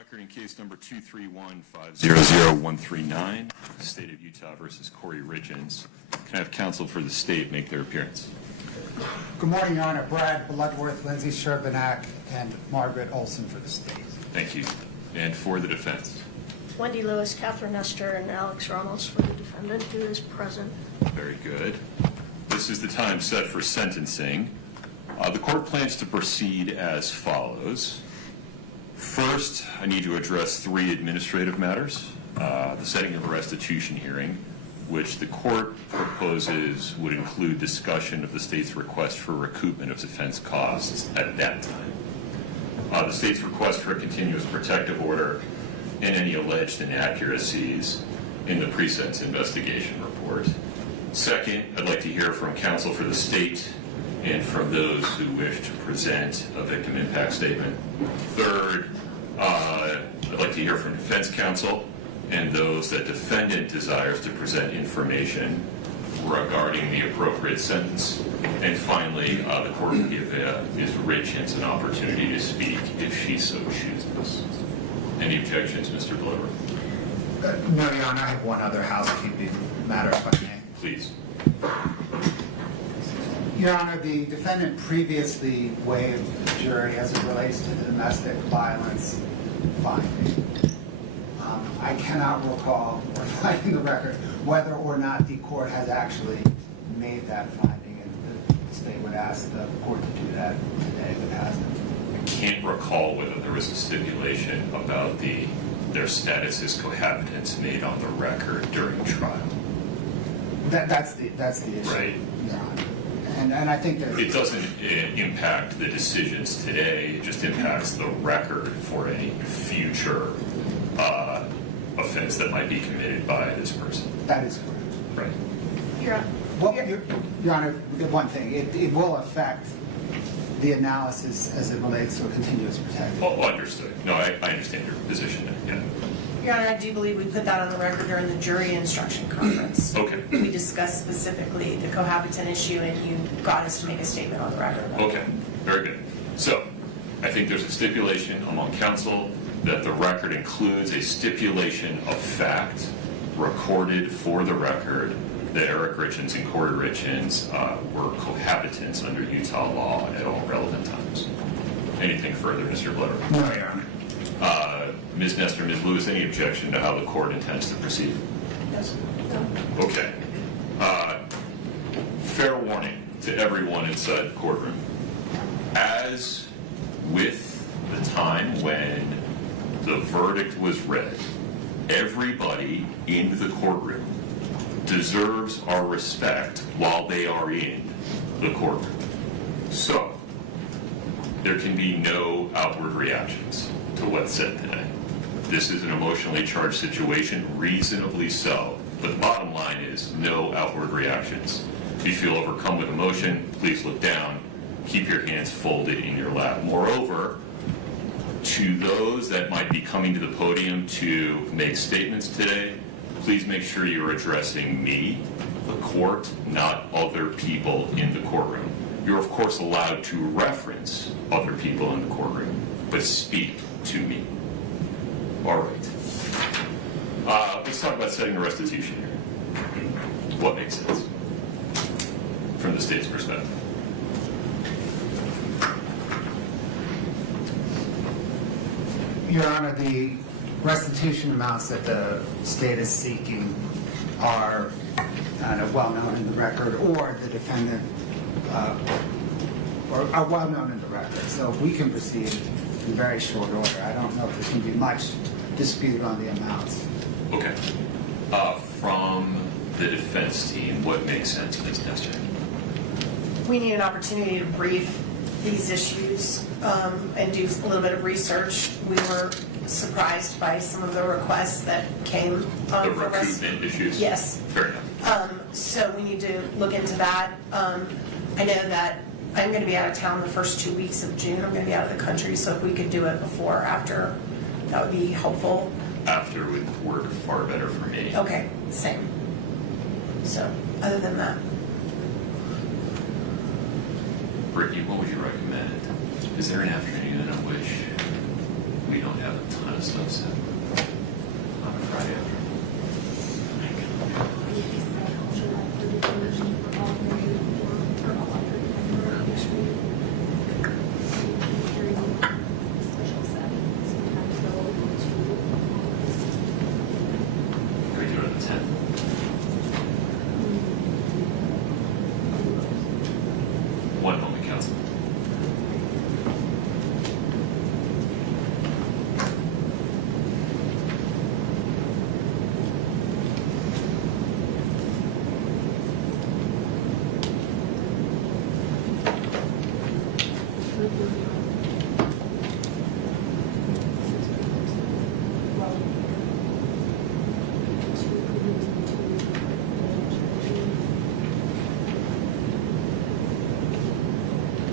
record in case number 231500139, State of Utah versus Kouri Richins. Can I have counsel for the state make their appearance? Good morning, Your Honor. Brad Bloodworth, Lindsay Sherbanak, and Margaret Olson for the state. Thank you. And for the defense? Wendy Lewis, Catherine Nestor, and Alex Ramos for the defendant, who is present. Very good. This is the time set for sentencing. The court plans to proceed as follows. First, I need to address 3 administrative matters. The setting of a restitution hearing, which the court proposes would include discussion of the state's request for recoupment of defense costs at that time. The state's request for a continuous protective order and any alleged inaccuracies in the pre-sentence investigation report. Second, I'd like to hear from counsel for the state and from those who wish to present a victim impact statement. Third, I'd like to hear from defense counsel and those that defendant desires to present information regarding the appropriate sentence. And finally, the court will give Ms. Richins an opportunity to speak if she so chooses. Any objections, Mr. Bloodworth? No, Your Honor. I have one other housekeeping matter, if I may. Please. Your Honor, the defendant previously waived the jury as it relates to the domestic violence finding. I cannot recall, or finding the record, whether or not the court has actually made that finding, and the state would ask the court to do that today if it hasn't. I can't recall whether there was a stipulation about their status as cohabitants made on the record during trial. That's the issue, right. Your Honor. And I think that it doesn't impact the decisions today. It just impacts the record for any future offense that might be committed by this person. that is correct. Right. Your Your Honor, one thing, it will affect the analysis as it relates to a continuous protective. Oh, understood. No, I understand your position there. Yeah. Your Honor, I do believe we put that on the record during the jury instruction conference. Okay. We discussed specifically the cohabitant issue, and you got us to make a statement on the record. Okay. Very good. So, I think there's a stipulation among counsel that the record includes a stipulation of fact recorded for the record that Eric Richins and Kouri Richins were cohabitants under Utah law at all relevant times. Anything further, Mr. Bloodworth? No, Your Honor. Ms. Nestor, Ms. Lewis, any objection to how the court intends to proceed? Yes. Okay. Fair warning to everyone inside the courtroom. As with the time when the verdict was read, everybody in the courtroom deserves our respect while they are in the courtroom. So, there can be no outward reactions to what's said today. This is an emotionally charged situation, reasonably so, but the bottom line is no outward reactions. If you feel overcome with emotion, please look down. Keep your hands folded in your lap. Moreover, to those that might be coming to the podium to make statements today, please make sure you're addressing me, the court, not other people in the courtroom. You're, of course, allowed to reference other people in the courtroom, but speak to me. All right. Let's talk about setting a restitution here. What makes sense from the state's perspective? Your Honor, the restitution amounts that the state is seeking are well known in the record, or the defendant are well known in the record. So we can proceed in very short order. I don't know if there's going to be much dispute on the amounts. Okay. From the defense team, what makes sense, Ms. Nestor? We need an opportunity to brief these issues and do a little bit of research. We were surprised by some of the requests that came The from us. recruitment issues? Yes. Fair enough. So we need to look into that. I know that I'm going to be out of town the first 2 weeks of June. I'm going to be out of the country, so if we could do it before or after, that would be helpful. After would work far better for me. Okay, same. So, other than that. Brittany, what would you recommend? Is there an afternoon in which We don't have a ton of stuff set on a Friday afternoon. Can we do it on the 10th? One moment, council.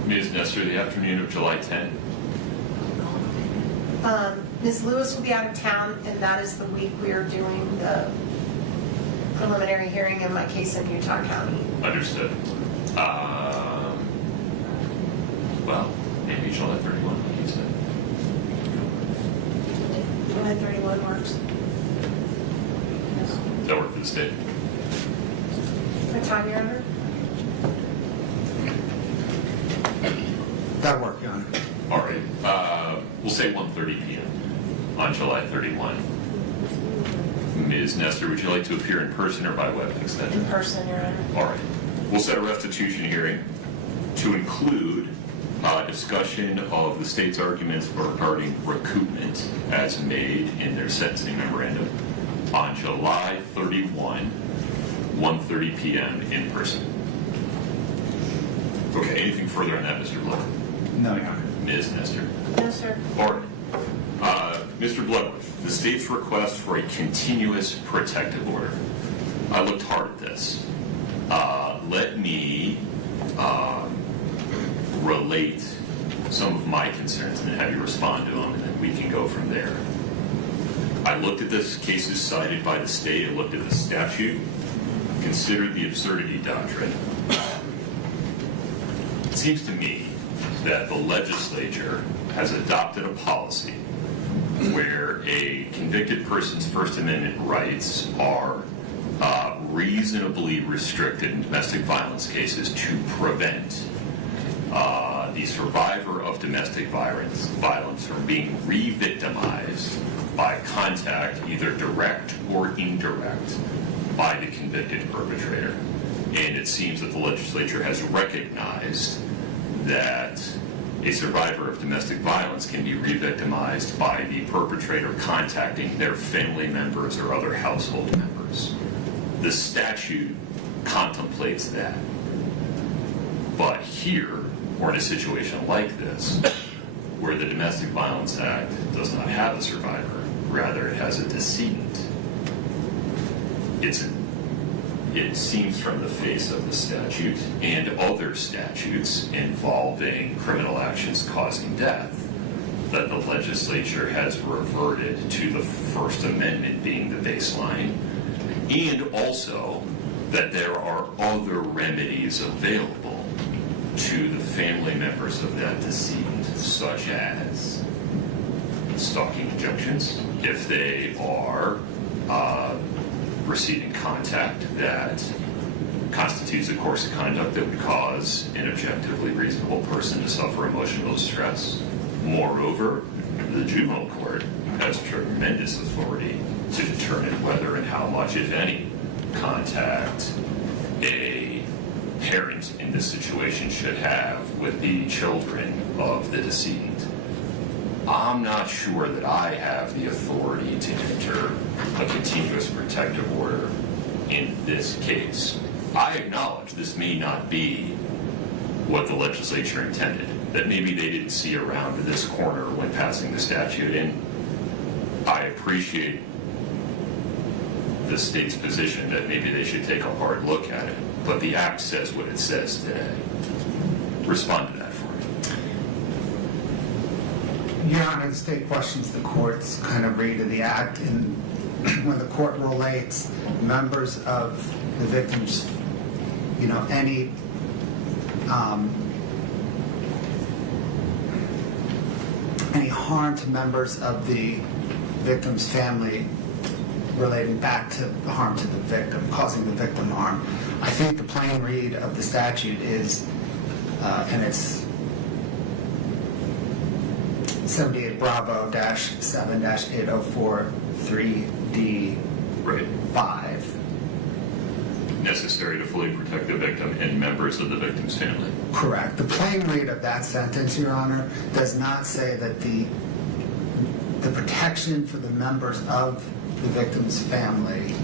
Ms. Nestor, the afternoon of July 10th. Ms. Lewis will be out of town, and that is the week we are doing the preliminary hearing in my case in Utah County. Understood. Well, maybe July 31, like you said. July 31 works. Does that work for the state? What time, Your Honor? That'll work, Your Honor. All right. We'll say 1:30 p.m. on July 31. Ms. Nestor, would you like to appear in person or by WebEx then? In person, Your Honor. All right. We'll set a restitution hearing to include discussion of the state's arguments regarding recoupment as made in their sentencing memorandum on July 31, 1:30 p.m. in person. Okay, anything further on that, Mr. Blood? No, Your Honor. Ms. Nestor? No, sir. All right. Mr. Bloodworth, the state's request for a continuous protective order. I looked hard at this. Let me relate some of my concerns and then have you respond to them, and then we can go from there. I looked at this cases cited by the state. I looked at the statute, considered the absurdity doctrine. It seems to me that the legislature has adopted a policy where a convicted person's First Amendment rights are reasonably restricted in domestic violence cases to prevent the survivor of domestic violence from being re-victimized by contact, either direct or indirect, by the convicted perpetrator. And it seems that the legislature has recognized that a survivor of domestic violence can be re-victimized by the perpetrator contacting their family members or other household members. The statute contemplates that. But here, or in a situation like this, where the Domestic Violence Act does not have a survivor, rather it has a decedent, it seems from the face of the statute and other statutes involving criminal actions causing death that the legislature has reverted to the First Amendment being the baseline, and also that there are other remedies available to the family members of that decedent, such as stalking injunctions, if they are receiving contact that constitutes a course of conduct that would cause an objectively reasonable person to suffer emotional distress. Moreover, the juvenile court has tremendous authority to determine whether and how much, if any, contact a parent in this situation should have with the children of the decedent. I'm not sure that I have the authority to enter a continuous protective order in this case. I acknowledge this may not be what the legislature intended, that maybe they didn't see around this corner when passing the statute, and I appreciate the state's position that maybe they should take a hard look at it, but the act says what it says today. Respond to that for me. Your Honor, the state questions the court's kind of read of the act, and when the court relates members of the victims, any harm to members of the victim's family relating back to the harm to the victim, causing the victim harm. I think the plain read of the statute is, and it's 78 Bravo-7-8043D Right. 5. Necessary to fully protect the victim and members of the victim's family. Correct. The plain read of that sentence, Your Honor, does not say that the protection for the members of the victim's family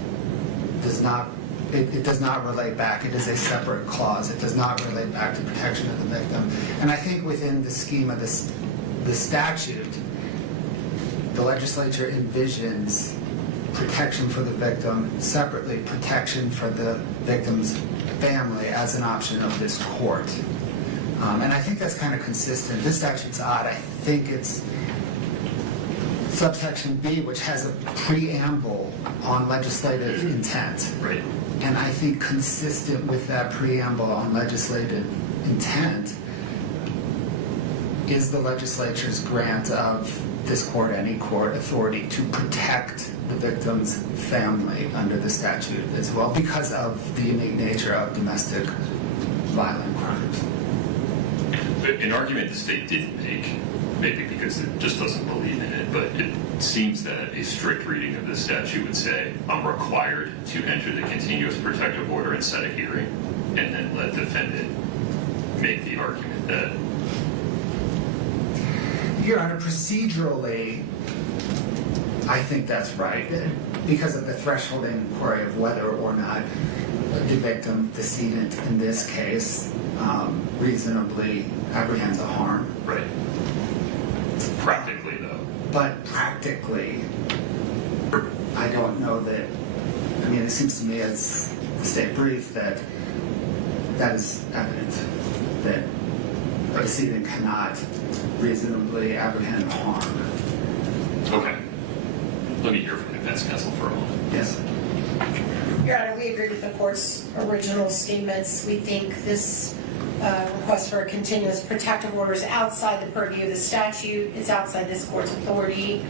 does not, it does not relate back. It is a separate clause. It does not relate back to protection of the victim. And I think within the scheme of the statute, the legislature envisions protection for the victim, separately protection for the victim's family as an option of this court. And I think that's kind of consistent. This statute's odd. I think it's subsection B, which has a preamble on legislative intent. Right. And I think consistent with that preamble on legislative intent is the legislature's grant of this court, any court, authority to protect the victim's family under the statute as well, because of the unique nature of domestic violent crimes. An argument the state didn't make, maybe because it just doesn't believe in it, but it seems that a strict reading of the statute would say, I'm required to enter the continuous protective order and set a hearing, and then let the defendant make the argument that... Your Honor, procedurally, I think that's right, because of the threshold inquiry of whether or not the victim, decedent in this case, reasonably apprehends a harm. Right. Practically, though. But practically, I don't know that, I mean, it seems to me as the state brief that that is evident, that a decedent cannot reasonably apprehend harm. Okay. Let me hear from the defense counsel for a moment. Yes. Your Honor, we agree with the court's original statements. We think this request for a continuous protective order is outside the purview of the statute. It's outside this court's authority.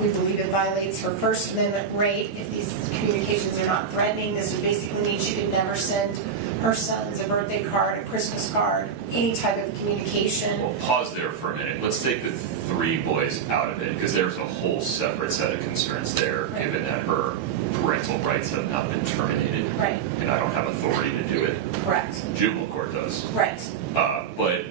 We believe it violates her First Amendment right. If these communications are not threatening, this would basically mean she could never send her sons a birthday card, a Christmas card, any type of communication. Well, pause there for a minute. Let's take the 3 boys out of it, because there's a whole separate set of concerns there, Right. given that her parental rights have not been terminated. Right. And I don't have authority to do it. Correct. Juvenile court does. Right. But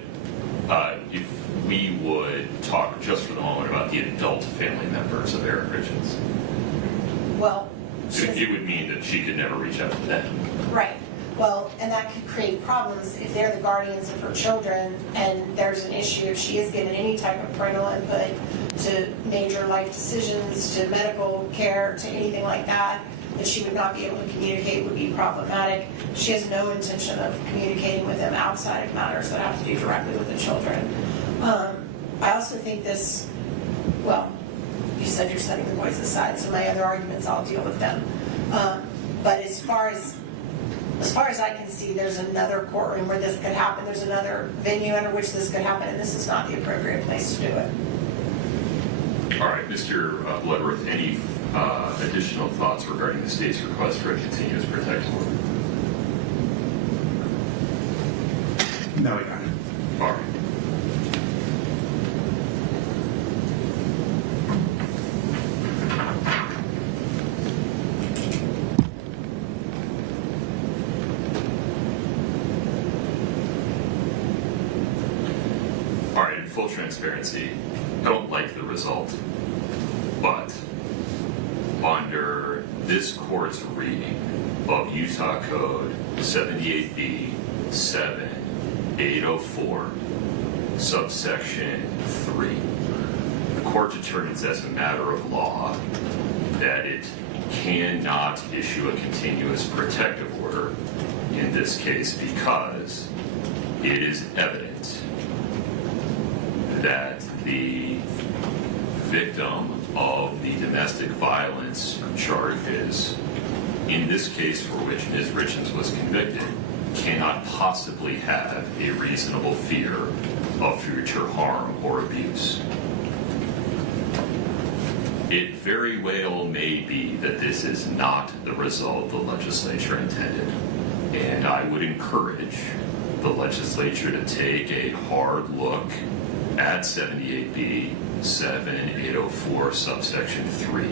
if we would talk just for the moment about the adult family members of Eric Richins, Well, so it would mean that she could never reach out to them. right. Well, and that could create problems if they're the guardians of her children and there's an issue if she is given any type of parental input to major life decisions, to medical care, to anything like that she would not be able to communicate would be problematic. She has no intention of communicating with them outside of matters that have to do directly with the children. I also think this, well, you said you're setting the boys aside, so my other arguments, I'll deal with them. But as far as I can see, there's another courtroom where this could happen. There's another venue under which this could happen, and this is not the appropriate place to do it. All right, Mr. Bloodworth, any additional thoughts regarding the state's request for a continuous protective order? No, Your Honor. All right. All right, in full transparency, I don't like the result, but under this court's reading of Utah Code 78B 7804, subsection 3, the court determines as a matter of law that it cannot issue a continuous protective order in this case because it is evident that the victim of the domestic violence charges, in this case for which Ms. Richins was convicted, cannot possibly have a reasonable fear of future harm or abuse. It very well may be that this is not the result the legislature intended. And I would encourage the legislature to take a hard look at 78B 7804 subsection 3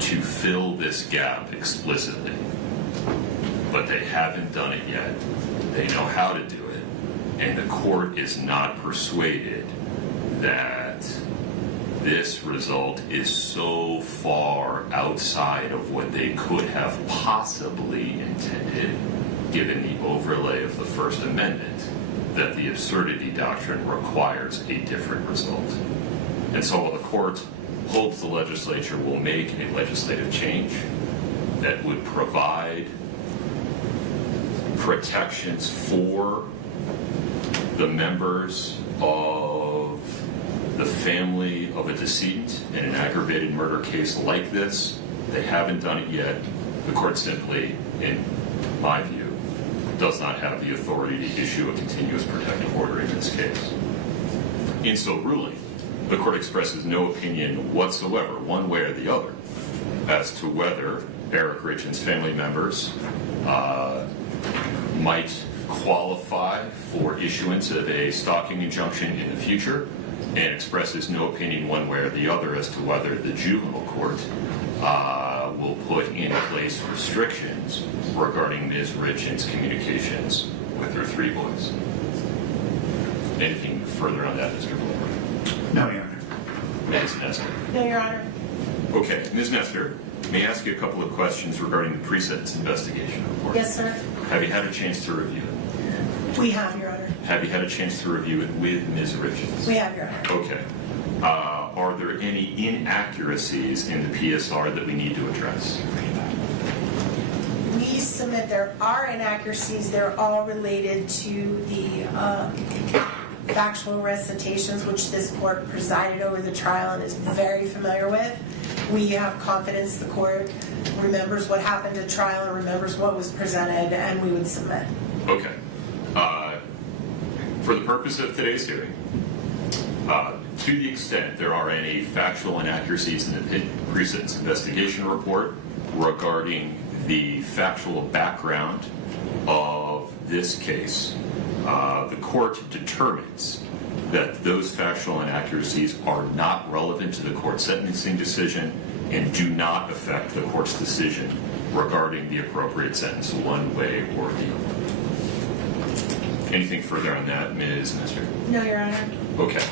to fill this gap explicitly. But they haven't done it yet. They know how to do it. And the court is not persuaded that this result is so far outside of what they could have possibly intended, given the overlay of the First Amendment, that the absurdity doctrine requires a different result. And so while the court hopes the legislature will make a legislative change that would provide protections for the members of the family of a decedent in an aggravated murder case like this, they haven't done it yet. The court simply, in my view, does not have the authority to issue a continuous protective order in this case. In so ruling, the court expresses no opinion whatsoever, one way or the other, as to whether Eric Richins' family members might qualify for issuance of a stalking injunction in the future, and expresses no opinion one way or the other as to whether the juvenile court will put in place restrictions regarding Ms. Richins' communications with her 3 boys. Anything further on that, Mr. Blower? No, Your Honor. Ms. Nestor? No, Your Honor. Okay, Ms. Nestor, may I ask you a couple of questions regarding the pre-sentence investigation report? Yes, sir. Have you had a chance to review it? We have, Your Honor. Have you had a chance to review it with Ms. Richins? We have, Your Honor. Okay. Are there any inaccuracies in the PSR that we need to address? We submit there are inaccuracies. They're all related to the factual recitations, which this court presided over the trial and is very familiar with. We have confidence the court remembers what happened at trial and remembers what was presented, and we would submit. Okay. For the purpose of today's hearing, to the extent there are any factual inaccuracies in the pre-sentence investigation report regarding the factual background of this case, the court determines that those factual inaccuracies are not relevant to the court's sentencing decision and do not affect the court's decision regarding the appropriate sentence one way or the other. Anything further on that, Ms. Nestor? No, Your Honor. Okay.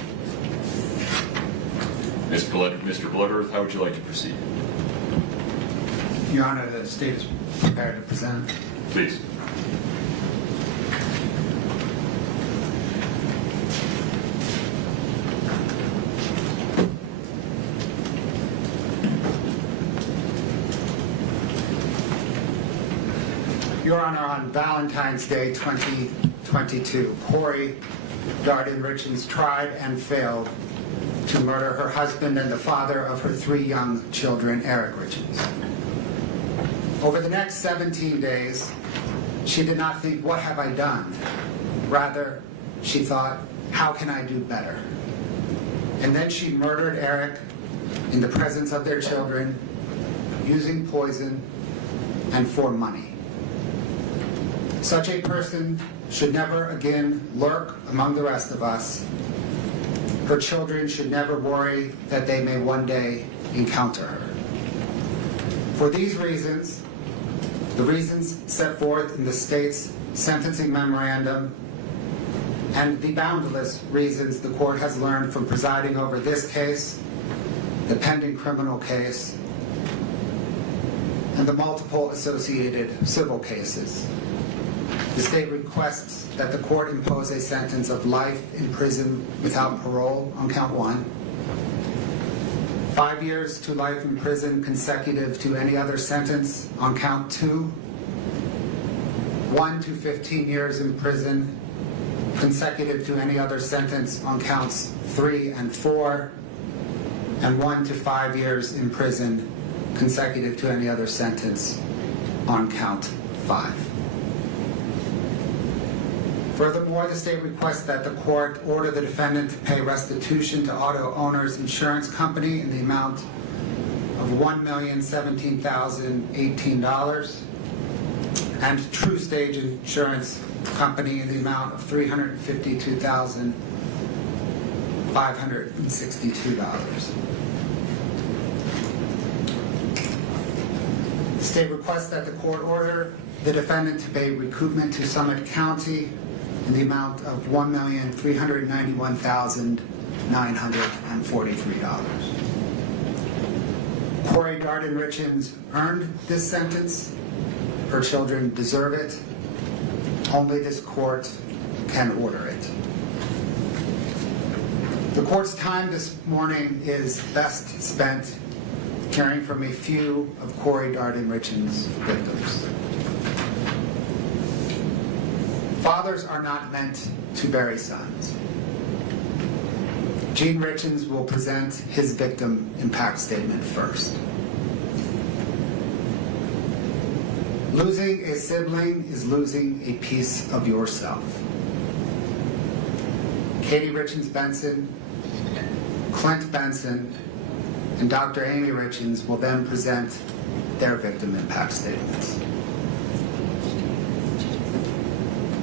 Mr. Bloodworth, how would you like to proceed? Your Honor, the state is prepared to present. Please. Your Honor, on Valentine's Day 2022, Kouri Darden Richins tried and failed to murder her husband and the father of her 3 young children, Eric Richins. Over the next 17 days, she did not think, what have I done? Rather, she thought, how can I do better? And then she murdered Eric in the presence of their children, using poison and for money. Such a person should never again lurk among the rest of us. Her children should never worry that they may one day encounter her. For these reasons, the reasons set forth in the state's sentencing memorandum, and the boundless reasons the court has learned from presiding over this case, the pending criminal case, and the multiple associated civil cases, the state requests that the court impose a sentence of life in prison without parole on count 1, 5 years to life in prison consecutive to any other sentence on count 2, 1 to 15 years in prison consecutive to any other sentence on counts 3 and 4, and 1 to 5 years in prison consecutive to any other sentence on count 5. Furthermore, the state requests that the court order the defendant to pay restitution to Auto Owners Insurance Company in the amount of $1,017,018, and True Stage Insurance Company in the amount of $352,562. The state requests that the court order the defendant to pay recoupment to Summit County in the amount of $1,391,943. Kouri Darden Richins earned this sentence. Her children deserve it. Only this court can order it. The court's time this morning is best spent hearing from a few of Kouri Darden Richins' victims. Fathers are not meant to bury sons. Gene Richins will present his victim impact statement first. Losing a sibling is losing a piece of yourself. Katie Richins Benson, Clint Benson, and Dr. Amy Richins will then present their victim impact statements.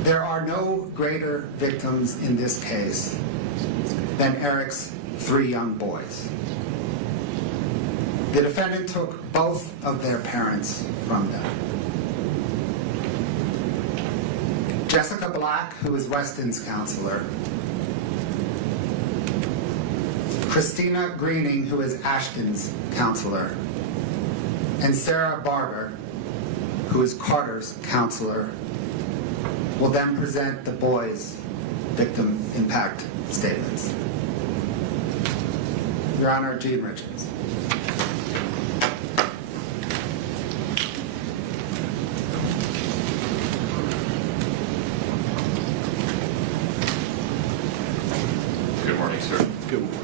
There are no greater victims in this case than Eric's 3 young boys. The defendant took both of their parents from them. Jessica Black, who is Weston's counselor, Christina Greening, who is Ashton's counselor, and Sarah Barber, who is Carter's counselor, will then present the boys' victim impact statements. Your Honor, Gene Richins. Good morning, sir. Good morning.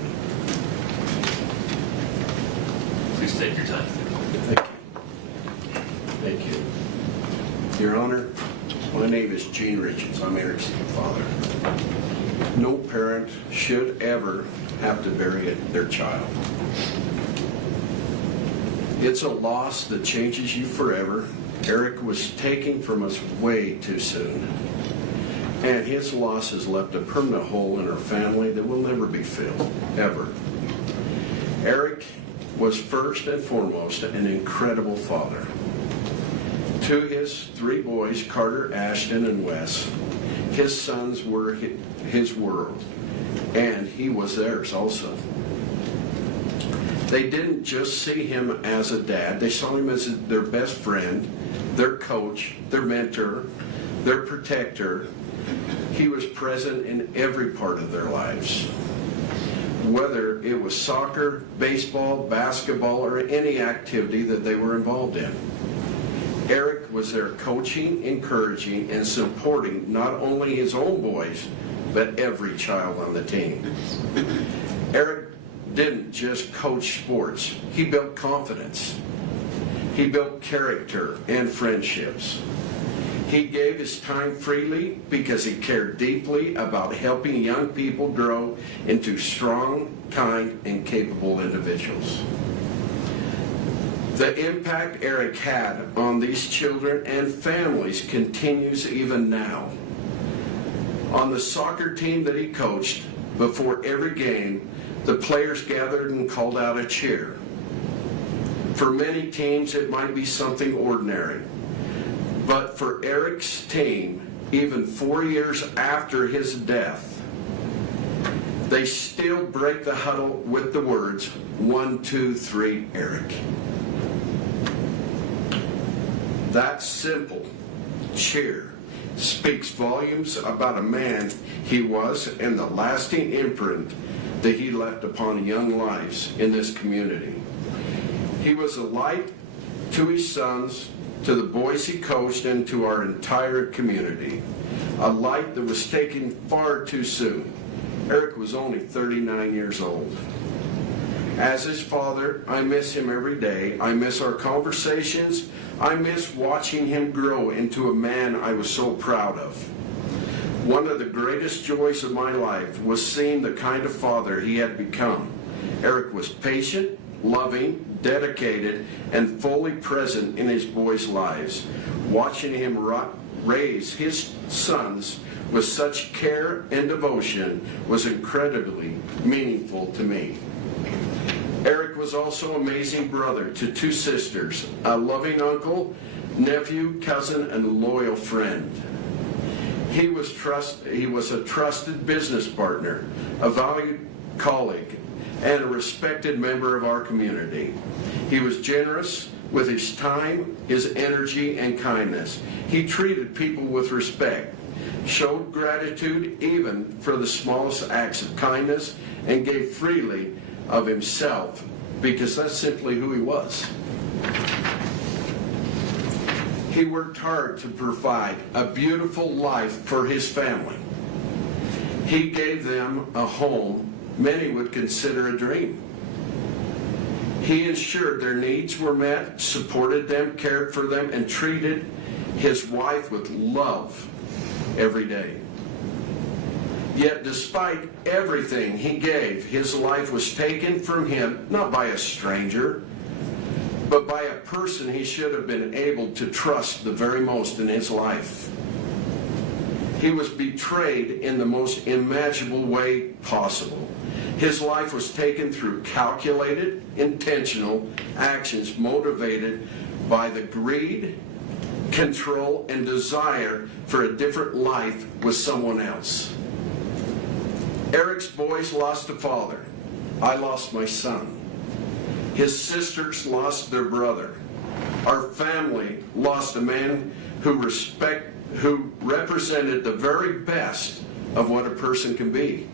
Please take your time. Thank you. Thank you. Your Honor, my name is Gene Richins. I'm Eric's father. No parent should ever have to bury their child. It's a loss that changes you forever. Eric was taken from us way too soon. And his loss has left a permanent hole in our family that will never be filled, ever. Eric was first and foremost an incredible father. To his 3 boys, Carter, Ashton, and Wes, his sons were his world, and he was theirs also. They didn't just see him as a dad, they saw him as their best friend, their coach, their mentor, their protector. He was present in every part of their lives. Whether it was soccer, baseball, basketball, or any activity that they were involved in. Eric was there coaching, encouraging, and supporting not only his own boys, but every child on the team. Eric didn't just coach sports, he built confidence. He built character and friendships. He gave his time freely because he cared deeply about helping young people grow into strong, kind, and capable individuals. The impact Eric had on these children and families continues even now. On the soccer team that he coached, before every game, the players gathered and called out a cheer. For many teams, it might be something ordinary. But for Eric's team, even 4 years after his death, they still break the huddle with the words, 1, 2, 3, Eric. That simple cheer speaks volumes about a man he was and the lasting imprint that he left upon young lives in this community. He was a light to his sons, to the boys he coached, and to our entire community. A light that was taken far too soon. Eric was only 39 years old. As his father, I miss him every day. I miss our conversations. I miss watching him grow into a man I was so proud of. One of the greatest joys of my life was seeing the kind of father he had become. Eric was patient, loving, dedicated, and fully present in his boys' lives. Watching him raise his sons with such care and devotion was incredibly meaningful to me. Eric was also an amazing brother to 2 sisters, a loving uncle, nephew, cousin, and loyal friend. He was a trusted business partner, a valued colleague, and a respected member of our community. He was generous with his time, his energy, and kindness. He treated people with respect, showed gratitude even for the smallest acts of kindness, and gave freely of himself, because that's simply who he was. He worked hard to provide a beautiful life for his family. He gave them a home many would consider a dream. He ensured their needs were met, supported them, cared for them, and treated his wife with love every day. Yet despite everything he gave, his life was taken from him, not by a stranger, but by a person he should have been able to trust the very most in his life. He was betrayed in the most imaginable way possible. His life was taken through calculated, intentional actions motivated by the greed, control, and desire for a different life with someone else. Eric's boys lost a father. I lost my son. His sisters lost their brother. Our family lost a man who represented the very best of what a person can be.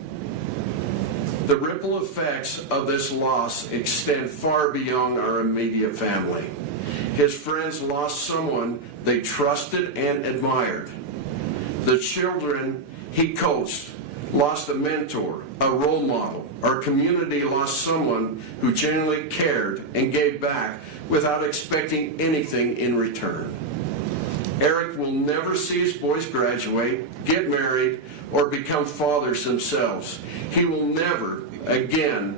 The ripple effects of this loss extend far beyond our immediate family. His friends lost someone they trusted and admired. The children he coached lost a mentor, a role model. Our community lost someone who genuinely cared and gave back without expecting anything in return. Eric will never see his boys graduate, get married, or become fathers themselves. He will never again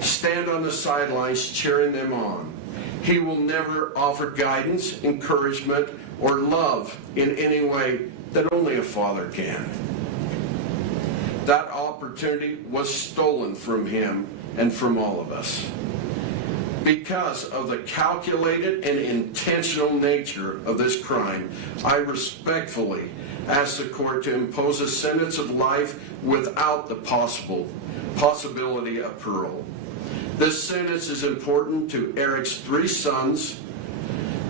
stand on the sidelines cheering them on. He will never offer guidance, encouragement, or love in any way that only a father can. That opportunity was stolen from him and from all of us. Because of the calculated and intentional nature of this crime, I respectfully ask the court to impose a sentence of life without the possibility of parole. This sentence is important to Eric's 3 sons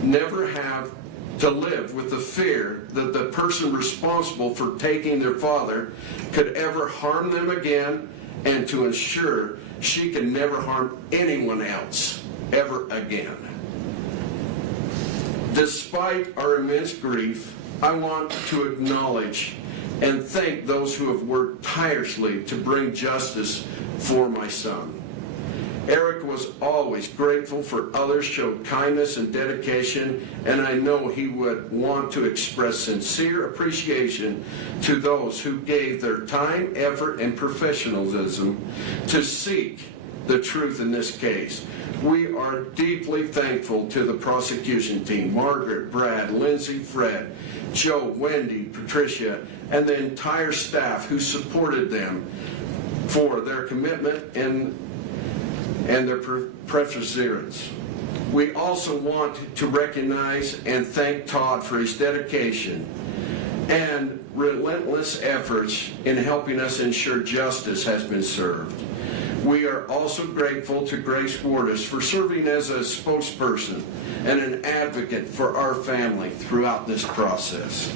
never have to live with the fear that the person responsible for taking their father could ever harm them again, and to ensure she can never harm anyone else ever again. Despite our immense grief, I want to acknowledge and thank those who have worked tirelessly to bring justice for my son. Eric was always grateful for others, showed kindness and dedication, and I know he would want to express sincere appreciation to those who gave their time, effort, and professionalism to seek the truth in this case. We are deeply thankful to the prosecution team, Margaret, Brad, Lindsay, Fred, Joe, Wendy, Patricia, and the entire staff who supported them for their commitment and their perseverance. We also want to recognize and thank Todd for his dedication and relentless efforts in helping us ensure justice has been served. We are also grateful to Grace Wardis for serving as a spokesperson and an advocate for our family throughout this process.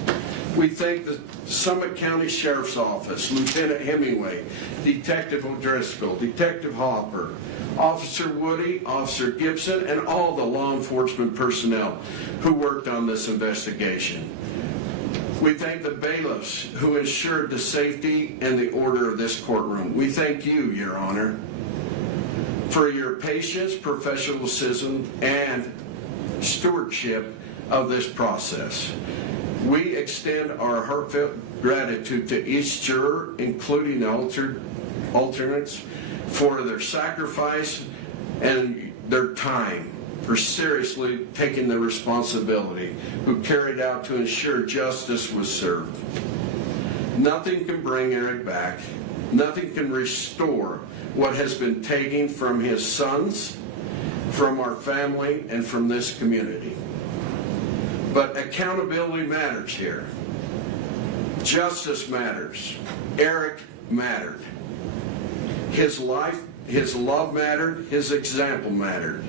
We thank the Summit County Sheriff's Office, Lieutenant Hemingway, Detective O'Driscoll, Detective Hopper, Officer Woody, Officer Gibson, and all the law enforcement personnel who worked on this investigation. We thank the bailiffs who ensured the safety and the order of this courtroom. We thank you, Your Honor, for your patience, professionalism, and stewardship of this process. We extend our heartfelt gratitude to each juror, including the alternates, for their sacrifice and their time, for seriously taking the responsibility, who carried out to ensure justice was served. Nothing can bring Eric back. Nothing can restore what has been taken from his sons, from our family, and from this community. But accountability matters here. Justice matters. Eric mattered. His life, his love mattered, his example mattered.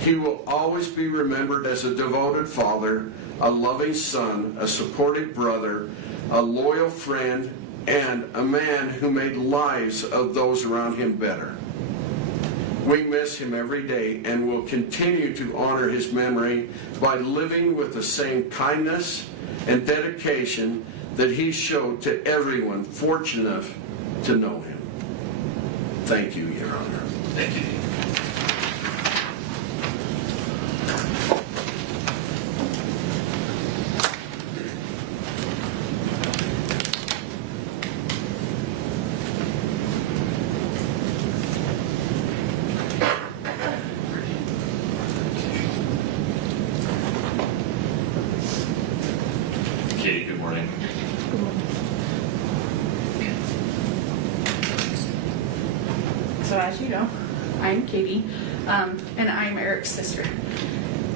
He will always be remembered as a devoted father, a loving son, a supportive brother, a loyal friend, and a man who made lives of those around him better. We miss him every day and will continue to honor his memory by living with the same kindness and dedication that he showed to everyone fortunate enough to know him. Thank you, Your Honor. Thank you. Katie, good morning. So as you know, I'm Katie, and I'm Eric's sister.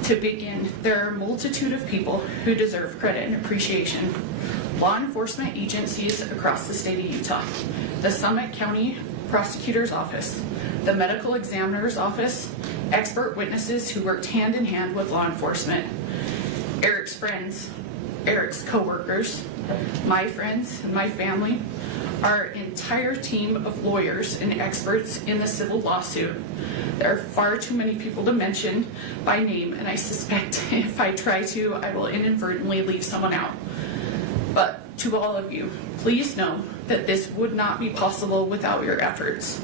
To begin, there are a multitude of people who deserve credit and appreciation. Law enforcement agencies across the state of Utah, the Summit County Prosecutor's Office, the Medical Examiner's Office, expert witnesses who worked hand in hand with law enforcement, Eric's friends, Eric's co-workers, my friends, and my family, our entire team of lawyers and experts in the civil lawsuit. There are far too many people to mention by name, and I suspect if I try to, I will inadvertently leave someone out. But to all of you, please know that this would not be possible without your efforts,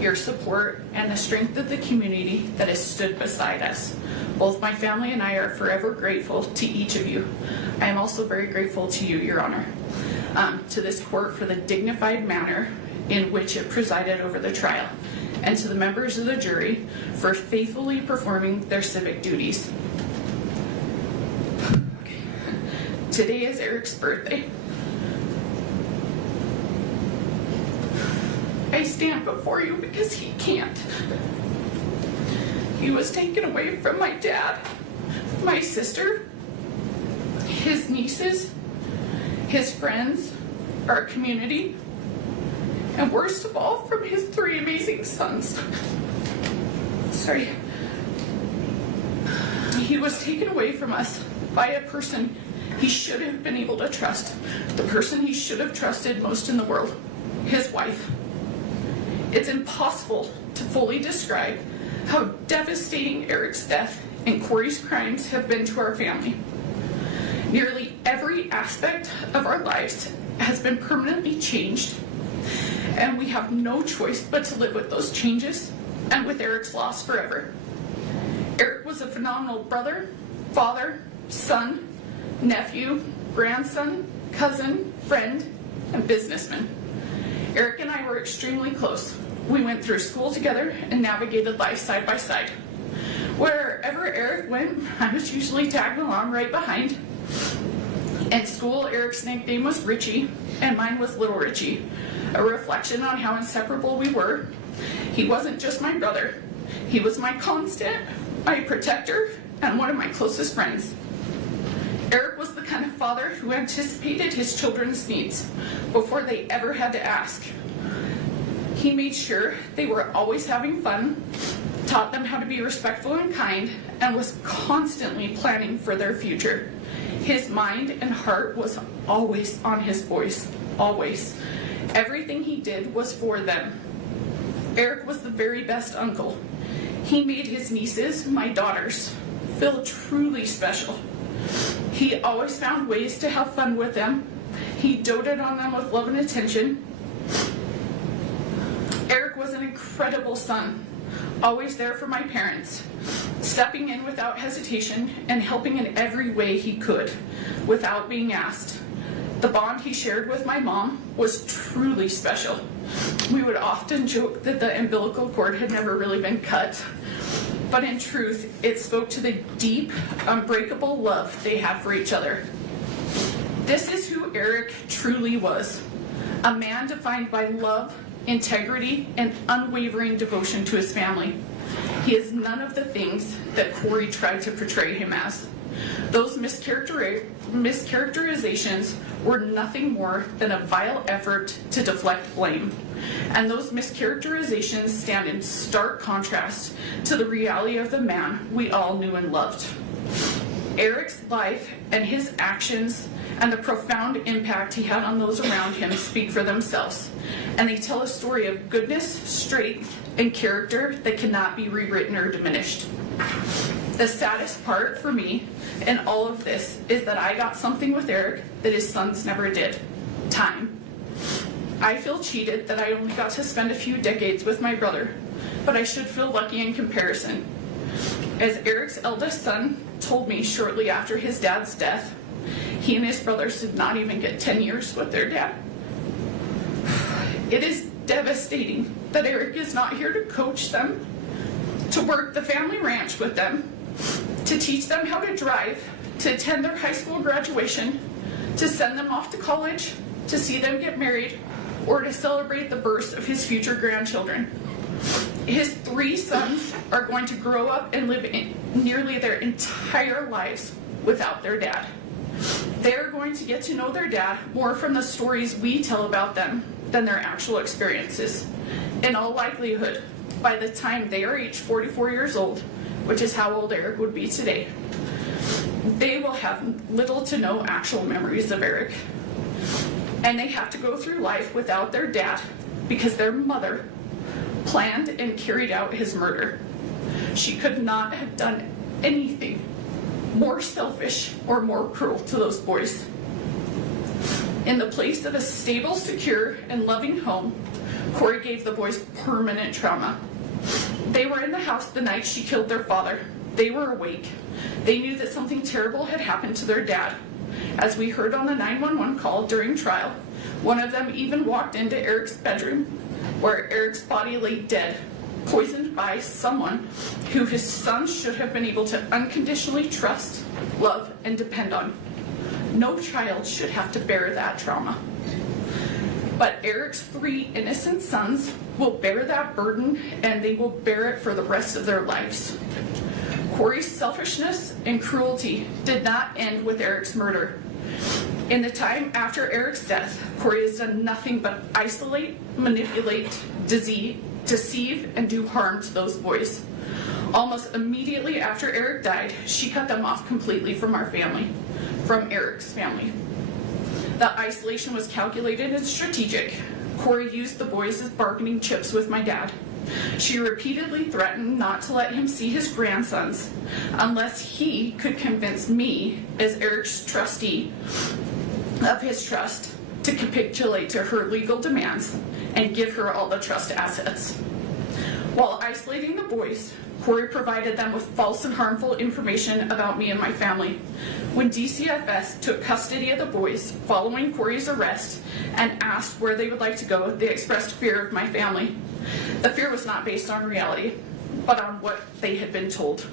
your support, and the strength of the community that has stood beside us. Both my family and I are forever grateful to each of you. I am also very grateful to you, Your Honor, to this court for the dignified manner in which it presided over the trial, and to the members of the jury for faithfully performing their civic duties. Today is Eric's birthday. I stand before you because he can't. He was taken away from my dad, my sister, his nieces, his friends, our community, and worst of all, from his 3 amazing sons. Sorry. He was taken away from us by a person he should have been able to trust, the person he should have trusted most in the world, his wife. It's impossible to fully describe how devastating Eric's death and Kouri's crimes have been to our family. Nearly every aspect of our lives has been permanently changed, and we have no choice but to live with those changes and with Eric's loss forever. Eric was a phenomenal brother, father, son, nephew, grandson, cousin, friend, and businessman. Eric and I were extremely close. We went through school together and navigated life side by side. Wherever Eric went, I was usually tagged along right behind. In school, Eric's nickname was Richie, and mine was Little Richie, a reflection on how inseparable we were. He wasn't just my brother. He was my constant, my protector, and one of my closest friends. Eric was the kind of father who anticipated his children's needs before they ever had to ask. He made sure they were always having fun, taught them how to be respectful and kind, and was constantly planning for their future. His mind and heart was always on his boys, always. Everything he did was for them. Eric was the very best uncle. He made his nieces, my daughters, feel truly special. He always found ways to have fun with them. He doted on them with love and attention. Eric was an incredible son, always there for my parents, stepping in without hesitation and helping in every way he could, without being asked. The bond he shared with my mom was truly special. We would often joke that the umbilical cord had never really been cut, but in truth, it spoke to the deep, unbreakable love they had for each other. This is who Eric truly was, a man defined by love, integrity, and unwavering devotion to his family. He is none of the things that Kouri tried to portray him as. Those mischaracterizations were nothing more than a vile effort to deflect blame. And those mischaracterizations stand in stark contrast to the reality of the man we all knew and loved. Eric's life and his actions and the profound impact he had on those around him speak for themselves, and they tell a story of goodness, strength, and character that cannot be rewritten or diminished. The saddest part for me in all of this is that I got something with Eric that his sons never did: time. I feel cheated that I only got to spend a few decades with my brother, but I should feel lucky in comparison. As Eric's eldest son told me shortly after his dad's death, he and his brothers did not even get 10 years with their dad. It is devastating that Eric is not here to coach them, to work the family ranch with them, to teach them how to drive, to attend their high school graduation, to send them off to college, to see them get married, or to celebrate the births of his future grandchildren. His 3 sons are going to grow up and live nearly their entire lives without their dad. They're going to get to know their dad more from the stories we tell about them than their actual experiences. In all likelihood, by the time they are each 44 years old, which is how old Eric would be today, they will have little to no actual memories of Eric. And they have to go through life without their dad because their mother planned and carried out his murder. She could not have done anything more selfish or more cruel to those boys. In the place of a stable, secure, and loving home, Kouri gave the boys permanent trauma. They were in the house the night she killed their father. They were awake. They knew that something terrible had happened to their dad. As we heard on the 911 call during trial, one of them even walked into Eric's bedroom, where Eric's body lay dead, poisoned by someone who his sons should have been able to unconditionally trust, love, and depend on. No child should have to bear that trauma. But Eric's 3 innocent sons will bear that burden, and they will bear it for the rest of their lives. Kouri's selfishness and cruelty did not end with Eric's murder. In the time after Eric's death, Kouri has done nothing but isolate, manipulate, deceive, and do harm to those boys. Almost immediately after Eric died, she cut them off completely from our family, from Eric's family. The isolation was calculated and strategic. Kouri used the boys as bargaining chips with my dad. She repeatedly threatened not to let him see his grandsons unless he could convince me, as Eric's trustee of his trust, to capitulate to her legal demands and give her all the trust assets. While isolating the boys, Kouri provided them with false and harmful information about me and my family. When DCFS took custody of the boys following Kouri's arrest and asked where they would like to go, they expressed fear of my family. The fear was not based on reality, but on what they had been told.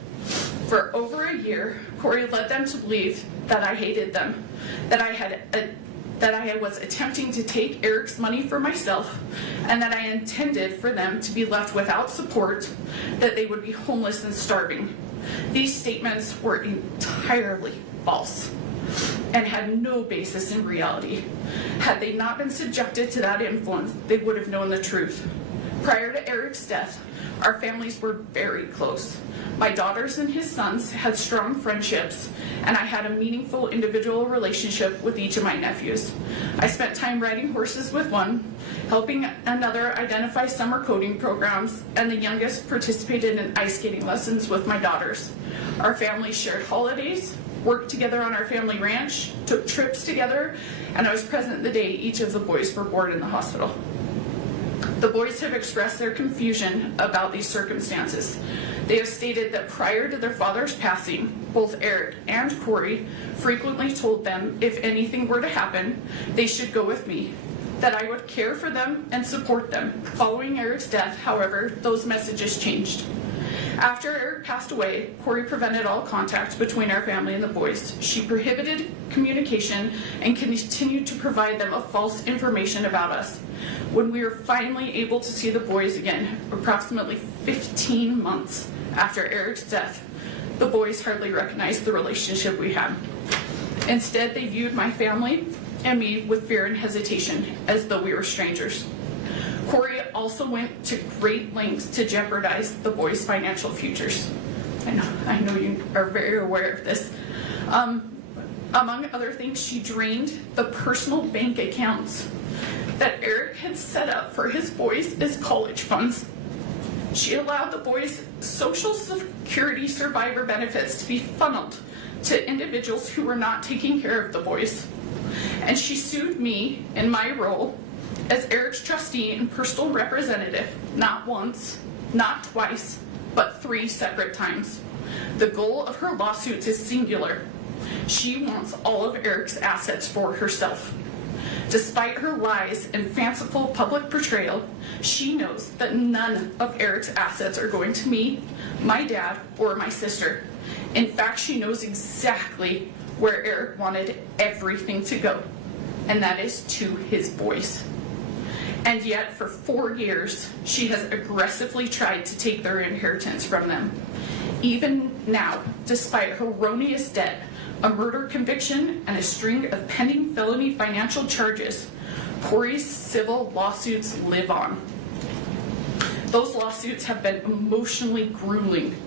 For over a year, Kouri led them to believe that I hated them, that I was attempting to take Eric's money for myself, and that I intended for them to be left without support, that they would be homeless and starving. These statements were entirely false and had no basis in reality. Had they not been subjected to that influence, they would have known the truth. Prior to Eric's death, our families were very close. My daughters and his sons had strong friendships, and I had a meaningful individual relationship with each of my nephews. I spent time riding horses with one, helping another identify summer coding programs, and the youngest participated in ice skating lessons with my daughters. Our families shared holidays, worked together on our family ranch, took trips together, and I was present the day each of the boys were born in the hospital. The boys have expressed their confusion about these circumstances. They have stated that prior to their father's passing, both Eric and Kouri frequently told them if anything were to happen, they should go with me, that I would care for them and support them. Following Eric's death, however, those messages changed. After Eric passed away, Kouri prevented all contact between our family and the boys. She prohibited communication and continued to provide them false information about us. When we were finally able to see the boys again, approximately 15 months after Eric's death, the boys hardly recognized the relationship we had. Instead, they viewed my family and me with fear and hesitation, as though we were strangers. Kouri also went to great lengths to jeopardize the boys' financial futures. I know you are very aware of this. Among other things, she drained the personal bank accounts that Eric had set up for his boys as college funds. She allowed the boys' Social Security survivor benefits to be funneled to individuals who were not taking care of the boys. And she sued me in my role as Eric's trustee and personal representative, not once, not twice, but 3 separate times. The goal of her lawsuits is singular. She wants all of Eric's assets for herself. Despite her lies and fanciful public portrayal, she knows that none of Eric's assets are going to me, my dad, or my sister. In fact, she knows exactly where Eric wanted everything to go, and that is to his boys. And yet, for 4 years, she has aggressively tried to take their inheritance from them. Even now, despite her erroneous debt, a murder conviction, and a string of pending felony financial charges, Kouri's civil lawsuits live on. Those lawsuits have been emotionally grueling,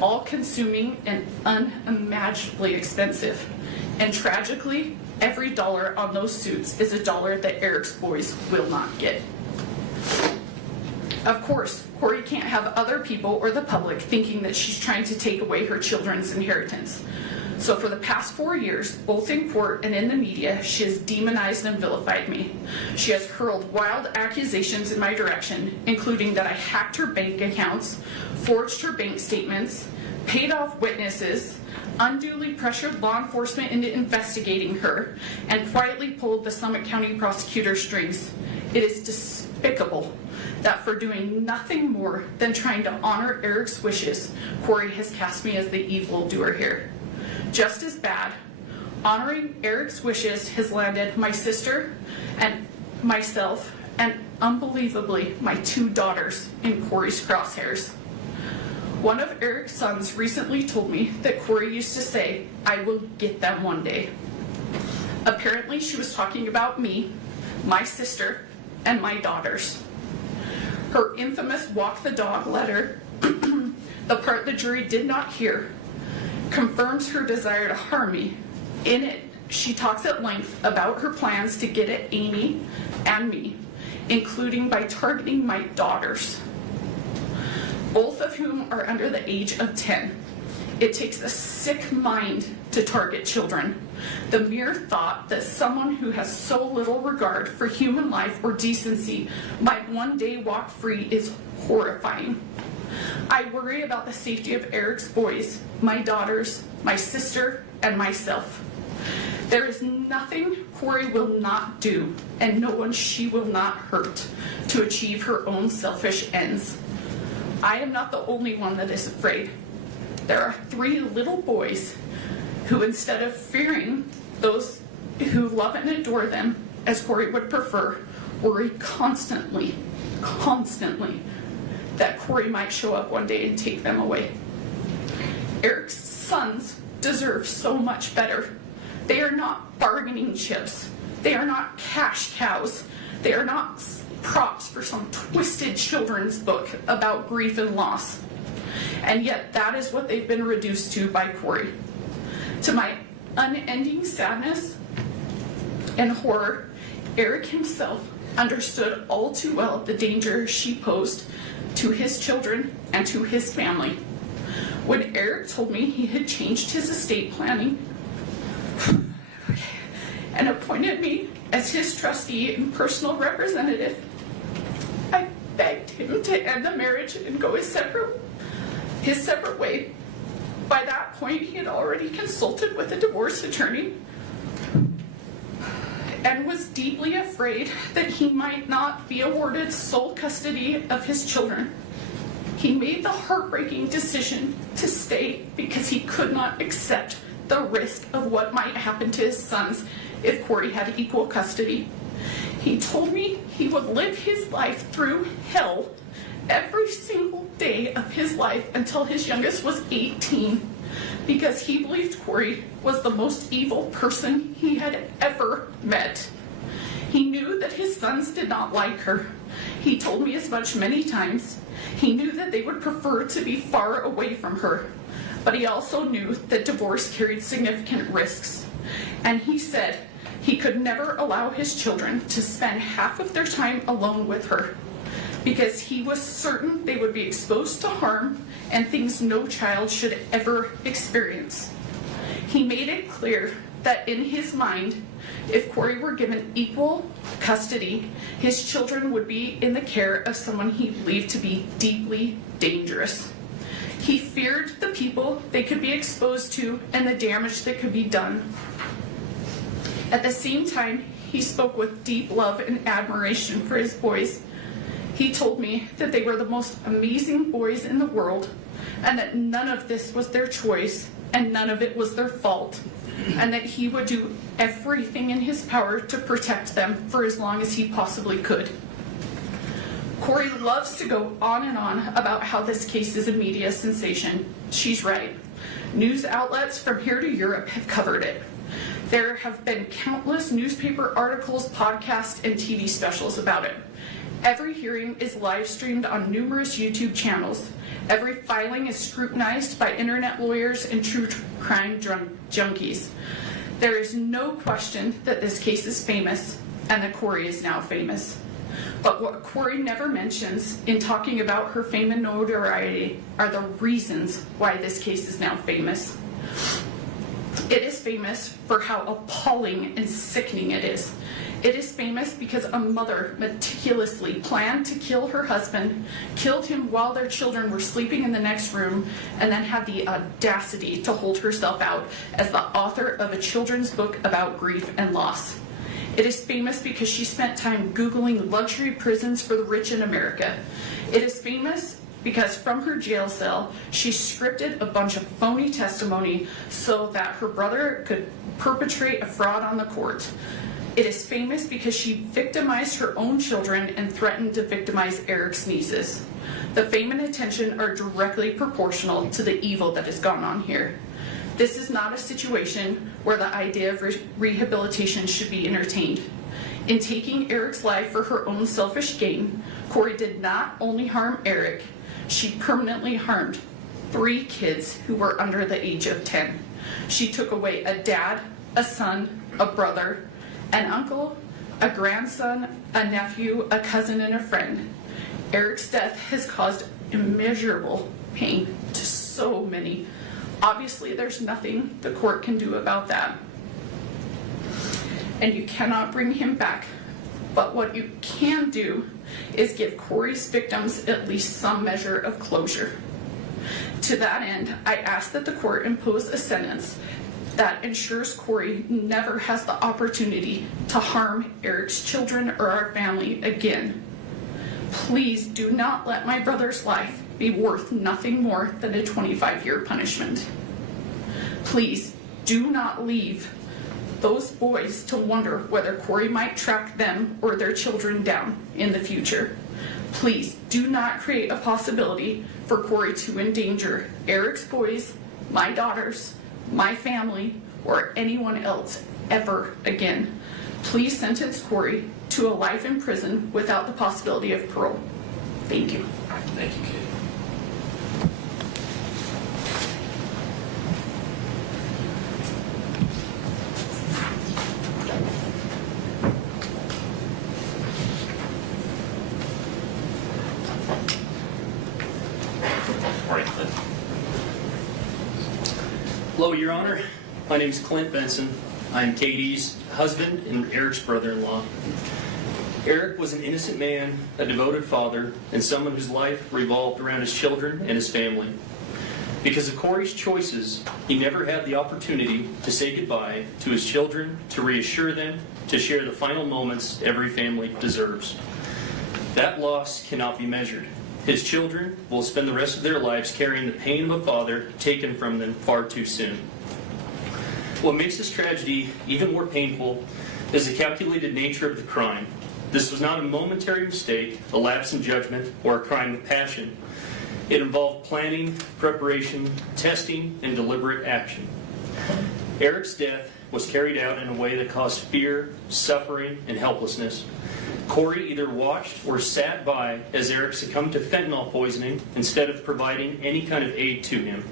all-consuming, and unimaginably expensive. And tragically, every dollar on those suits is a dollar that Eric's boys will not get. Of course, Kouri can't have other people or the public thinking that she's trying to take away her children's inheritance. So for the past 4 years, both in court and in the media, she has demonized and vilified me. She has hurled wild accusations in my direction, including that I hacked her bank accounts, forged her bank statements, paid off witnesses, unduly pressured law enforcement into investigating her, and quietly pulled the Summit County prosecutor's strings. It is despicable that for doing nothing more than trying to honor Eric's wishes, Kouri has cast me as the evildoer here. Just as bad, honoring Eric's wishes has landed my sister and myself, and unbelievably, my 2 daughters in Kouri's crosshairs. One of Eric's sons recently told me that Kouri used to say, "I will get them one day." Apparently, she was talking about me, my sister, and my daughters. Her infamous walk the dog letter, the part the jury did not hear, confirms her desire to harm me. In it, she talks at length about her plans to get at Amy and me, including by targeting my daughters, both of whom are under the age of 10. It takes a sick mind to target children. The mere thought that someone who has so little regard for human life or decency might one day walk free is horrifying. I worry about the safety of Eric's boys, my daughters, my sister, and myself. There is nothing Kouri will not do, and no one she will not hurt, to achieve her own selfish ends. I am not the only one that is afraid. There are 3 little boys who, instead of fearing those who love and adore them, as Kouri would prefer, worry constantly that Kouri might show up one day and take them away. Eric's sons deserve so much better. They are not bargaining chips. They are not cash cows. They are not props for some twisted children's book about grief and loss. And yet that is what they've been reduced to by Kouri. To my unending sadness and horror, Eric himself understood all too well the danger she posed to his children and to his family. When Eric told me he had changed his estate planning and appointed me as his trustee and personal representative, I begged him to end the marriage and go his separate his separate way. By that point, he had already consulted with a divorce attorney and was deeply afraid that he might not be awarded sole custody of his children. He made the heartbreaking decision to stay because he could not accept the risk of what might happen to his sons if Kouri had equal custody. He told me he would live his life through hell every single day of his life until his youngest was 18 because he believed Kouri was the most evil person he had ever met. He knew that his sons did not like her. He told me as much many times. He knew that they would prefer to be far away from her, but he also knew that divorce carried significant risks. And he said he could never allow his children to spend half of their time alone with her because he was certain they would be exposed to harm and things no child should ever experience. He made it clear that in his mind, if Kouri were given equal custody, his children would be in the care of someone he believed to be deeply dangerous. He feared the people they could be exposed to and the damage that could be done. At the same time, he spoke with deep love and admiration for his boys. He told me that they were the most amazing boys in the world and that none of this was their choice and none of it was their fault, and that he would do everything in his power to protect them for as long as he possibly could. Kouri loves to go on and on about how this case is a media sensation. She's right. News outlets from here to Europe have covered it. There have been countless newspaper articles, podcasts, and TV specials about it. Every hearing is live streamed on numerous YouTube channels. Every filing is scrutinized by internet lawyers and true crime junkies. There is no question that this case is famous and that Kouri is now famous. But what Kouri never mentions in talking about her fame and notoriety are the reasons why this case is now famous. It is famous for how appalling and sickening it is. It is famous because a mother meticulously planned to kill her husband, killed him while their children were sleeping in the next room, and then had the audacity to hold herself out as the author of a children's book about grief and loss. It is famous because she spent time Googling luxury prisons for the rich in America. It is famous because from her jail cell, she scripted a bunch of phony testimony so that her brother could perpetrate a fraud on the court. It is famous because she victimized her own children and threatened to victimize Eric's nieces. The fame and attention are directly proportional to the evil that has gone on here. This is not a situation where the idea of rehabilitation should be entertained. In taking Eric's life for her own selfish gain, Kouri did not only harm Eric, she permanently harmed 3 kids who were under the age of 10. She took away a dad, a son, a brother, an uncle, a grandson, a nephew, a cousin, and a friend. Eric's death has caused immeasurable pain to so many. Obviously, there's nothing the court can do about that. And you cannot bring him back. But what you can do is give Kouri's victims at least some measure of closure. To that end, I ask that the court impose a sentence that ensures Kouri never has the opportunity to harm Eric's children or our family again. Please do not let my brother's life be worth nothing more than a 25-year punishment. Please do not leave those boys to wonder whether Kouri might track them or their children down in the future. Please do not create a possibility for Kouri to endanger Eric's boys, my daughters, my family, or anyone else ever again. Please sentence Kouri to a life in prison without the possibility of parole. Thank you. Thank you, Kate. Morning, Clint. Hello, Your Honor. My name is Clint Benson. I'm Katie's husband and Eric's brother-in-law. Eric was an innocent man, a devoted father, and someone whose life revolved around his children and his family. Because of Kouri's choices, he never had the opportunity to say goodbye to his children, to reassure them, to share the final moments every family deserves. That loss cannot be measured. His children will spend the rest of their lives carrying the pain of a father taken from them far too soon. What makes this tragedy even more painful is the calculated nature of the crime. This was not a momentary mistake, a lapse in judgment, or a crime of passion. It involved planning, preparation, testing, and deliberate action. Eric's death was carried out in a way that caused fear, suffering, and helplessness. Kouri either watched or sat by as Eric succumbed to fentanyl poisoning instead of providing any kind of aid to him.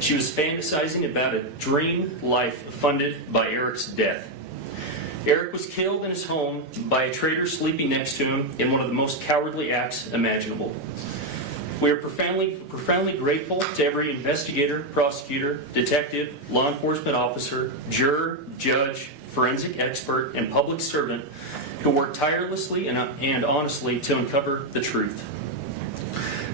She was fantasizing about a dream life funded by Eric's death. Eric was killed in his home by a traitor sleeping next to him in one of the most cowardly acts imaginable. We are profoundly grateful to every investigator, prosecutor, detective, law enforcement officer, juror, judge, forensic expert, and public servant who worked tirelessly and honestly to uncover the truth.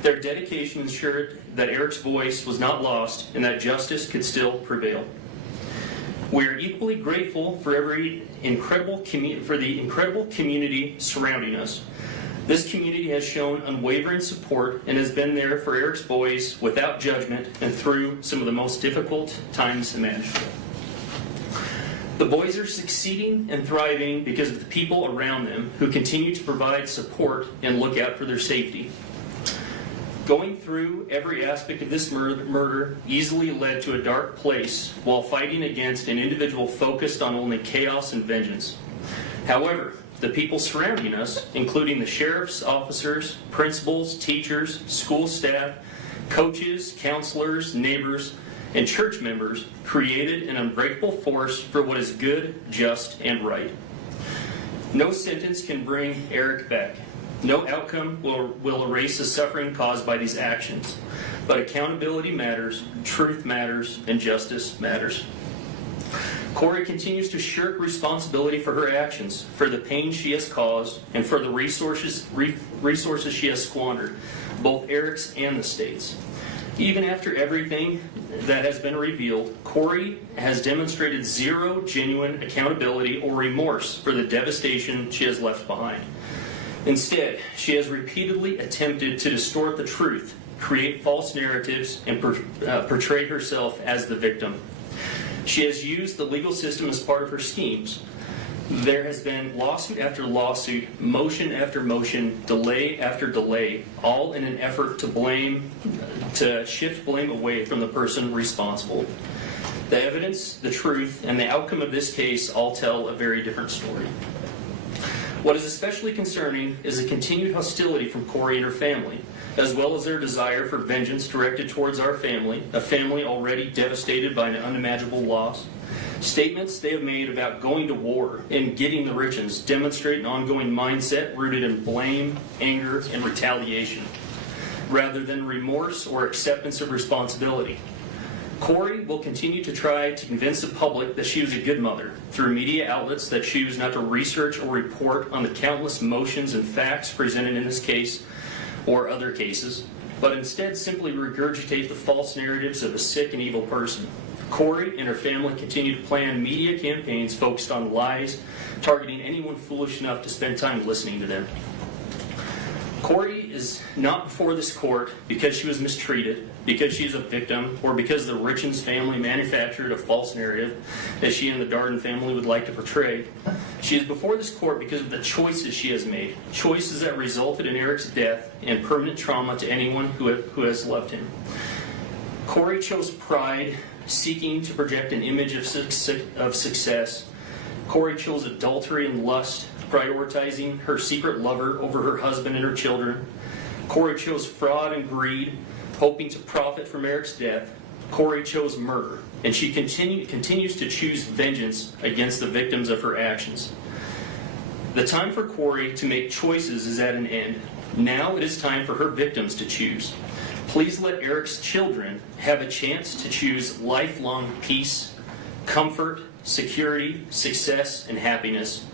Their dedication ensured that Eric's voice was not lost and that justice could still prevail. We are equally grateful for the incredible community surrounding us. This community has shown unwavering support and has been there for Eric's boys without judgment and through some of the most difficult times imaginable. The boys are succeeding and thriving because of the people around them who continue to provide support and look out for their safety. Going through every aspect of this murder easily led to a dark place while fighting against an individual focused on only chaos and vengeance. However, the people surrounding us, including the sheriff's officers, principals, teachers, school staff, coaches, counselors, neighbors, and church members, created an unbreakable force for what is good, just, and right. No sentence can bring Eric back. No outcome will erase the suffering caused by these actions. But accountability matters, truth matters, and justice matters. Kouri continues to shirk responsibility for her actions, for the pain she has caused, and for the resources she has squandered, both Eric's and the state's. Even after everything that has been revealed, Kouri has demonstrated zero genuine accountability or remorse for the devastation she has left behind. Instead, she has repeatedly attempted to distort the truth, create false narratives, and portray herself as the victim. She has used the legal system as part of her schemes. There has been lawsuit after lawsuit, motion after motion, delay after delay, all in an effort to shift blame away from the person responsible. The evidence, the truth, and the outcome of this case all tell a very different story. What is especially concerning is the continued hostility from Kouri and her family, as well as their desire for vengeance directed towards our family, a family already devastated by an unimaginable loss. Statements they have made about going to war and getting the Richins demonstrate an ongoing mindset rooted in blame, anger, and retaliation, rather than remorse or acceptance of responsibility. Kouri will continue to try to convince the public that she was a good mother through media outlets that choose not to research or report on the countless motions and facts presented in this case or other cases, but instead simply regurgitate the false narratives of a sick and evil person. Kouri and her family continue to plan media campaigns focused on lies, targeting anyone foolish enough to spend time listening to them. Kouri is not before this court because she was mistreated, because she is a victim, or because the Richins family manufactured a false narrative that she and the Darden family would like to portray. She is before this court because of the choices she has made, choices that resulted in Eric's death and permanent trauma to anyone who has loved him. Kouri chose pride, seeking to project an image of success. Kouri chose adultery and lust, prioritizing her secret lover over her husband and her children. Kouri chose fraud and greed, hoping to profit from Eric's death. Kouri chose murder, and she continues to choose vengeance against the victims of her actions. The time for Kouri to make choices is at an end. Now it is time for her victims to choose. Please let Eric's children have a chance to choose lifelong peace, comfort, security, success, and happiness.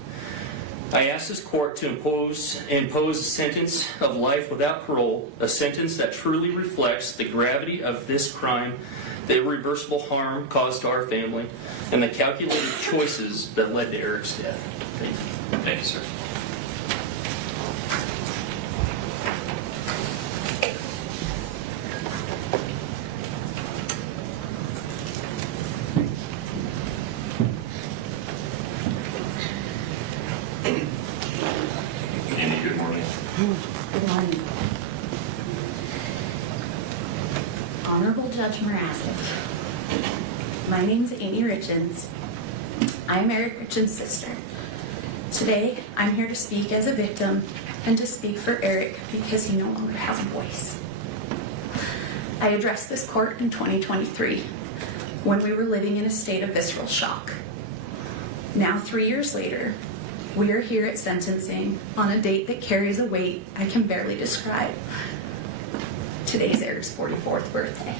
I ask this court to impose a sentence of life without parole, a sentence that truly reflects the gravity of this crime, the irreversible harm caused to our family, and the calculated choices that led to Eric's death. Thank you. Thank you, sir. Andy, good morning. Good morning. Honorable Judge Mrazek, my name is Amy Richins. I am Eric Richins' sister. Today, I'm here to speak as a victim and to speak for Eric because he no longer has a voice. I addressed this court in 2023 when we were living in a state of visceral shock. Now, 3 years later, we are here at sentencing on a date that carries a weight I can barely describe. Today's Eric's 44th birthday.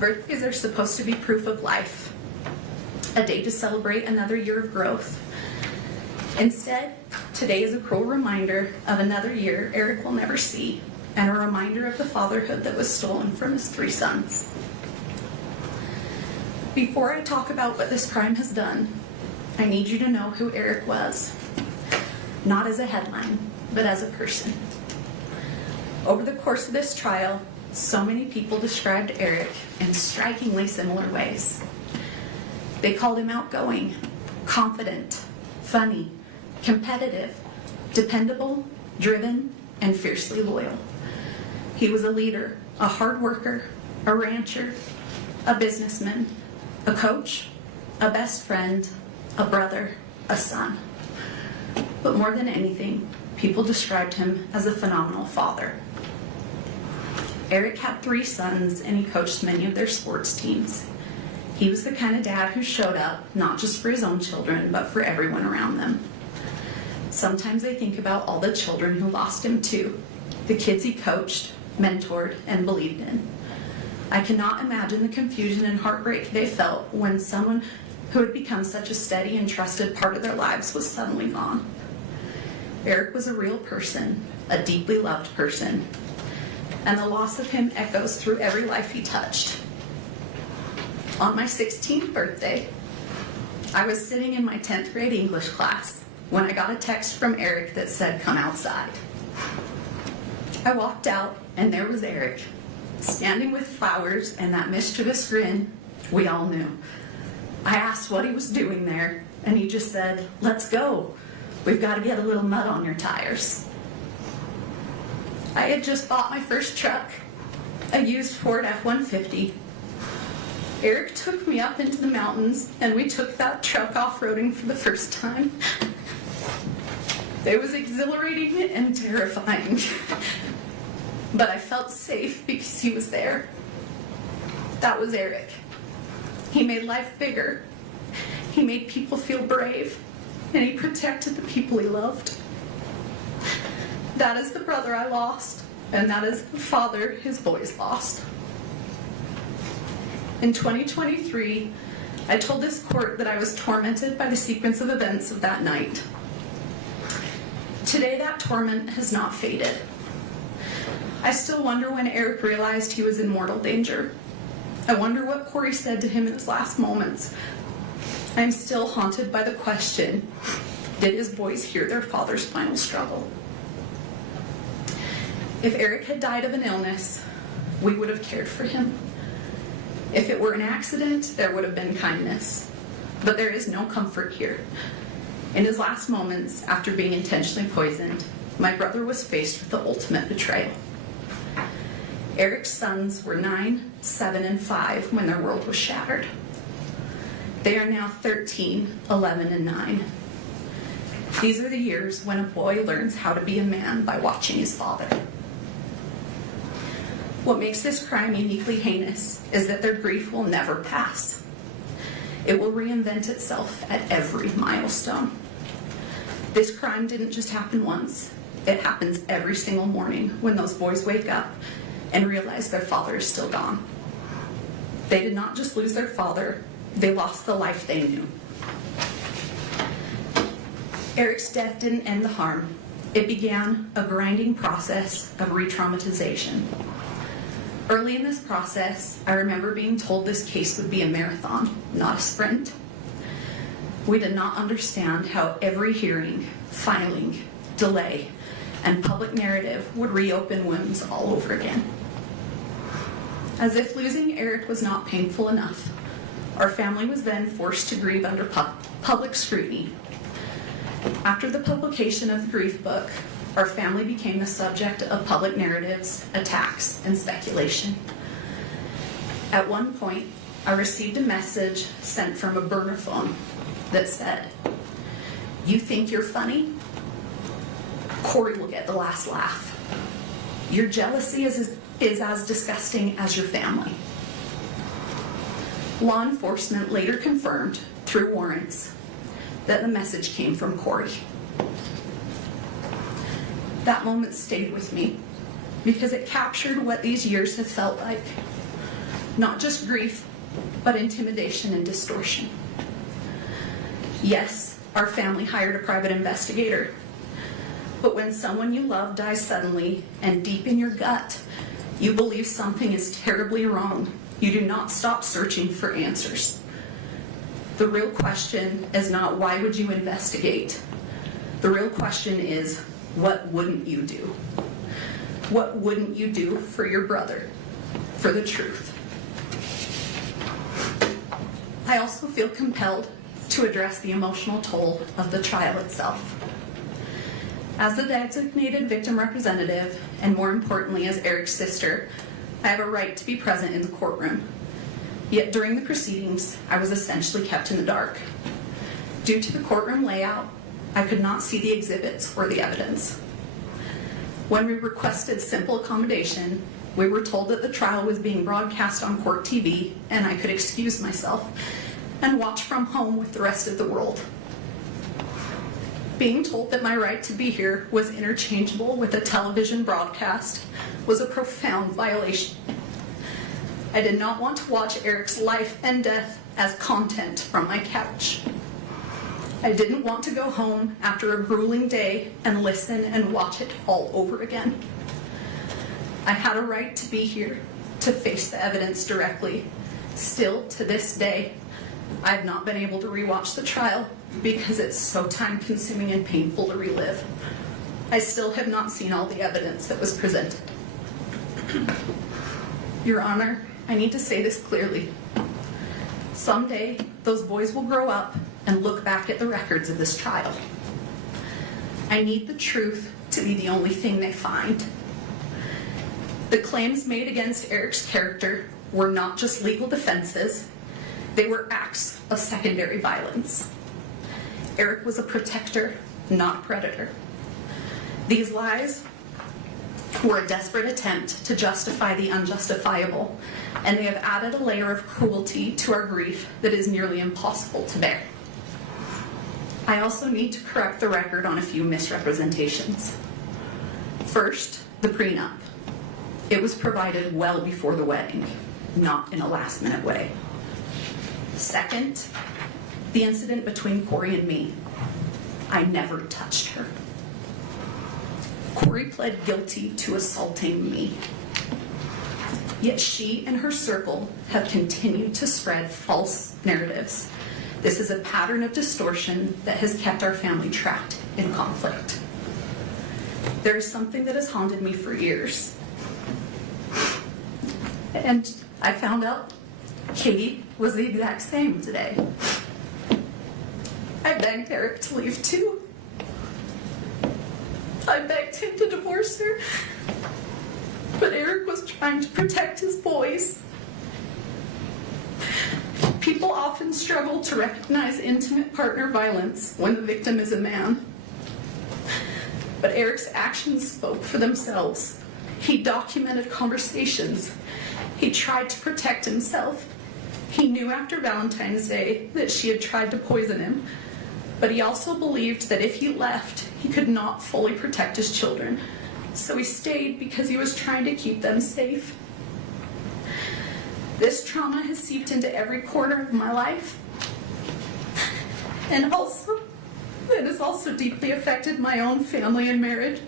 Birthdays are supposed to be proof of life, a day to celebrate another year of growth. Instead, today is a cruel reminder of another year Eric will never see, and a reminder of the fatherhood that was stolen from his 3 sons. Before I talk about what this crime has done, I need you to know who Eric was, not as a headline, but as a person. Over the course of this trial, so many people described Eric in strikingly similar ways. They called him outgoing, confident, funny, competitive, dependable, driven, and fiercely loyal. He was a leader, a hard worker, a rancher, a businessman, a coach, a best friend, a brother, a son. But more than anything, people described him as a phenomenal father. Eric had 3 sons and he coached many of their sports teams. He was the kind of dad who showed up not just for his own children, but for everyone around them. Sometimes I think about all the children who lost him too, the kids he coached, mentored, and believed in. I cannot imagine the confusion and heartbreak they felt when someone who had become such a steady and trusted part of their lives was suddenly gone. Eric was a real person, a deeply loved person, and the loss of him echoes through every life he touched. On my 16th birthday, I was sitting in my 10th grade English class when I got a text from Eric that said, "Come outside." I walked out and there was Eric, standing with flowers and that mischievous grin we all knew. I asked what he was doing there, and he just said, "Let's go. We've got to get a little mud on your tires." I had just bought my first truck, a used Ford F-150. Eric took me up into the mountains, and we took that truck off-roading for the first time. It was exhilarating and terrifying, but I felt safe because he was there. That was Eric. He made life bigger. He made people feel brave, and he protected the people he loved. That is the brother I lost, and that is the father his boys lost. In 2023, I told this court that I was tormented by the sequence of events of that night. Today, that torment has not faded. I still wonder when Eric realized he was in mortal danger. I wonder what Kouri said to him in his last moments. I'm still haunted by the question, did his boys hear their father's final struggle? If Eric had died of an illness, we would have cared for him. If it were an accident, there would have been kindness. But there is no comfort here. In his last moments, after being intentionally poisoned, my brother was faced with the ultimate betrayal. Eric's sons were 9, 7, and 5 when their world was shattered. They are now 13, 11, and 9. These are the years when a boy learns how to be a man by watching his father. What makes this crime uniquely heinous is that their grief will never pass. It will reinvent itself at every milestone. This crime didn't just happen once. It happens every single morning when those boys wake up and realize their father is still gone. They did not just lose their father, they lost the life they knew. Eric's death didn't end the harm. It began a grinding process of re-traumatization. Early in this process, I remember being told this case would be a marathon, not a sprint. We did not understand how every hearing, filing, delay, and public narrative would reopen wounds all over again. As if losing Eric was not painful enough, our family was then forced to grieve under public scrutiny. After the publication of the grief book, our family became the subject of public narratives, attacks, and speculation. At one point, I received a message sent from a burner phone that said, "You think you're funny? Kouri will get the last laugh. Your jealousy is as disgusting as your family." Law enforcement later confirmed, through warrants, that the message came from Kouri. That moment stayed with me because it captured what these years have felt like. Not just grief, but intimidation and distortion. Yes, our family hired a private investigator. But when someone you love dies suddenly and deep in your gut, you believe something is terribly wrong, you do not stop searching for answers. The real question is not why would you investigate? The real question is, what wouldn't you do? What wouldn't you do for your brother, for the truth? I also feel compelled to address the emotional toll of the trial itself. As the designated victim representative, and more importantly as Eric's sister, I have a right to be present in the courtroom. Yet during the proceedings, I was essentially kept in the dark. Due to the courtroom layout, I could not see the exhibits or the evidence. When we requested simple accommodation, we were told that the trial was being broadcast on court TV and I could excuse myself and watch from home with the rest of the world. Being told that my right to be here was interchangeable with a television broadcast was a profound violation. I did not want to watch Eric's life and death as content from my couch. I didn't want to go home after a grueling day and listen and watch it all over again. I had a right to be here, to face the evidence directly. Still, to this day, I have not been able to rewatch the trial because it's so time-consuming and painful to relive. I still have not seen all the evidence that was presented. Your Honor, I need to say this clearly. Someday, those boys will grow up and look back at the records of this trial. I need the truth to be the only thing they find. The claims made against Eric's character were not just legal defenses, they were acts of secondary violence. Eric was a protector, not a predator. These lies were a desperate attempt to justify the unjustifiable, and they have added a layer of cruelty to our grief that is nearly impossible to bear. I also need to correct the record on a few misrepresentations. First, the prenup. It was provided well before the wedding, not in a last-minute way. Second, the incident between Kouri and me. I never touched her. Kouri pled guilty to assaulting me. Yet she and her circle have continued to spread false narratives. This is a pattern of distortion that has kept our family trapped in conflict. There is something that has haunted me for years. And I found out Katie was the exact same today. I begged Eric to leave too. I begged him to divorce her. But Eric was trying to protect his boys. People often struggle to recognize intimate partner violence when the victim is a man. But Eric's actions spoke for themselves. He documented conversations. He tried to protect himself. He knew after Valentine's Day that she had tried to poison him, but he also believed that if he left, he could not fully protect his children. So he stayed because he was trying to keep them safe. This trauma has seeped into every corner of my life. And also, It has also deeply affected my own family and marriage.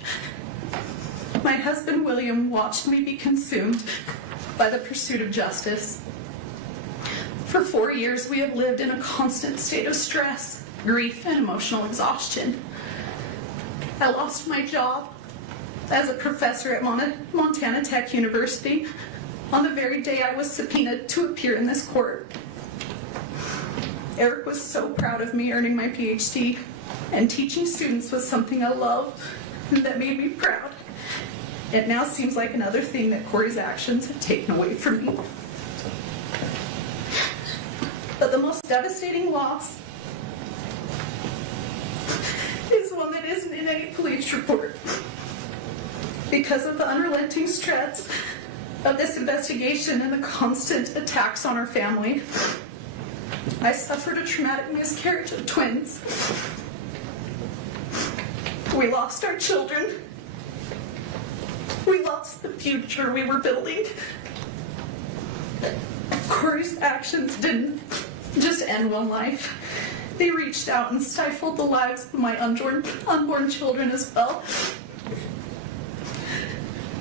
My husband, William, watched me be consumed by the pursuit of justice. For 4 years, we have lived in a constant state of stress, grief, and emotional exhaustion. I lost my job as a professor at Montana Tech University on the very day I was subpoenaed to appear in this court. Eric was so proud of me earning my PhD, and teaching students was something I loved and that made me proud. It now seems like another thing that Kouri's actions have taken away from me. But the most devastating loss is one that isn't in any police report. Because of the unrelenting stress of this investigation and the constant attacks on our family, I suffered a traumatic miscarriage of twins. We lost our children. We lost the future we were building. Kouri's actions didn't just end one life. They reached out and stifled the lives of my unborn children as well.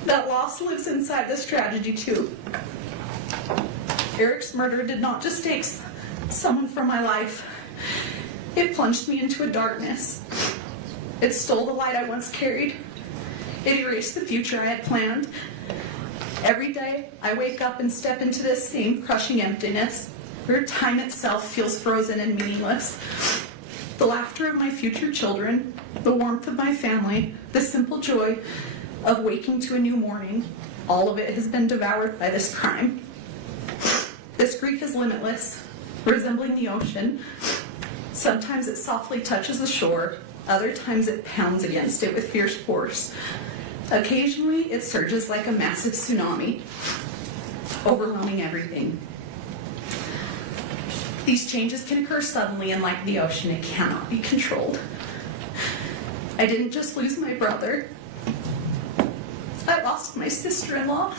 That loss lives inside this tragedy too. Eric's murder did not just take someone from my life. It plunged me into a darkness. It stole the light I once carried. It erased the future I had planned. Every day, I wake up and step into this same crushing emptiness, where time itself feels frozen and meaningless. The laughter of my future children, the warmth of my family, the simple joy of waking to a new morning, all of it has been devoured by this crime. This grief is limitless, resembling the ocean. Sometimes it softly touches the shore, other times it pounds against it with fierce force. Occasionally, it surges like a massive tsunami, overwhelming everything. These changes can occur suddenly, and like the ocean, it cannot be controlled. I didn't just lose my brother. I lost my sister-in-law.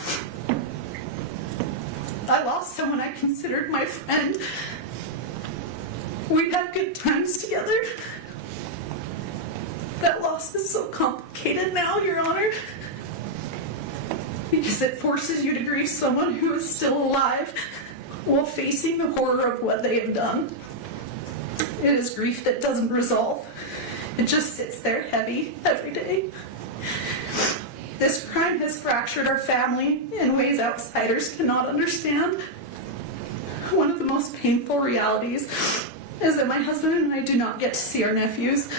I lost someone I considered my friend. We had good times together. That loss is so complicated now, Your Honor, because it forces you to grieve someone who is still alive while facing the horror of what they have done. It is grief that doesn't resolve. It just sits there heavy every day. This crime has fractured our family in ways outsiders cannot understand. One of the most painful realities is that my husband and I do not get to see our nephews.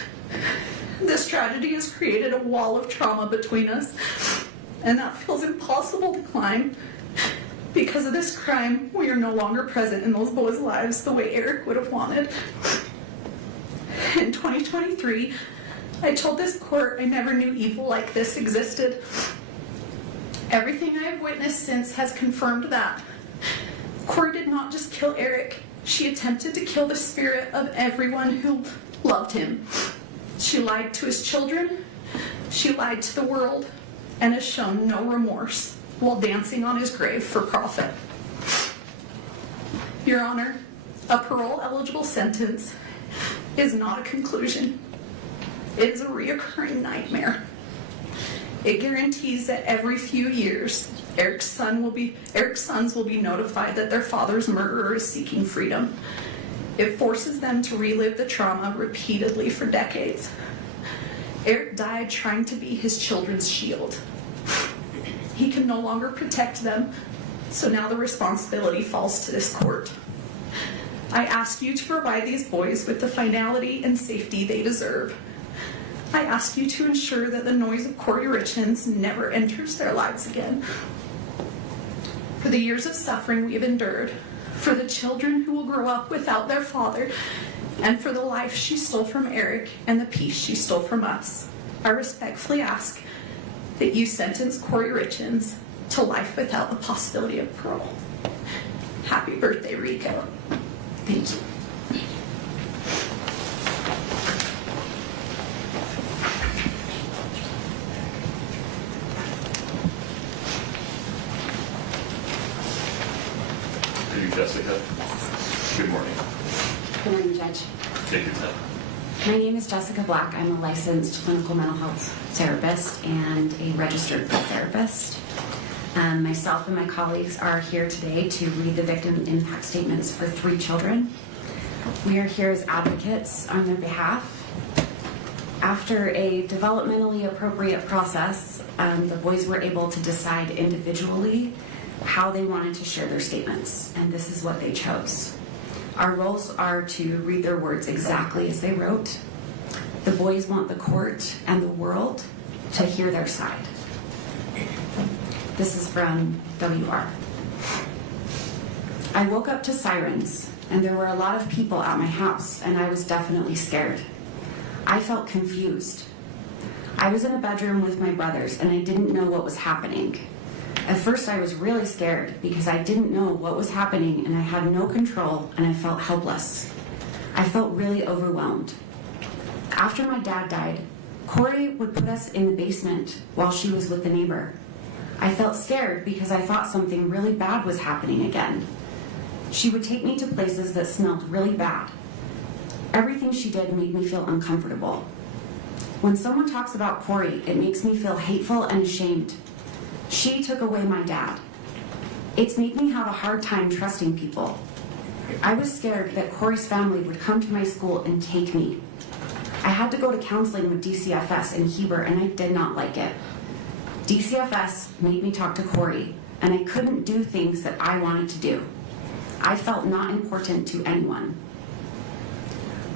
This tragedy has created a wall of trauma between us, and that feels impossible to climb. Because of this crime, we are no longer present in those boys' lives the way Eric would have wanted. In 2023, I told this court I never knew evil like this existed. Everything I have witnessed since has confirmed that. Kouri did not just kill Eric, she attempted to kill the spirit of everyone who loved him. She lied to his children, she lied to the world, and has shown no remorse while dancing on his grave for profit. Your Honor, a parole-eligible sentence is not a conclusion. It is a reoccurring nightmare. It guarantees that every few years, Eric's sons will be notified that their father's murderer is seeking freedom. It forces them to relive the trauma repeatedly for decades. Eric died trying to be his children's shield. He can no longer protect them, so now the responsibility falls to this court. I ask you to provide these boys with the finality and safety they deserve. I ask you to ensure that the noise of Kouri Richins never enters their lives again. For the years of suffering we have endured, for the children who will grow up without their father, and for the life she stole from Eric and the peace she stole from us, I respectfully ask that you sentence Kouri Richins to life without the possibility of parole. Happy birthday, Rico. Thank you. Are you Jessica? Good morning. Good morning, Judge. Take your time. My name is Jessica Black. I'm a licensed clinical mental health therapist and a registered therapist. Myself and my colleagues are here today to read the victim impact statements for 3 children. We are here as advocates on their behalf. After a developmentally appropriate process, the boys were able to decide individually how they wanted to share their statements, and this is what they chose. Our roles are to read their words exactly as they wrote. The boys want the court and the world to hear their side. This is from WR. I woke up to sirens, and there were a lot of people at my house, and I was definitely scared. I felt confused. I was in a bedroom with my brothers, and I didn't know what was happening. At first, I was really scared because I didn't know what was happening, and I had no control, and I felt helpless. I felt really overwhelmed. After my dad died, Kouri would put us in the basement while she was with the neighbor. I felt scared because I thought something really bad was happening again. She would take me to places that smelled really bad. Everything she did made me feel uncomfortable. When someone talks about Kouri, it makes me feel hateful and ashamed. She took away my dad. It's made me have a hard time trusting people. I was scared that Kouri's family would come to my school and take me. I had to go to counseling with DCFS in Heber, and I did not like it. DCFS made me talk to Kouri, and I couldn't do things that I wanted to do. I felt not important to anyone.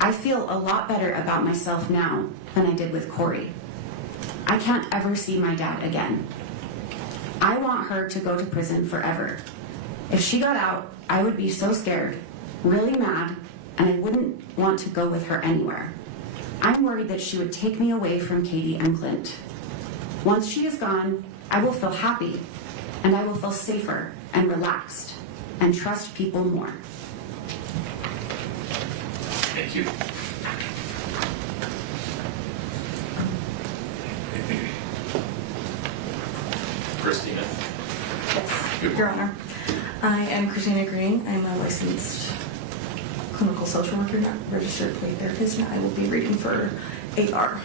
I feel a lot better about myself now than I did with Kouri. I can't ever see my dad again. I want her to go to prison forever. If she got out, I would be so scared, really mad, and I wouldn't want to go with her anywhere. I'm worried that she would take me away from Katie and Clint. Once she is gone, I will feel happy, and I will feel safer and relaxed, and trust people more. Thank you. Christina. Yes, Good Your morning. Honor. I am Christina Green. I'm a licensed clinical social worker, not registered play therapist, and I will be reading for AR.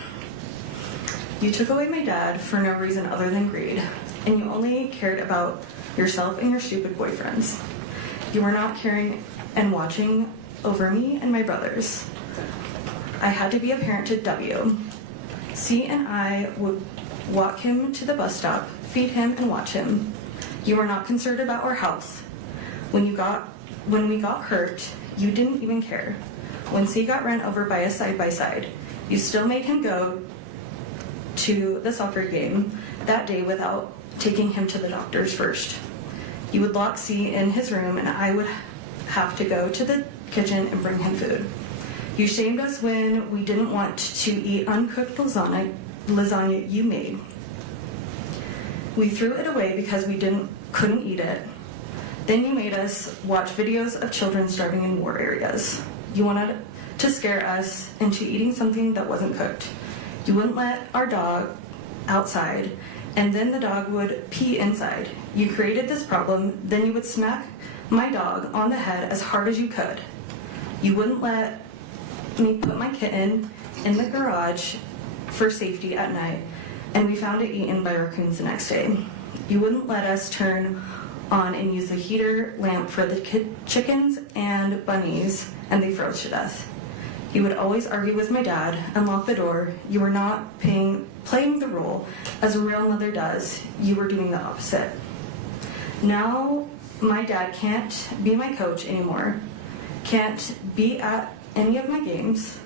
You took away my dad for no reason other than greed, and you only cared about yourself and your stupid boyfriends. You were not caring and watching over me and my brothers. I had to be a parent to W. C and I would walk him to the bus stop, feed him, and watch him. You were not concerned about our health. When we got hurt, you didn't even care. When C got run over by a side-by-side, you still made him go to the soccer game that day without taking him to the doctors first. You would lock C in his room, and I would have to go to the kitchen and bring him food. You shamed us when we didn't want to eat uncooked lasagna you made. We threw it away because we couldn't eat it. Then you made us watch videos of children starving in war areas. You wanted to scare us into eating something that wasn't cooked. You wouldn't let our dog outside, and then the dog would pee inside. You created this problem, then you would smack my dog on the head as hard as you could. You wouldn't let me put my kitten in the garage for safety at night, and we found it eaten by raccoons the next day. You wouldn't let us turn on and use the heater lamp for the chickens and bunnies, and they froze to death. You would always argue with my dad and lock the door. You were not playing the role as a real mother does. You were doing the opposite. Now my dad can't be my coach anymore, can't be at any of my games.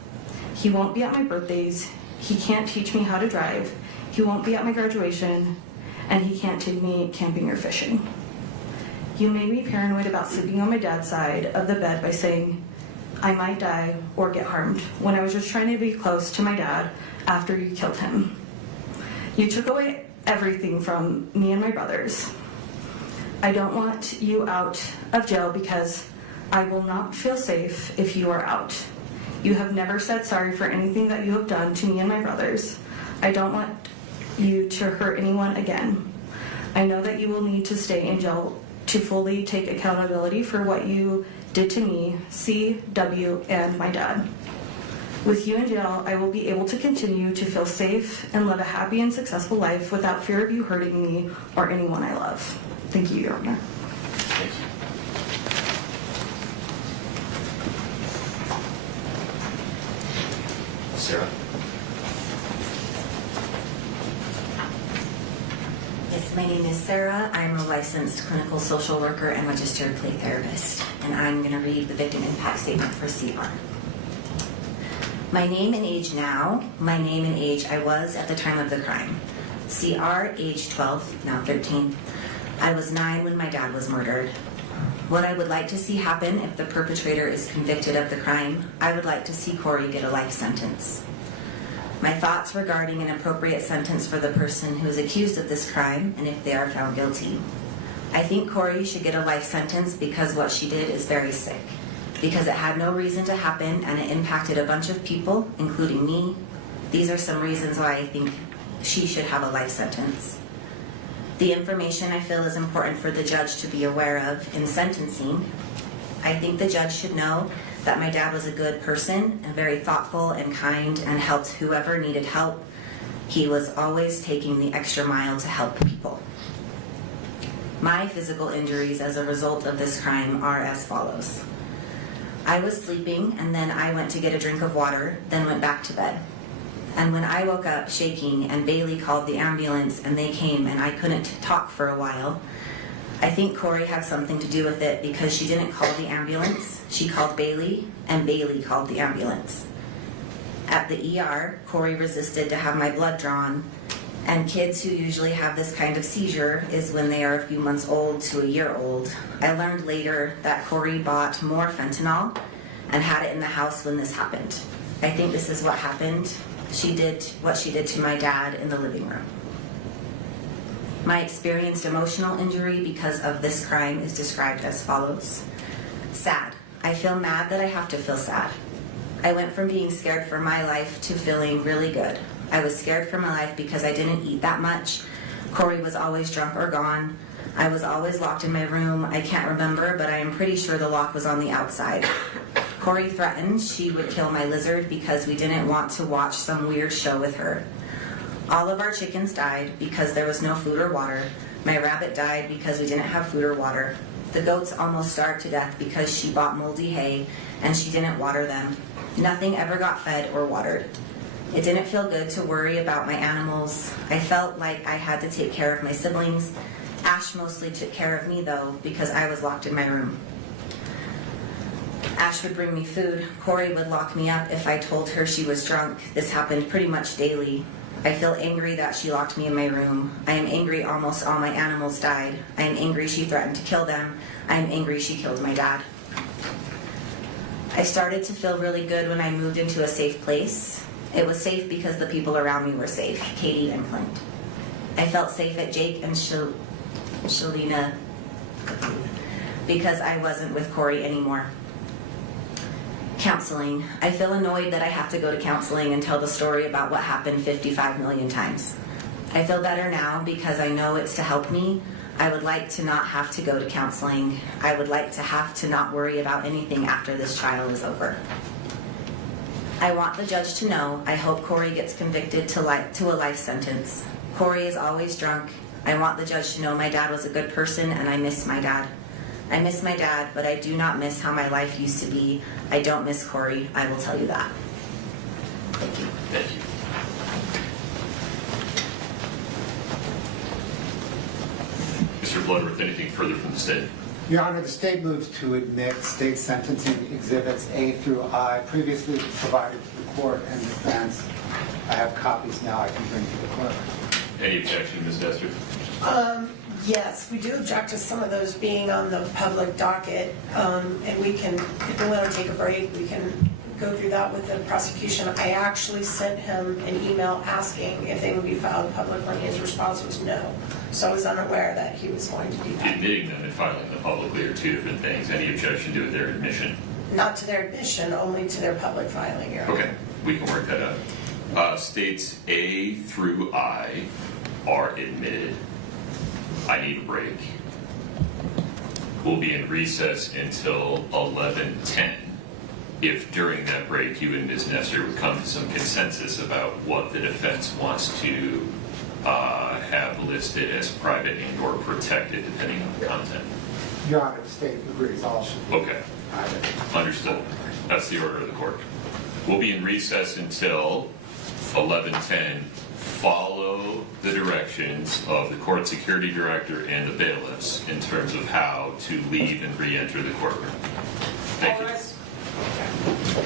He won't be at my birthdays. He can't teach me how to drive. He won't be at my graduation, and he can't take me camping or fishing. You made me paranoid about sleeping on my dad's side of the bed by saying I might die or get harmed when I was just trying to be close to my dad after you killed him. You took away everything from me and my brothers. I don't want you out of jail because I will not feel safe if you are out. You have never said sorry for anything that you have done to me and my brothers. I don't want you to hurt anyone again. I know that you will need to stay in jail to fully take accountability for what you did to me, C, W, and my dad. With you in jail, I will be able to continue to feel safe and live a happy and successful life without fear of you hurting me or anyone I love. Thank you, Your Honor. Thank you. Sarah? Yes, my name is Sarah. I'm a licensed clinical social worker and registered play therapist, and I'm going to read the victim impact statement for CR. My name and age now, my name and age I was at the time of the crime. CR, age 12, now 13. I was 9 when my dad was murdered. What I would like to see happen if the perpetrator is convicted of the crime, I would like to see Kouri get a life sentence. My thoughts regarding an appropriate sentence for the person who is accused of this crime and if they are found guilty. I think Kouri should get a life sentence because what she did is very sick. Because it had no reason to happen and it impacted a bunch of people, including me. These are some reasons why I think she should have a life sentence. The information I feel is important for the judge to be aware of in sentencing. I think the judge should know that my dad was a good person and very thoughtful and kind and helped whoever needed help. He was always taking the extra mile to help people. My physical injuries as a result of this crime are as follows. I was sleeping and then I went to get a drink of water, then went back to bed. And when I woke up shaking and Bailey called the ambulance and they came and I couldn't talk for a while, I think Kouri had something to do with it because she didn't call the ambulance. She called Bailey and Bailey called the ambulance. At the ER, Kouri resisted to have my blood drawn, and kids who usually have this kind of seizure is when they are a few months old to a year old. I learned later that Kouri bought more fentanyl and had it in the house when this happened. I think this is what happened. She did what she did to my dad in the living room. My experienced emotional injury because of this crime is described as follows. Sad. I feel mad that I have to feel sad. I went from being scared for my life to feeling really good. I was scared for my life because I didn't eat that much. Kouri was always drunk or gone. I was always locked in my room. I can't remember, but I am pretty sure the lock was on the outside. Kouri threatened she would kill my lizard because we didn't want to watch some weird show with her. All of our chickens died because there was no food or water. My rabbit died because we didn't have food or water. The goats almost starved to death because she bought moldy hay and she didn't water them. Nothing ever got fed or watered. It didn't feel good to worry about my animals. I felt like I had to take care of my siblings. Ash mostly took care of me though because I was locked in my room. Ash would bring me food. Kouri would lock me up if I told her she was drunk. This happened pretty much daily. I feel angry that she locked me in my room. I am angry almost all my animals died. I am angry she threatened to kill them. I am angry she killed my dad. I started to feel really good when I moved into a safe place. It was safe because the people around me were safe, Katie and Clint. I felt safe at Jake and Shalina because I wasn't with Kouri anymore. Counseling. I feel annoyed that I have to go to counseling and tell the story about what happened 55 million times. I feel better now because I know it's to help me. I would like to not have to go to counseling. I would like to have to not worry about anything after this trial is over. I want the judge to know I hope Kouri gets convicted to a life sentence. Kouri is always drunk. I want the judge to know my dad was a good person and I miss my dad. I miss my dad, but I do not miss how my life used to be. I don't miss Kouri, I will tell you that. Thank you. Thank you. Mr. Bloodworth, anything further from the state? Your Honor, the state moves to admit state sentencing exhibits A through I previously provided to the court and defense. I have copies now I can bring to the clerk. Any objection, Ms. Dester? Yes, we do object to some of those being on the public docket, and we can, if we want to take a break, we can go through that with the prosecution. I actually sent him an email asking if they would be filed publicly. His response was no, so I was unaware that he was going to do that. Admitting them and filing them publicly are two different things. Any objection to their admission? Not to their admission, only to their public filing, Your Honor. Okay, we can work that out. States A through I are admitted. I need a break. We'll be in recess until 11:10. if during that break you and Ms. Nestor would come to some consensus about what the defense wants to have listed as private and or protected depending on the content. Your Honor, the state agrees all should be Okay, private. understood. That's the order of the court. We'll be in recess until 11:10. Follow the directions of the court security director and the bailiffs in terms of how to leave and re-enter the courtroom. Thank you.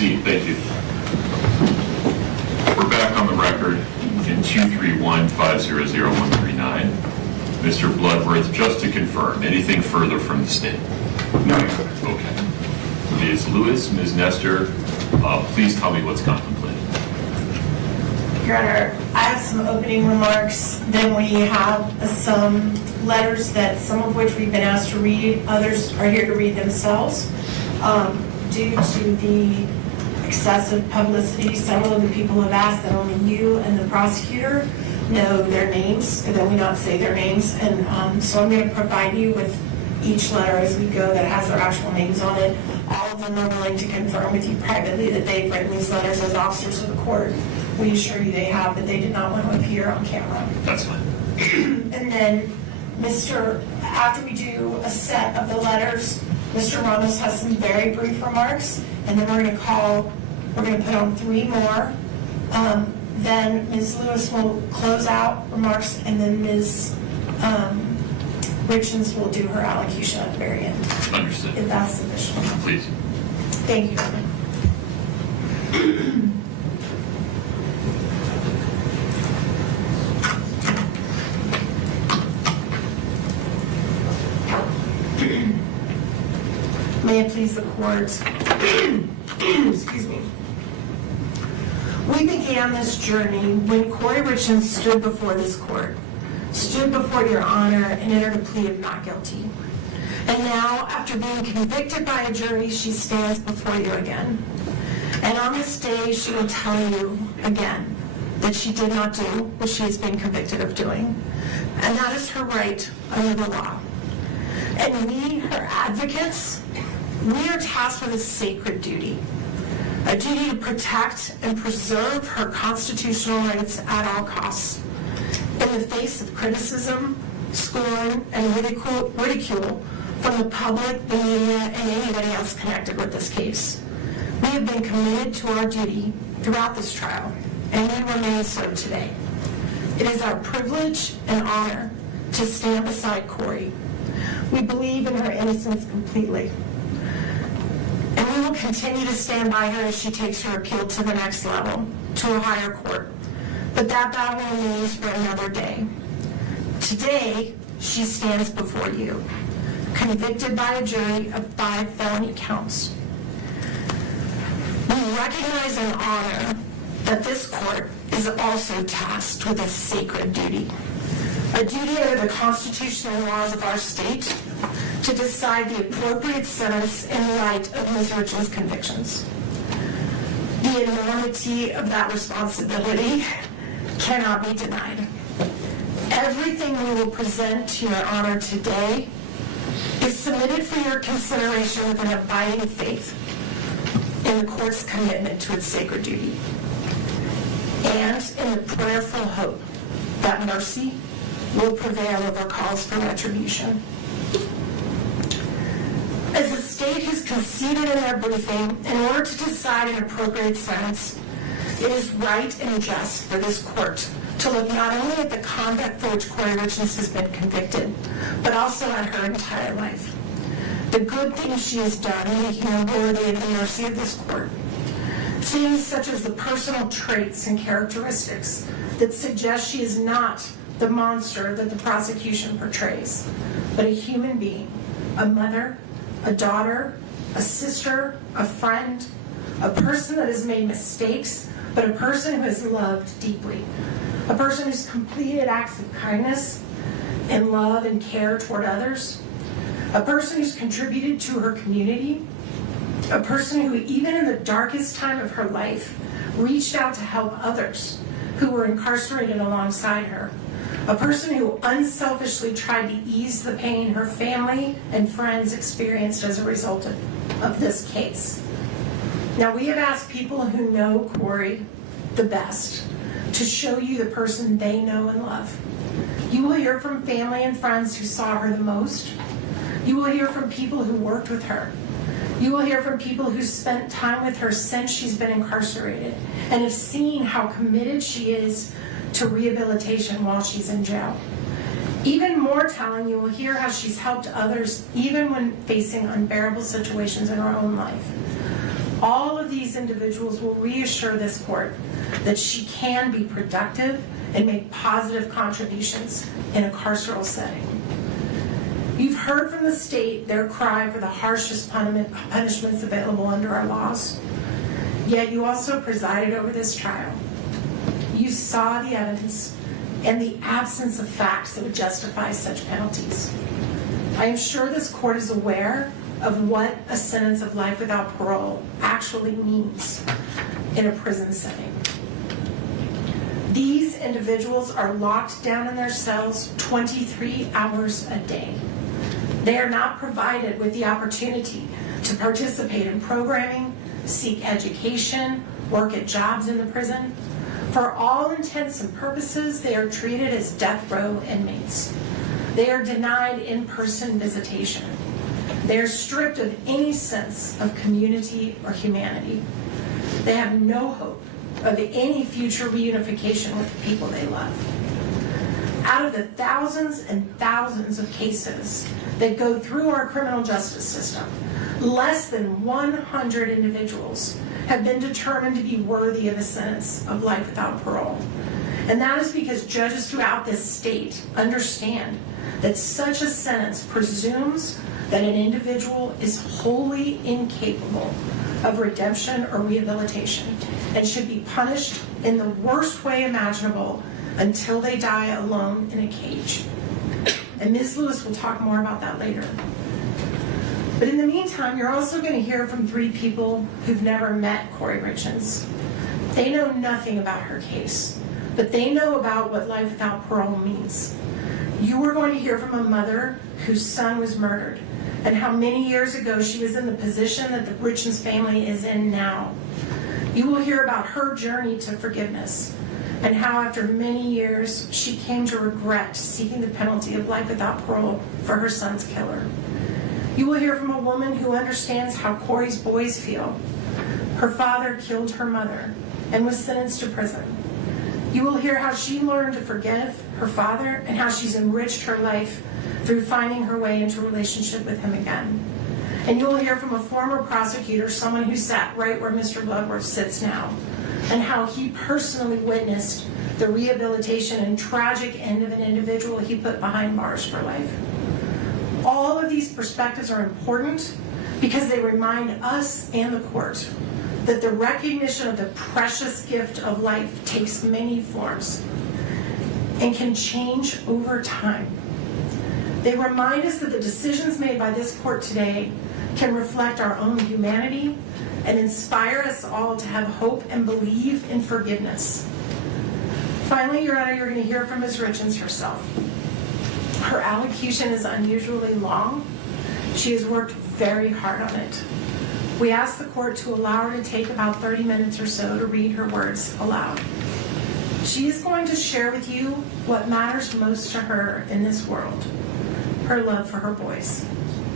Proceed, thank you. We're back on the record in 231-500-139. Mr. Bloodworth, just to confirm, anything further from the state? No. Okay. Ms. Lewis, Ms. Nestor, please tell me what's contemplated. Your Honor, I have some opening remarks, then we have some letters that some of which we've been asked to read, others are here to read themselves. Due to the excessive publicity, several of the people have asked that only you and the prosecutor know their names, and that we not say their names, and so I'm going to provide you with each letter as we go that has their actual names on it. All of them are willing to confirm with you privately that they've written these letters as officers of the court. We assure you they have, but they did not want to appear on camera. That's fine. And then, after we do a set of the letters, Mr. Ramos has some very brief remarks, and then we're going to put on 3 more. Then Ms. Lewis will close out remarks, and then Ms. Richins will do her allocution at the very end. Understood. If that's sufficient. Please. Thank you, Your Honor. May it please the court. Excuse me. We began this journey when Kouri Richins stood before this court, stood before your honor, and entered a plea of not guilty. And now, after being convicted by a jury, she stands before you again. And on this day, she will tell you again that she did not do what she has been convicted of doing. And that is her right under the law. And we, her advocates, we are tasked with a sacred duty. A duty to protect and preserve her constitutional rights at all costs. In the face of criticism, scorn, and ridicule from the public, the media, and anybody else connected with this case. We have been committed to our duty throughout this trial, and we remain so today. It is our privilege and honor to stand beside Kouri. We believe in her innocence completely. And we will continue to stand by her as she takes her appeal to the next level, to a higher court. But that battle remains for another day. Today, she stands before you, convicted by a jury of 5 felony counts. We recognize and honor that this court is also tasked with a sacred duty. A duty under the constitutional laws of our state to decide the appropriate sentence in light of Ms. Richins' convictions. The enormity of that responsibility cannot be denied. Everything we will present to your honor today is submitted for your consideration with an abiding faith in the court's commitment to its sacred duty, and in the prayerful hope that mercy will prevail over calls for retribution. As the state has conceded in their briefing, in order to decide an appropriate sentence, it is right and just for this court to look not only at the conduct for which Kouri Richins has been convicted, but also at her entire life. The good things she has done in making her worthy of the mercy of this court. Things such as the personal traits and characteristics that suggest she is not the monster that the prosecution portrays, but a human being, a mother, a daughter, a sister, a friend, a person that has made mistakes, but a person who has loved deeply, a person who's completed acts of kindness and love and care toward others, a person who's contributed to her community, a person who, even in the darkest time of her life, reached out to help others who were incarcerated alongside her, a person who unselfishly tried to ease the pain her family and friends experienced as a result of this case. Now, we have asked people who know Kouri the best to show you the person they know and love. You will hear from family and friends who saw her the most. You will hear from people who worked with her. You will hear from people who spent time with her since she's been incarcerated and have seen how committed she is to rehabilitation while she's in jail. Even more telling, you will hear how she's helped others even when facing unbearable situations in her own life. All of these individuals will reassure this court that she can be productive and make positive contributions in a carceral setting. You've heard from the state their cry for the harshest punishments available under our laws. Yet you also presided over this trial. You saw the evidence and the absence of facts that would justify such penalties. I am sure this court is aware of what a sentence of life without parole actually means in a prison setting. These individuals are locked down in their cells 23 hours a day. They are not provided with the opportunity to participate in programming, seek education, work at jobs in the prison. For all intents and purposes, they are treated as death row inmates. They are denied in-person visitation. They are stripped of any sense of community or humanity. They have no hope of any future reunification with the people they love. Out of the thousands and thousands of cases that go through our criminal justice system, less than 100 individuals have been determined to be worthy of a sentence of life without parole. And that is because judges throughout this state understand that such a sentence presumes that an individual is wholly incapable of redemption or rehabilitation and should be punished in the worst way imaginable until they die alone in a cage. And Ms. Lewis will talk more about that later. But in the meantime, you're also going to hear from 3 people who've never met Kouri Richins. They know nothing about her case, but they know about what life without parole means. You are going to hear from a mother whose son was murdered and how many years ago she was in the position that the Richins family is in now. You will hear about her journey to forgiveness and how after many years she came to regret seeking the penalty of life without parole for her son's killer. You will hear from a woman who understands how Kouri's boys feel. Her father killed her mother and was sentenced to prison. You will hear how she learned to forgive her father and how she's enriched her life through finding her way into a relationship with him again. And you will hear from a former prosecutor, someone who sat right where Mr. Bloodworth sits now, and how he personally witnessed the rehabilitation and tragic end of an individual he put behind bars for life. All of these perspectives are important because they remind us and the court that the recognition of the precious gift of life takes many forms and can change over time. They remind us that the decisions made by this court today can reflect our own humanity and inspire us all to have hope and believe in forgiveness. Finally, Your Honor, you're going to hear from Ms. Richins herself. Her allocution is unusually long. She has worked very hard on it. We ask the court to allow her to take about 30 minutes or so to read her words aloud. She is going to share with you what matters most to her in this world, her love for her boys.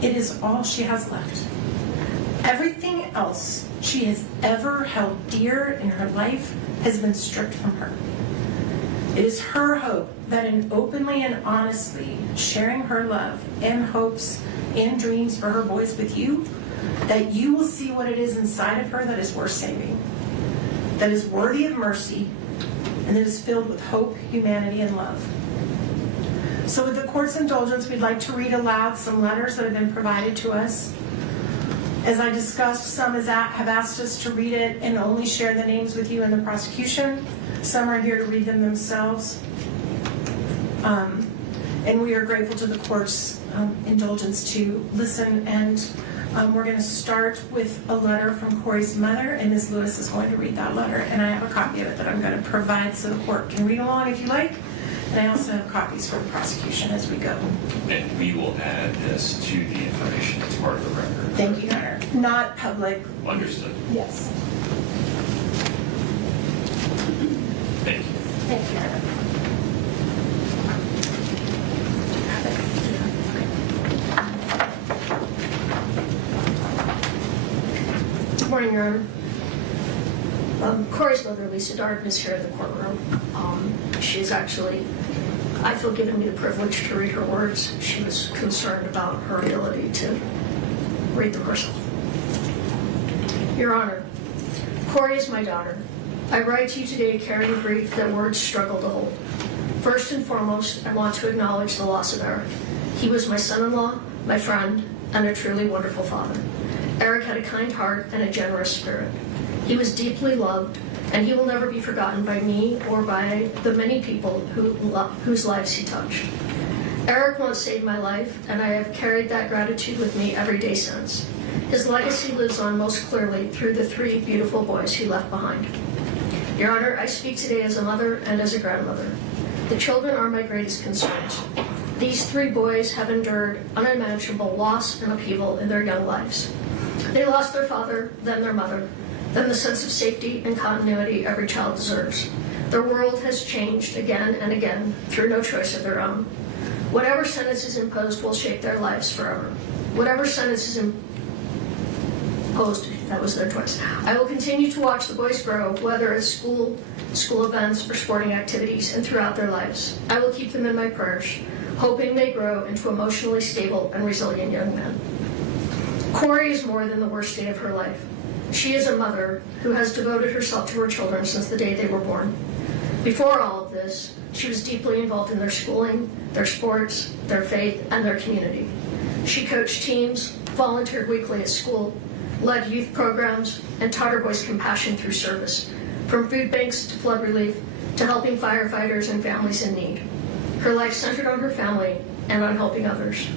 It is all she has left. Everything else she has ever held dear in her life has been stripped from her. It is her hope that in openly and honestly sharing her love and hopes and dreams for her boys with you, that you will see what it is inside of her that is worth saving, that is worthy of mercy, and that is filled with hope, humanity, and love. So with the court's indulgence, we'd like to read aloud some letters that have been provided to us. As I discussed, some have asked us to read it and only share the names with you in the prosecution. Some are here to read them themselves. And we are grateful to the court's indulgence to listen. And we're going to start with a letter from Kouri's mother, and Ms. Lewis is going to read that letter. And I have a copy of it that I'm going to provide so the court can read along if you like. And I also have copies for the prosecution as we go. And we will add this to the information as part of the record. Thank you, Your Honor. Not public. Understood. Yes. Thank you. Thank you, Your Honor. Good morning, Your Honor. Kouri's mother, Lisa Darden, is here in the courtroom. She's actually, I feel, given me the privilege to read her words. She was concerned about her ability to read them herself. Your Honor, Kouri is my daughter. I write to you today carrying grief that words struggle to hold. First and foremost, I want to acknowledge the loss of Eric. He was my son-in-law, my friend, and a truly wonderful father. Eric had a kind heart and a generous spirit. He was deeply loved, and he will never be forgotten by me or by the many people whose lives he touched. Eric once saved my life, and I have carried that gratitude with me every day since. His legacy lives on most clearly through the 3 beautiful boys he left behind. Your Honor, I speak today as a mother and as a grandmother. The children are my greatest concerns. These 3 boys have endured unimaginable loss and upheaval in their young lives. They lost their father, then their mother, then the sense of safety and continuity every child deserves. Their world has changed again and again through no choice of their own. Whatever sentence is imposed will shape their lives forever. Whatever sentence is imposed, that was their choice. I will continue to watch the boys grow, whether at school events, or sporting activities, and throughout their lives. I will keep them in my prayers, hoping they grow into emotionally stable and resilient young men. Kouri is more than the worst day of her life. She is a mother who has devoted herself to her children since the day they were born. Before all of this, she was deeply involved in their schooling, their sports, their faith, and their community. She coached teams, volunteered weekly at school, led youth programs, and taught her boys compassion through service, from food banks to flood relief to helping firefighters and families in need. Her life centered on her family and on helping others.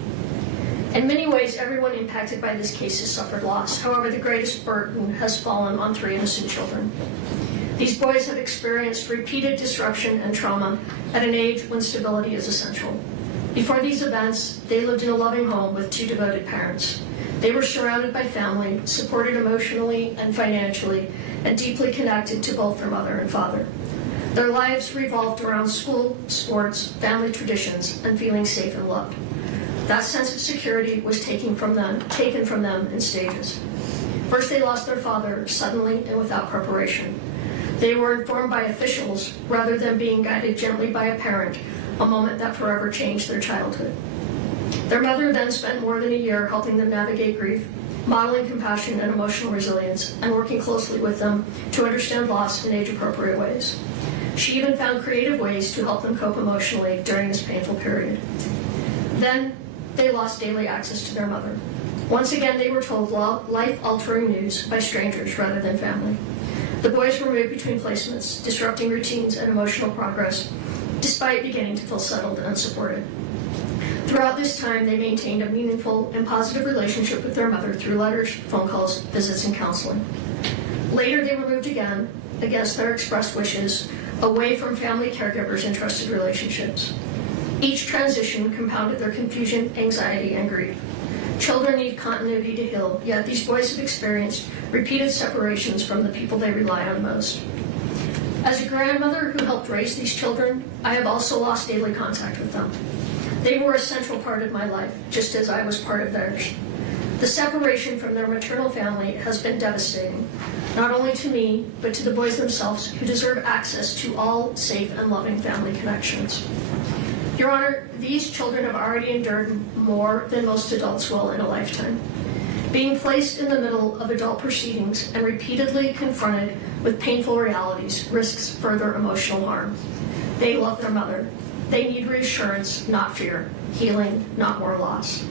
In many ways, everyone impacted by this case has suffered loss. However, the greatest burden has fallen on 3 innocent children. These boys have experienced repeated disruption and trauma at an age when stability is essential. Before these events, they lived in a loving home with 2 devoted parents. They were surrounded by family, supported emotionally and financially, and deeply connected to both their mother and father. Their lives revolved around school, sports, family traditions, and feeling safe and loved. That sense of security was taken from them in stages. First, they lost their father suddenly and without preparation. They were informed by officials rather than being guided gently by a parent, a moment that forever changed their childhood. Their mother then spent more than a year helping them navigate grief, modeling compassion and emotional resilience, and working closely with them to understand loss in age-appropriate ways. She even found creative ways to help them cope emotionally during this painful period. Then, they lost daily access to their mother. Once again, they were told life-altering news by strangers rather than family. The boys were moved between placements, disrupting routines and emotional progress, despite beginning to feel settled and supported. Throughout this time, they maintained a meaningful and positive relationship with their mother through letters, phone calls, visits, and counseling. Later, they were moved again, against their expressed wishes, away from family caregivers and trusted relationships. Each transition compounded their confusion, anxiety, and grief. Children need continuity to heal, yet these boys have experienced repeated separations from the people they rely on most. As a grandmother who helped raise these children, I have also lost daily contact with them. They were a central part of my life, just as I was part of theirs. The separation from their maternal family has been devastating, not only to me, but to the boys themselves, who deserve access to all safe and loving family connections. Your Honor, these children have already endured more than most adults will in a lifetime. Being placed in the middle of adult proceedings and repeatedly confronted with painful realities risks further emotional harm. They love their mother. They need reassurance, not fear, healing, not more loss.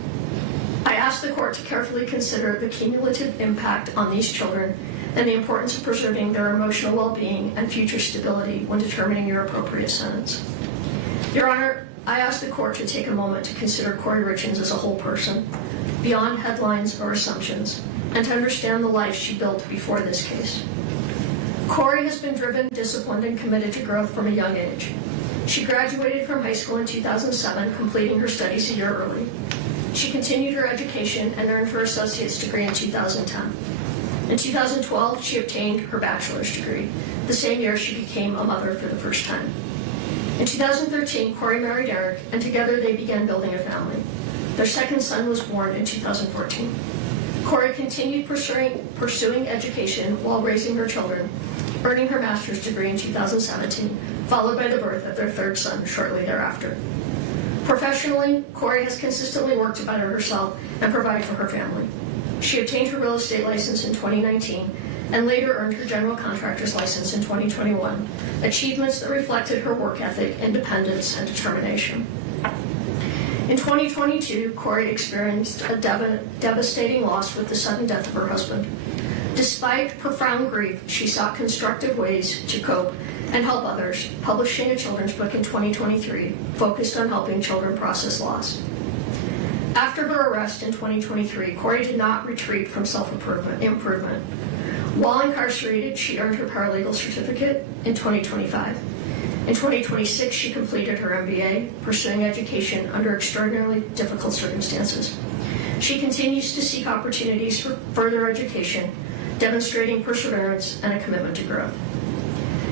I ask the court to carefully consider the cumulative impact on these children and the importance of preserving their emotional well-being and future stability when determining your appropriate sentence. Your Honor, I ask the court to take a moment to consider Kouri Richins as a whole person, beyond headlines or assumptions, and to understand the life she built before this case. Kouri has been driven, disciplined, and committed to growth from a young age. She graduated from high school in 2007, completing her studies a year early. She continued her education and earned her associate's degree in 2010. In 2012, she obtained her bachelor's degree, the same year she became a mother for the first time. In 2013, Kouri married Eric, and together they began building a family. Their second son was born in 2014. Kouri continued pursuing education while raising her children, earning her master's degree in 2017, followed by the birth of their third son shortly thereafter. Professionally, Kouri has consistently worked to better herself and provide for her family. She obtained her real estate license in 2019 and later earned her general contractor's license in 2021, achievements that reflected her work ethic, independence, and determination. In 2022, Kouri experienced a devastating loss with the sudden death of her husband. Despite profound grief, she sought constructive ways to cope and help others, publishing a children's book in 2023 focused on helping children process loss. After her arrest in 2023, Kouri did not retreat from self-improvement. While incarcerated, she earned her paralegal certificate in 2025. In 2026, she completed her MBA, pursuing education under extraordinarily difficult circumstances. She continues to seek opportunities for further education, demonstrating perseverance and a commitment to growth.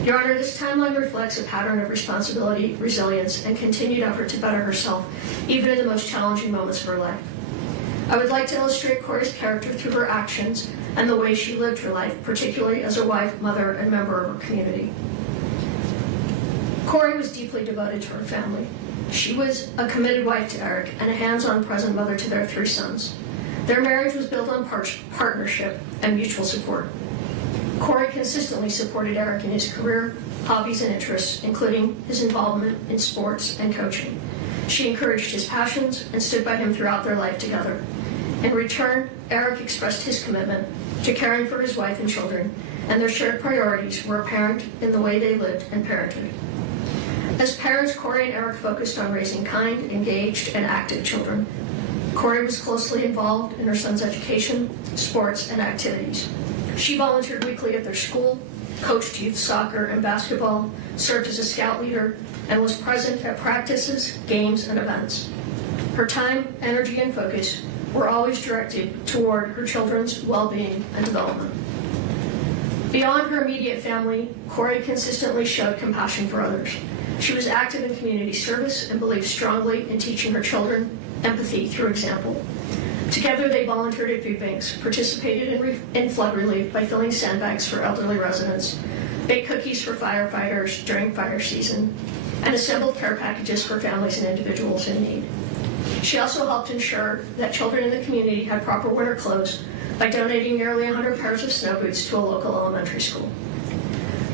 Your Honor, this timeline reflects a pattern of responsibility, resilience, and continued effort to better herself, even in the most challenging moments of her life. I would like to illustrate Kouri's character through her actions and the way she lived her life, particularly as a wife, mother, and member of her community. Kouri was deeply devoted to her family. She was a committed wife to Eric and a hands-on present mother to their 3 sons. Their marriage was built on partnership and mutual support. Kouri consistently supported Eric in his career, hobbies, and interests, including his involvement in sports and coaching. She encouraged his passions and stood by him throughout their life together. In return, Eric expressed his commitment to caring for his wife and children, and their shared priorities were apparent in the way they lived and parented. As parents, Kouri and Eric focused on raising kind, engaged, and active children. Kouri was closely involved in her son's education, sports, and activities. She volunteered weekly at their school, coached youth soccer and basketball, served as a scout leader, and was present at practices, games, and events. Her time, energy, and focus were always directed toward her children's well-being and development. Beyond her immediate family, Kouri consistently showed compassion for others. She was active in community service and believed strongly in teaching her children empathy through example. Together, they volunteered at food banks, participated in flood relief by filling sandbags for elderly residents, baked cookies for firefighters during fire season, and assembled care packages for families and individuals in need. She also helped ensure that children in the community had proper winter clothes by donating nearly 100 pairs of snow boots to a local elementary school.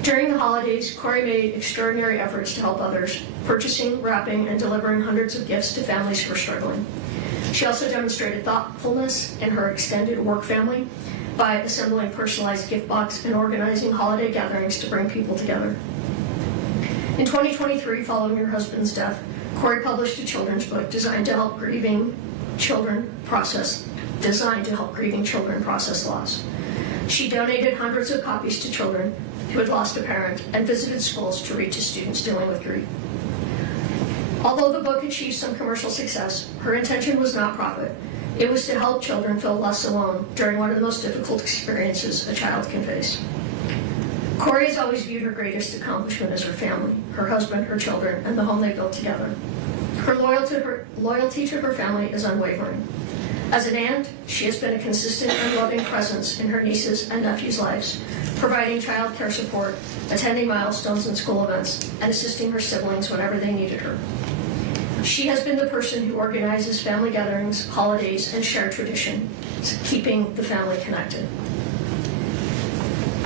During the holidays, Kouri made extraordinary efforts to help others, purchasing, wrapping, and delivering hundreds of gifts to families who were struggling. She also demonstrated thoughtfulness in her extended work family by assembling personalized gift boxes and organizing holiday gatherings to bring people together. In 2023, following her husband's death, Kouri published a children's book designed to help grieving children process loss. She donated hundreds of copies to children who had lost a parent and visited schools to read to students dealing with grief. Although the book achieved some commercial success, her intention was not profit. It was to help children feel less alone during one of the most difficult experiences a child can face. Kouri has always viewed her greatest accomplishment as her family, her husband, her children, and the home they built together. Her loyalty to her family is unwavering. As an aunt, she has been a consistent and loving presence in her nieces and nephews' lives, providing child care support, attending milestones and school events, and assisting her siblings whenever they needed her. She has been the person who organizes family gatherings, holidays, and shared tradition, keeping the family connected.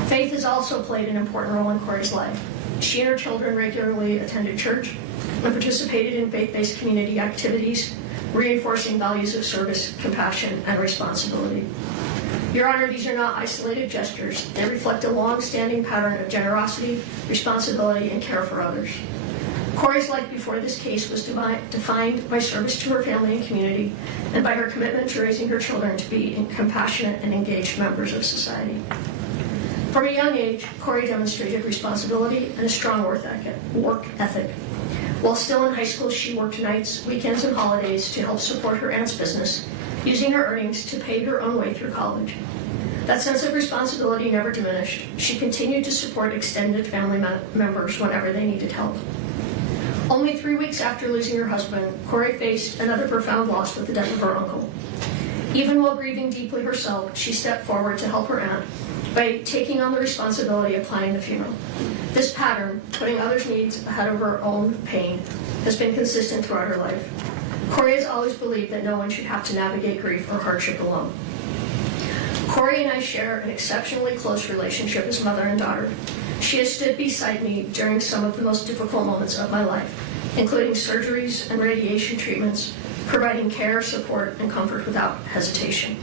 Faith has also played an important role in Kouri's life. She and her children regularly attended church and participated in faith-based community activities, reinforcing values of service, compassion, and responsibility. Your Honor, these are not isolated gestures. They reflect a long-standing pattern of generosity, responsibility, and care for others. Kouri's life before this case was defined by service to her family and community, and by her commitment to raising her children to be compassionate and engaged members of society. From a young age, Kouri demonstrated responsibility and a strong work ethic. While still in high school, she worked nights, weekends, and holidays to help support her aunt's business, using her earnings to pay her own way through college. That sense of responsibility never diminished. She continued to support extended family members whenever they needed help. Only 3 weeks after losing her husband, Kouri faced another profound loss with the death of her uncle. Even while grieving deeply herself, she stepped forward to help her aunt by taking on the responsibility of planning the funeral. This pattern, putting others' needs ahead of her own pain, has been consistent throughout her life. Kouri has always believed that no one should have to navigate grief or hardship alone. Kouri and I share an exceptionally close relationship as mother and daughter. She has stood beside me during some of the most difficult moments of my life, including surgeries and radiation treatments, providing care, support, and comfort without hesitation.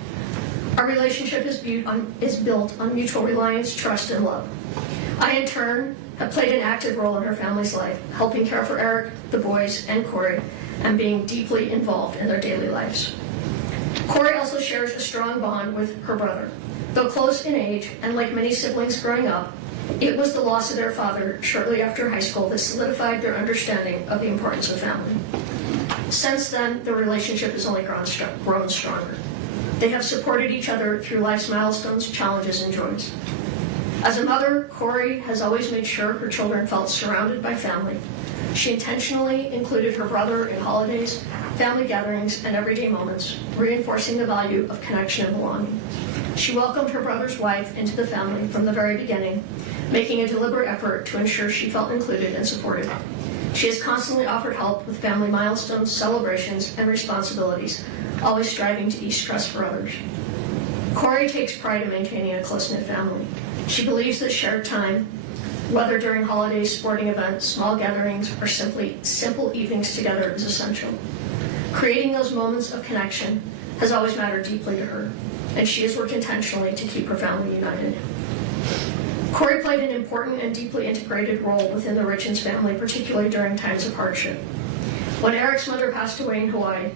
Our relationship is built on mutual reliance, trust, and love. I, in turn, have played an active role in her family's life, helping care for Eric, the boys, and Kouri, and being deeply involved in their daily lives. Kouri also shares a strong bond with her brother. Though close in age, and like many siblings growing up, it was the loss of their father shortly after high school that solidified their understanding of the importance of family. Since then, the relationship has only grown stronger. They have supported each other through life's milestones, challenges, and joys. As a mother, Kouri has always made sure her children felt surrounded by family. She intentionally included her brother in holidays, family gatherings, and everyday moments, reinforcing the value of connection and belonging. She welcomed her brother's wife into the family from the very beginning, making a deliberate effort to ensure she felt included and supported. She has constantly offered help with family milestones, celebrations, and responsibilities, always striving to ease stress for others. Kouri takes pride in maintaining a close-knit family. She believes that shared time, whether during holidays, sporting events, small gatherings, or simply simple evenings together, is essential. Creating those moments of connection has always mattered deeply to her, and she has worked intentionally to keep her family united. Kouri played an important and deeply integrated role within the Richins family, particularly during times of hardship. When Eric's mother passed away in Hawaii,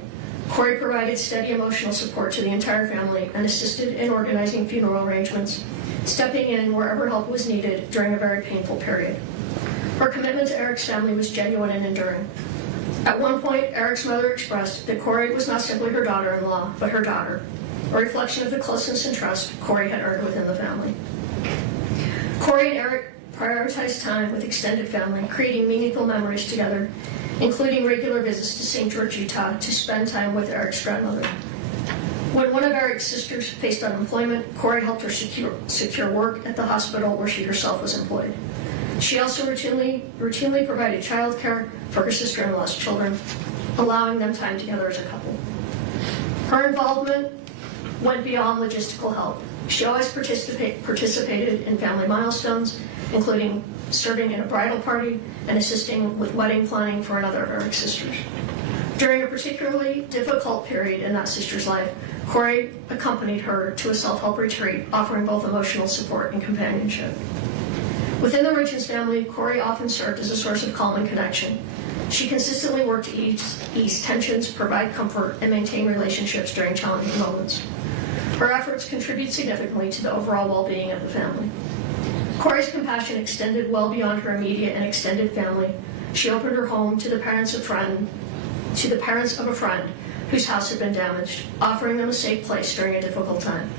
Kouri provided steady emotional support to the entire family and assisted in organizing funeral arrangements, stepping in wherever help was needed during a very painful period. Her commitment to Eric's family was genuine and enduring. At one point, Eric's mother expressed that Kouri was not simply her daughter-in-law, but her daughter, a reflection of the closeness and trust Kouri had earned within the family. Kouri and Eric prioritized time with extended family, creating meaningful memories together, including regular visits to St. George, Utah, to spend time with Eric's grandmother. When one of Eric's sisters faced unemployment, Kouri helped her secure work at the hospital where she herself was employed. She also routinely provided childcare for her sister-in-law's children, allowing them time together as a couple. Her involvement went beyond logistical help. She always participated in family milestones, including serving in a bridal party and assisting with wedding planning for another of Eric's sisters. During a particularly difficult period in that sister's life, Kouri accompanied her to a self-help retreat, offering both emotional support and companionship. Within the Richins family, Kouri often served as a source of calm and connection. She consistently worked to ease tensions, provide comfort, and maintain relationships during challenging moments. Her efforts contribute significantly to the overall well-being of the family. Kouri's compassion extended well beyond her immediate and extended family. She opened her home to the parents of a friend whose house had been damaged, offering them a safe place during a difficult time.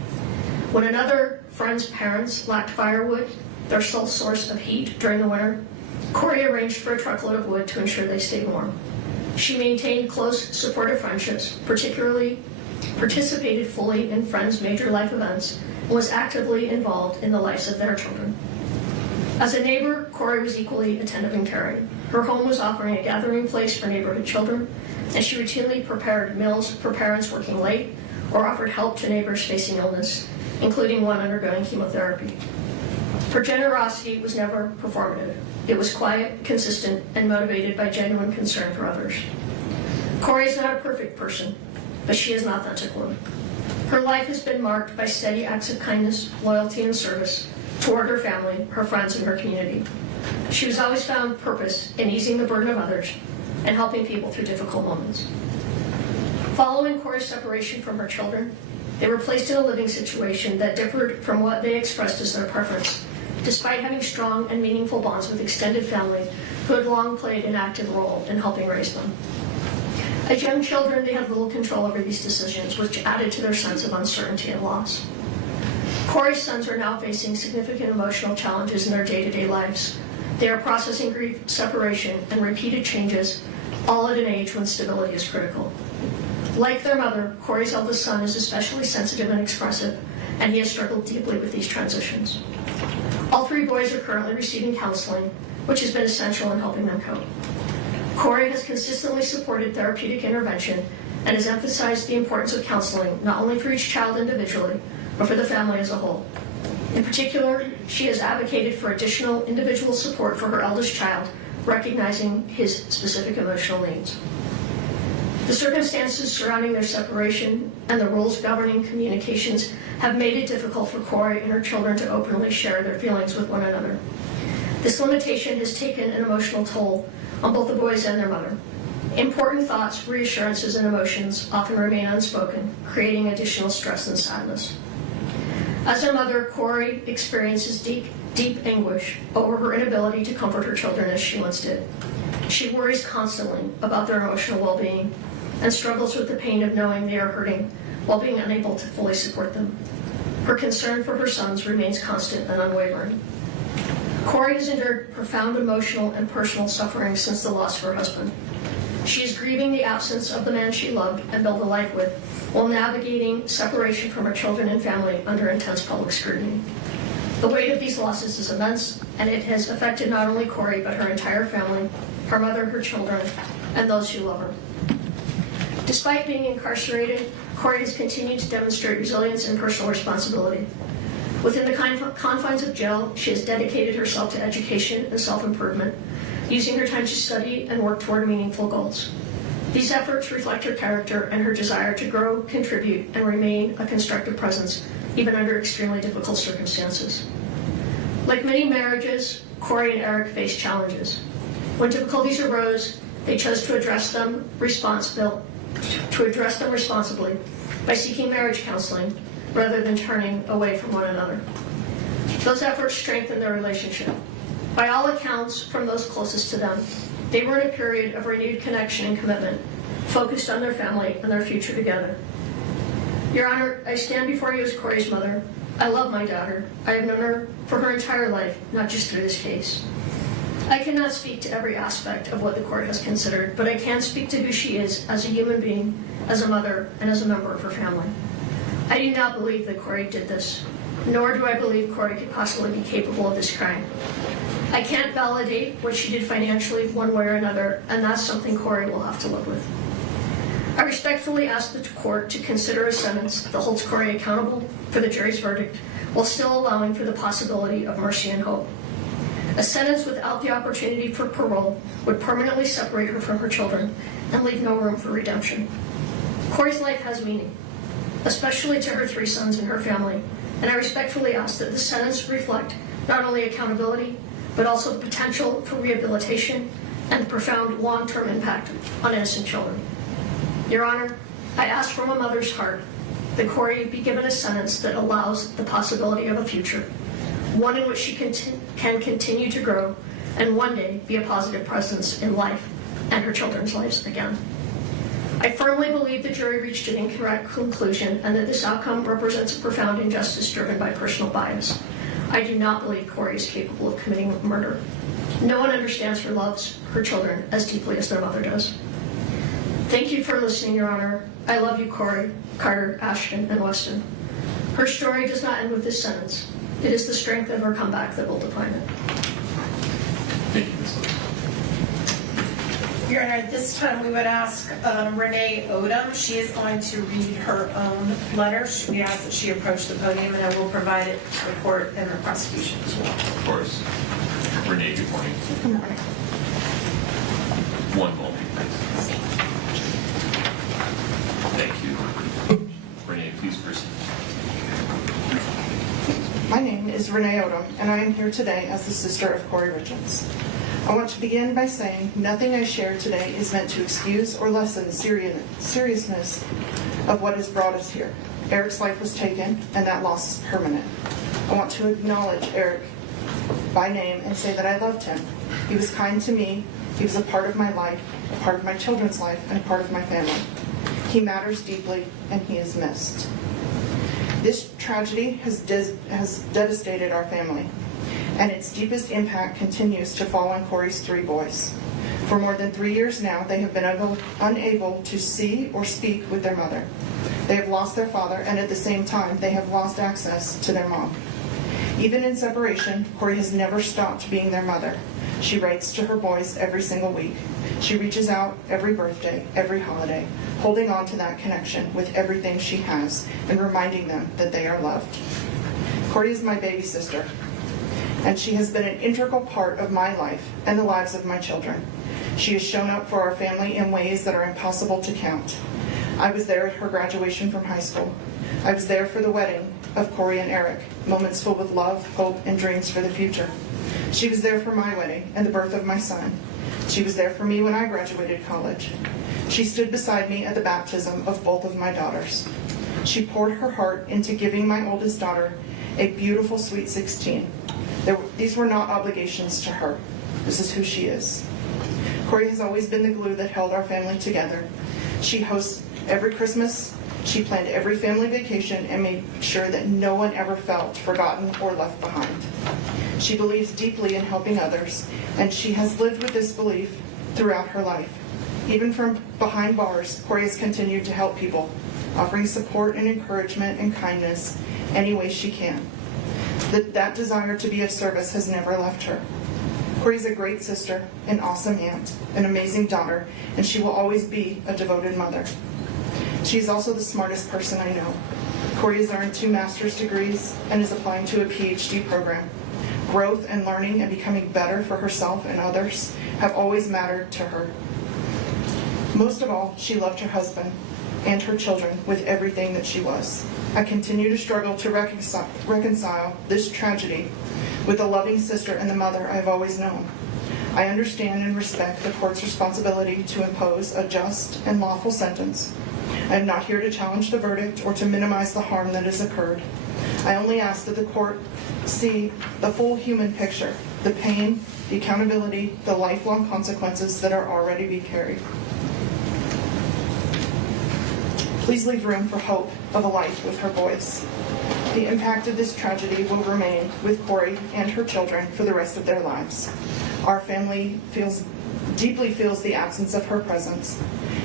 When another friend's parents lacked firewood, their sole source of heat during the winter, Kouri arranged for a truckload of wood to ensure they stayed warm. She maintained close, supportive friendships, participated fully in friends' major life events, and was actively involved in the lives of their children. As a neighbor, Kouri was equally attentive and caring. Her home was offering a gathering place for neighborhood children, and she routinely prepared meals for parents working late or offered help to neighbors facing illness, including one undergoing chemotherapy. Her generosity was never performative. It was quiet, consistent, and motivated by genuine concern for others. Kouri is not a perfect person, but she is an authentic one. Her life has been marked by steady acts of kindness, loyalty, and service toward her family, her friends, and her community. She has always found purpose in easing the burden of others and helping people through difficult moments. Following Kouri's separation from her children, they were placed in a living situation that differed from what they expressed as their preference, despite having strong and meaningful bonds with extended family who had long played an active role in helping raise them. As young children, they had little control over these decisions, which added to their sense of uncertainty and loss. Kouri's sons are now facing significant emotional challenges in their day-to-day lives. They are processing grief, separation, and repeated changes, all at an age when stability is critical. Like their mother, Kouri's eldest son is especially sensitive and expressive, and he has struggled deeply with these transitions. All three boys are currently receiving counseling, which has been essential in helping them cope. Kouri has consistently supported therapeutic intervention and has emphasized the importance of counseling not only for each child individually, but for the family as a whole. In particular, she has advocated for additional individual support for her eldest child, recognizing his specific emotional needs. The circumstances surrounding their separation and the rules governing communications have made it difficult for Kouri and her children to openly share their feelings with one another. This limitation has taken an emotional toll on both the boys and their mother. Important thoughts, reassurances, and emotions often remain unspoken, creating additional stress and sadness. As a mother, Kouri experiences deep anguish over her inability to comfort her children as she once did. She worries constantly about their emotional well-being and struggles with the pain of knowing they are hurting while being unable to fully support them. Her concern for her sons remains constant and unwavering. Kouri has endured profound emotional and personal suffering since the loss of her husband. She is grieving the absence of the man she loved and built a life with, while navigating separation from her children and family under intense public scrutiny. The weight of these losses is immense, and it has affected not only Kouri, but her entire family, her mother, her children, and those who love her. Despite being incarcerated, Kouri has continued to demonstrate resilience and personal responsibility. Within the confines of jail, she has dedicated herself to education and self-improvement, using her time to study and work toward meaningful goals. These efforts reflect her character and her desire to grow, contribute, and remain a constructive presence, even under extremely difficult circumstances. Like many marriages, Kouri and Eric faced challenges. When difficulties arose, they chose to address them responsibly by seeking marriage counseling rather than turning away from one another. Those efforts strengthened their relationship. By all accounts from those closest to them, they were in a period of renewed connection and commitment, focused on their family and their future together. Your Honor, I stand before you as Kouri's mother. I love my daughter. I have known her for her entire life, not just through this case. I cannot speak to every aspect of what the court has considered, but I can speak to who she is as a human being, as a mother, and as a member of her family. I do not believe that Kouri did this, nor do I believe Kouri could possibly be capable of this crime. I can't validate what she did financially one way or another, and that's something Kouri will have to live with. I respectfully ask the court to consider a sentence that holds Kouri accountable for the jury's verdict, while still allowing for the possibility of mercy and hope. A sentence without the opportunity for parole would permanently separate her from her children and leave no room for redemption. Kouri's life has meaning, especially to her 3 sons and her family, and I respectfully ask that the sentence reflect not only accountability, but also the potential for rehabilitation and the profound long-term impact on innocent children. Your Honor, I ask from a mother's heart that Kouri be given a sentence that allows the possibility of a future, one in which she can continue to grow and one day be a positive presence in life and her children's lives again. I firmly believe the jury reached an incorrect conclusion and that this outcome represents a profound injustice driven by personal bias. I do not believe Kouri is capable of committing murder. No one understands or loves her children as deeply as their mother does. Thank you for listening, Your Honor. I love you, Kouri, Carter, Ashton, and Weston. Her story does not end with this sentence. It is the strength of her comeback that will define it. Thank you, Ms. Lewis. Your Honor, at this time we would ask Renee Odom. She is going to read her own letter. We ask that she approach the podium, and I will provide it to the court and the prosecution as well. Of course. Renee, good morning. Good morning. One moment, please. Thank you. Renee, please proceed. My name is Renee Odom, and I am here today as the sister of Kouri Richins. I want to begin by saying nothing I share today is meant to excuse or lessen the seriousness of what has brought us here. Eric's life was taken, and that loss is permanent. I want to acknowledge Eric by name and say that I loved him. He was kind to me. He was a part of my life, a part of my children's life, and a part of my family. He matters deeply, and he is missed. This tragedy has devastated our family, and its deepest impact continues to fall on Kouri's 3 boys. For more than 3 years now, they have been unable to see or speak with their mother. They have lost their father, and at the same time, they have lost access to their mom. Even in separation, Kouri has never stopped being their mother. She writes to her boys every single week. She reaches out every birthday, every holiday, holding on to that connection with everything she has and reminding them that they are loved. Kouri is my baby sister, and she has been an integral part of my life and the lives of my children. She has shown up for our family in ways that are impossible to count. I was there at her graduation from high school. I was there for the wedding of Kouri and Eric, moments filled with love, hope, and dreams for the future. She was there for my wedding and the birth of my son. She was there for me when I graduated college. She stood beside me at the baptism of both of my daughters. She poured her heart into giving my oldest daughter a beautiful sweet 16. These were not obligations to her. This is who she is. Kouri has always been the glue that held our family together. She hosts every Christmas. She planned every family vacation and made sure that no one ever felt forgotten or left behind. She believes deeply in helping others, and she has lived with this belief throughout her life. Even from behind bars, Kouri has continued to help people, offering support and encouragement and kindness any way she can. That desire to be of service has never left her. Kouri is a great sister, an awesome aunt, an amazing daughter, and she will always be a devoted mother. She is also the smartest person I know. Kouri has earned 2 master's degrees and is applying to a PhD program. Growth and learning and becoming better for herself and others have always mattered to her. Most of all, she loved her husband and her children with everything that she was. I continue to struggle to reconcile this tragedy with the loving sister and the mother I've always known. I understand and respect the court's responsibility to impose a just and lawful sentence. I am not here to challenge the verdict or to minimize the harm that has occurred. I only ask that the court see the full human picture, the pain, the accountability, the lifelong consequences that are already being carried. Please leave room for hope of a life with her boys. The impact of this tragedy will remain with Kouri and her children for the rest of their lives. Our family deeply feels the absence of her presence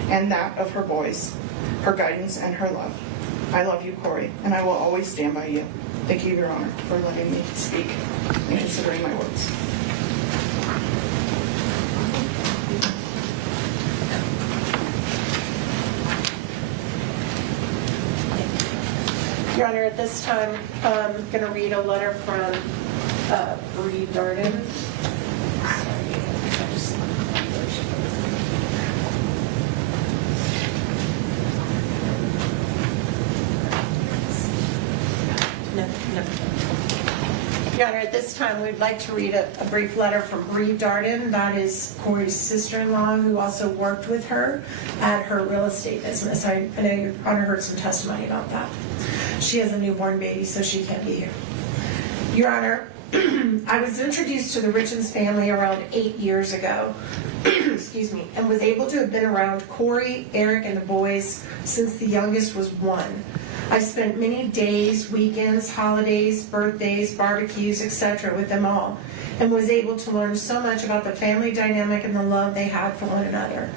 and that of her boys, her guidance and her love. I love you, Kouri, and I will always stand by you. Thank you, Your Honor, for letting me speak and considering my words. Your Honor, at this time, I'm going to read a letter from Bree Darden. Your Honor, at this time, we'd like to read a brief letter from Bree Darden. That is Kouri's sister-in-law, who also worked with her at her real estate business. I know Your Honor heard some testimony about that. She has a newborn baby, so she can't be here. Your Honor, I was introduced to the Richins family around 8 years ago, excuse me, and was able to have been around Kouri, Eric, and the boys since the youngest was 1. I spent many days, weekends, holidays, birthdays, barbecues, etc. with them all, and was able to learn so much about the family dynamic and the love they had for one another.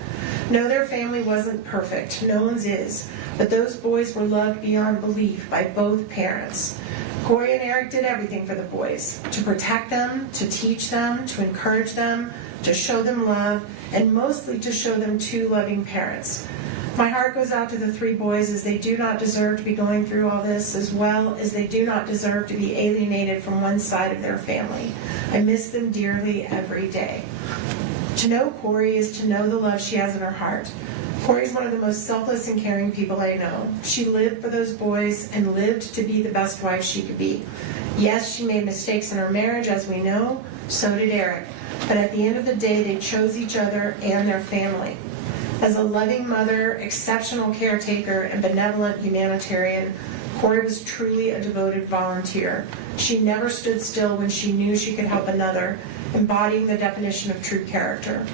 No, their family wasn't perfect. No one's is. But those boys were loved beyond belief by both parents. Kouri and Eric did everything for the boys, to protect them, to teach them, to encourage them, to show them love, and mostly to show them 2 loving parents. My heart goes out to the 3 boys, as they do not deserve to be going through all this, as well as they do not deserve to be alienated from one side of their family. I miss them dearly every day. To know Kouri is to know the love she has in her heart. Kouri is one of the most selfless and caring people I know. She lived for those boys and lived to be the best wife she could be. Yes, she made mistakes in her marriage, as we know. So did Eric. But at the end of the day, they chose each other and their family. As a loving mother, exceptional caretaker, and benevolent humanitarian, Kouri was truly a devoted volunteer. She never stood still when she knew she could help another, embodying the definition of true character.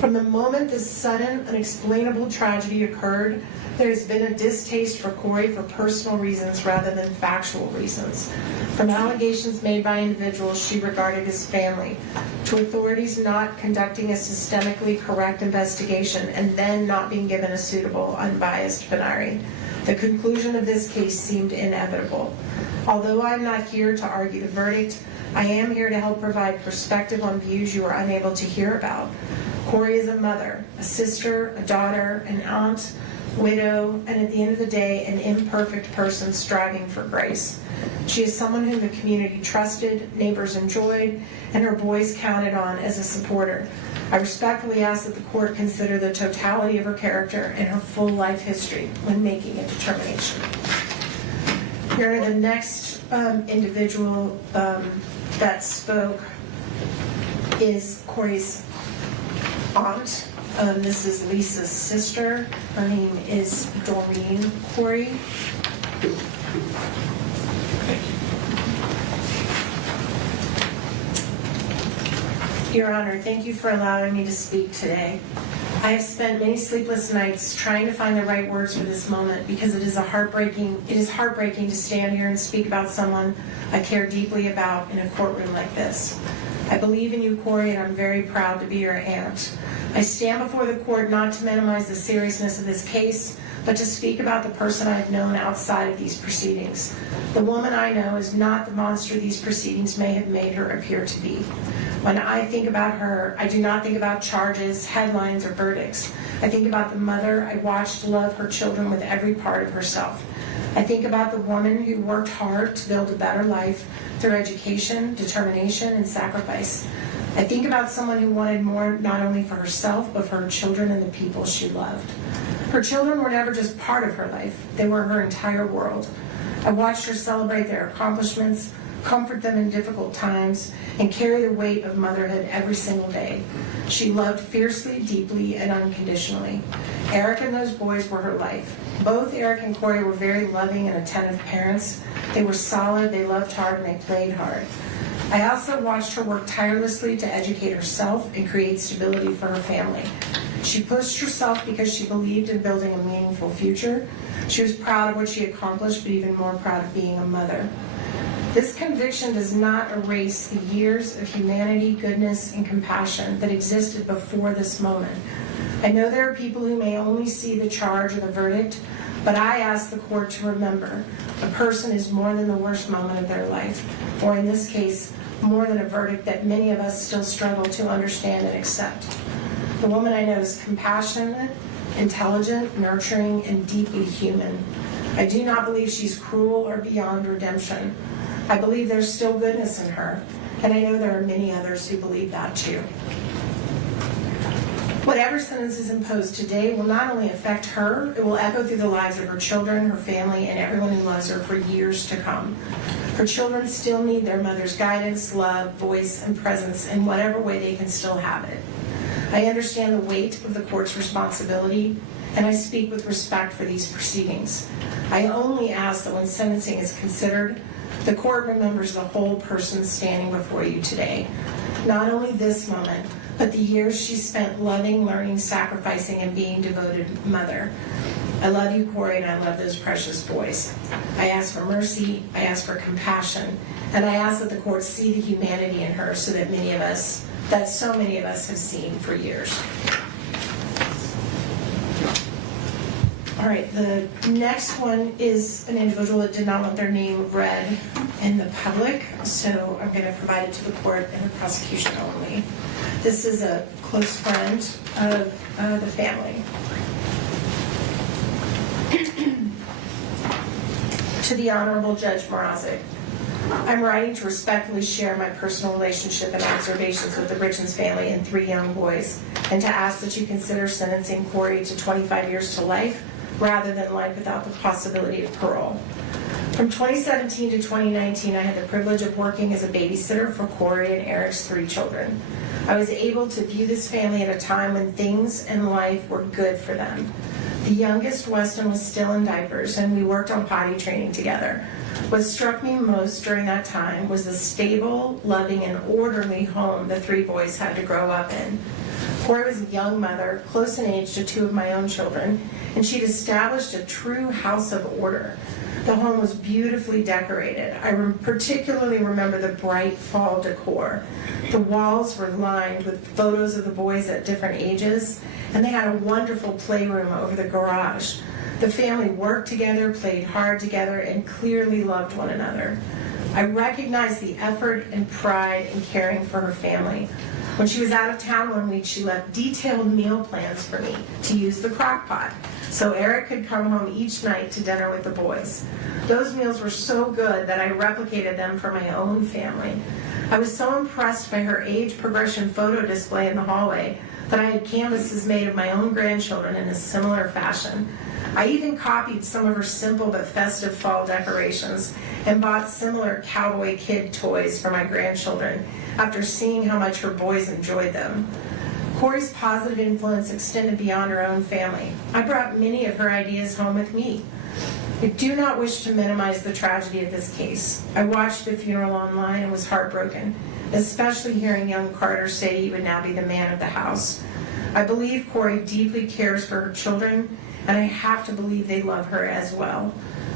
From the moment this sudden, unexplainable tragedy occurred, there has been a distaste for Kouri for personal reasons rather than factual reasons. From allegations made by individuals she regarded as family, to authorities not conducting a systemically correct investigation and then not being given a suitable, unbiased finale. The conclusion of this case seemed inevitable. Although I'm not here to argue the verdict, I am here to help provide perspective on views you are unable to hear about. Kouri is a mother, a sister, a daughter, an aunt, widow, and at the end of the day, an imperfect person striving for grace. She is someone whom the community trusted, neighbors enjoyed, and her boys counted on as a supporter. I respectfully ask that the court consider the totality of her character and her full life history when making a determination. Your Honor, the next individual that spoke is Kouri's aunt. This is Lisa's sister. Her name is Doreen Kouri. Your Honor, thank you for allowing me to speak today. I have spent many sleepless nights trying to find the right words for this moment because it is heartbreaking to stand here and speak about someone I care deeply about in a courtroom like this. I believe in you, Kouri, and I'm very proud to be your aunt. I stand before the court not to minimize the seriousness of this case, but to speak about the person I've known outside of these proceedings. The woman I know is not the monster these proceedings may have made her appear to be. When I think about her, I do not think about charges, headlines, or verdicts. I think about the mother I watched love her children with every part of herself. I think about the woman who worked hard to build a better life through education, determination, and sacrifice. I think about someone who wanted more not only for herself, but for her children and the people she loved. Her children were never just part of her life. They were her entire world. I watched her celebrate their accomplishments, comfort them in difficult times, and carry the weight of motherhood every single day. She loved fiercely, deeply, and unconditionally. Eric and those boys were her life. Both Eric and Kouri were very loving and attentive parents. They were solid, they loved hard, and they played hard. I also watched her work tirelessly to educate herself and create stability for her family. She pushed herself because she believed in building a meaningful future. She was proud of what she accomplished, but even more proud of being a mother. This conviction does not erase the years of humanity, goodness, and compassion that existed before this moment. I know there are people who may only see the charge or the verdict, but I ask the court to remember a person is more than the worst moment of their life, or in this case, more than a verdict that many of us still struggle to understand and accept. The woman I know is compassionate, intelligent, nurturing, and deeply human. I do not believe she's cruel or beyond redemption. I believe there's still goodness in her, and I know there are many others who believe that too. Whatever sentence is imposed today will not only affect her, it will echo through the lives of her children, her family, and everyone who loves her for years to come. Her children still need their mother's guidance, love, voice, and presence in whatever way they can still have it. I understand the weight of the court's responsibility, and I speak with respect for these proceedings. I only ask that when sentencing is considered, the court remembers the whole person standing before you today. Not only this moment, but the years she spent loving, learning, sacrificing, and being devoted mother. I love you, Kouri, and I love those precious boys. I ask for mercy, I ask for compassion, and I ask that the court see the humanity in her so that so many of us have seen for years. All right, the next one is an individual that did not want their name read in the public, so I'm going to provide it to the court and the prosecution only. This is a close friend of the family. To the Honorable Judge Mrazek, I'm writing to respectfully share my personal relationship and observations with the Richins family and 3 young boys, and to ask that you consider sentencing Kouri to 25 years to life rather than life without the possibility of parole. From 2017 to 2019, I had the privilege of working as a babysitter for Kouri and Eric's 3 children. I was able to view this family at a time when things in life were good for them. The youngest, Weston, was still in diapers, and we worked on potty training together. What struck me most during that time was the stable, loving, and orderly home the 3 boys had to grow up in. Kouri was a young mother, close in age to 2 of my own children, and she'd established a true house of order. The home was beautifully decorated. I particularly remember the bright fall decor. The walls were lined with photos of the boys at different ages, and they had a wonderful playroom over the garage. The family worked together, played hard together, and clearly loved one another. I recognized the effort and pride in caring for her family. When she was out of town one week, she left detailed meal plans for me to use the crock pot, so Eric could come home each night to dinner with the boys. Those meals were so good that I replicated them for my own family. I was so impressed by her age progression photo display in the hallway that I had canvases made of my own grandchildren in a similar fashion. I even copied some of her simple but festive fall decorations and bought similar cowboy kid toys for my grandchildren after seeing how much her boys enjoyed them. Kouri's positive influence extended beyond her own family. I brought many of her ideas home with me. I do not wish to minimize the tragedy of this case. I watched the funeral online and was heartbroken, especially hearing young Carter say he would now be the man of the house. I believe Kouri deeply cares for her children, and I have to believe they love her as well.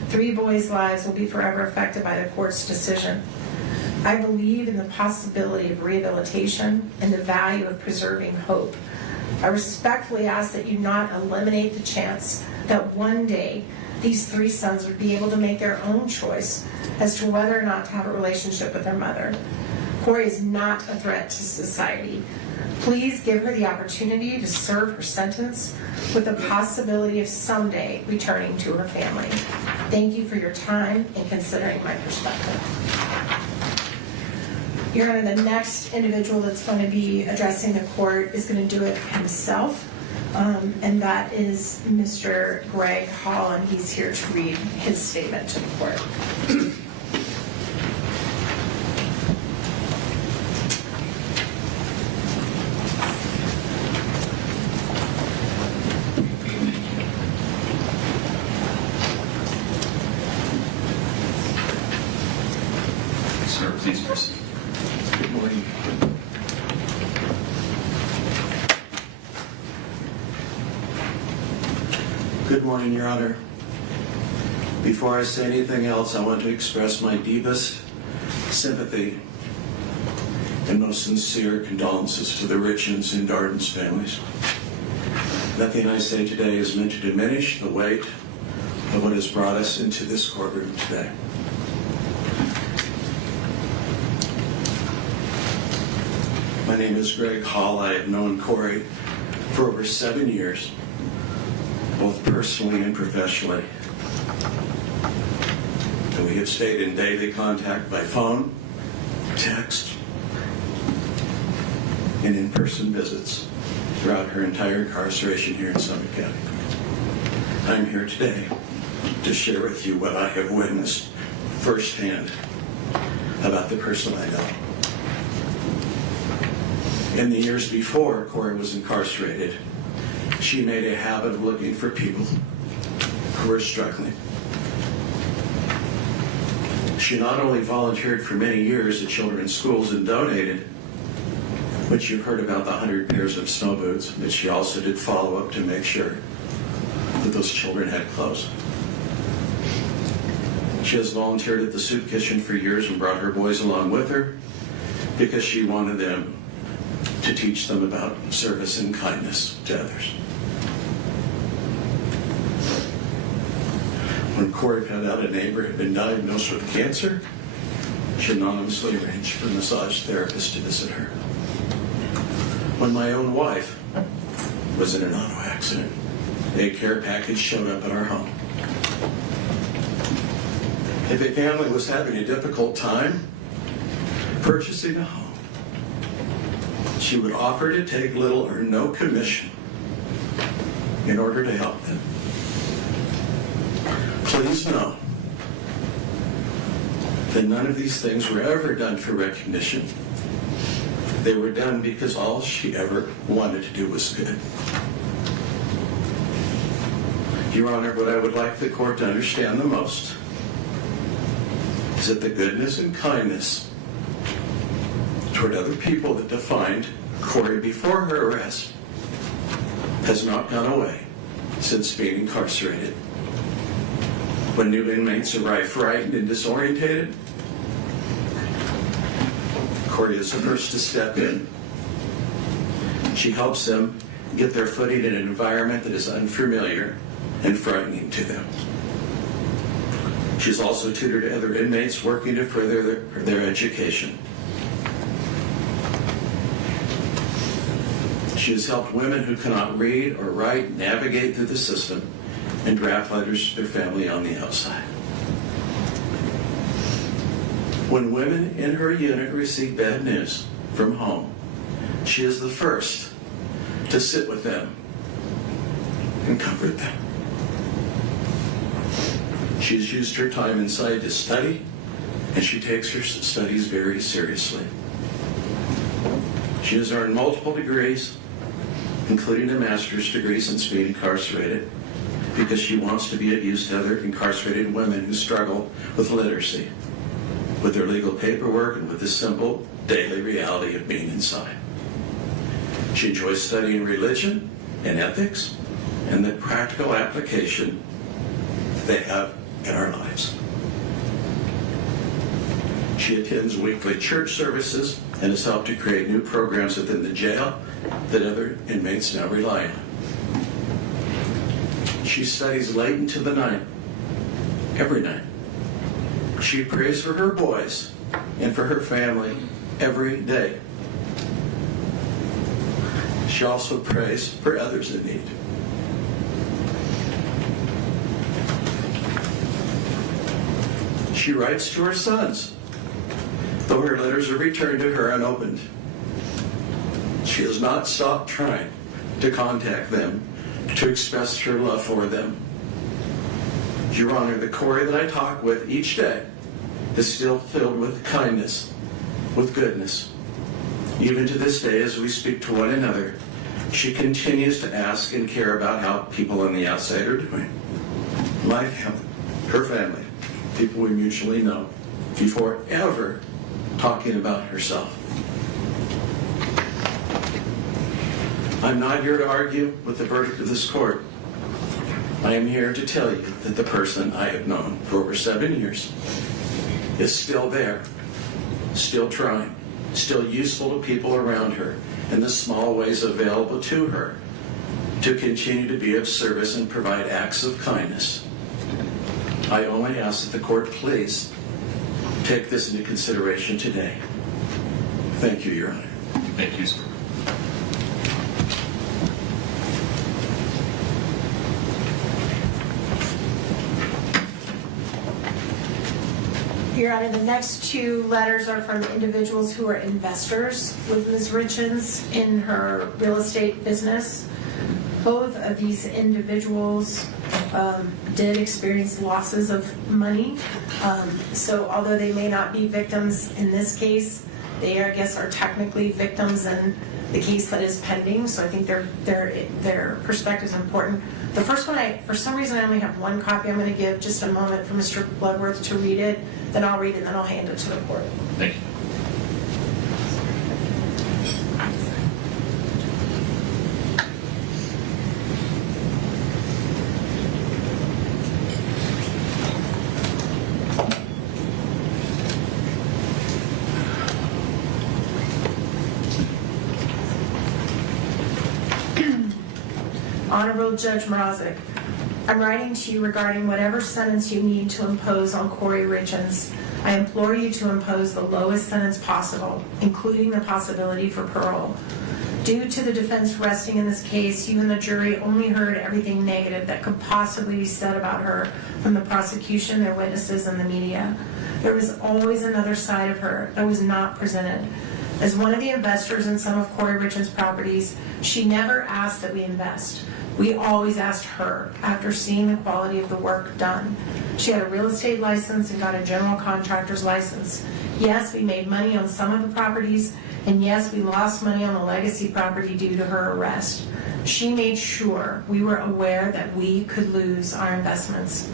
3 boys' lives will be forever affected by the court's decision. I believe in the possibility of rehabilitation and the value of preserving hope. I respectfully ask that you not eliminate the chance that one day these 3 sons would be able to make their own choice as to whether or not to have a relationship with their mother. Kouri is not a threat to society. Please give her the opportunity to serve her sentence with the possibility of someday returning to her family. Thank you for your time and considering my perspective. Your Honor, the next individual that's going to be addressing the court is going to do it himself, and that is Mr. Greg Hall, and he's here to read his statement to the court. Sir, please proceed. Good morning. Good morning, Your Honor. Before I say anything else, I want to express my deepest sympathy and most sincere condolences to the Richins and Darden's families. Nothing I say today is meant to diminish the weight of what has brought us into this courtroom today. My name is Greg Hall. I have known Kouri for over 7 years, both personally and professionally. And we have stayed in daily contact by phone, text, and in-person visits throughout her entire incarceration here in Summit County. I'm here today to share with you what I have witnessed firsthand about the person I know. In the years before Kouri was incarcerated, she made a habit of looking for people who were struggling. She not only volunteered for many years at children's schools and donated, but you heard about the 100 pairs of snow boots, but she also did follow-up to make sure that those children had clothes. She has volunteered at the soup kitchen for years and brought her boys along with her because she wanted them to teach them about service and kindness to others. When Kouri found out a neighbor had been diagnosed with cancer, she anonymously arranged for a massage therapist to visit her. When my own wife was in an auto accident, a care package showed up at our home. If a family was having a difficult time purchasing a home, she would offer to take little or no commission in order to help them. Please know that none of these things were ever done for recognition. They were done because all she ever wanted to do was good. Your Honor, what I would like the court to understand the most is that the goodness and kindness toward other people that defined Kouri before her arrest has not gone away since being incarcerated. When new inmates arrive frightened and disorientated, Kouri is the first to step in. She helps them get their footing in an environment that is unfamiliar and frightening to them. She's also tutored other inmates working to further their education. She has helped women who cannot read or write navigate through the system and draft letters to their family on the outside. When women in her unit receive bad news from home, she is the first to sit with them and comfort them. She has used her time inside to study, and she takes her studies very seriously. She has earned multiple degrees, including a master's degree since being incarcerated, because she wants to be of use to other incarcerated women who struggle with literacy, with their legal paperwork, and with the simple daily reality of being inside. She enjoys studying religion and ethics and the practical application they have in our lives. She attends weekly church services and has helped to create new programs within the jail that other inmates now rely on. She studies late into the night, every night. She prays for her boys and for her family every day. She also prays for others in need. She writes to her sons, though her letters are returned to her unopened. She has not stopped trying to contact them, to express her love for them. Your Honor, the Kouri that I talk with each day is still filled with kindness, with goodness. Even to this day, as we speak to one another, she continues to ask and care about how people on the outside are doing. My family, her family, people we mutually know, before ever talking about herself. I'm not here to argue with the verdict of this court. I am here to tell you that the person I have known for over 7 years is still there, still trying, still useful to people around her in the small ways available to her to continue to be of service and provide acts of kindness. I only ask that the court please take this into consideration today. Thank you, Your Honor. Thank you, sir. Your Honor, the next two letters are from individuals who are investors with Ms. Richins in her real estate business. Both of these individuals did experience losses of money. So although they may not be victims in this case, they, I guess, are technically victims in the case that is pending. So I think their perspective is important. The first one, for some reason, I only have one copy. I'm going to give just a moment for Mr. Bloodworth to read it. Then I'll read it, and then I'll hand it to the court. Thank you. Honorable Judge Mrazek, I'm writing to you regarding whatever sentence you need to impose on Kouri Richins. I implore you to impose the lowest sentence possible, including the possibility for parole. Due to the defense resting in this case, you and the jury only heard everything negative that could possibly be said about her from the prosecution, their witnesses, and the media. There was always another side of her that was not presented. As one of the investors in some of Kouri Richins' properties, she never asked that we invest. We always asked her after seeing the quality of the work done. She had a real estate license and got a general contractor's license. Yes, we made money on some of the properties, and yes, we lost money on the legacy property due to her arrest. She made sure we were aware that we could lose our investments.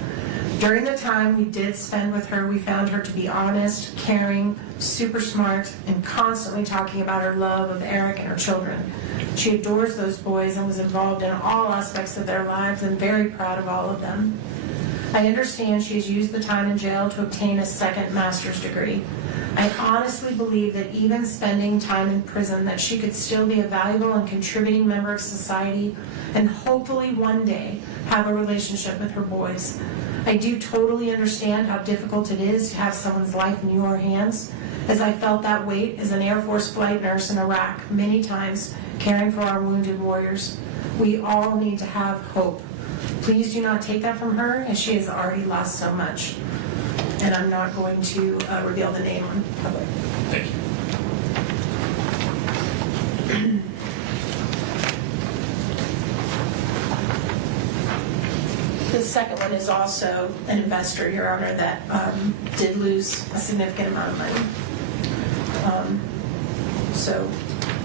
During the time we did spend with her, we found her to be honest, caring, super smart, and constantly talking about her love of Eric and her children. She adores those boys and was involved in all aspects of their lives and very proud of all of them. I understand she has used the time in jail to obtain a second master's degree. I honestly believe that even spending time in prison, that she could still be a valuable and contributing member of society and hopefully one day have a relationship with her boys. I do totally understand how difficult it is to have someone's life in your hands, as I felt that weight as an Air Force flight nurse in Iraq many times caring for our wounded warriors. We all need to have hope. Please do not take that from her, as she has already lost so much. And I'm not going to reveal the name on public. Thank you. The second one is also an investor, Your Honor, that did lose a significant amount of money. So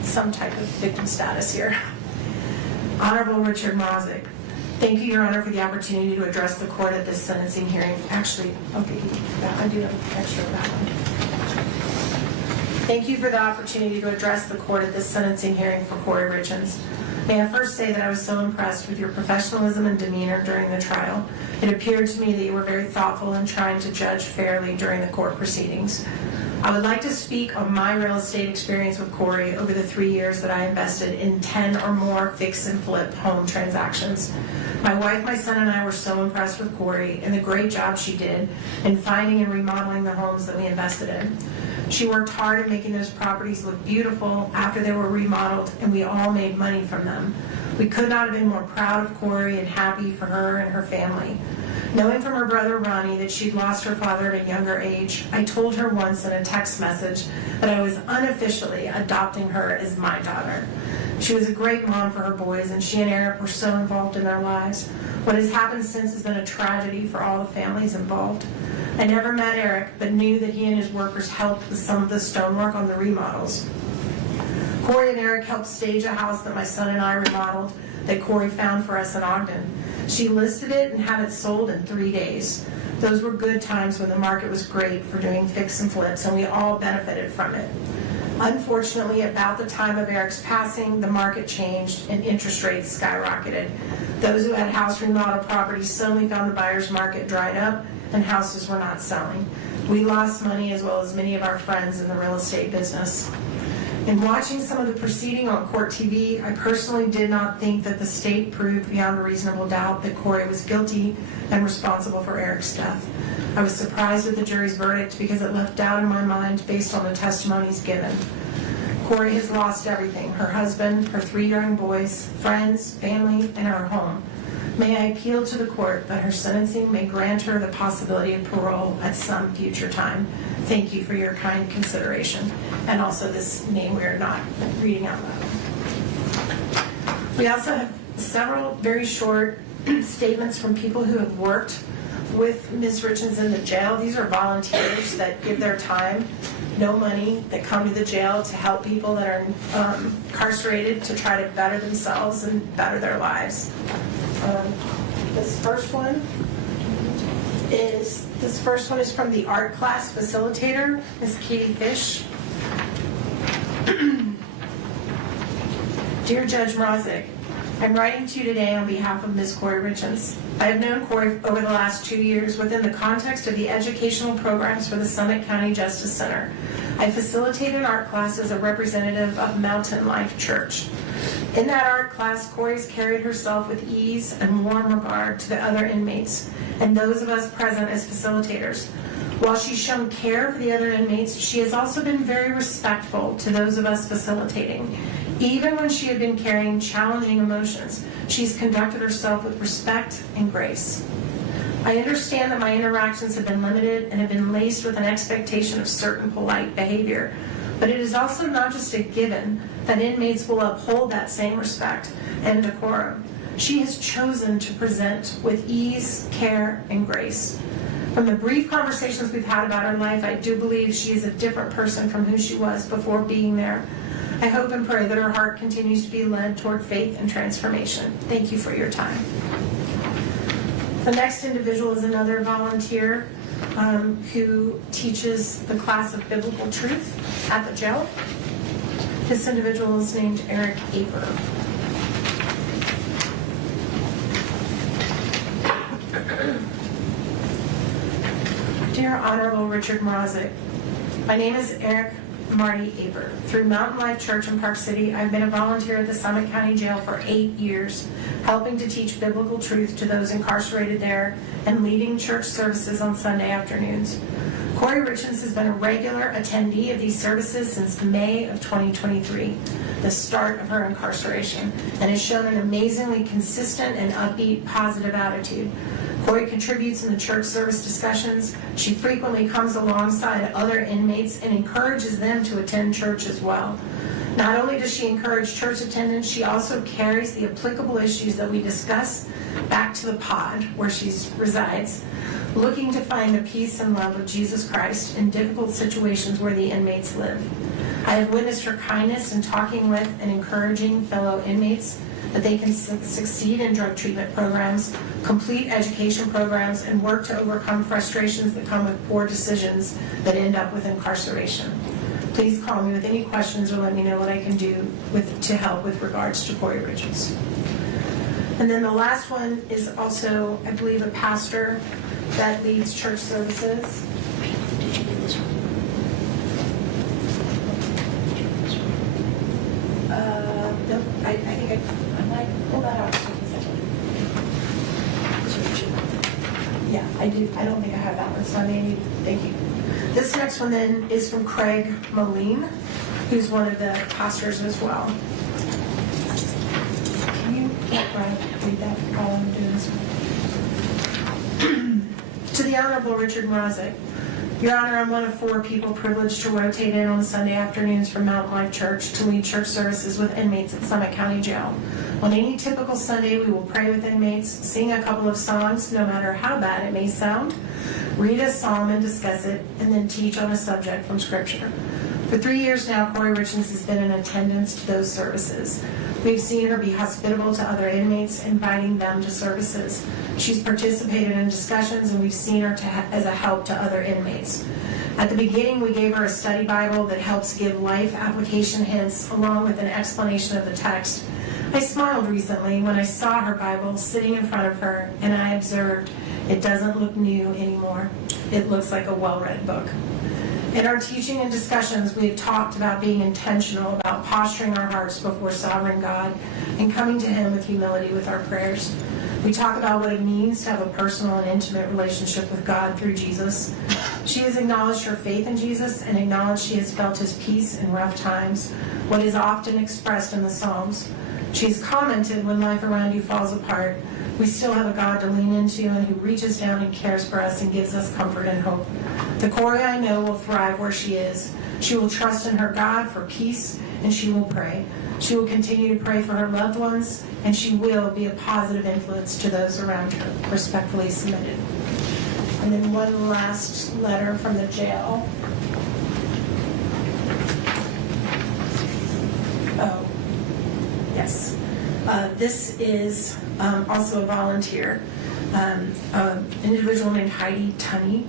some type of victim status here. Honorable Richard Mrozik, thank you, Your Honor, for the opportunity to address the court at this sentencing hearing. Actually, okay, I do have an extra of that one. Thank you for the opportunity to address the court at this sentencing hearing for Kouri Richins. May I first say that I was so impressed with your professionalism and demeanor during the trial. It appeared to me that you were very thoughtful in trying to judge fairly during the court proceedings. I would like to speak on my real estate experience with Kouri over the 3 years that I invested in 10 or more fix and flip home transactions. My wife, my son, and I were so impressed with Kouri and the great job she did in finding and remodeling the homes that we invested in. She worked hard at making those properties look beautiful after they were remodeled, and we all made money from them. We could not have been more proud of Kouri and happy for her and her family. Knowing from her brother Ronnie that she'd lost her father at a younger age, I told her once in a text message that I was unofficially adopting her as my daughter. She was a great mom for her boys, and she and Eric were so involved in their lives. What has happened since has been a tragedy for all the families involved. I never met Eric, but knew that he and his workers helped with some of the stonework on the remodels. Kouri and Eric helped stage a house that my son and I remodeled that Kouri found for us in Ogden. She listed it and had it sold in 3 days. Those were good times when the market was great for doing fix and flips, and we all benefited from it. Unfortunately, about the time of Eric's passing, the market changed and interest rates skyrocketed. Those who had house remodel properties suddenly found the buyer's market dried up and houses were not selling. We lost money as well as many of our friends in the real estate business. In watching some of the proceeding on court TV, I personally did not think that the state proved beyond a reasonable doubt that Kouri was guilty and responsible for Eric's death. I was surprised at the jury's verdict because it left doubt in my mind based on the testimonies given. Kouri has lost everything: her husband, her 3 young boys, friends, family, and her home. May I appeal to the court that her sentencing may grant her the possibility of parole at some future time. Thank you for your kind consideration. And also this name we are not reading out loud. We also have several very short statements from people who have worked with Ms. Richins in the jail. These are volunteers that give their time, no money, that come to the jail to help people that are incarcerated to try to better themselves and better their lives. This first one is from the art class facilitator, Ms. Katie Fish. Dear Judge Mrozik, I'm writing to you today on behalf of Ms. Kouri Richins. I have known Kouri over the last 2 years within the context of the educational programs for the Summit County Justice Center. I facilitate an art class as a representative of Mountain Life Church. In that art class, Kouri's carried herself with ease and warm regard to the other inmates and those of us present as facilitators. While she's shown care for the other inmates, she has also been very respectful to those of us facilitating. Even when she had been carrying challenging emotions, she's conducted herself with respect and grace. I understand that my interactions have been limited and have been laced with an expectation of certain polite behavior, but it is also not just a given that inmates will uphold that same respect and decorum. She has chosen to present with ease, care, and grace. From the brief conversations we've had about her life, I do believe she is a different person from who she was before being there. I hope and pray that her heart continues to be led toward faith and transformation. Thank you for your time. The next individual is another volunteer who teaches the class of biblical truth at the jail. This individual is named Eric Aber. Dear Honorable Richard Mrozik, my name is Eric Marty Aber. Through Mountain Life Church in Park City, I've been a volunteer at the Summit County Jail for 8 years, helping to teach biblical truth to those incarcerated there and leading church services on Sunday afternoons. Kouri Richins has been a regular attendee of these services since May of 2023, the start of her incarceration, and has shown an amazingly consistent and upbeat, positive attitude. Kouri contributes in the church service discussions. She frequently comes alongside other inmates and encourages them to attend church as well. Not only does she encourage church attendance, she also carries the applicable issues that we discuss back to the pod where she resides, looking to find the peace and love of Jesus Christ in difficult situations where the inmates live. I have witnessed her kindness in talking with and encouraging fellow inmates that they can succeed in drug treatment programs, complete education programs, and work to overcome frustrations that come with poor decisions that end up with incarceration. Please call me with any questions or let me know what I can do to help with regards to Kouri Richins. And then the last one is also, I believe, a pastor that leads church services. Did you get this one? No, I think I might pull that out. Yeah, I do. I don't think I have that one, so I may need, thank you. This next one then is from Craig Moline, who's one of the pastors as well. Can you read that while I'm doing this one? To the Honorable Richard Mrazek. Your Honor, I'm one of 4 people privileged to rotate in on Sunday afternoons from Mountain Life Church to lead church services with inmates at Summit County Jail. On any typical Sunday, we will pray with inmates, sing a couple of songs, no matter how bad it may sound, read a psalm and discuss it, and then teach on a subject from Scripture. For 3 years now, Kouri Richins has been in attendance to those services. We've seen her be hospitable to other inmates, inviting them to services. She's participated in discussions, and we've seen her as a help to other inmates. At the beginning, we gave her a study Bible that helps give life application hints along with an explanation of the text. I smiled recently when I saw her Bible sitting in front of her, and I observed it doesn't look new anymore. It looks like a well-read book. In our teaching and discussions, we have talked about being intentional about posturing our hearts before sovereign God and coming to Him with humility with our prayers. We talk about what it means to have a personal and intimate relationship with God through Jesus. She has acknowledged her faith in Jesus and acknowledged she has felt His peace in rough times, what is often expressed in the Psalms. She has commented, when life around you falls apart, we still have a God to lean into and who reaches down and cares for us and gives us comfort and hope. The Kouri I know will thrive where she is. She will trust in her God for peace, and she will pray. She will continue to pray for her loved ones, and she will be a positive influence to those around her. Respectfully submitted. And then one last letter from the jail. Oh, yes. This is also a volunteer, an individual named Heidi Tunney.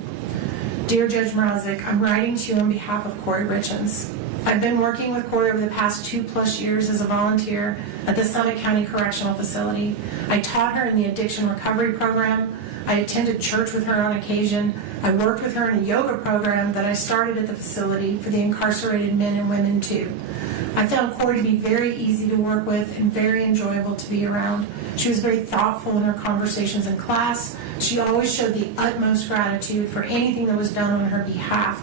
Dear Judge Mrazek, I'm writing to you on behalf of Kouri Richins. I've been working with Kouri over the past 2+ years as a volunteer at the Summit County Correctional Facility. I taught her in the addiction recovery program. I attended church with her on occasion. I worked with her in a yoga program that I started at the facility for the incarcerated men and women too. I found Kouri to be very easy to work with and very enjoyable to be around. She was very thoughtful in her conversations in class. She always showed the utmost gratitude for anything that was done on her behalf.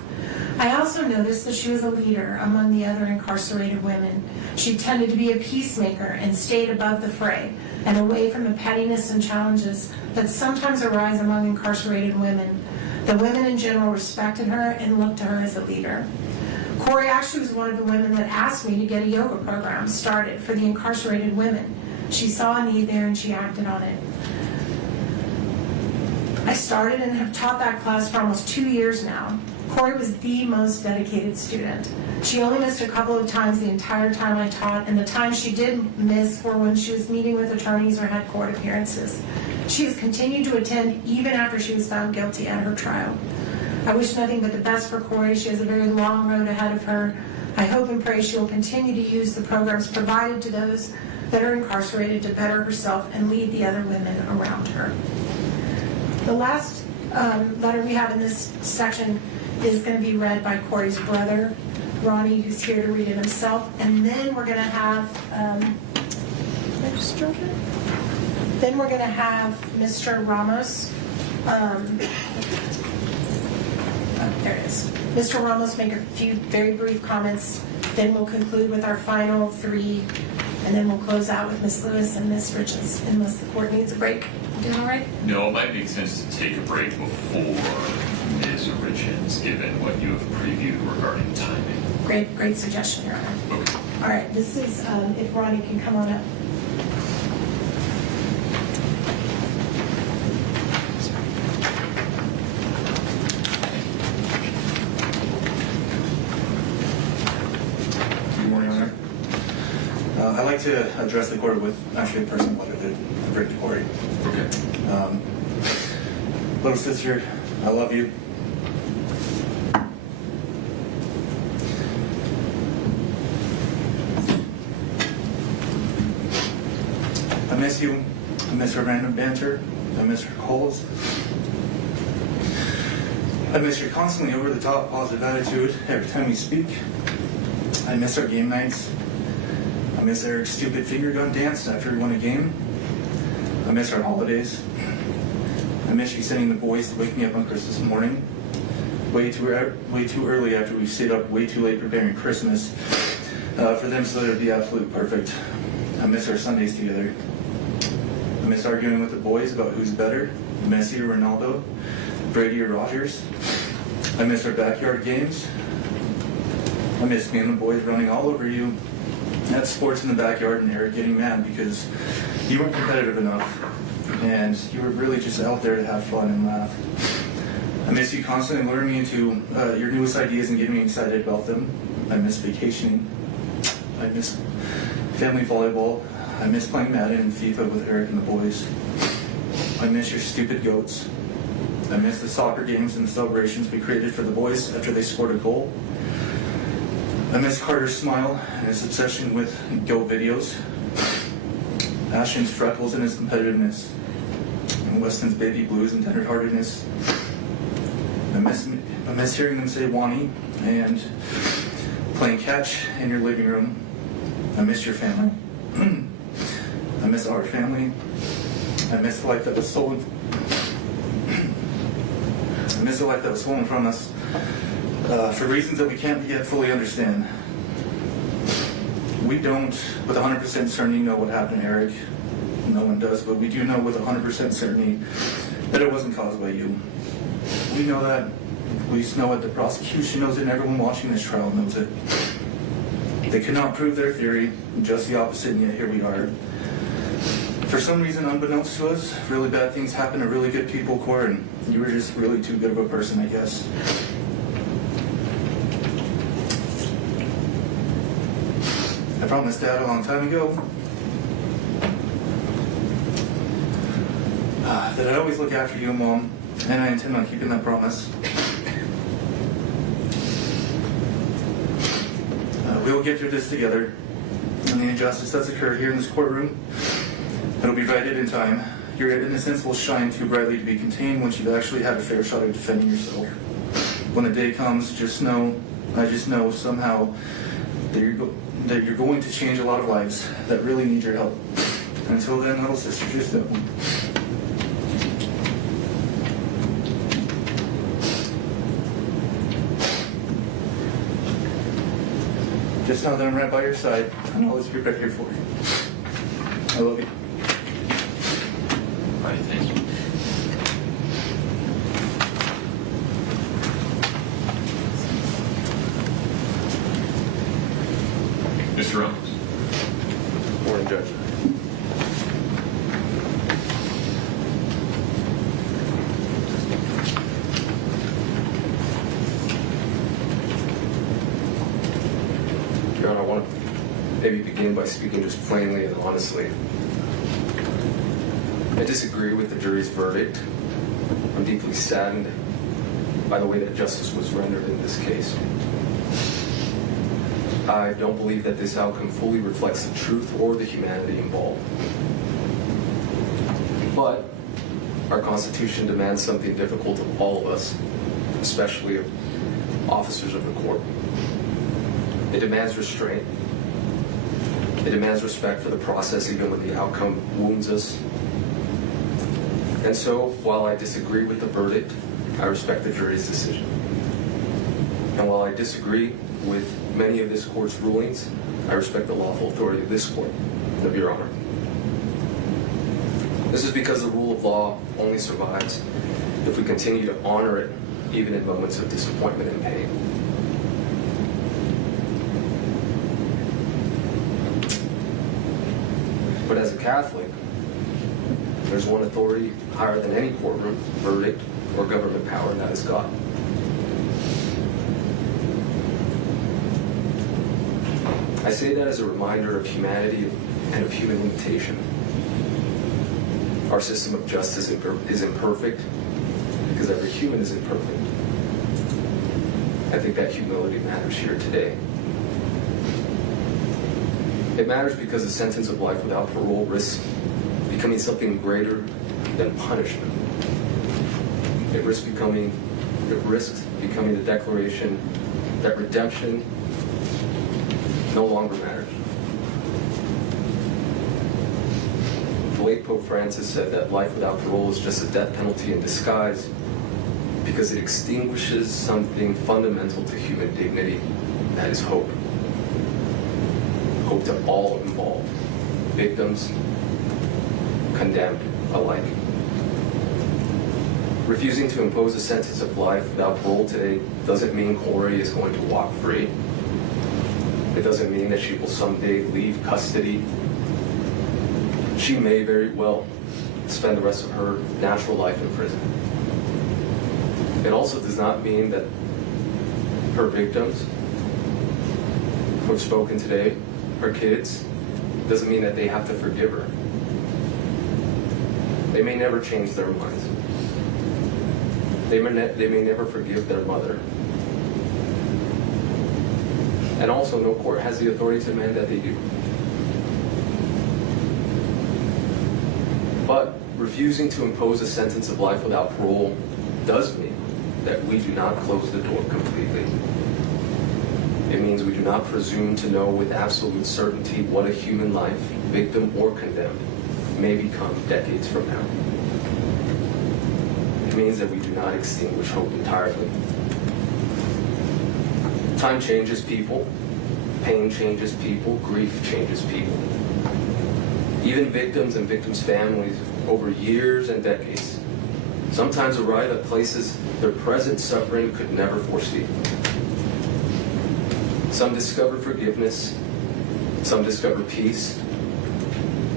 I also noticed that she was a leader among the other incarcerated women. She tended to be a peacemaker and stayed above the fray and away from the pettiness and challenges that sometimes arise among incarcerated women. The women in general respected her and looked to her as a leader. Kouri actually was one of the women that asked me to get a yoga program started for the incarcerated women. She saw a need there and she acted on it. I started and have taught that class for almost 2 years now. Kouri was the most dedicated student. She only missed a couple of times the entire time I taught, and the times she did miss were when she was meeting with attorneys or had court appearances. She has continued to attend even after she was found guilty at her trial. I wish nothing but the best for Kouri. She has a very long road ahead of her. I hope and pray she will continue to use the programs provided to those that are incarcerated to better herself and lead the other women around her. The last letter we have in this section is going to be read by Kouri's brother, Ronnie, who's here to read it himself, and then we're going to have Mr. Ramos. There it is. Mr. Ramos make a few very brief comments. Then we'll conclude with our final three, and then we'll close out with Ms. Lewis and Ms. Richins, unless the court needs a break. Doing all right? No, it might make sense to take a break before Ms. Richins, given what you have previewed regarding timing. Great suggestion, Your Honor. Okay. All right, this is, if Ronnie can come on up. Good morning, Your Honor. I'd like to address the court with actually a personal letter that I've written to Kouri. Okay. Little sister, I love you. I miss you. I miss our random banter. I miss our calls. I miss your constantly over-the-top positive attitude every time we speak. I miss our game nights. I miss Eric's stupid finger gun dance after we won a game. I miss our holidays. I miss you sending the boys to wake me up on Christmas morning, way too early after we stayed up way too late preparing Christmas for them so that it would be absolutely perfect. I miss our Sundays together. I miss arguing with the boys about who's better, Messi or Ronaldo, Brady or Rogers. I miss our backyard games. I miss me and the boys running all over you at sports in the backyard and Eric getting mad because you weren't competitive enough and you were really just out there to have fun and laugh. I miss you constantly luring me into your newest ideas and getting me excited about them. I miss vacationing. I miss family volleyball. I miss playing Madden and FIFA with Eric and the boys. I miss your stupid goats. I miss the soccer games and the celebrations we created for the boys after they scored a goal. I miss Carter's smile and his obsession with goat videos. Ashton's freckles and his competitiveness. And Weston's baby blues and tenderheartedness. I miss hearing them say Wani and playing catch in your living room. I miss your family. I miss our family. I miss the life that was stolen. I miss the life that was stolen from us for reasons that we can't yet fully understand. We don't, with 100% certainty, know what happened to Eric. No one does, but we do know with 100% certainty that it wasn't caused by you. We know that. The police know it. The prosecution knows it. And everyone watching this trial knows it. They could not prove their theory, just the opposite, and yet here we are. For some reason, unbeknownst to us, really bad things happen to really good people, Cor, and you were just really too good of a person, I guess. I promised Dad a long time ago that I'd always look after you and Mom, and I intend on keeping that promise. We will get through this together, and the injustice that's occurred here in this courtroom, it'll be righted in time. Your innocence will shine too brightly to be contained once you've actually had a fair shot at defending yourself. When the day comes, I just know somehow that you're going to change a lot of lives that really need your help. Until then, little sister, just know. Just know that I'm right by your side, and I'll always be right here for you. I love you. All right, thank you. Mr. Ramos. Morning, Judge. Your Honor, I want to maybe begin by speaking just plainly and honestly. I disagree with the jury's verdict. I'm deeply saddened by the way that justice was rendered in this case. I don't believe that this outcome fully reflects the truth or the humanity involved. But our Constitution demands something difficult of all of us, especially of officers of the court. It demands restraint. It demands respect for the process even when the outcome wounds us. And so, while I disagree with the verdict, I respect the jury's decision. And while I disagree with many of this court's rulings, I respect the lawful authority of this court, of Your Honor. This is because the rule of law only survives if we continue to honor it, even in moments of disappointment and pain. But as a Catholic, there's one authority higher than any courtroom, verdict, or government power, and that is God. I say that as a reminder of humanity and of human limitation. Our system of justice is imperfect because every human is imperfect. I think that humility matters here today. It matters because the sentence of life without parole risks becoming something greater than punishment. It risks becoming the declaration that redemption no longer matters. The late Pope Francis said that life without parole is just a death penalty in disguise because it extinguishes something fundamental to human dignity, that is hope. Hope to all involved, victims, condemned alike. Refusing to impose a sentence of life without parole today doesn't mean Kouri is going to walk free. It doesn't mean that she will someday leave custody. She may very well spend the rest of her natural life in prison. It also does not mean that her victims who have spoken today, her kids, doesn't mean that they have to forgive her. They may never change their minds. They may never forgive their mother. And also, no court has the authority to demand that they do. But refusing to impose a sentence of life without parole does mean that we do not close the door completely. It means we do not presume to know with absolute certainty what a human life, victim or condemned, may become decades from now. It means that we do not extinguish hope entirely. Time changes people, pain changes people, grief changes people. Even victims and victims' families over years and decades sometimes arrive at places their present suffering could never foresee. Some discover forgiveness, some discover peace,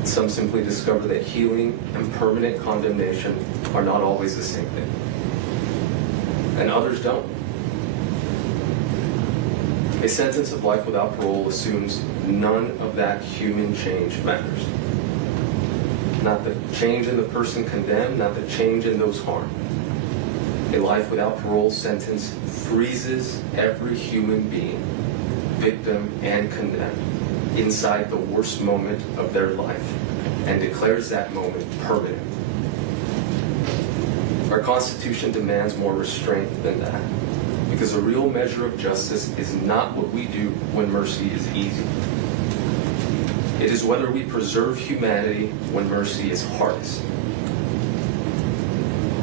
some simply discover that healing and permanent condemnation are not always the same thing. And others don't. A sentence of life without parole assumes none of that human change matters. Not the change in the person condemned, not the change in those harmed. A life without parole sentence freezes every human being, victim and condemned, inside the worst moment of their life and declares that moment permanent. Our Constitution demands more restraint than that, because a real measure of justice is not what we do when mercy is easy. It is whether we preserve humanity when mercy is hardest.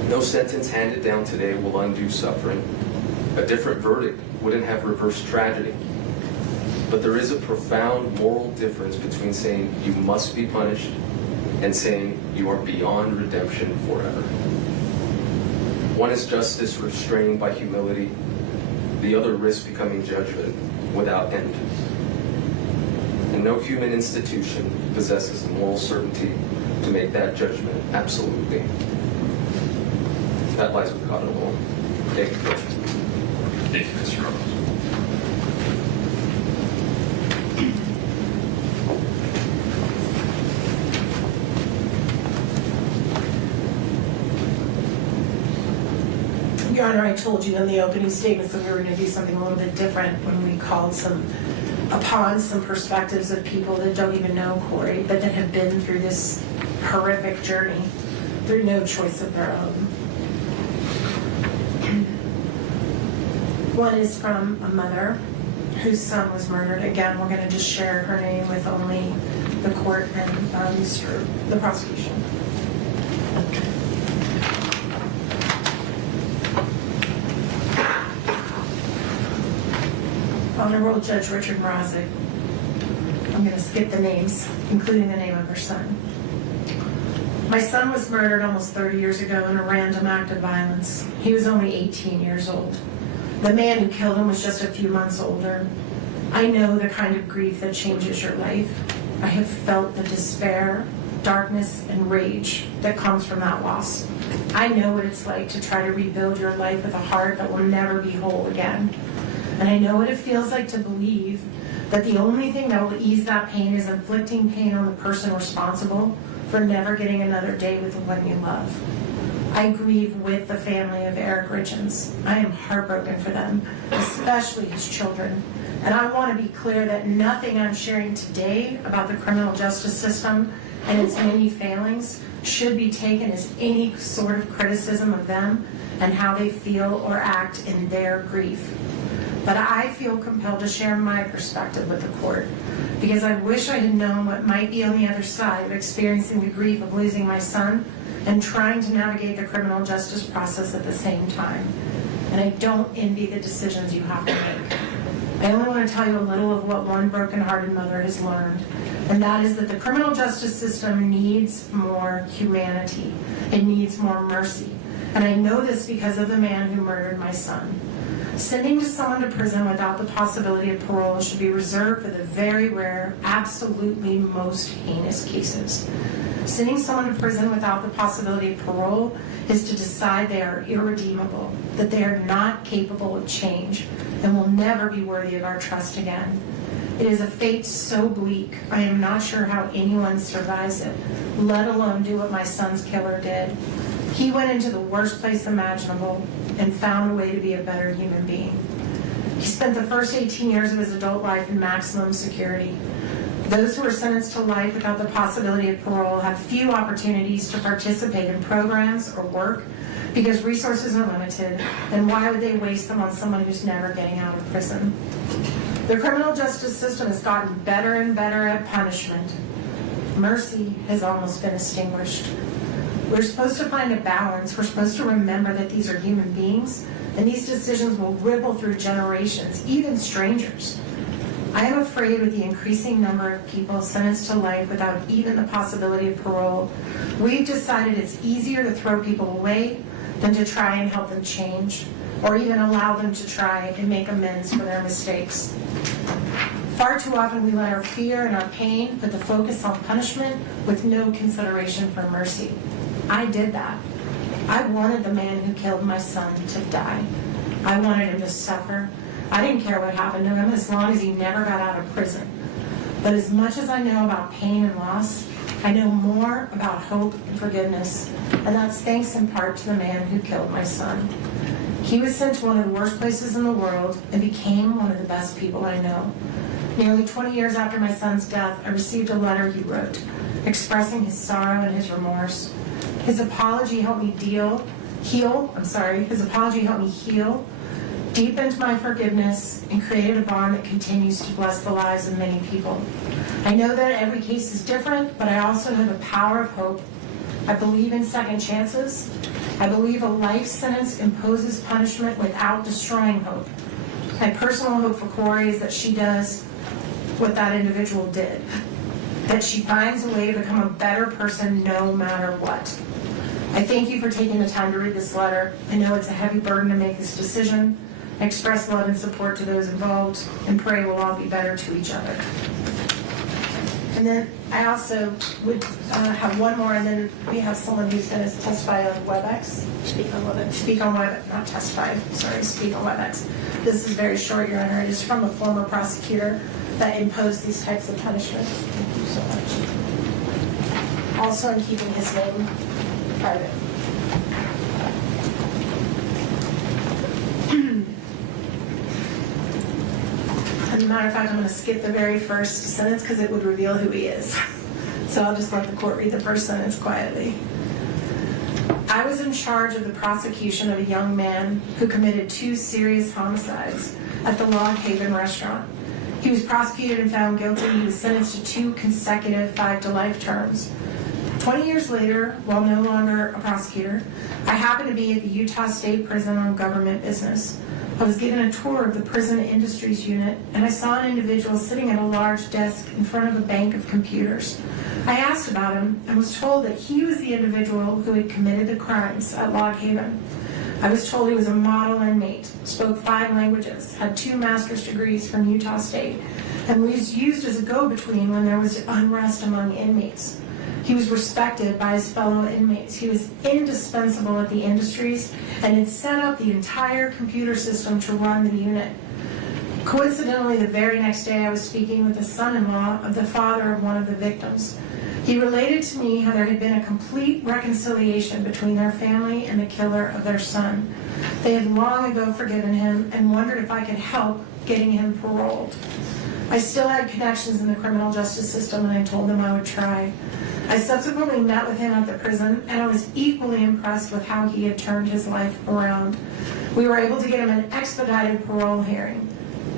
No sentence handed down today will undo suffering. A different verdict wouldn't have reversed tragedy. But there is a profound moral difference between saying you must be punished and saying you are beyond redemption forever. One is justice restrained by humility. The other risks becoming judgment without end. And no human institution possesses the moral certainty to make that judgment absolutely. That lies with God alone. Thank you. Thank you, Mr. Ramos. Your Honor, I told you in the opening statements that we were going to do something a little bit different when we called upon some perspectives of people that don't even know Kouri, but that have been through this horrific journey through no choice of their own. One is from a mother whose son was murdered. Again, we're going to just share her name with only the court and the prosecution. Honorable Judge Richard Mrazek. I'm going to skip the names, including the name of her son. My son was murdered almost 30 years ago in a random act of violence. He was only 18 years old. The man who killed him was just a few months older. I know the kind of grief that changes your life. I have felt the despair, darkness, and rage that comes from that loss. I know what it's like to try to rebuild your life with a heart that will never be whole again. And I know what it feels like to believe that the only thing that will ease that pain is inflicting pain on the person responsible for never getting another day with the one you love. I grieve with the family of Eric Richins. I am heartbroken for them, especially his children. And I want to be clear that nothing I'm sharing today about the criminal justice system and its many failings should be taken as any sort of criticism of them and how they feel or act in their grief. But I feel compelled to share my perspective with the court because I wish I had known what might be on the other side of experiencing the grief of losing my son and trying to navigate the criminal justice process at the same time. And I don't envy the decisions you have to make. I only want to tell you a little of what one broken-hearted mother has learned, and that is that the criminal justice system needs more humanity. It needs more mercy. And I know this because of the man who murdered my son. Sending someone to prison without the possibility of parole should be reserved for the very rare, absolutely most heinous cases. Sending someone to prison without the possibility of parole is to decide they are irredeemable, that they are not capable of change, and will never be worthy of our trust again. It is a fate so bleak, I am not sure how anyone survives it, let alone do what my son's killer did. He went into the worst place imaginable and found a way to be a better human being. He spent the first 18 years of his adult life in maximum security. Those who are sentenced to life without the possibility of parole have few opportunities to participate in programs or work because resources are limited, and why would they waste them on someone who's never getting out of prison? The criminal justice system has gotten better and better at punishment. Mercy has almost been extinguished. We're supposed to find a balance. We're supposed to remember that these are human beings, and these decisions will ripple through generations, even strangers. I am afraid with the increasing number of people sentenced to life without even the possibility of parole, we've decided it's easier to throw people away than to try and help them change, or even allow them to try and make amends for their mistakes. Far too often we let our fear and our pain put the focus on punishment with no consideration for mercy. I did that. I wanted the man who killed my son to die. I wanted him to suffer. I didn't care what happened to him as long as he never got out of prison. But as much as I know about pain and loss, I know more about hope and forgiveness, and that's thanks in part to the man who killed my son. He was sent to one of the worst places in the world and became one of the best people I know. Nearly 20 years after my son's death, I received a letter he wrote, expressing his sorrow and his remorse. His apology helped me heal, deepened my forgiveness, and created a bond that continues to bless the lives of many people. I know that every case is different, but I also know the power of hope. I believe in second chances. I believe a life sentence imposes punishment without destroying hope. My personal hope for Kouri is that she does what that individual did, that she finds a way to become a better person no matter what. I thank you for taking the time to read this letter. I know it's a heavy burden to make this decision. I express love and support to those involved and pray we'll all be better to each other. And then I also would have one more, and then we have someone who's going to testify on WebEx. Speak on WebEx, not testify, sorry, speak on WebEx. This is very short, Your Honor. It is from a former prosecutor that imposed these types of punishments. Thank you so much. Also, I'm keeping his name private. As a matter of fact, I'm going to skip the very first sentence because it would reveal who he is. So I'll just let the court read the first sentence quietly. I was in charge of the prosecution of a young man who committed 2 serious homicides at the Log Haven restaurant. He was prosecuted and found guilty. He was sentenced to 2 consecutive 5-to-life terms. 20 years later, while no longer a prosecutor, I happened to be at the Utah State Prison on government business. I was given a tour of the prison industries unit, and I saw an individual sitting at a large desk in front of a bank of computers. I asked about him and was told that he was the individual who had committed the crimes at Log Haven. I was told he was a model inmate, spoke 5 languages, had 2 master's degrees from Utah State, and was used as a go-between when there was unrest among inmates. He was respected by his fellow inmates. He was indispensable at the industries and had set up the entire computer system to run the unit. Coincidentally, the very next day I was speaking with the son-in-law of the father of one of the victims. He related to me how there had been a complete reconciliation between their family and the killer of their son. They had long ago forgiven him and wondered if I could help getting him paroled. I still had connections in the criminal justice system, and I told them I would try. I subsequently met with him at the prison, and I was equally impressed with how he had turned his life around. We were able to get him an expedited parole hearing.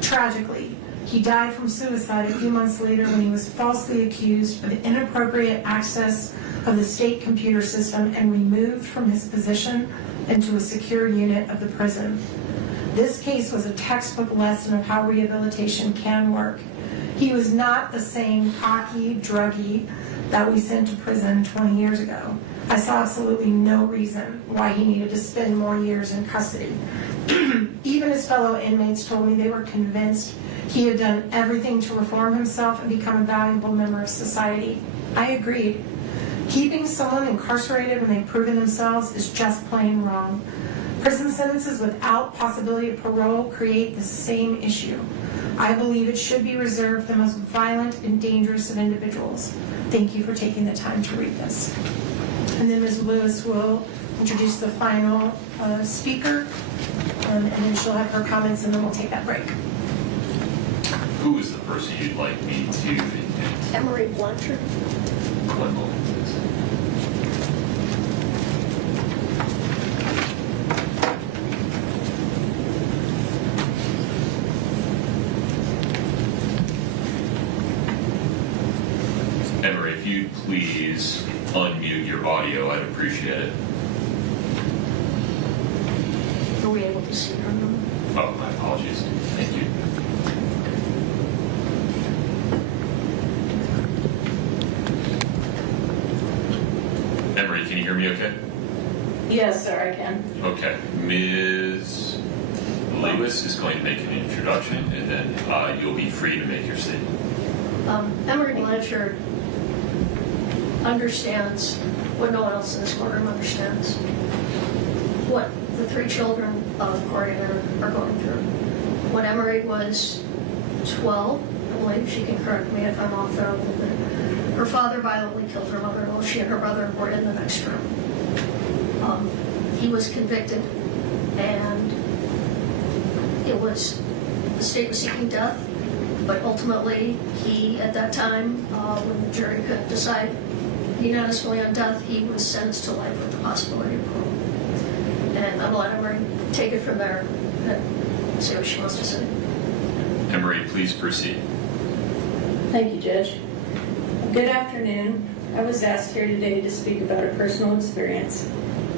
Tragically, he died from suicide a few months later when he was falsely accused of inappropriate access of the state computer system and removed from his position into a secure unit of the prison. This case was a textbook lesson of how rehabilitation can work. He was not the same cocky druggie that we sent to prison 20 years ago. I saw absolutely no reason why he needed to spend more years in custody. Even his fellow inmates told me they were convinced he had done everything to reform himself and become a valuable member of society. I agreed. Keeping someone incarcerated when they've proven themselves is just plain wrong. Prison sentences without possibility of parole create the same issue. I believe it should be reserved for the most violent and dangerous of individuals. Thank you for taking the time to read this. And then Ms. Lewis will introduce the final speaker, and then she'll have her comments, and then we'll take that break. Who is the person you'd like me to invite? Emery Blanchard. One moment, please. Emery, if you'd please unmute your audio, I'd appreciate it. Are we able to see her now? Oh, my apologies. Thank you. Emery, can you hear me okay? Yes, sir, I can. Okay. Ms. Lewis is going to make an introduction, and then you'll be free to make your statement. Emery Blanchard understands what no one else in this courtroom understands. What the 3 children of Kouri are going through. When Emery was 12, I believe, she can correct me if I'm off there a little bit, her father violently killed her mother while she and her brother were in the next room. He was convicted, and the state was seeking death, but ultimately he, at that time, when the jury couldn't decide unanimously on death, he was sentenced to life with the possibility of parole. And I'm going to let Emery take it from there and see what she wants to say. Emery, please proceed. Thank you, Judge. Good afternoon. I was asked here today to speak about a personal experience.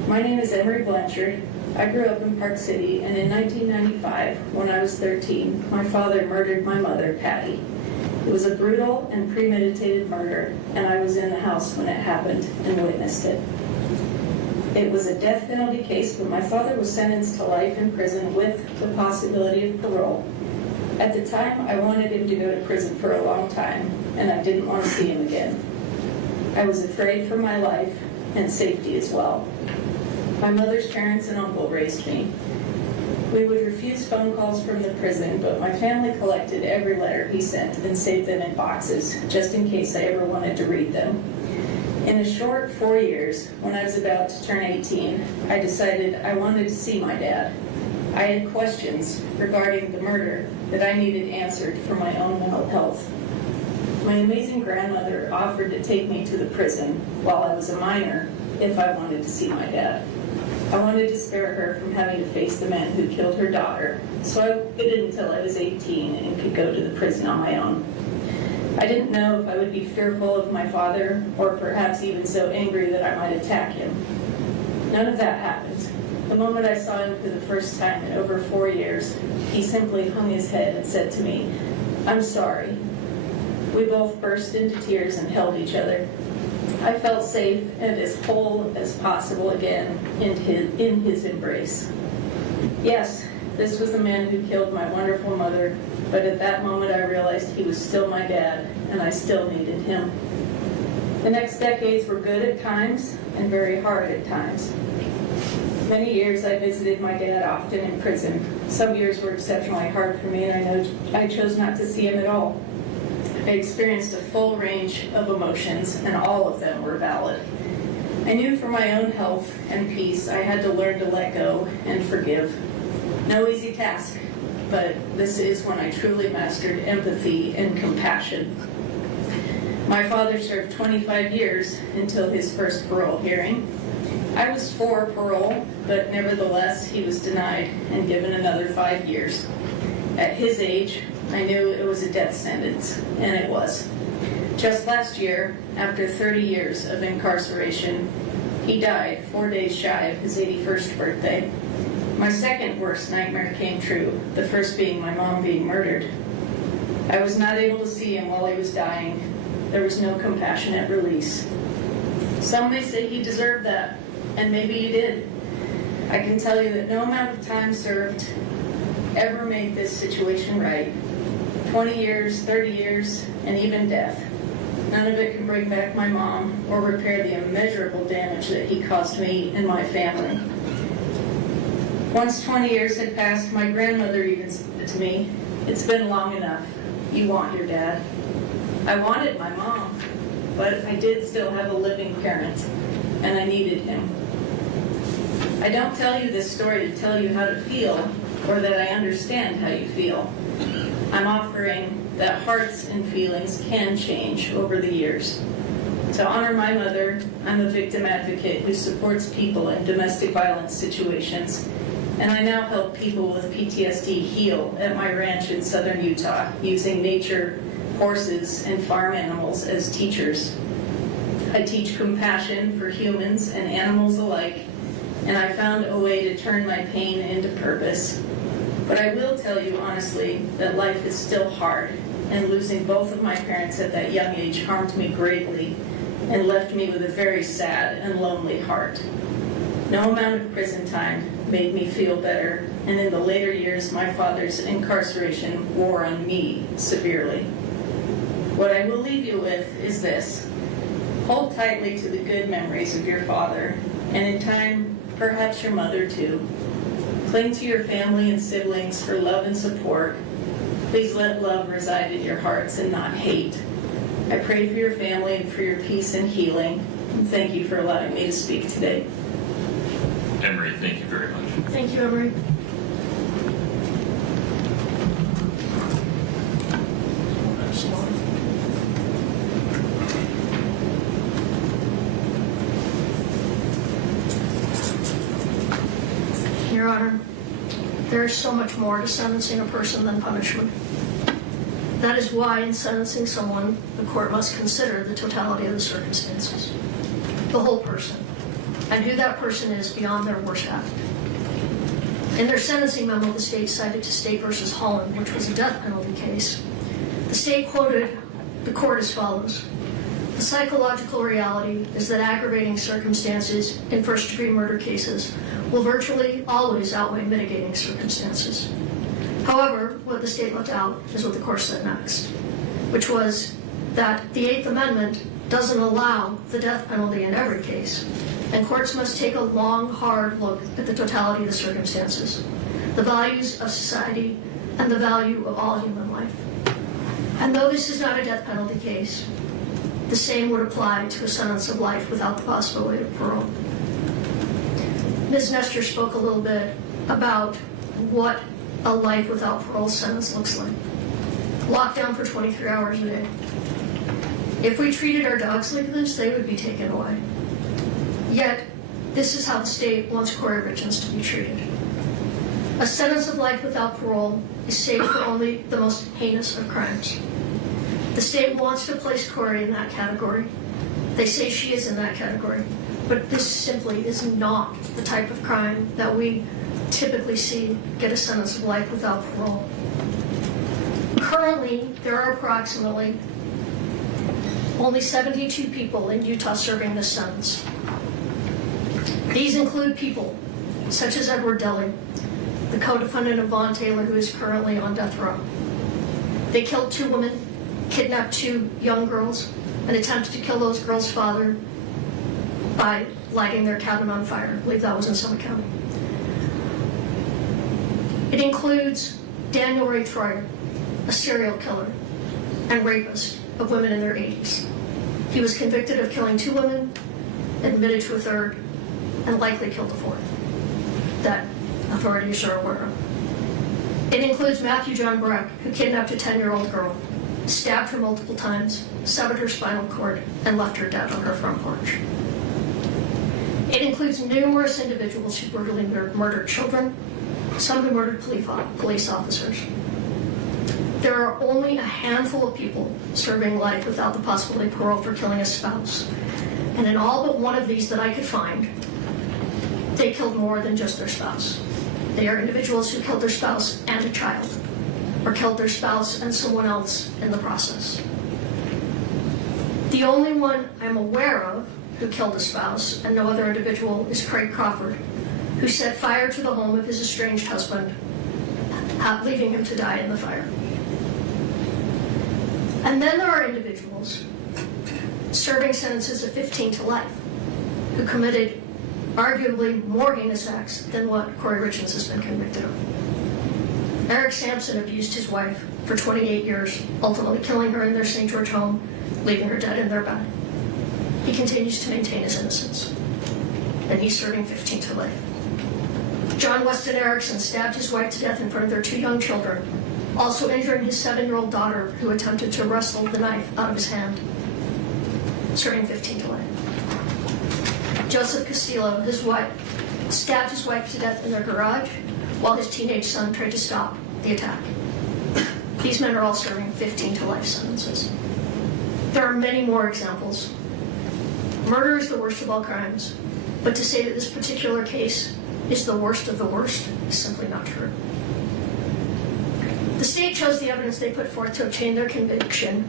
My name is Emery Blanchard. I grew up in Park City, and in 1995, when I was 13, my father murdered my mother, Patty. It was a brutal and premeditated murder, and I was in the house when it happened and witnessed it. It was a death penalty case, but my father was sentenced to life in prison with the possibility of parole. At the time, I wanted him to go to prison for a long time, and I didn't want to see him again. I was afraid for my life and safety as well. My mother's parents and uncle raised me. We would refuse phone calls from the prison, but my family collected every letter he sent and saved them in boxes, just in case I ever wanted to read them. In a short 4 years, when I was about to turn 18, I decided I wanted to see my dad. I had questions regarding the murder that I needed answered for my own mental health. My amazing grandmother offered to take me to the prison while I was a minor if I wanted to see my dad. I wanted to spare her from having to face the man who killed her daughter, so I waited until I was 18 and could go to the prison on my own. I didn't know if I would be fearful of my father, or perhaps even so angry that I might attack him. None of that happened. The moment I saw him for the first time in over 4 years, he simply hung his head and said to me, "I'm sorry." We both burst into tears and held each other. I felt safe and as whole as possible again in his embrace. Yes, this was the man who killed my wonderful mother, but at that moment I realized he was still my dad, and I still needed him. The next decades were good at times and very hard at times. Many years I visited my dad often in prison. Some years were exceptionally hard for me, and I chose not to see him at all. I experienced a full range of emotions, and all of them were valid. I knew for my own health and peace I had to learn to let go and forgive. No easy task, but this is when I truly mastered empathy and compassion. My father served 25 years until his first parole hearing. I was for parole, but nevertheless he was denied and given another 5 years. At his age, I knew it was a death sentence, and it was. Just last year, after 30 years of incarceration, he died 4 days shy of his 81st birthday. My second worst nightmare came true, the first being my mom being murdered. I was not able to see him while he was dying. There was no compassionate release. Some may say he deserved that, and maybe he did. I can tell you that no amount of time served ever made this situation right. 20 years, 30 years, and even death. None of it can bring back my mom or repair the immeasurable damage that he caused me and my family. Once 20 years had passed, my grandmother even said to me, "It's been long enough. You want your dad." I wanted my mom, but I did still have a living parent, and I needed him. I don't tell you this story to tell you how to feel or that I understand how you feel. I'm offering that hearts and feelings can change over the years. To honor my mother, I'm a victim advocate who supports people in domestic violence situations, and I now help people with PTSD heal at my ranch in southern Utah using nature, horses, and farm animals as teachers. I teach compassion for humans and animals alike, and I found a way to turn my pain into purpose. But I will tell you honestly that life is still hard, and losing both of my parents at that young age harmed me greatly and left me with a very sad and lonely heart. No amount of prison time made me feel better, and in the later years my father's incarceration wore on me severely. What I will leave you with is this: hold tightly to the good memories of your father, and in time, perhaps your mother too. Cling to your family and siblings for love and support. Please let love reside in your hearts and not hate. I pray for your family and for your peace and healing. And thank you for allowing me to speak today. Emery, thank you very much. Thank you, Emery. Your Honor, there is so much more to sentencing a person than punishment. That is why in sentencing someone, the court must consider the totality of the circumstances, the whole person, and who that person is beyond their worst act. In their sentencing memo, the state cited to State v. Holland, which was a death penalty case. The state quoted the court as follows: "The psychological reality is that aggravating circumstances in first-degree murder cases will virtually always outweigh mitigating circumstances. However, what the state left out is what the court said next, which was that the Eighth Amendment doesn't allow the death penalty in every case, and courts must take a long, hard look at the totality of the circumstances, the values of society, and the value of all human life. And though this is not a death penalty case, the same would apply to a sentence of life without the possibility of parole." Ms. Nestor spoke a little bit about what a life without parole sentence looks like. Locked down for 23 hours a day. If we treated our dogs like this, they would be taken away. Yet, this is how the state wants Kouri Richins to be treated. A sentence of life without parole is safe for only the most heinous of crimes. The state wants to place Kouri in that category. They say she is in that category. But this simply is not the type of crime that we typically see get a sentence of life without parole. Currently, there are approximately only 72 people in Utah serving this sentence. These include people such as Edward Deli, the co-defendant of Vaughn Taylor, who is currently on death row. They killed 2 women, kidnapped 2 young girls, and attempted to kill those girls' father by lighting their cabin on fire. I believe that was in Summit County. It includes Daniel Ray Troyer, a serial killer and rapist of women in their 80s. He was convicted of killing 2 women, admitted to a 3rd, and likely killed a 4th that authorities are aware of. It includes Matthew John Breck, who kidnapped a 10-year-old girl, stabbed her multiple times, severed her spinal cord, and left her dead on her front porch. It includes numerous individuals who brutally murdered children, some who murdered police officers. There are only a handful of people serving life without the possibility of parole for killing a spouse. And in all but one of these that I could find, they killed more than just their spouse. They are individuals who killed their spouse and a child, or killed their spouse and someone else in the process. The only one I'm aware of who killed a spouse and no other individual is Craig Crawford, who set fire to the home of his estranged husband, leaving him to die in the fire. And then there are individuals serving sentences of 15 to life who committed arguably more heinous acts than what Kouri Richins has been convicted of. Eric Sampson abused his wife for 28 years, ultimately killing her in their St. George home, leaving her dead in their bed. He continues to maintain his innocence, and he's serving 15 to life. John Weston Erickson stabbed his wife to death in front of their 2 young children, also injuring his 7-year-old daughter, who attempted to wrestle the knife out of his hand, serving 15 to life. Joseph Castillo, his wife, stabbed his wife to death in their garage while his teenage son tried to stop the attack. These men are all serving 15 to life sentences. There are many more examples. Murder is the worst of all crimes, but to say that this particular case is the worst of the worst is simply not true. The state chose the evidence they put forth to obtain their conviction,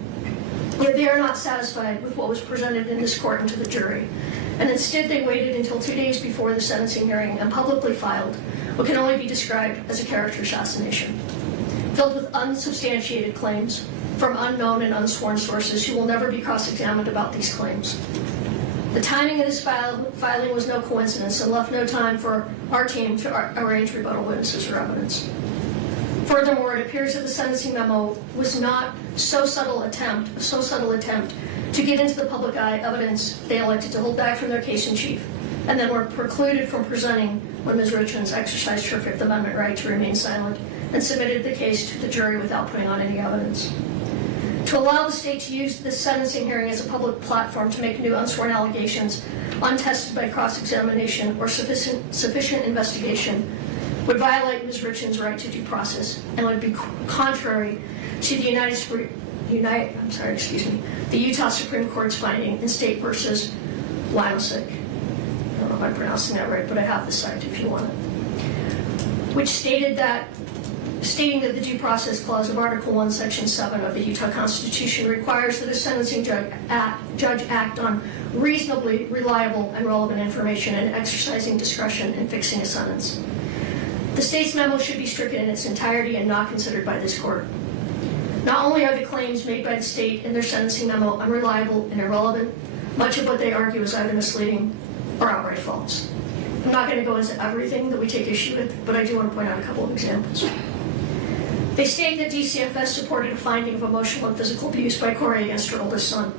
yet they are not satisfied with what was presented in this court and to the jury, and instead they waited until 2 days before the sentencing hearing and publicly filed what can only be described as a character assassination, filled with unsubstantiated claims from unknown and unsworn sources who will never be cross-examined about these claims. The timing of this filing was no coincidence and left no time for our team to arrange rebuttal witnesses or evidence. Furthermore, it appears that the sentencing memo was not a so subtle attempt to get into the public eye evidence they elected to hold back from their case in chief, and then were precluded from presenting when Ms. Richins exercised her Fifth Amendment right to remain silent and submitted the case to the jury without putting on any evidence. To allow the state to use this sentencing hearing as a public platform to make new unsworn allegations untested by cross-examination or sufficient investigation would violate Ms. Richins' right to due process and would be contrary to the Utah Supreme Court's finding in State versus Wymosik. I don't know if I'm pronouncing that right, but I have the site if you want it. Which stating that the due process clause of Article 1, Section 7 of the Utah Constitution requires that a sentencing judge act on reasonably reliable and relevant information and exercising discretion in fixing a sentence. The state's memo should be stricken in its entirety and not considered by this court. Not only are the claims made by the state in their sentencing memo unreliable and irrelevant, much of what they argue is either misleading or outright false. I'm not going to go into everything that we take issue with, but I do want to point out a couple of examples. They state that DCFS supported a finding of emotional and physical abuse by Kouri against her oldest son.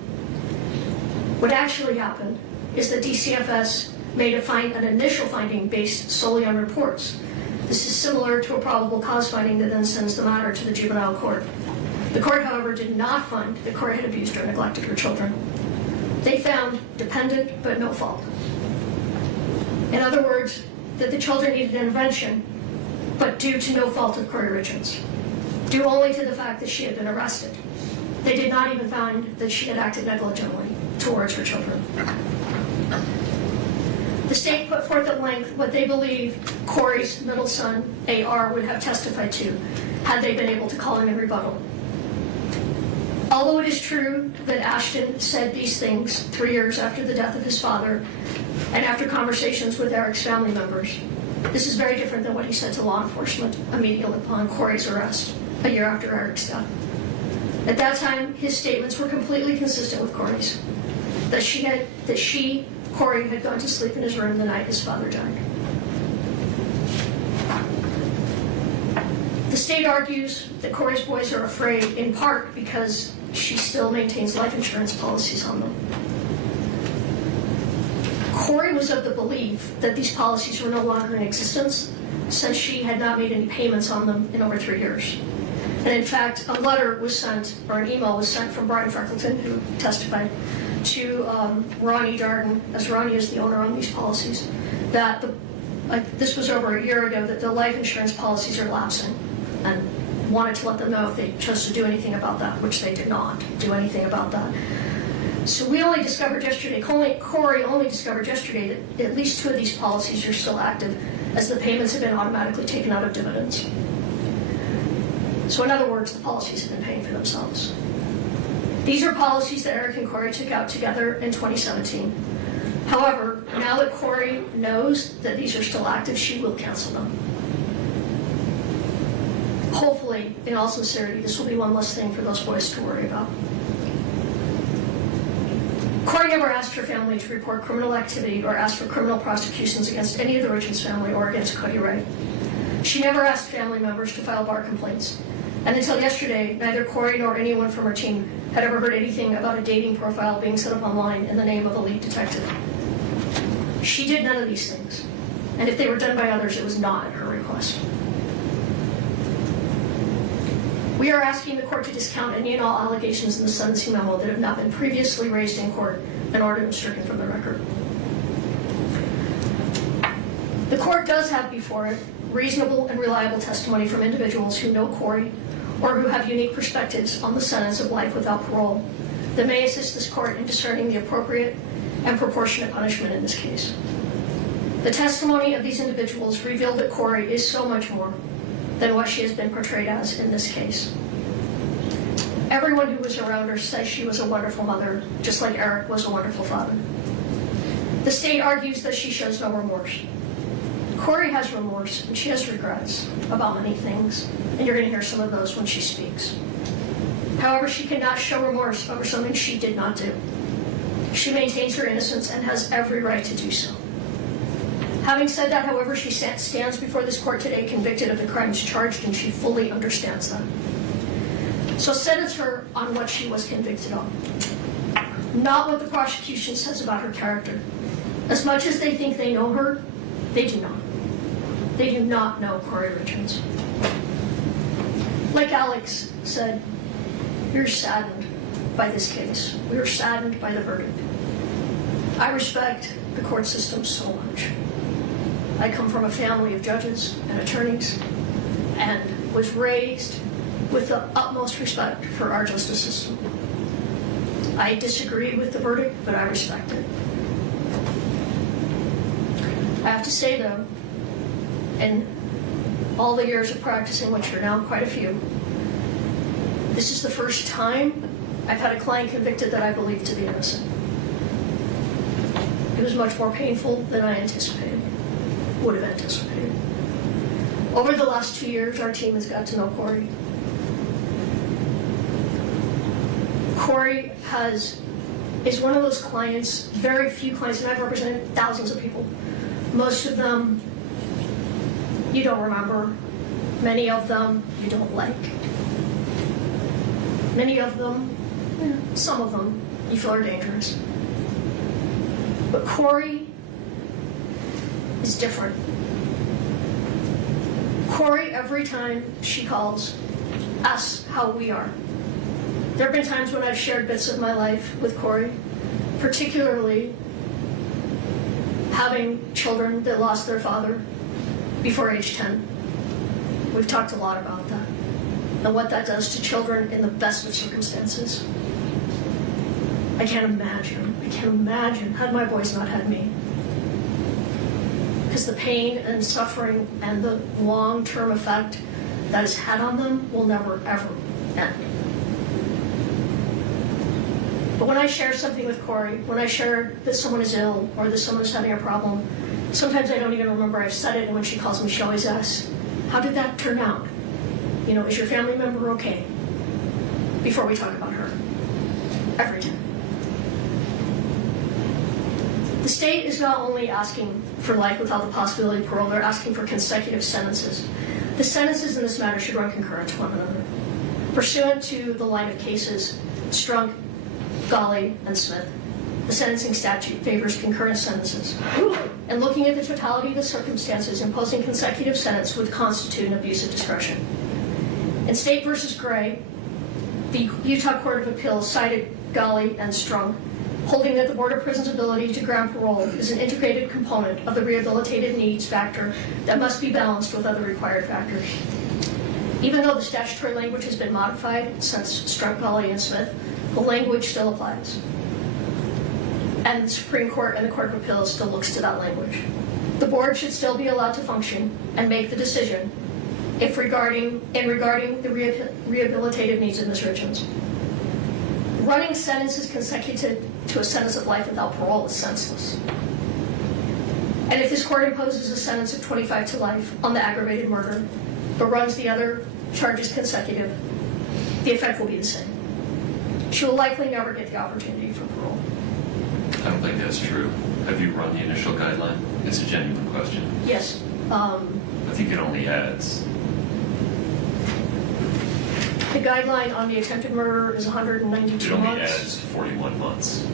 What actually happened is that DCFS made an initial finding based solely on reports. This is similar to a probable cause finding that then sends the matter to the juvenile court. The court, however, did not find that Kouri had abused or neglected her children. They found dependent but no fault. In other words, that the children needed intervention, but due to no fault of Kouri Richins, due only to the fact that she had been arrested. They did not even find that she had acted negligently towards her children. The state put forth at length what they believe Kouri's middle son, AR, would have testified to had they been able to call him in rebuttal. Although it is true that Ashton said these things 3 years after the death of his father and after conversations with Eric's family members, this is very different than what he said to law enforcement immediately upon Kouri's arrest a year after Eric's death. At that time, his statements were completely consistent with Kouri's, that Kouri had gone to sleep in his room the night his father died. The state argues that Kouri's boys are afraid in part because she still maintains life insurance policies on them. Kouri was of the belief that these policies were no longer in existence since she had not made any payments on them in over 3 years. And in fact, a letter was sent, or an email was sent from Brian Freckleton, who testified, to Ronnie Darden, as Ronnie is the owner on these policies, that this was over a year ago, that the life insurance policies are lapsing, and wanted to let them know if they chose to do anything about that, which they did not do anything about that. So we only discovered yesterday, Kouri only discovered yesterday that at least 2 of these policies are still active, as the payments have been automatically taken out of dividends. So in other words, the policies have been paying for themselves. These are policies that Eric and Kouri took out together in 2017. However, now that Kouri knows that these are still active, she will cancel them. Hopefully, in all sincerity, this will be one less thing for those boys to worry about. Kouri never asked her family to report criminal activity or asked for criminal prosecutions against any of the Richins family or against Cody Wright. She never asked family members to file bar complaints. And until yesterday, neither Kouri nor anyone from her team had ever heard anything about a dating profile being set up online in the name of a lead detective. She did none of these things. And if they were done by others, it was not at her request. We are asking the court to discount any and all allegations in the sentencing memo that have not been previously raised in court and order them stricken from the record. The court does have before it reasonable and reliable testimony from individuals who know Kouri or who have unique perspectives on the sentence of life without parole that may assist this court in discerning the appropriate and proportionate punishment in this case. The testimony of these individuals revealed that Kouri is so much more than what she has been portrayed as in this case. Everyone who was around her says she was a wonderful mother, just like Eric was a wonderful father. The state argues that she shows no remorse. Kouri has remorse and she has regrets about many things, and you're going to hear some of those when she speaks. However, she cannot show remorse over something she did not do. She maintains her innocence and has every right to do so. Having said that, however, she stands before this court today convicted of the crimes charged, and she fully understands that. So sentence her on what she was convicted of, not what the prosecution says about her character. As much as they think they know her, they do not. They do not know Kouri Richins. Like Alex said, we're saddened by this case. We are saddened by the verdict. I respect the court system so much. I come from a family of judges and attorneys and was raised with the utmost respect for our justice system. I disagree with the verdict, but I respect it. I have to say though, in all the years of practicing, which are now quite a few, this is the first time I've had a client convicted that I believe to be innocent. It was much more painful than I would have anticipated. Over the last 2 years, our team has got to know Kouri. Kouri is one of those clients, very few clients, and I've represented thousands of people. Most of them you don't remember. Many of them you don't like. Many of them, some of them, you feel are dangerous. But Kouri is different. Kouri, every time she calls, asks how we are. There have been times when I've shared bits of my life with Kouri, particularly having children that lost their father before age 10. We've talked a lot about that and what that does to children in the best of circumstances. I can't imagine had my boys not had me. Because the pain and suffering and the long-term effect that it's had on them will never, ever end. But when I share something with Kouri, when I share that someone is ill or that someone is having a problem, sometimes I don't even remember I've said it, and when she calls me, she always asks, how did that turn out? You know, is your family member okay? Before we talk about her. Every time. The state is not only asking for life without the possibility of parole, they're asking for consecutive sentences. The sentences in this matter should run concurrent to one another. Pursuant to the line of cases, Strunk, Golly, and Smith, the sentencing statute favors concurrent sentences. And looking at the totality of the circumstances, imposing consecutive sentence would constitute an abuse of discretion. In State v. Gray, the Utah Court of Appeals cited Golly and Strunk, holding that the Board of Prisons' ability to grant parole is an integrated component of the rehabilitative needs factor that must be balanced with other required factors. Even though the statutory language has been modified since Strunk, Golly, and Smith, the language still applies. And the Supreme Court and the Court of Appeals still looks to that language. The board should still be allowed to function and make the decision regarding the rehabilitative needs of Ms. Richins. Running sentences consecutive to a sentence of life without parole is senseless. And if this court imposes a sentence of 25 to life on the aggravated murder, but runs the other charges consecutive, the effect will be the same. She will likely never get the opportunity for parole. I don't think that's true. Have you run the initial guideline? It's a genuine question. Yes. I think it only adds. The guideline on the attempted murder is 192 It only months. adds 41 months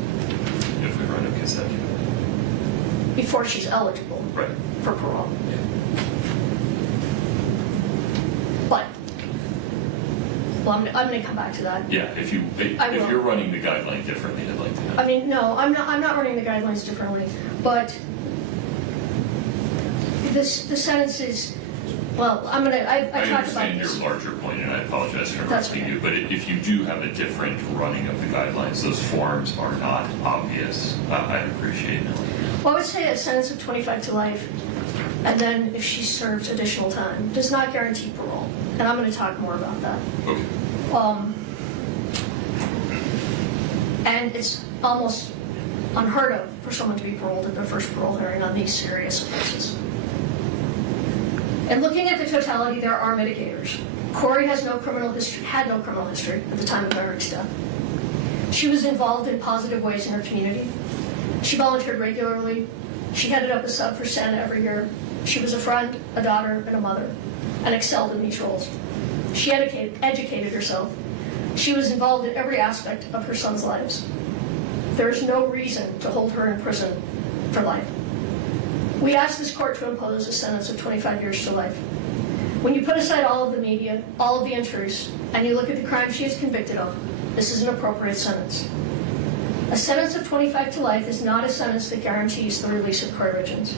if we run it consecutive. Before she's eligible Right. for parole. Yeah. But, well, I'm going to come back to that. Yeah, if you're running the guideline differently, I'd like to know. I mean, no, I'm not running the guidelines differently, but the sentence is, well, I talked about understand this. your larger point, and I apologize for That's interrupting okay. you, but if you do have a different running of the guidelines, those forms are not obvious. I'd appreciate knowing. Well, I would say a sentence of 25 to life, and then if she serves additional time, does not guarantee parole. And I'm going to talk more about that. Okay. And it's almost unheard of for someone to be paroled at their first parole hearing on these serious offenses. And looking at the totality, there are mitigators. Kouri had no criminal history at the time of Eric's death. She was involved in positive ways in her community. She volunteered regularly. She headed up a sub for Santa every year. She was a friend, a daughter, and a mother, and excelled in these roles. She educated herself. She was involved in every aspect of her son's lives. There is no reason to hold her in prison for life. We asked this court to impose a sentence of 25 years to life. When you put aside all of the media, all of the intrudes, and you look at the crime she is convicted of, this is an appropriate sentence. A sentence of 25 to life is not a sentence that guarantees the release of Kouri Richins.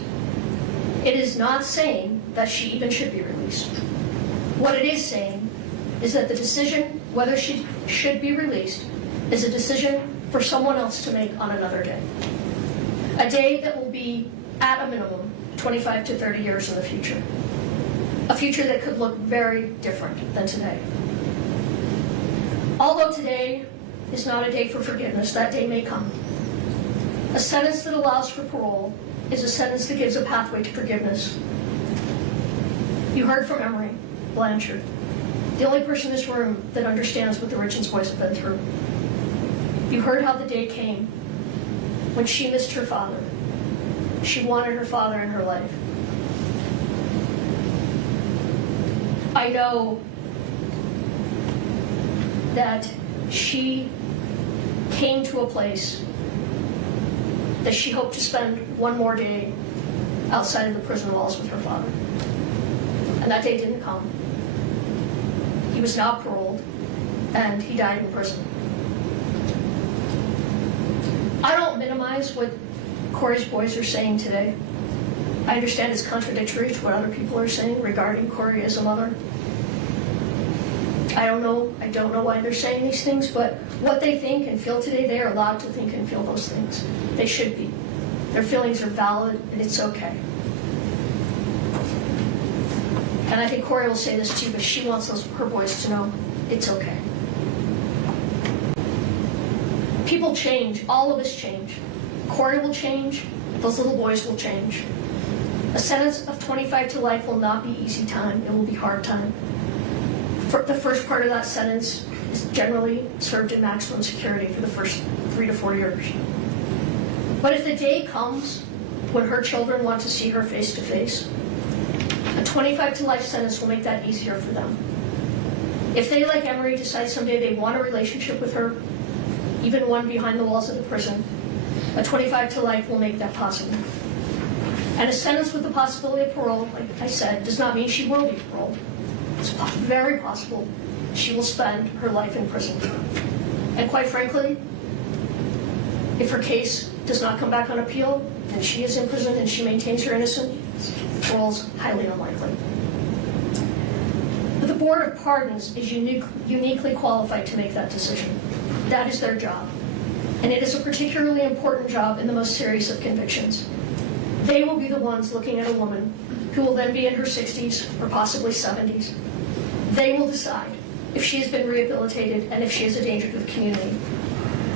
It is not saying that she even should be released. What it is saying is that the decision whether she should be released is a decision for someone else to make on another day. A day that will be, at a minimum, 25 to 30 years in the future. A future that could look very different than today. Although today is not a day for forgiveness, that day may come. A sentence that allows for parole is a sentence that gives a pathway to forgiveness. You heard from Emery Blanchard, the only person in this room that understands what the Richins boys have been through. You heard how the day came when she missed her father. She wanted her father in her life. I know that she came to a place that she hoped to spend one more day outside of the prison walls with her father. And that day didn't come. He was not paroled, and he died in prison. I don't minimize what Kouri's boys are saying today. I understand it's contradictory to what other people are saying regarding Kouri as a mother. I don't know why they're saying these things, but what they think and feel today, they are allowed to think and feel those things. They should be. Their feelings are valid, and it's okay. And I think Kouri will say this too, but she wants her boys to know it's okay. People change. All of us change. Kouri will change. Those little boys will change. A sentence of 25 to life will not be easy time. It will be hard time. The first part of that sentence is generally served in maximum security for the first 3 to 4 years. But if the day comes when her children want to see her face to face, a 25 to life sentence will make that easier for them. If they, like Emery, decide someday they want a relationship with her, even one behind the walls of the prison, a 25 to life will make that possible. And a sentence with the possibility of parole, like I said, does not mean she will be paroled. It's very possible she will spend her life in prison. And quite frankly, if her case does not come back on appeal, and she is in prison and she maintains her innocence, parole's highly unlikely. But the Board of Pardons is uniquely qualified to make that decision. That is their job. And it is a particularly important job in the most serious of convictions. They will be the ones looking at a woman who will then be in her 60s or possibly 70s. They will decide if she has been rehabilitated and if she is a danger to the community.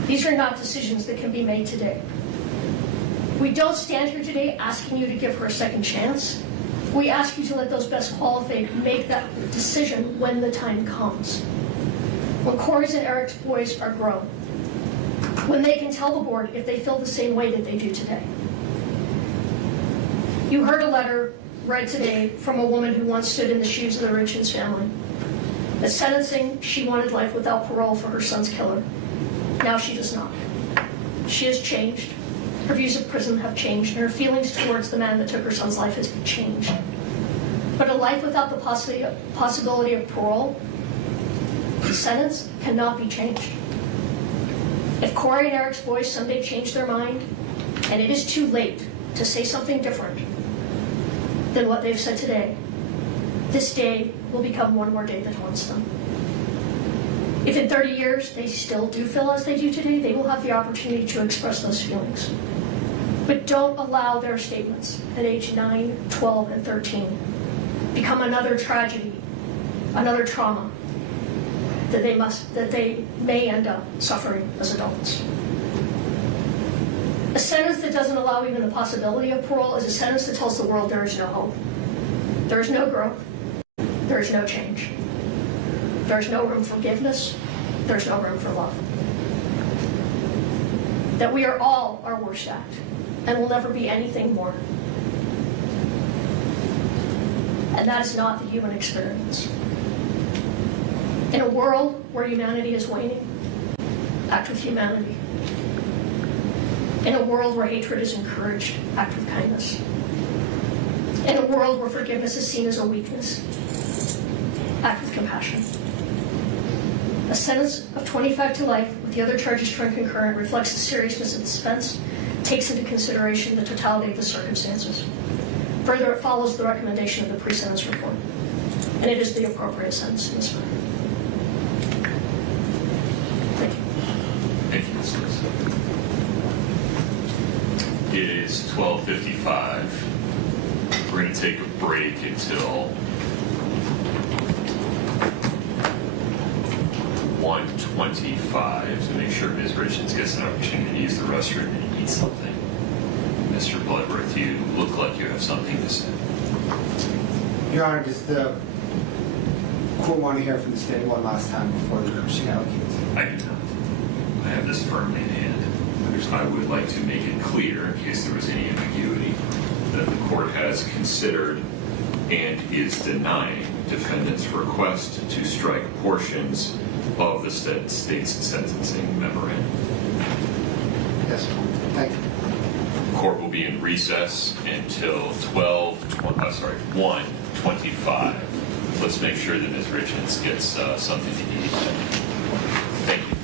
These are not decisions that can be made today. We don't stand here today asking you to give her a second chance. We ask you to let those best qualified make that decision when the time comes. When Kouri's and Eric's boys are grown. When they can tell the board if they feel the same way that they do today. You heard a letter read today from a woman who once stood in the shoes of the Richins family. At sentencing, she wanted life without parole for her son's killer. Now she does not. She has changed. Her views of prison have changed, and her feelings towards the man that took her son's life has changed. But a life without the possibility of parole, the sentence cannot be changed. If Kouri and Eric's boys someday change their mind, and it is too late to say something different than what they've said today, this day will become one more day that haunts them. If in 30 years they still do feel as they do today, they will have the opportunity to express those feelings. But don't allow their statements at age 9, 12, and 13 become another tragedy, another trauma that they may end up suffering as adults. A sentence that doesn't allow even the possibility of parole is a sentence that tells the world there is no hope. There is no growth. There is no change. There is no room for forgiveness. There's no room for love. That we are all our worst act and will never be anything more. And that is not the human experience. In a world where humanity is waning, act with humanity. In a world where hatred is encouraged, act with kindness. In a world where forgiveness is seen as a weakness, act with compassion. A sentence of 25 to life with the other charges turned concurrent reflects the seriousness of this offense, takes into consideration the totality of the circumstances. Further, it follows the recommendation of the pre-sentence report, and it is the appropriate sentence in this matter. Thank you. Thank you, Ms. Lewis. It is 12:55. We're going to take a break until 1:25 to make sure Ms. Richins gets an opportunity to use the restroom and eat something. Mr. Bloodworth, you look like you have something to say. Your Honor, does the court want to hear from the state one last time before the motion allocates? I do not. I have this firmly in hand. I would like to make it clear, in case there was any ambiguity, that the court has considered and is denying defendant's request to strike portions of the state's sentencing memorandum. Yes, thank you. Court will be in recess until 1:25. Let's make sure that Ms. Richins gets something to eat. Thank you.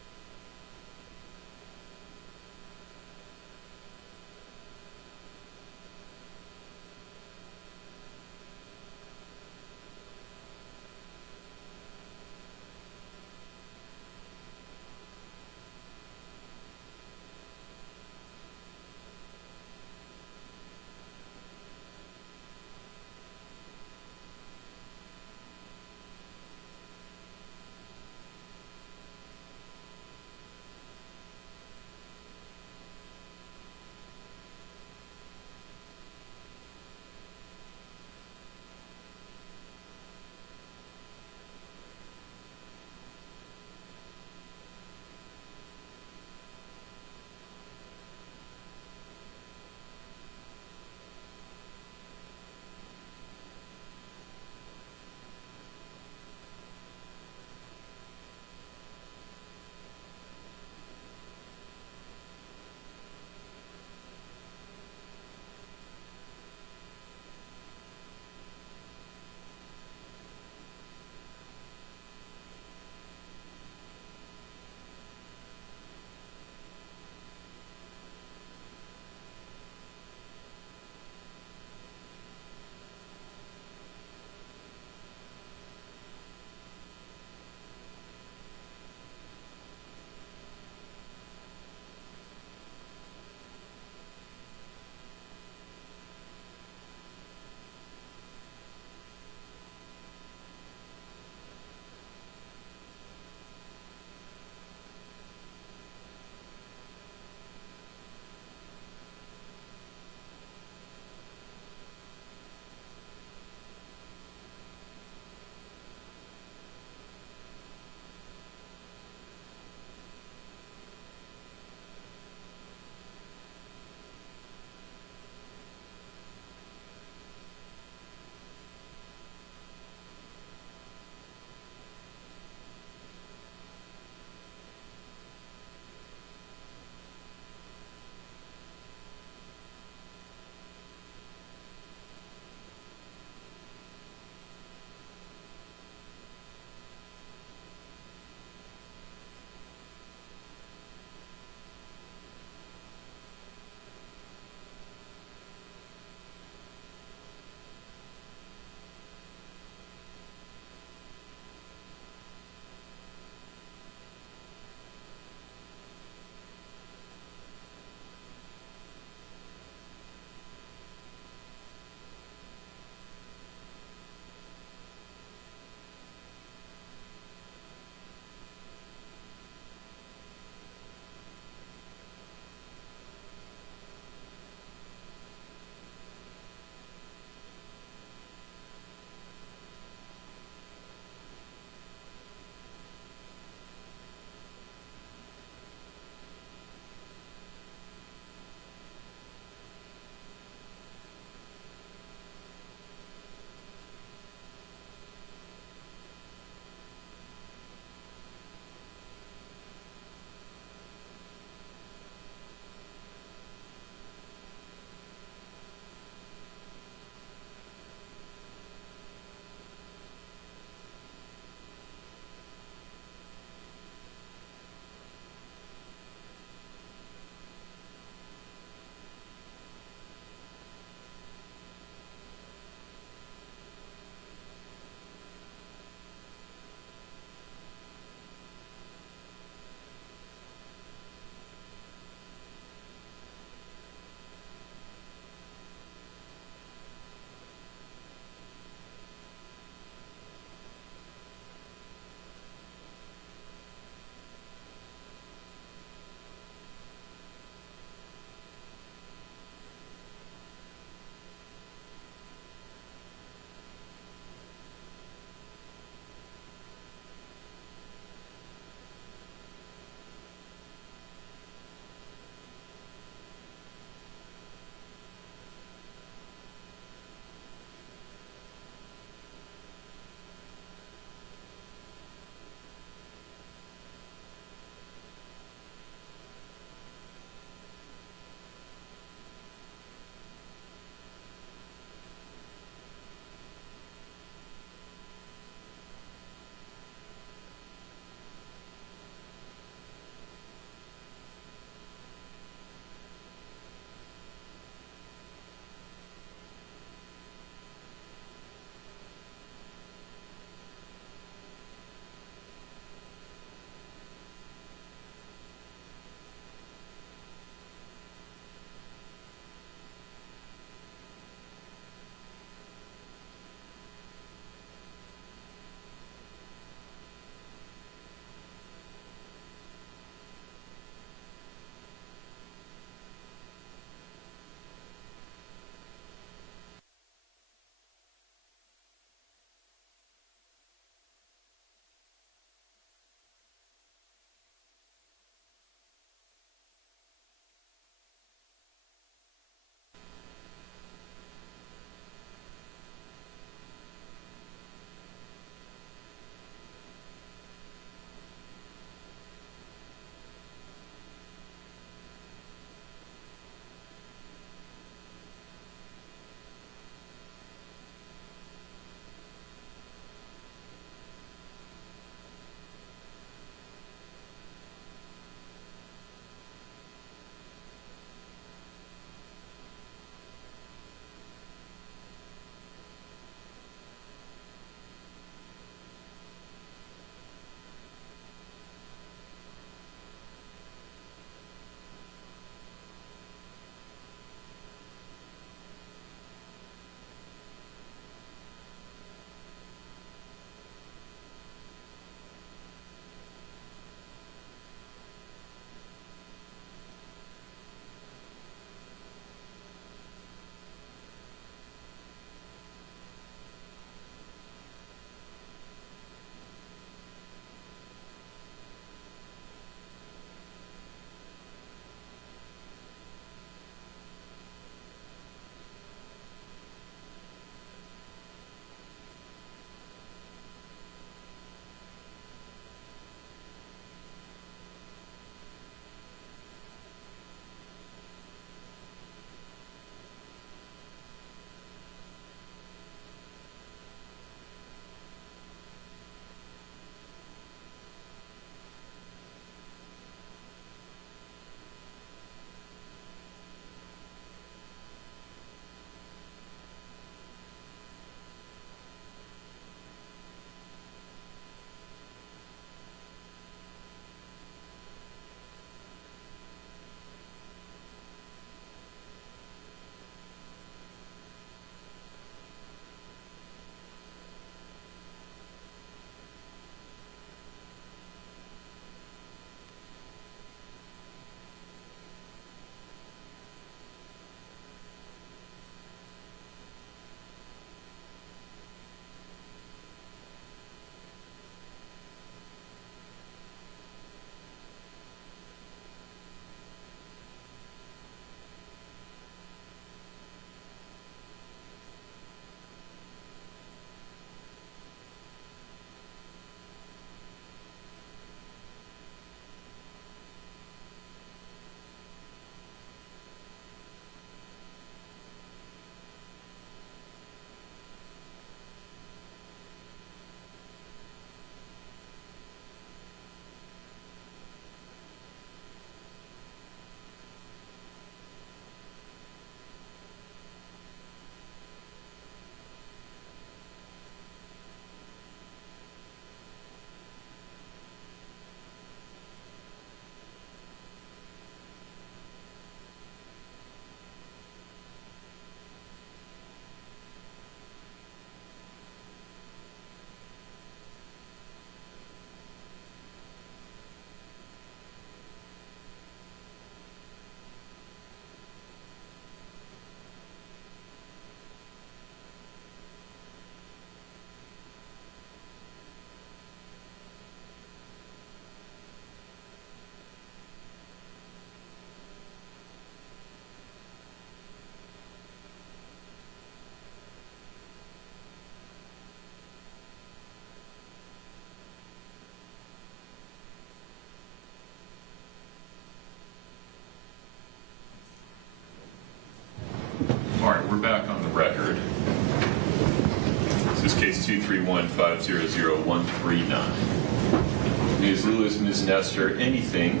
case 231-500-139. Ms. Lewis, Ms. Nestor, anything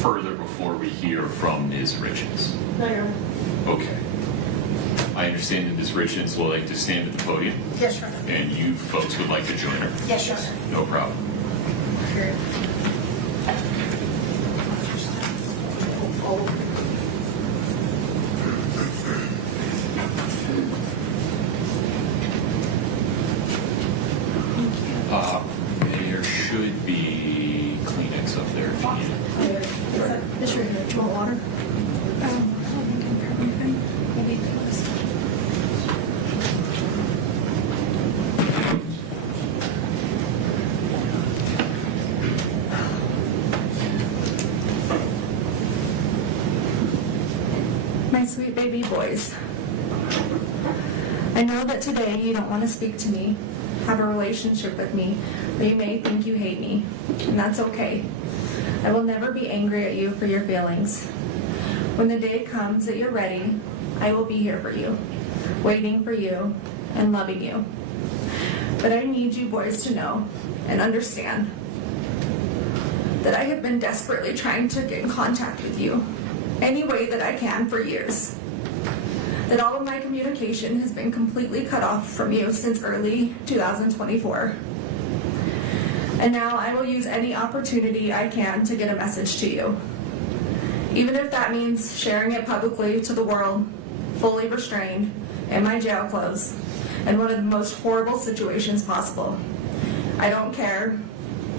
further before we hear from Ms. Richins? No, Your Honor. Okay. I understand that Ms. Richins will like to stand at the podium, Yes, Your Honor. and you folks would like to join her. Yes, Your Honor. No problem. There should be Kleenex up there if you need it. This right here. Do you want water? My sweet baby boys, I know that today you don't want to speak to me, have a relationship with me, or you may think you hate me, and that's okay. I will never be angry at you for your feelings. When the day comes that you're ready, I will be here for you, waiting for you, and loving you. But I need you boys to know and understand that I have been desperately trying to get in contact with you any way that I can for years. That all of my communication has been completely cut off from you since early 2024. And now I will use any opportunity I can to get a message to you. Even if that means sharing it publicly to the world, fully restrained, in my jail clothes, in one of the most horrible situations possible. I don't care,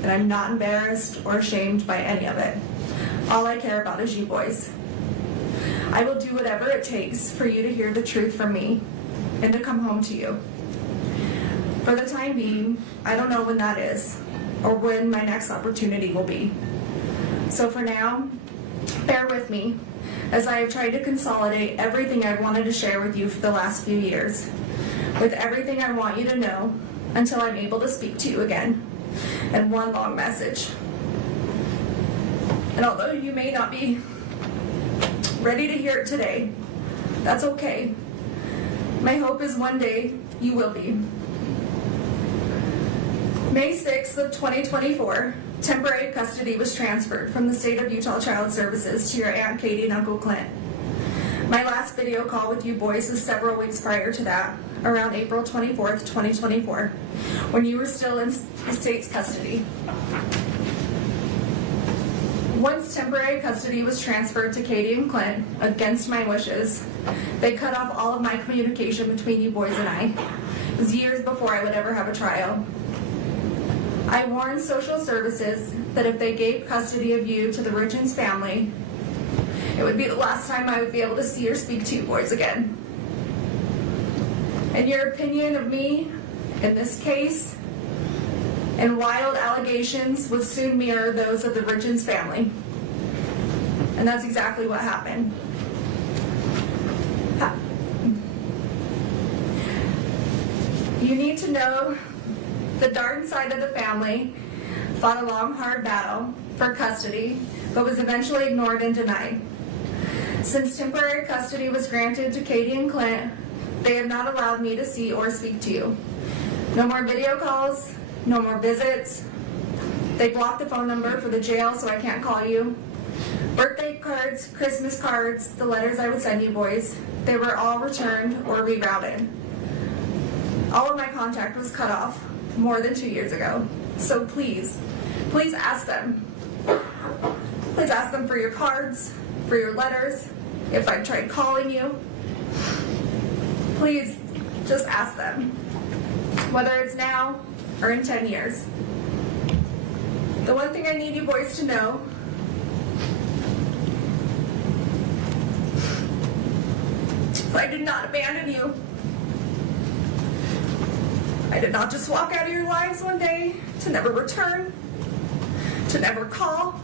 and I'm not embarrassed or ashamed by any of it. All I care about is you boys. I will do whatever it takes for you to hear the truth from me and to come home to you. For the time being, I don't know when that is or when my next opportunity will be. So for now, bear with me as I have tried to consolidate everything I've wanted to share with you for the last few years, with everything I want you to know until I'm able to speak to you again, and one long message. And although you may not be ready to hear it today, that's okay. My hope is one day you will be. May 6th of 2024, temporary custody was transferred from the state of Utah Child Services to your Aunt Katie and Uncle Clint. My last video call with you boys was several weeks prior to that, around April 24th, 2024, when you were still in the state's custody. Once temporary custody was transferred to Katie and Clint, against my wishes, they cut off all of my communication between you boys and I. It was years before I would ever have a trial. I warned social services that if they gave custody of you to the Richins family, it would be the last time I would be able to see or speak to you boys again. And your opinion of me in this case and wild allegations would soon mirror those of the Richins family. And that's exactly what happened. You need to know the Darden side of the family fought a long, hard battle for custody, but was eventually ignored and denied. Since temporary custody was granted to Katie and Clint, they have not allowed me to see or speak to you. No more video calls, no more visits. They blocked the phone number for the jail so I can't call you. Birthday cards, Christmas cards, the letters I would send you boys, they were all returned or rerouted. All of my contact was cut off more than 2 years ago. So please, please ask them. Please ask them for your cards, for your letters, if I've tried calling you. Please, just ask them. Whether it's now or in 10 years. The one thing I need you boys to know is I did not abandon you. I did not just walk out of your lives one day to never return, to never call,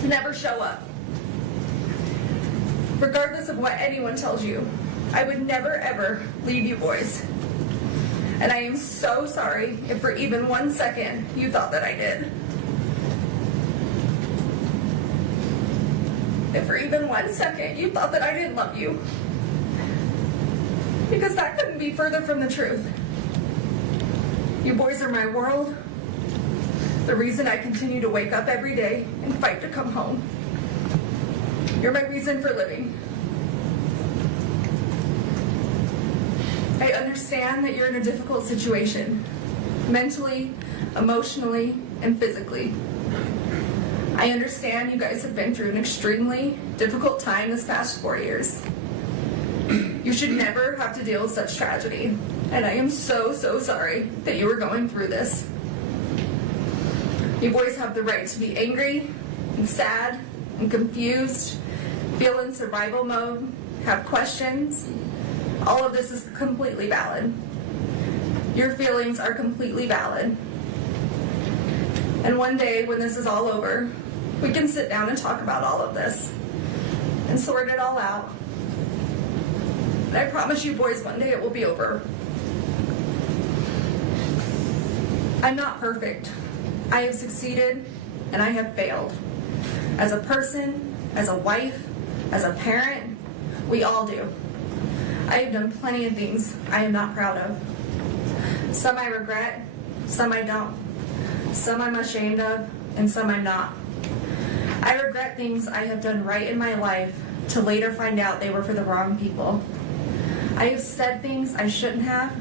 to never show up. Regardless of what anyone tells you, I would never ever leave you boys. And I am so sorry if for even 1 second you thought that I did. If for even 1 second you thought that I didn't love you. Because that couldn't be further from the truth. You boys are my world, the reason I continue to wake up every day and fight to come home. You're my reason for living. I understand that you're in a difficult situation, mentally, emotionally, and physically. I understand you guys have been through an extremely difficult time this past 4 years. You should never have to deal with such tragedy, and I am so sorry that you were going through this. You boys have the right to be angry and sad and confused, feel in survival mode, have questions. All of this is completely valid. Your feelings are completely valid. And one day, when this is all over, we can sit down and talk about all of this and sort it all out. And I promise you boys, one day it will be over. I'm not perfect. I have succeeded and I have failed. As a person, as a wife, as a parent, we all do. I have done plenty of things I am not proud of. Some I regret, some I don't. Some I'm ashamed of, and some I'm not. I regret things I have done right in my life to later find out they were for the wrong people. I have said things I shouldn't have.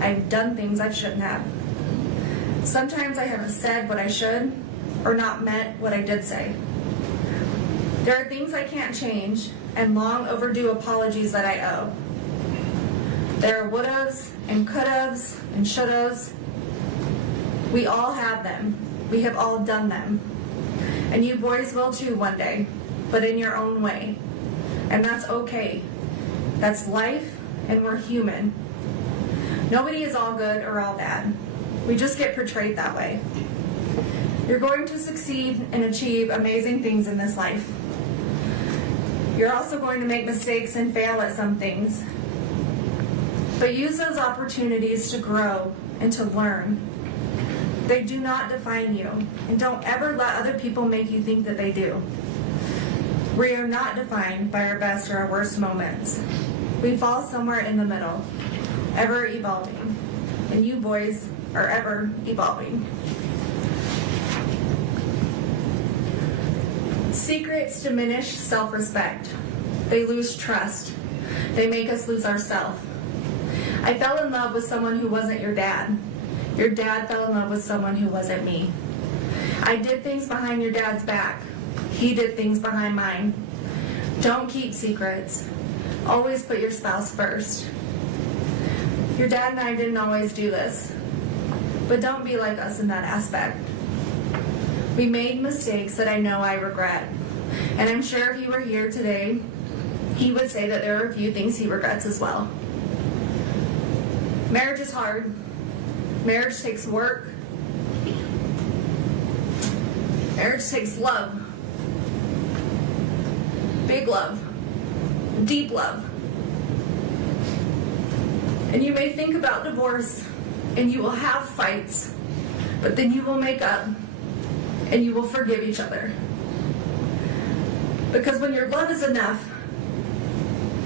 I have done things I shouldn't have. Sometimes I haven't said what I should, or not meant what I did say. There are things I can't change, and long overdue apologies that I owe. There are would'ves, and could'ves, and should'ves. We all have them. We have all done them. And you boys will too one day, but in your own way. And that's okay. That's life, and we're human. Nobody is all good or all bad. We just get portrayed that way. You're going to succeed and achieve amazing things in this life. You're also going to make mistakes and fail at some things. But use those opportunities to grow and to learn. They do not define you, and don't ever let other people make you think that they do. We are not defined by our best or our worst moments. We fall somewhere in the middle, ever evolving, and you boys are ever evolving. Secrets diminish self-respect. They lose trust. They make us lose ourselves. I fell in love with someone who wasn't your dad. Your dad fell in love with someone who wasn't me. I did things behind your dad's back. He did things behind mine. Don't keep secrets. Always put your spouse first. Your dad and I didn't always do this, but don't be like us in that aspect. We made mistakes that I know I regret, and I'm sure if he were here today, he would say that there are a few things he regrets as well. Marriage is hard. Marriage takes work. Marriage takes love. Big love. Deep love. And you may think about divorce, and you will have fights, but then you will make up, and you will forgive each other. Because when your love is enough,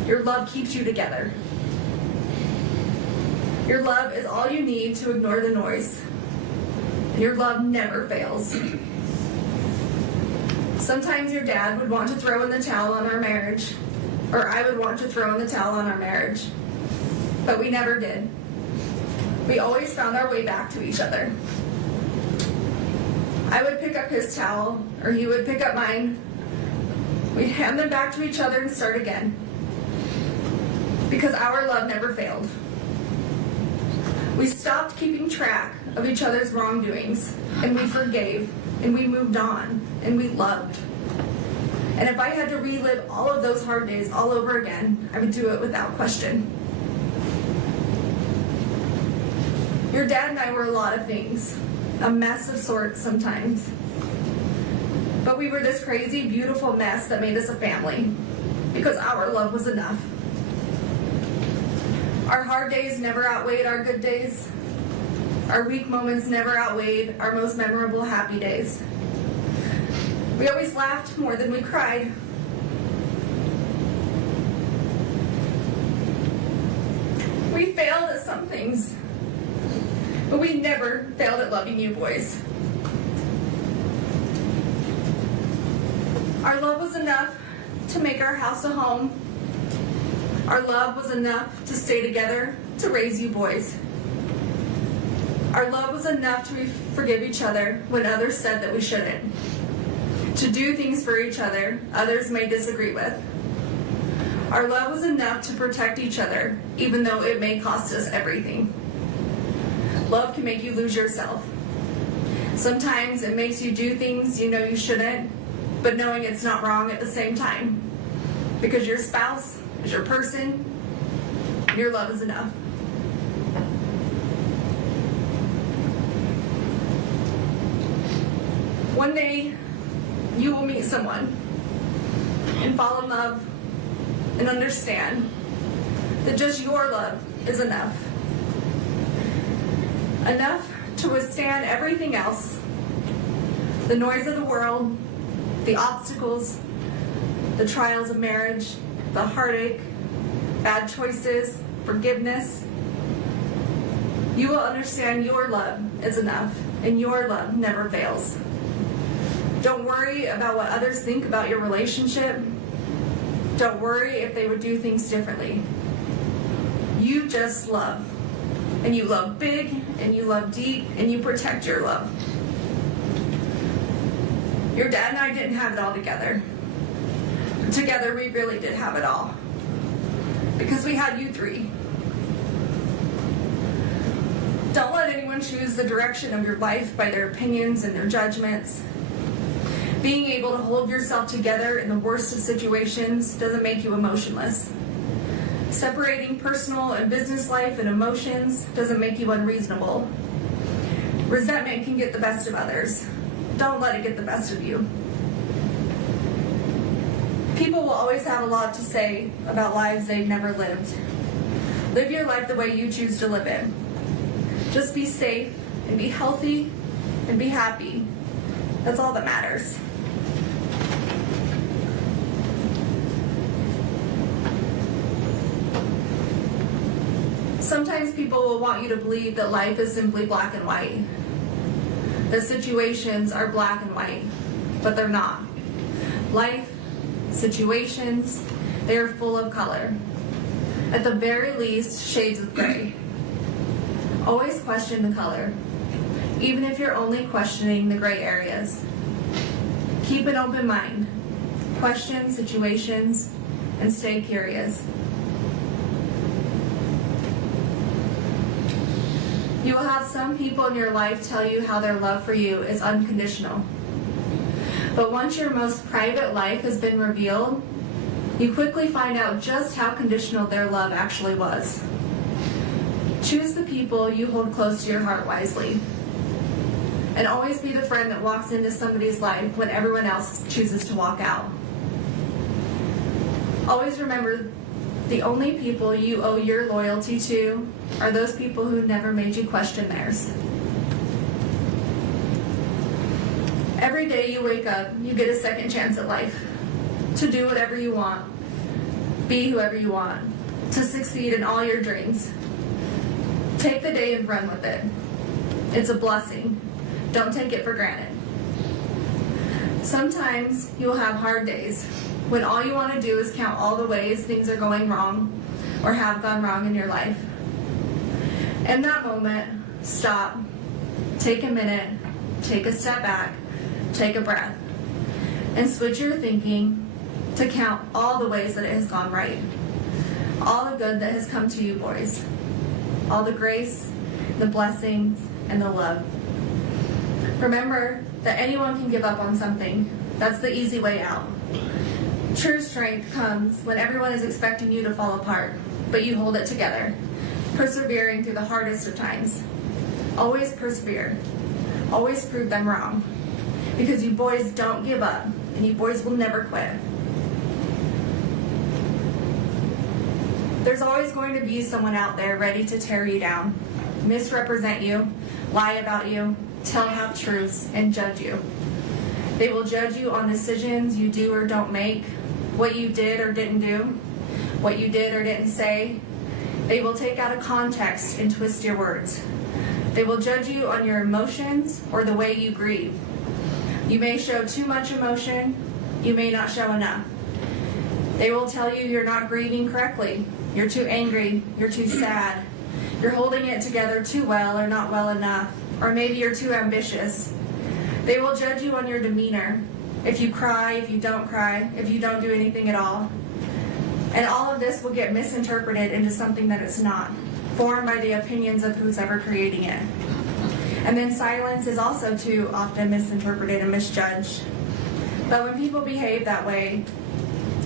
your love keeps you together. Your love is all you need to ignore the noise. Your love never fails. Sometimes your dad would want to throw in the towel on our marriage, or I would want to throw in the towel on our marriage. But we never did. We always found our way back to each other. I would pick up his towel, or he would pick up mine. We'd hand them back to each other and start again. Because our love never failed. We stopped keeping track of each other's wrongdoings, and we forgave, and we moved on, and we loved. And if I had to relive all of those hard days all over again, I would do it without question. Your dad and I were a lot of things, a mess of sorts sometimes. But we were this crazy, beautiful mess that made us a family, because our love was enough. Our hard days never outweighed our good days. Our weak moments never outweighed our most memorable happy days. We always laughed more than we cried. We failed at some things. but we never failed at loving you boys. Our love was enough to make our house a home. Our love was enough to stay together, to raise you boys. Our love was enough to forgive each other when others said that we shouldn't. To do things for each other others may disagree with. Our love was enough to protect each other, even though it may cost us everything. Love can make you lose yourself. Sometimes it makes you do things you know you shouldn't, but knowing it's not wrong at the same time. Because your spouse is your person, your love is enough. One day, you will meet someone and fall in love and understand that just your love is enough. Enough to withstand everything else, the noise of the world, the obstacles, the trials of marriage, the heartache, bad choices, forgiveness. You will understand your love is enough, and your love never fails. Don't worry about what others think about your relationship. Don't worry if they would do things differently. You just love. And you love big, and you love deep, and you protect your love. Your dad and I didn't have it all together. Together we really did have it all. Because we had you three. Don't let anyone choose the direction of your life by their opinions and their judgments. Being able to hold yourself together in the worst of situations doesn't make you emotionless. Separating personal and business life and emotions doesn't make you unreasonable. Resentment can get the best of others. Don't let it get the best of you. People will always have a lot to say about lives they've never lived. Live your life the way you choose to live it. Just be safe and be healthy and be happy. That's all that matters. Sometimes people will want you to believe that life is simply black and white. That situations are black and white, but they're not. Life, situations, they are full of color. At the very least, shades of gray. Always question the color, even if you're only questioning the gray areas. Keep an open mind. Question situations and stay curious. You will have some people in your life tell you how their love for you is unconditional. But once your most private life has been revealed, you quickly find out just how conditional their love actually was. Choose the people you hold close to your heart wisely. And always be the friend that walks into somebody's life when everyone else chooses to walk out. Always remember, the only people you owe your loyalty to are those people who never made you question theirs. Every day you wake up, you get a second chance at life. To do whatever you want. Be whoever you want. To succeed in all your dreams. Take the day and run with it. It's a blessing. Don't take it for granted. Sometimes you will have hard days when all you want to do is count all the ways things are going wrong or have gone wrong in your life. In that moment, stop, take a minute, take a step back, take a breath, and switch your thinking to count all the ways that it has gone right. All the good that has come to you, boys. All the grace, the blessings, and the love. Remember that anyone can give up on something. That's the easy way out. True strength comes when everyone is expecting you to fall apart, but you hold it together, persevering through the hardest of times. Always persevere. Always prove them wrong. Because you boys don't give up, and you boys will never quit. There's always going to be someone out there ready to tear you down, misrepresent you, lie about you, tell half-truths, and judge you. They will judge you on decisions you do or don't make, what you did or didn't do, what you did or didn't say. They will take out of context and twist your words. They will judge you on your emotions or the way you grieve. You may show too much emotion, you may not show enough. They will tell you you're not grieving correctly, you're too angry, you're too sad, you're holding it together too well or not well enough, or maybe you're too ambitious. They will judge you on your demeanor, if you cry, if you don't cry, if you don't do anything at all. And all of this will get misinterpreted into something that it's not, formed by the opinions of who's ever creating it. And then silence is also too often misinterpreted and misjudged. But when people behave that way,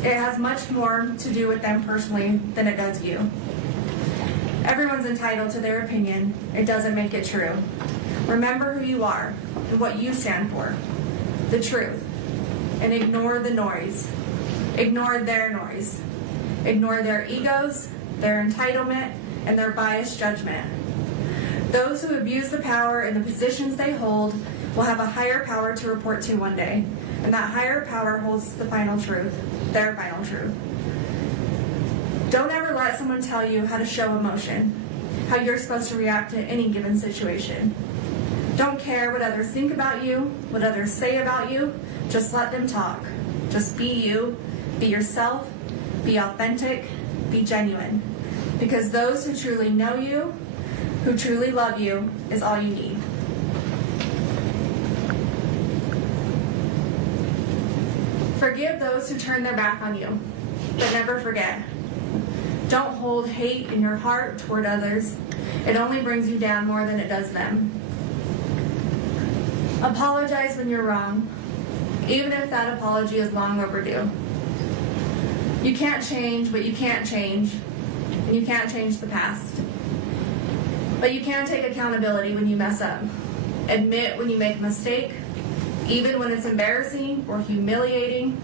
it has much more to do with them personally than it does you. Everyone's entitled to their opinion. It doesn't make it true. Remember who you are and what you stand for, the truth, and ignore the noise. Ignore their noise. Ignore their egos, their entitlement, and their biased judgment. Those who abuse the power and the positions they hold will have a higher power to report to one day, and that higher power holds the final truth, their final truth. Don't ever let someone tell you how to show emotion, how you're supposed to react to any given situation. Don't care what others think about you, what others say about you, just let them talk. Just be you, be yourself, be authentic, be genuine. Because those who truly know you, who truly love you, is all you need. Forgive those who turn their back on you, but never forget. Don't hold hate in your heart toward others. It only brings you down more than it does them. Apologize when you're wrong, even if that apology is long overdue. You can't change what you can't change, and you can't change the past. But you can take accountability when you mess up. Admit when you make a mistake, even when it's embarrassing or humiliating,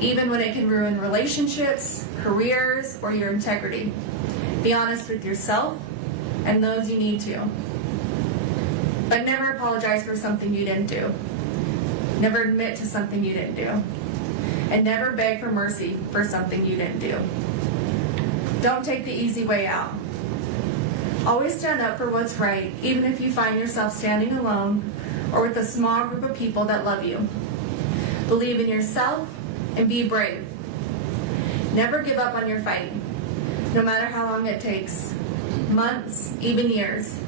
even when it can ruin relationships, careers, or your integrity. Be honest with yourself and those you need to. But never apologize for something you didn't do. Never admit to something you didn't do. And never beg for mercy for something you didn't do. Don't take the easy way out. Always stand up for what's right, even if you find yourself standing alone or with a small group of people that love you. Believe in yourself and be brave. Never give up on your fight, no matter how long it takes, months, even years.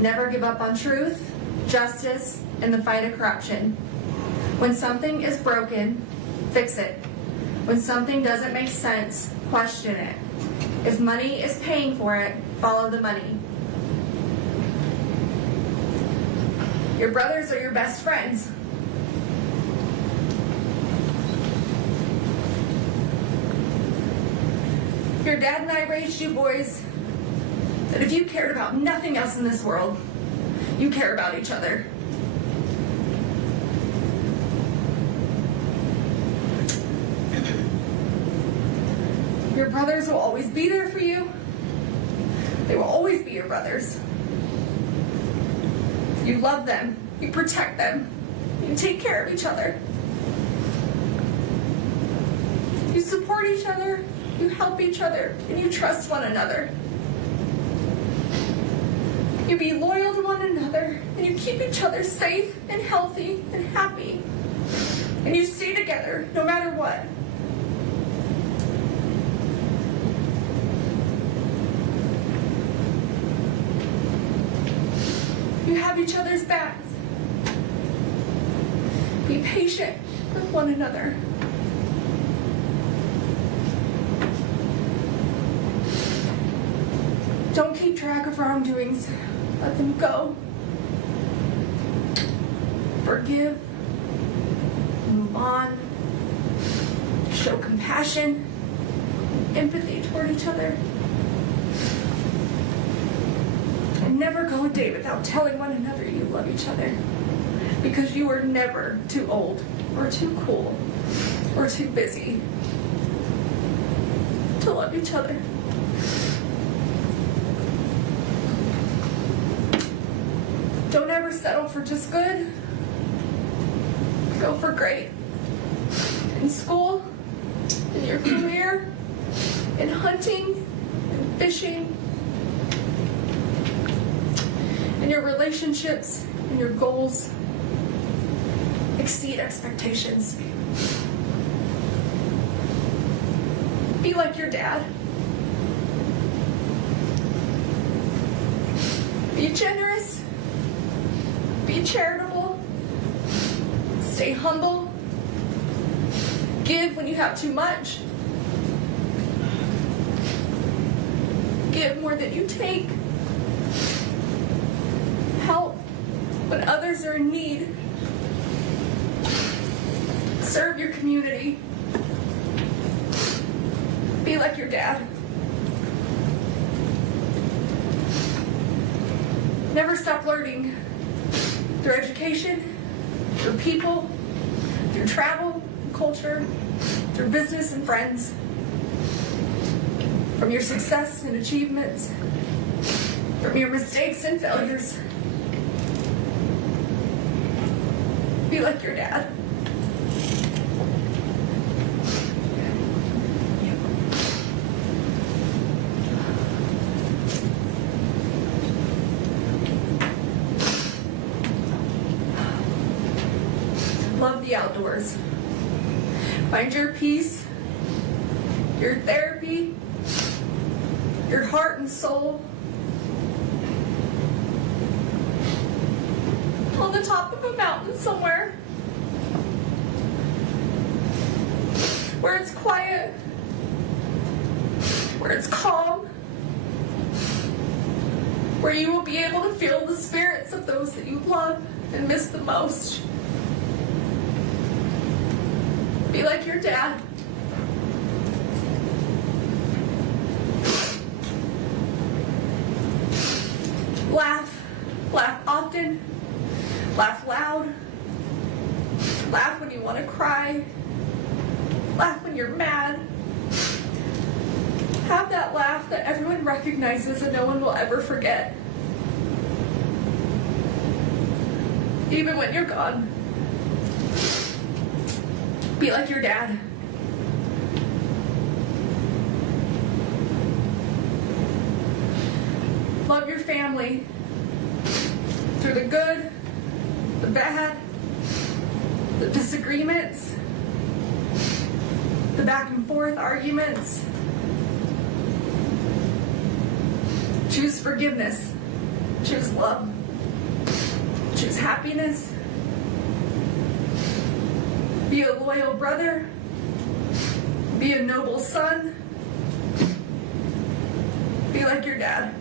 Never give up on truth, justice, and the fight of corruption. When something is broken, fix it. When something doesn't make sense, question it. If money is paying for it, follow the money. Your brothers are your best friends. Your dad and I raised you boys that if you cared about nothing else in this world, you care about each other. Your brothers will always be there for you. They will always be your brothers. You love them. You protect them. You take care of each other. You support each other. You help each other. And you trust one another. You be loyal to one another. And you keep each other safe and healthy and happy. And you stay together no matter what. You have each other's backs. Be patient with one another. Don't keep track of wrongdoings. Let them go. Forgive. Move on. Show compassion, empathy toward each other. And never go a day without telling one another you love each other. Because you are never too old, or too cool, or too busy to love each other. Don't ever settle for just good. Go for great. In school, in your career, in hunting, in fishing, and your relationships and your goals exceed expectations. Be like your dad. Be generous. Be charitable. Stay humble. Give when you have too much. Give more than you take. Help when others are in need. Serve your community. Be like your dad. Never stop learning through education, through people, through travel, culture, through business and friends, from your success and achievements, from your mistakes and failures. Be like your dad. Love the outdoors. Find your peace, your therapy, your heart and soul on the top of a mountain somewhere where it's quiet, where it's calm, where you will be able to feel the spirits of those that you love and miss the most. Be like your dad. Laugh. Laugh often. Laugh loud. Laugh when you want to cry. Laugh when you're mad. Have that laugh that everyone recognizes and no one will ever forget. Even when you're gone. Be like your dad. Love your family through the good, the bad, the disagreements, the back and forth arguments. Choose forgiveness. Choose love. Choose happiness. Be a loyal brother. Be a noble son. Be like your dad.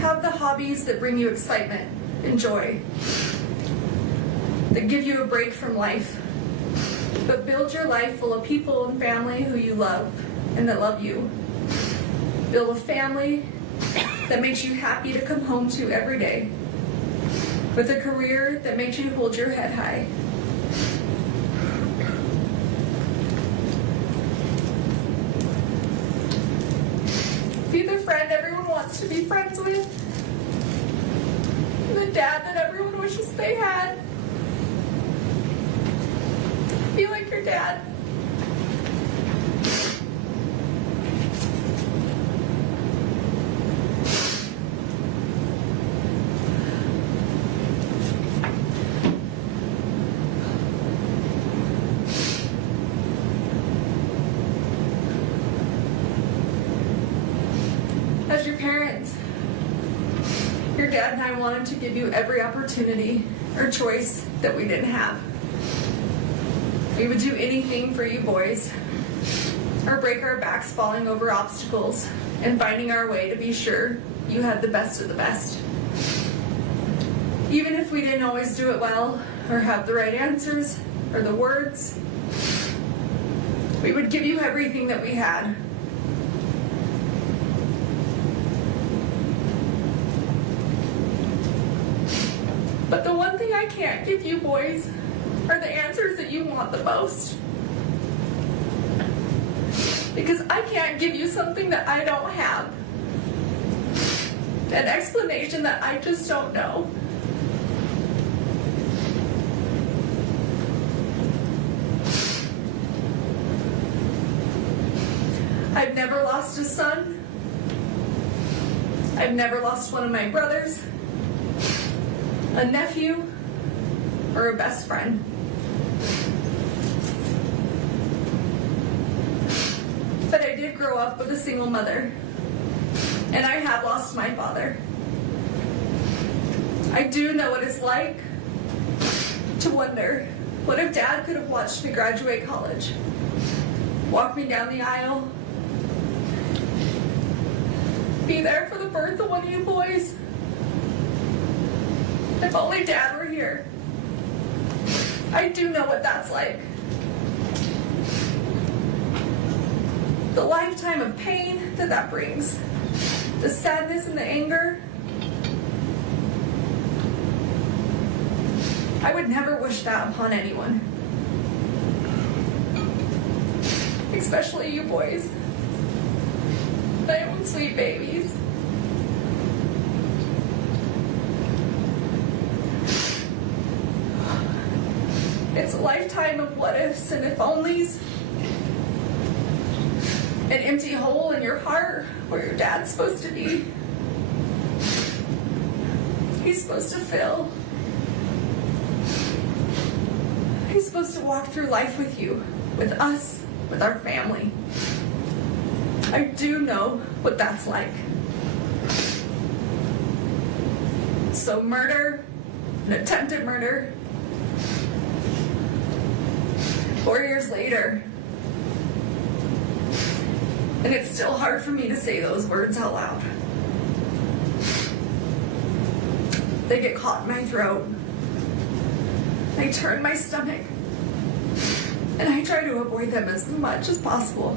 Have the hobbies that bring you excitement and joy, that give you a break from life, but build your life full of people and family who you love and that love you. Build a family that makes you happy to come home to every day, with a career that makes you hold your head high. Be the friend everyone wants to be friends with, the dad that everyone wishes they had. Be like your dad. As your parents, your dad and I wanted to give you every opportunity or choice that we didn't have. We would do anything for you boys, or break our backs falling over obstacles and finding our way to be sure you had the best of the best. Even if we didn't always do it well, or have the right answers, or the words, we would give you everything that we had. But the one thing I can't give you boys are the answers that you want the most. Because I can't give you something that I don't have. An explanation that I just don't know. never lost a son. I've never lost one of my brothers, a nephew, or a best friend. But I did grow up with a single mother, and I have lost my father. I do know what it's like to wonder, what if Dad could have watched me graduate college, walk me down the aisle, be there for the birth of one of you boys? If only Dad were here. I do know what that's like. The lifetime of pain that brings, the sadness and the anger. I would never wish that upon anyone. Especially you boys. My own sweet babies. It's a lifetime of what ifs and if onlys. An empty hole in your heart where your dad's supposed to be. He's supposed to fill. He's supposed to walk through life with you, with us, with our family. I do know what that's like. So murder, an attempted murder, 4 years later, and it's still hard for me to say those words out loud. They get caught in my throat. I turn my stomach, and I try to avoid them as much as possible.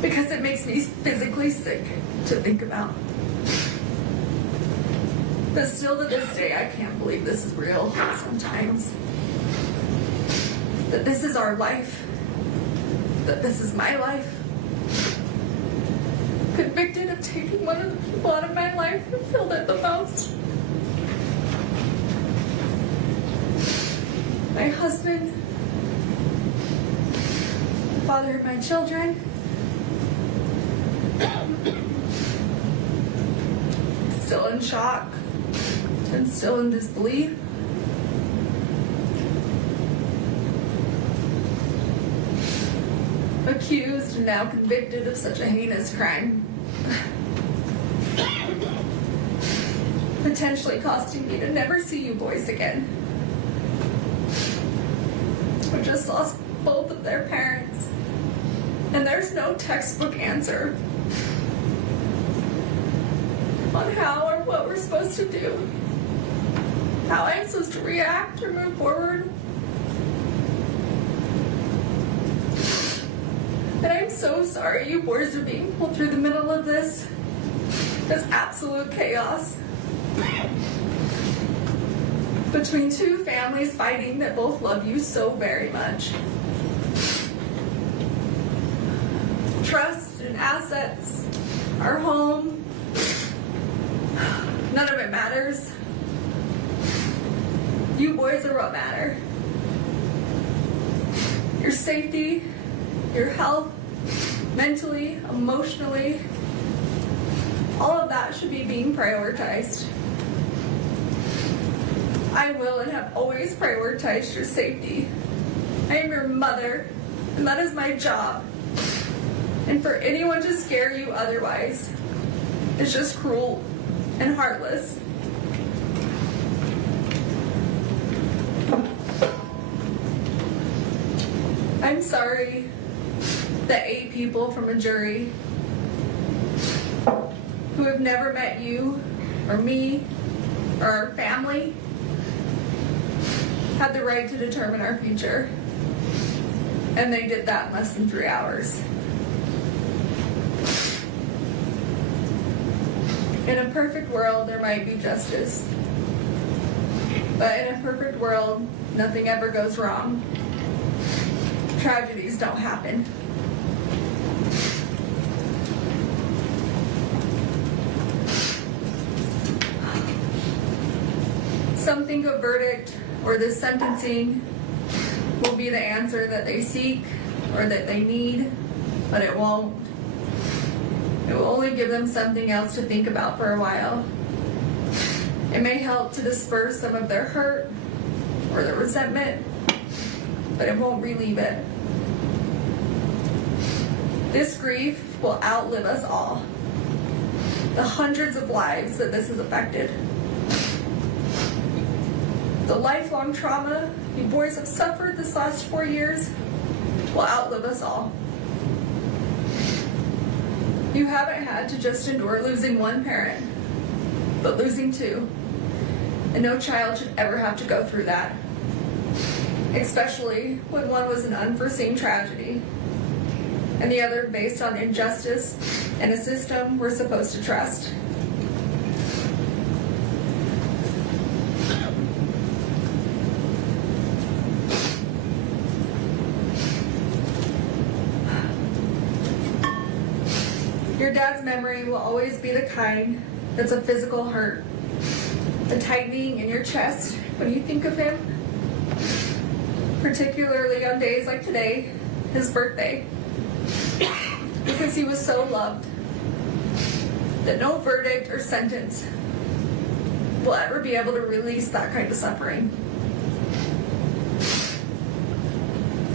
Because it makes me physically sick to think about. But still to this day, I can't believe this is real sometimes. That this is our life. That this is my life. Convicted of taking one of the people out of my life who filled it the most. My husband, the father of my children, still in shock and still in disbelief. Accused and now convicted of such a heinous crime. Potentially costing me to never see you boys again. I just lost both of their parents. And there's no textbook answer on how or what we're supposed to do. How I'm supposed to react or move forward. And I'm so sorry you boys are being pulled through the middle of this. This absolute chaos. Between two families fighting that both love you so very much. Trust and assets, our home, none of it matters. You boys are what matter. Your safety, your health, mentally, emotionally, all of that should be being prioritized. I will and have always prioritized your safety. I am your mother, and that is my job. And for anyone to scare you otherwise is just cruel and heartless. I'm sorry that 8 people from a jury who have never met you or me or our family had the right to determine our future. And they did that in less than 3 hours. In a perfect world, there might be justice. But in a perfect world, nothing ever goes wrong. Tragedies don't happen. Some think a verdict or this sentencing will be the answer that they seek or that they need. but it won't. It will only give them something else to think about for a while. It may help to disperse some of their hurt or their resentment, but it won't relieve it. This grief will outlive us all. The hundreds of lives that this has affected. The lifelong trauma you boys have suffered this last 4 years will outlive us all. You haven't had to just endure losing one parent, but losing two. And no child should ever have to go through that. Especially when one was an unforeseen tragedy, and the other based on injustice and a system we're supposed to trust. Your dad's memory will always be the kind that's a physical hurt, a tightening in your chest when you think of him, particularly on days like today, his birthday, because he was so loved that no verdict or sentence will ever be able to release that kind of suffering.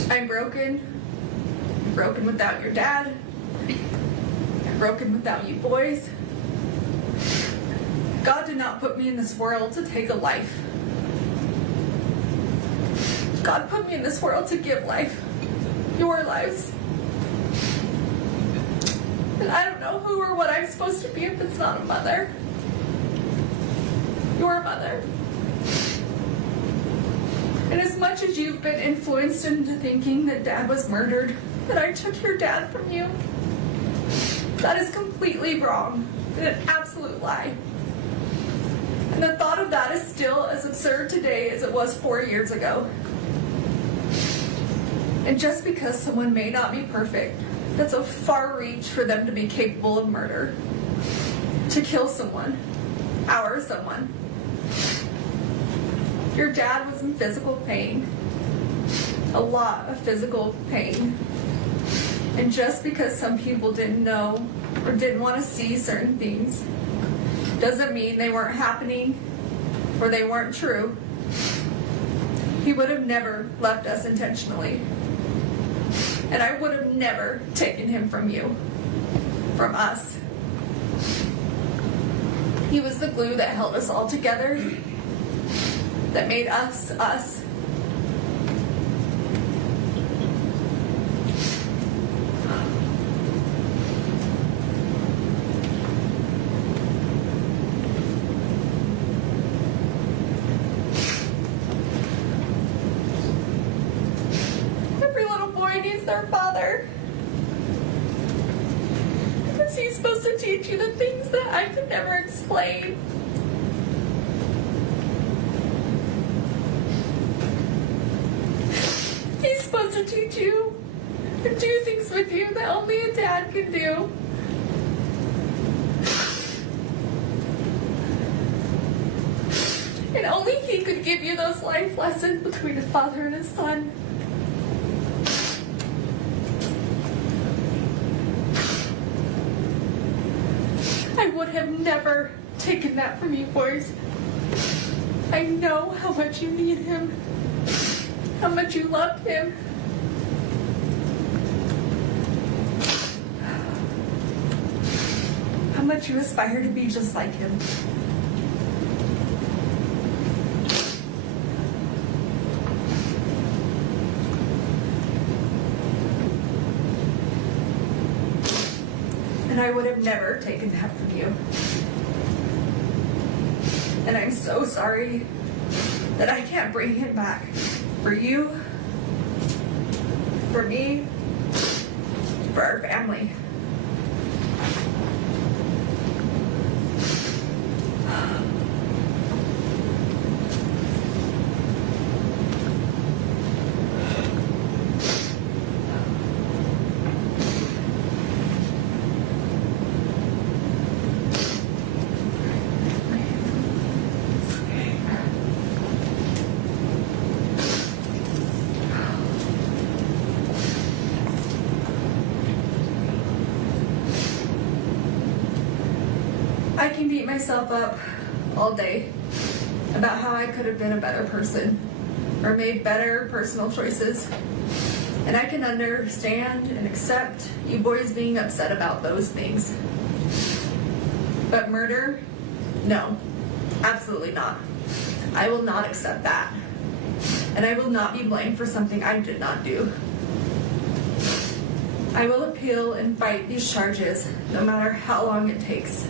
I'm broken without your dad, I'm broken without you boys. God did not put me in this world to take a life. God put me in this world to give life, your lives. And I don't know who or what I'm supposed to be if it's not a mother. Your mother. And as much as you've been influenced into thinking that Dad was murdered, that I took your dad from you, that is completely wrong and an absolute lie. And the thought of that is still as absurd today as it was 4 years ago. And just because someone may not be perfect, that's a far reach for them to be capable of murder. To kill someone, our someone. Your dad was in physical pain. A lot of physical pain. And just because some people didn't know or didn't want to see certain things, doesn't mean they weren't happening or they weren't true. He would have never left us intentionally. And I would have never taken him from you, from us. He was the glue that held us all together, that made us, us. Their father. Because he's supposed to teach you the things that I could never explain. He's supposed to teach you and do things with you that only a dad can do. And only he could give you those life lessons between a father and a son. I would have never taken that from you boys. I know how much you need him, how much you loved him. How much you aspire to be just like him. And I would have never taken that from you. And I'm so sorry that I can't bring him back. For you, for me, for our family. myself up all day about how I could have been a better person or made better personal choices. And I can understand and accept you boys being upset about those things. But murder? No, absolutely not. I will not accept that. And I will not be blamed for something I did not do. I will appeal and fight these charges no matter how long it takes.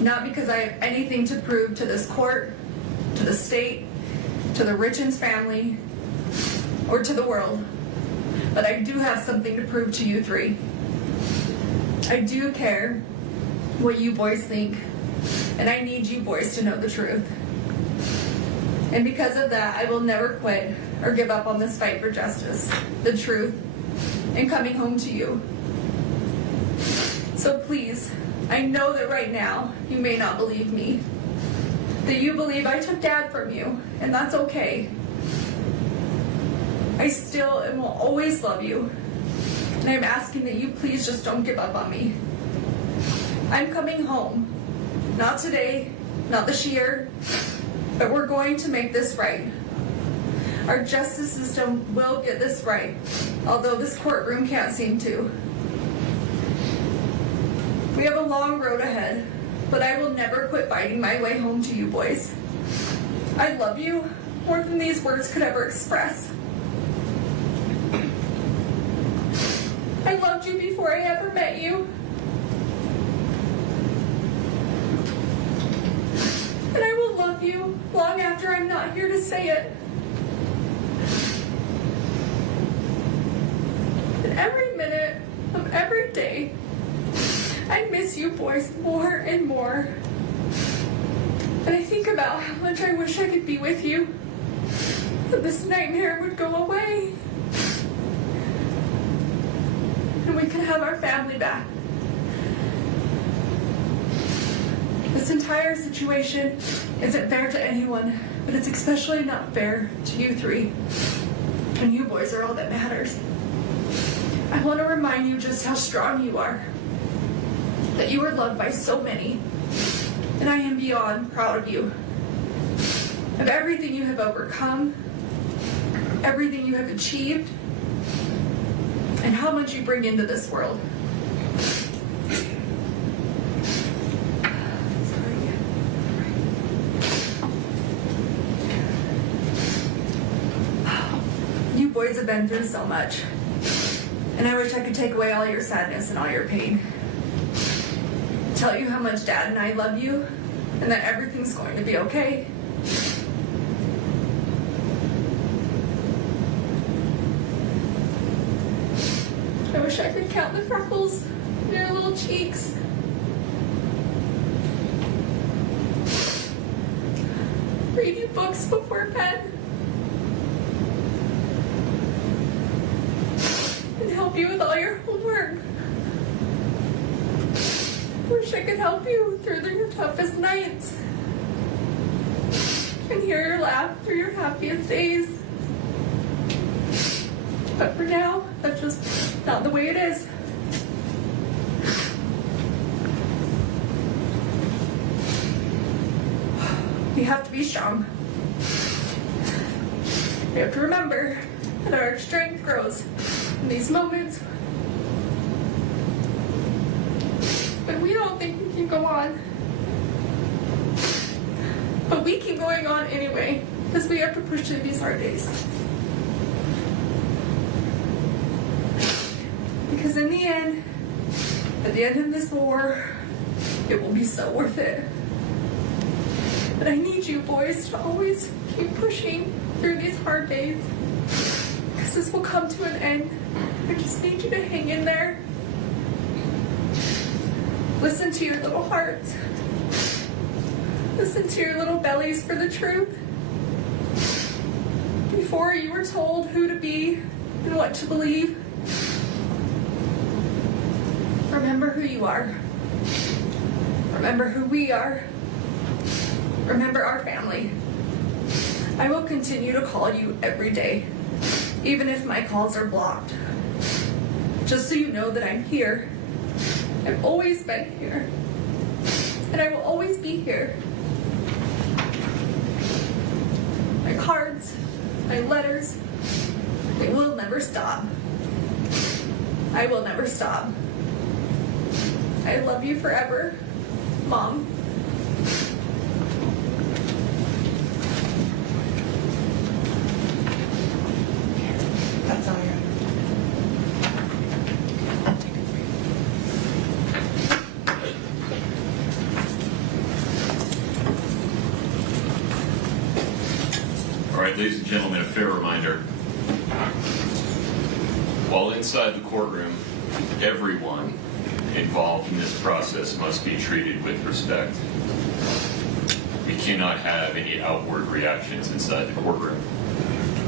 Not because I have anything to prove to this court, to the state, to the Richins family, or to the world. But I do have something to prove to you three. I do care what you boys think, and I need you boys to know the truth. And because of that, I will never quit or give up on this fight for justice, the truth, and coming home to you. So please, I know that right now you may not believe me, that you believe I took Dad from you, and that's okay. I still and will always love you, and I'm asking that you please just don't give up on me. I'm coming home. Not today, not this year, but we're going to make this right. Our justice system will get this right, although this courtroom can't seem to. We have a long road ahead, but I will never quit fighting my way home to you boys. I love you more than these words could ever express. I loved you before I ever met you. And I will love you long after I'm not here to say it. And every minute of every day, I miss you boys more and more. And I think about how much I wish I could be with you, that this nightmare would go away, and we could have our family back. This entire situation isn't fair to anyone, but it's especially not fair to you three. And you boys are all that matters. I want to remind you just how strong you are, that you are loved by so many, and I am beyond proud of you, of everything you have overcome, everything you have achieved, and how much you bring into this world. You boys have been through so much, and I wish I could take away all your sadness and all your pain. Tell you how much Dad and I love you, and that everything's going to be okay. I wish I could count the freckles in your little cheeks. Read you books before bed. And help you with all your homework. I wish I could help you through your toughest nights. And hear your laugh through your happiest days. But for now, that's just not the way it is. We have to be strong. We have to remember that our strength grows in these moments when we don't think we can go on. But we keep going on anyway, because we have to push through these hard days. Because in the end, at the end of this war, it will be so worth it. But I need you boys to always keep pushing through these hard days, because this will come to an end. I just need you to hang in there. Listen to your little hearts. Listen to your little bellies for the truth. Before you were told who to be and what to believe, remember who you are. Remember who we are. Remember our family. I will continue to call you every day, even if my calls are blocked. Just so you know that I'm here. I've always been here. and I will always be here. My cards, my letters, they will never stop. I will never stop. I love you forever, Mom. That's all you're. All right, ladies and gentlemen, a fair reminder. While inside the courtroom, everyone involved in this process must be treated with respect. We cannot have any outward reactions inside the courtroom.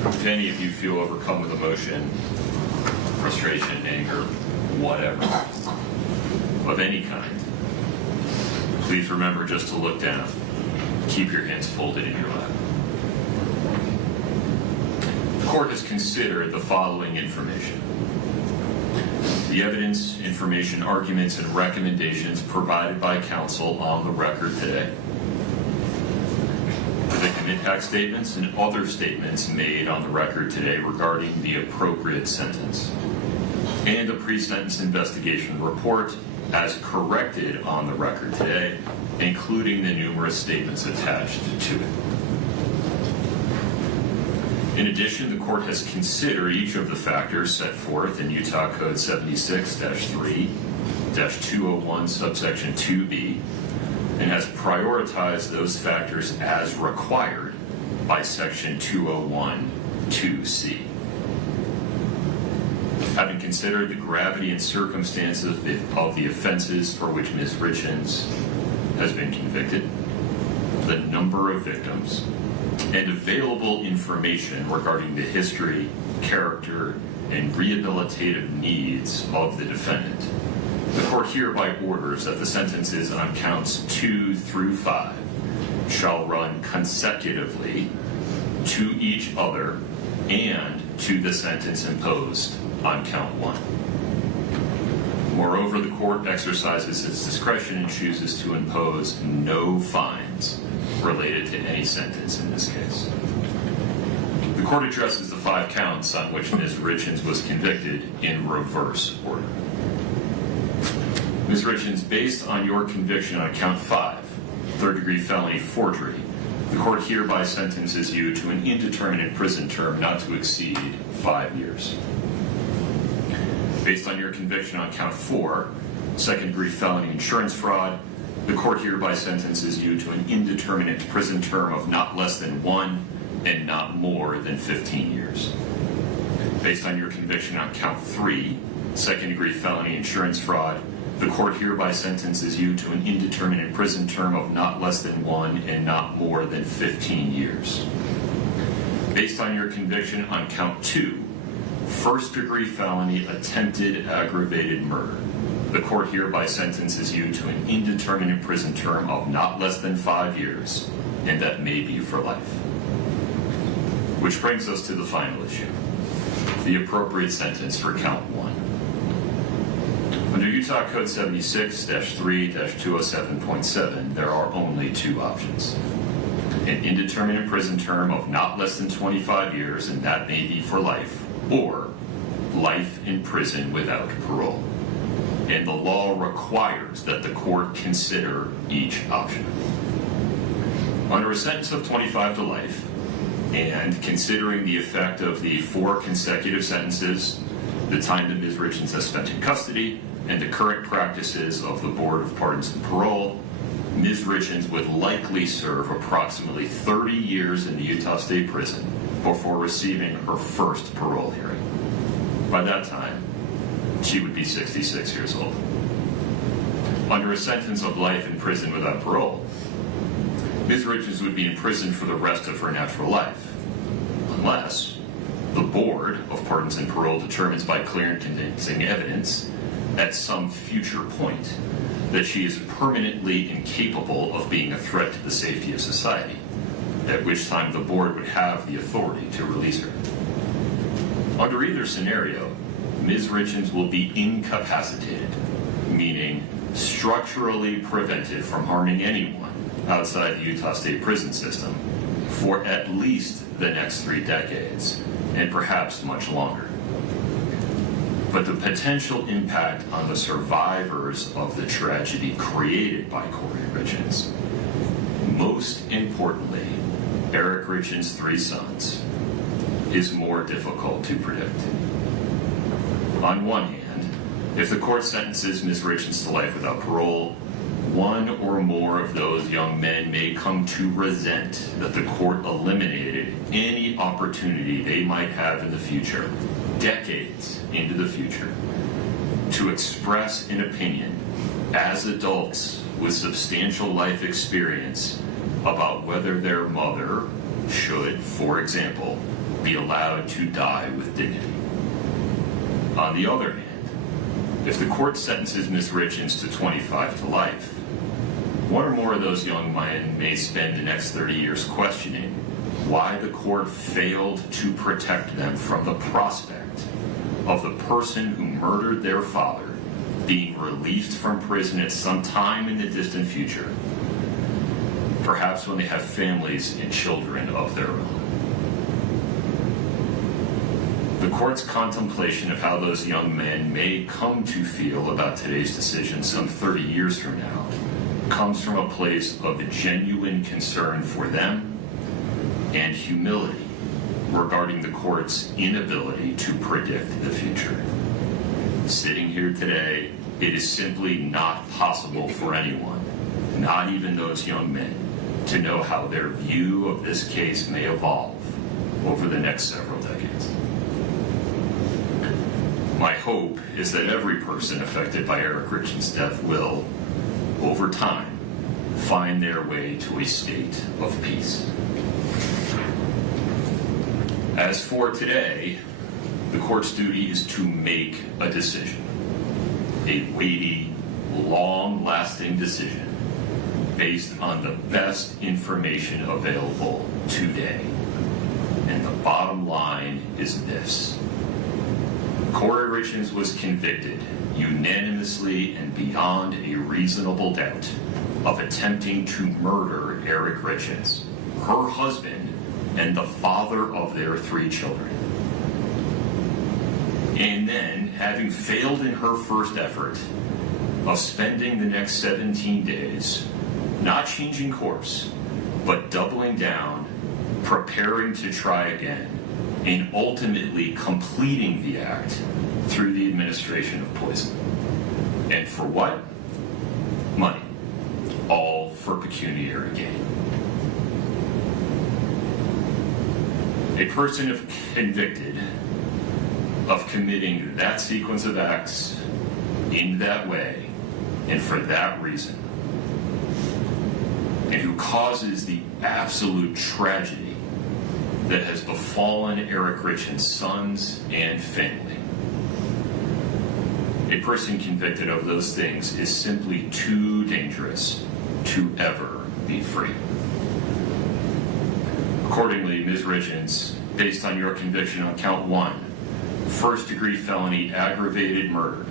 If any of you feel overcome with emotion, frustration, anger, whatever, of any kind, please remember just to look down. Keep your hands folded in your lap. The court has considered the following information: the evidence, information, arguments, and recommendations provided by counsel on the record today, the victim impact statements and other statements made on the record today regarding the appropriate sentence, and a pre-sentence investigation report as corrected on the record today, including the numerous statements attached to it. In addition, the court has considered each of the factors set forth in Utah Code 76-3-201 subsection 2B and has prioritized those factors as required by section 201-2C. Having considered the gravity and circumstances of the offenses for which Ms. Richins has been convicted, the number of victims, and available information regarding the history, character, and rehabilitative needs of the defendant, the court hereby orders that the sentences on counts 2 through 5 shall run consecutively to each other and to the sentence imposed on count 1. Moreover, the court exercises its discretion and chooses to impose no fines related to any sentence in this case. The court addresses the 5 counts on which Ms. Richins was convicted in reverse order. Ms. Richins, based on your conviction on count 5, third-degree felony forgery, the court hereby sentences you to an indeterminate prison term not to exceed 5 years. Based on your conviction on count 4, second-degree felony insurance fraud, the court hereby sentences you to an indeterminate prison term of not less than 1 and not more than 15 years. Based on your conviction on count 3, second-degree felony insurance fraud, the court hereby sentences you to an indeterminate prison term of not less than 1 and not more than 15 years. Based on your conviction on count 2, first-degree felony attempted aggravated murder, the court hereby sentences you to an indeterminate prison term of not less than 5 years, and that may be for life. Which brings us to the final issue, the appropriate sentence for count 1. Under Utah Code 76-3-207.7, there are only 2 options: an indeterminate prison term of not less than 25 years, and that may be for life, or life in prison without parole. And the law requires that the court consider each option. Under a sentence of 25 to life, and considering the effect of the 4 consecutive sentences, the time that Ms. Richins has spent in custody, and the current practices of the Board of Pardons and Parole, Ms. Richins would likely serve approximately 30 years in the Utah State Prison before receiving her first parole hearing. By that time, she would be 66 years old. Under a sentence of life in prison without parole, Ms. Richins would be in prison for the rest of her natural life, unless the Board of Pardons and Parole determines by clear and convincing evidence at some future point that she is permanently incapable of being a threat to the safety of society, at which time the board would have the authority to release her. Under either scenario, Ms. Richins will be incapacitated, meaning structurally prevented from harming anyone outside the Utah State prison system for at least the next 3 decades, and perhaps much longer. But the potential impact on the survivors of the tragedy created by Kouri Richins, most importantly, Eric Richins' 3 sons, is more difficult to predict. On one hand, if the court sentences Ms. Richins to life without parole, one or more of those young men may come to resent that the court eliminated any opportunity they might have in the future, decades into the future, to express an opinion as adults with substantial life experience about whether their mother should, for example, be allowed to die with dignity. On the other hand, if the court sentences Ms. Richins to 25 to life, one or more of those young men may spend the next 30 years questioning why the court failed to protect them from the prospect of the person who murdered their father being released from prison at some time in the distant future, perhaps when they have families and children of their own. The court's contemplation of how those young men may come to feel about today's decision some 30 years from now comes from a place of genuine concern for them and humility regarding the court's inability to predict the future. Sitting here today, it is simply not possible for anyone, not even those young men, to know how their view of this case may evolve over the next several decades. My hope is that every person affected by Eric Richins' death will, over time, find their way to a state of peace. As for today, the court's duty is to make a decision, a weighty, long-lasting decision based on the best information available today. And the bottom line is this. Kouri Richins was convicted unanimously and beyond a reasonable doubt of attempting to murder Eric Richins, her husband, and the father of their 3 children. And then, having failed in her first effort of spending the next 17 days not changing course, but doubling down, preparing to try again, and ultimately completing the act through the administration of poison. And for what? Money. All for pecuniary gain. A person if convicted of committing that sequence of acts in that way and for that reason, and who causes the absolute tragedy that has befallen Eric Richins' sons and family. A person convicted of those things is simply too dangerous to ever be free. Accordingly, Ms. Richins, based on your conviction on count 1, first-degree felony aggravated murder,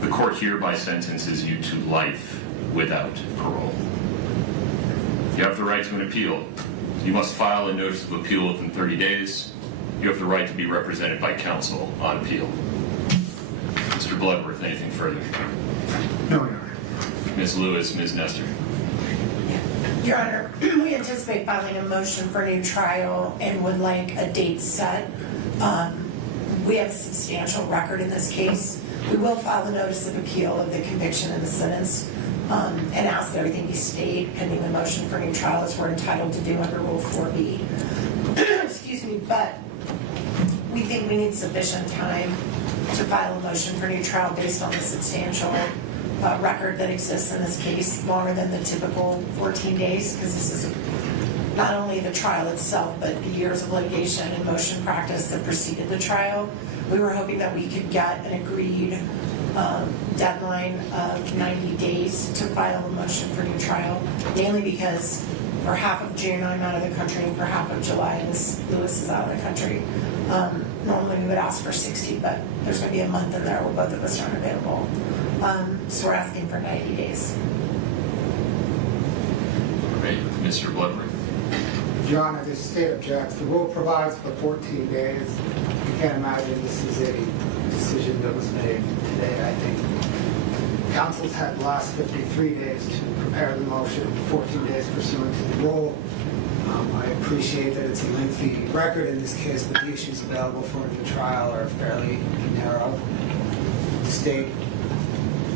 the court hereby sentences you to life without parole. You have the right to an appeal. You must file a notice of appeal within 30 days. You have the right to be represented by counsel on appeal. Mr. Bloodworth, anything further? No, Your Honor. Ms. Lewis, Ms. Nestor. Your Honor, we anticipate filing a motion for a new trial and would like a date set. We have a substantial record in this case. We will file a notice of appeal of the conviction and the sentence and ask that everything be stayed pending the motion for a new trial as we're entitled to do under Rule 4B. Excuse me, but we think we need sufficient time to file a motion for a new trial based on the substantial record that exists in this case, longer than the typical 14 days, because this is not only the trial itself, but the years of litigation and motion practice that preceded the trial. We were hoping that we could get an agreed deadline of 90 days to file a motion for new trial, mainly because for half of June I'm out of the country and for half of July Ms. Lewis is out of the country. Normally we would ask for 60, but there's going to be a month in there where both of us aren't available. So we're asking for 90 days. All right, Mr. Bloodworth. Your Honor, the state objects. The rule provides for 14 days. You can't imagine this is a decision that was made today. I think council's had the last 53 days to prepare the motion, 14 days pursuant to the rule. I appreciate that it's a lengthy record in this case, but the issues available for a new trial are fairly narrow. The state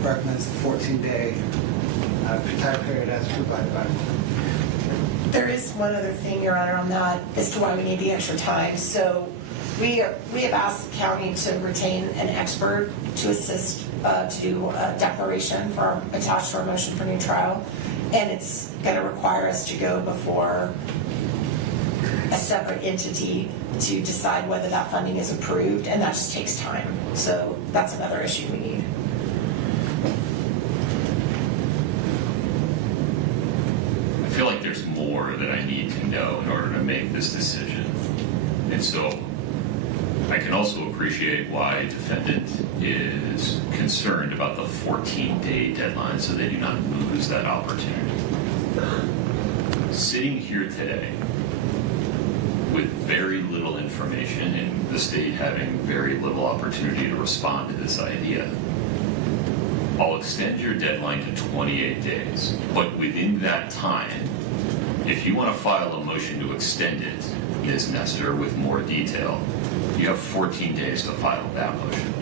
recommends the 14-day time period as provided by the law. There is one other thing, Your Honor, on that as to why we need the extra time. So we have asked the county to retain an expert to assist to do a declaration attached to our motion for new trial, and it's going to require us to go before a separate entity to decide whether that funding is approved, and that just takes time. So that's another issue we need. I feel like there's more that I need to know in order to make this decision. And so I can also appreciate why a defendant is concerned about the 14-day deadline so they do not lose that opportunity. Sitting here today with very little information and the state having very little opportunity to respond to this idea, I'll extend your deadline to 28 days. But within that time, if you want to file a motion to extend it, Ms. Nestor, with more detail, you have 14 days to file that motion.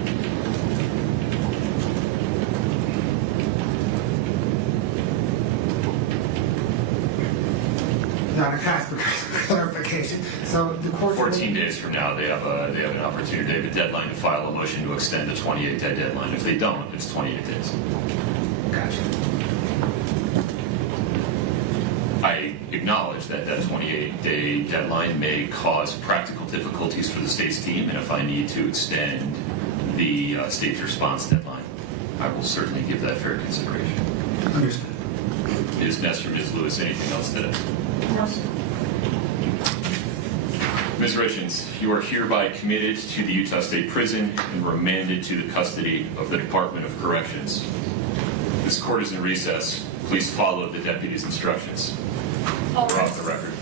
Not a ask for clarification. So the court 14 days from now, they have an opportunity. They have a deadline to file a motion to extend the 28-day deadline. If they don't, it's 28 days. Gotcha. I acknowledge that 28-day deadline may cause practical difficulties for the state's team, and if I need to extend the state's response deadline, I will certainly give that fair consideration. Understood. Ms. Nestor, Ms. Lewis, anything else today? No, sir. Ms. Richins, you are hereby committed to the Utah State Prison and remanded to the custody of the Department of Corrections. This court is in recess. Please follow the deputy's instructions. We're off the record.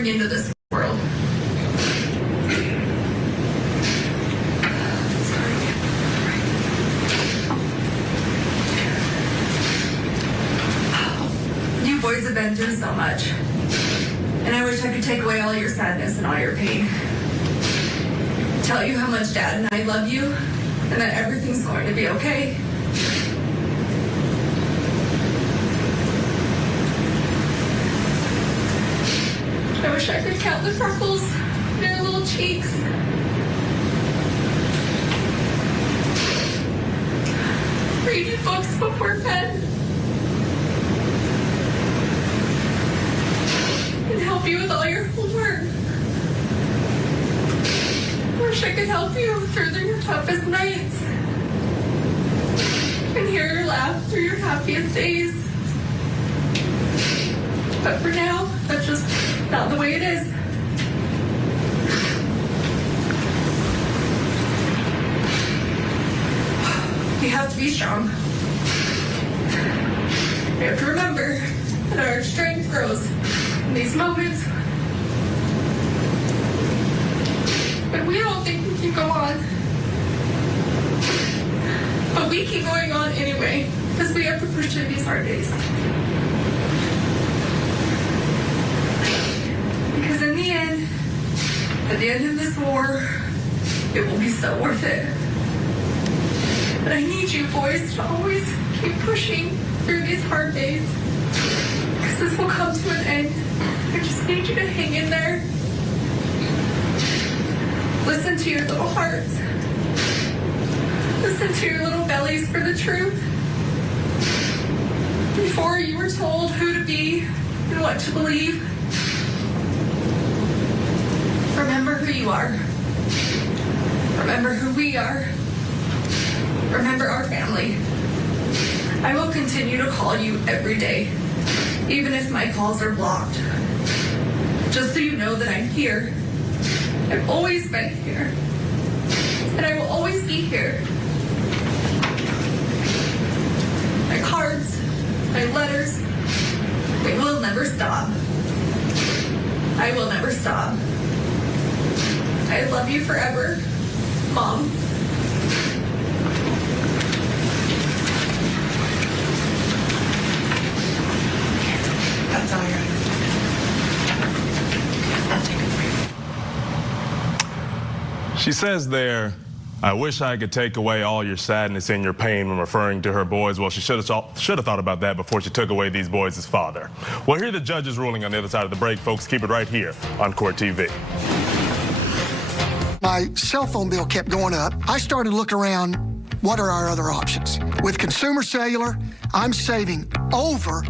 bring into this world. You boys have been through so much, and I wish I could take away all your sadness and all your pain. Tell you how much Dad and I love you, and that everything's going to be okay. I wish I could count the freckles in your little cheeks. Read you books before bed. And help you with all your homework. Wish I could help you through your toughest nights. And hear your laugh through your happiest days. But for now, that's just not the way it is. We have to be strong. We have to remember that our strength grows in these moments when we don't think we can go on. But we keep going on anyway, because we have to push through these hard days. Because in the end, at the end of this war, it will be so worth it. But I need you boys to always keep pushing through these hard days. Because this will come to an end. I just need you to hang in there. Listen to your little hearts. Listen to your little bellies for the truth. Before you were told who to be and what to believe, remember who you are. Remember who we are. Remember our family. I will continue to call you every day, even if my calls are blocked. Just so you know that I'm here. I've always been here. And I will always be here. My cards, my letters, they will never stop. I will never stop. I love you forever, Mom. That's all right. I'll take it for you. She says there, I wish I could take away all your sadness and your pain when referring to her boys. Well, she should have thought about that before she took away these boys' father. Well, hear the judge's ruling on the other side of the break, folks. Keep it right here on Court TV. My cell phone bill kept going up. I started to look around, what are our other options? With Consumer Cellular, I'm saving over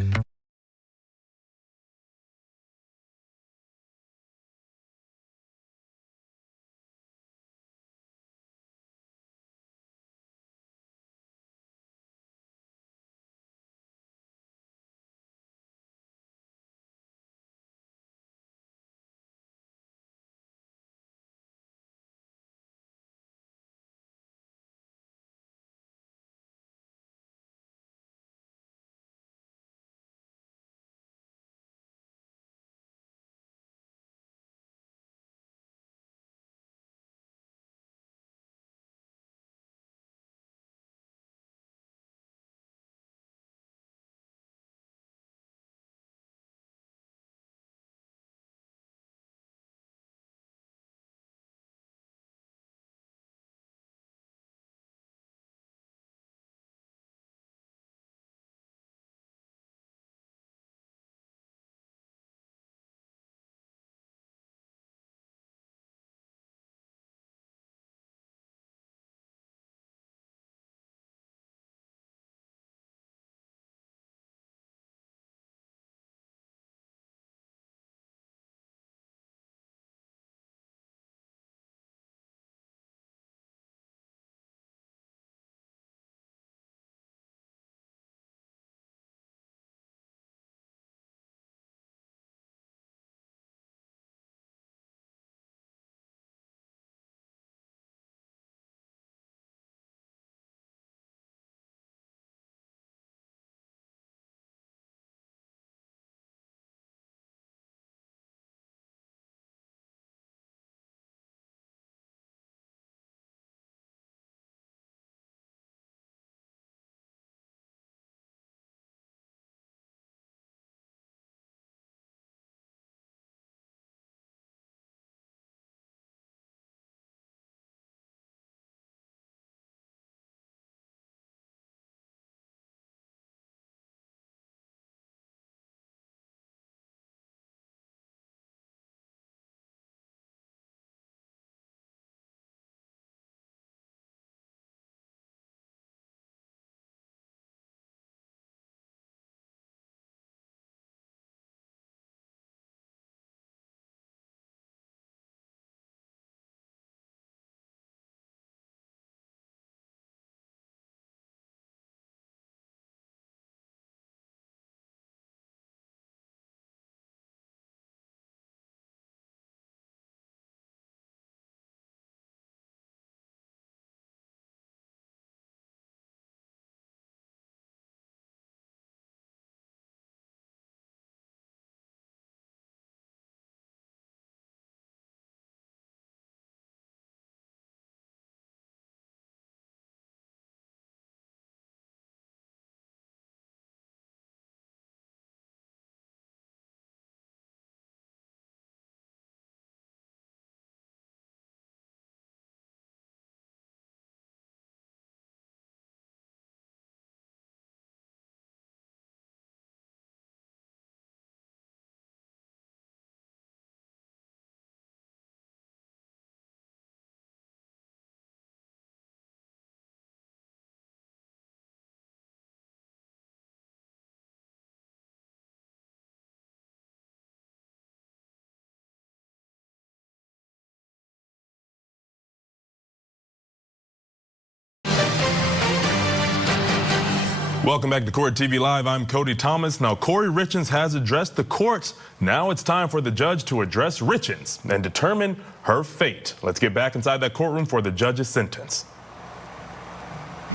Welcome back to Court TV Live. I'm Cody Thomas. Now, Kouri Richins has addressed the courts. Now it's time for the judge to address Richins and determine her fate. Let's get back inside that courtroom for the judge's sentence.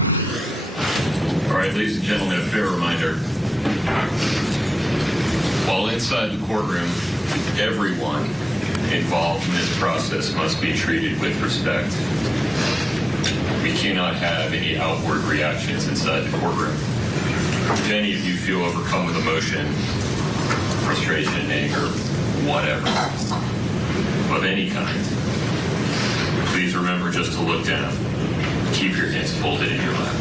All right, ladies and gentlemen, a fair reminder. While inside the courtroom, everyone involved in this process must be treated with respect. We cannot have any outward reactions inside the courtroom. If any of you feel overcome with emotion, frustration, anger, whatever, of any kind, please remember just to look down. Keep your hands folded in your lap.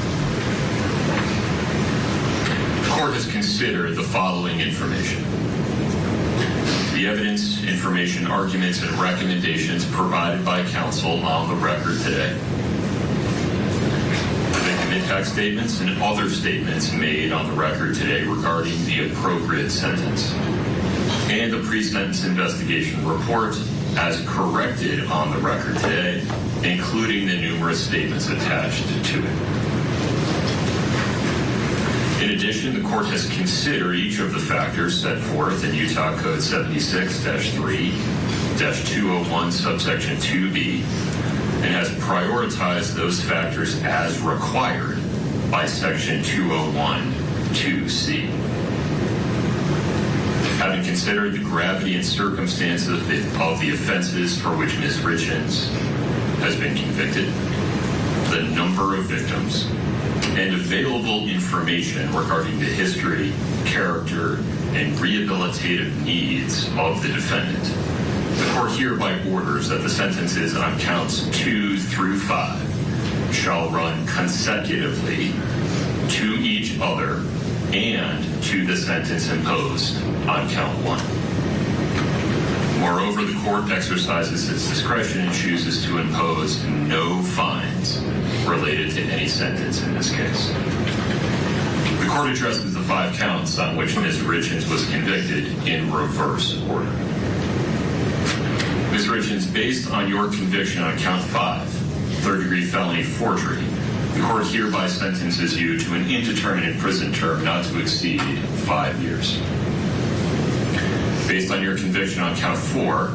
The court has considered the following information: the evidence, information, arguments, and recommendations provided by counsel on the record today, impact statements and other statements made on the record today regarding the appropriate sentence, and the pre-sentence investigation report as corrected on the record today, including the numerous statements attached to it. In addition, the court has considered each of the factors set forth in Utah Code 76-3-201 subsection 2B, and has prioritized those factors as required by section 201(2)(c). Having considered the gravity and circumstances of the offenses for which Ms. Richins has been convicted, the number of victims, and available information regarding the history, character, and rehabilitative needs of the defendant, the court hereby orders that the sentences on counts 2 through 5 shall run consecutively to each other and to the sentence imposed on count 1. Moreover, the court exercises its discretion and chooses to impose no fines related to any sentence in this case. The court addresses the 5 counts on which Ms. Richins was convicted in reverse order. Ms. Richins, based on your conviction on count 5, third-degree felony forgery, the court hereby sentences you to an indeterminate prison term not to exceed 5 years. Based on your conviction on count 4,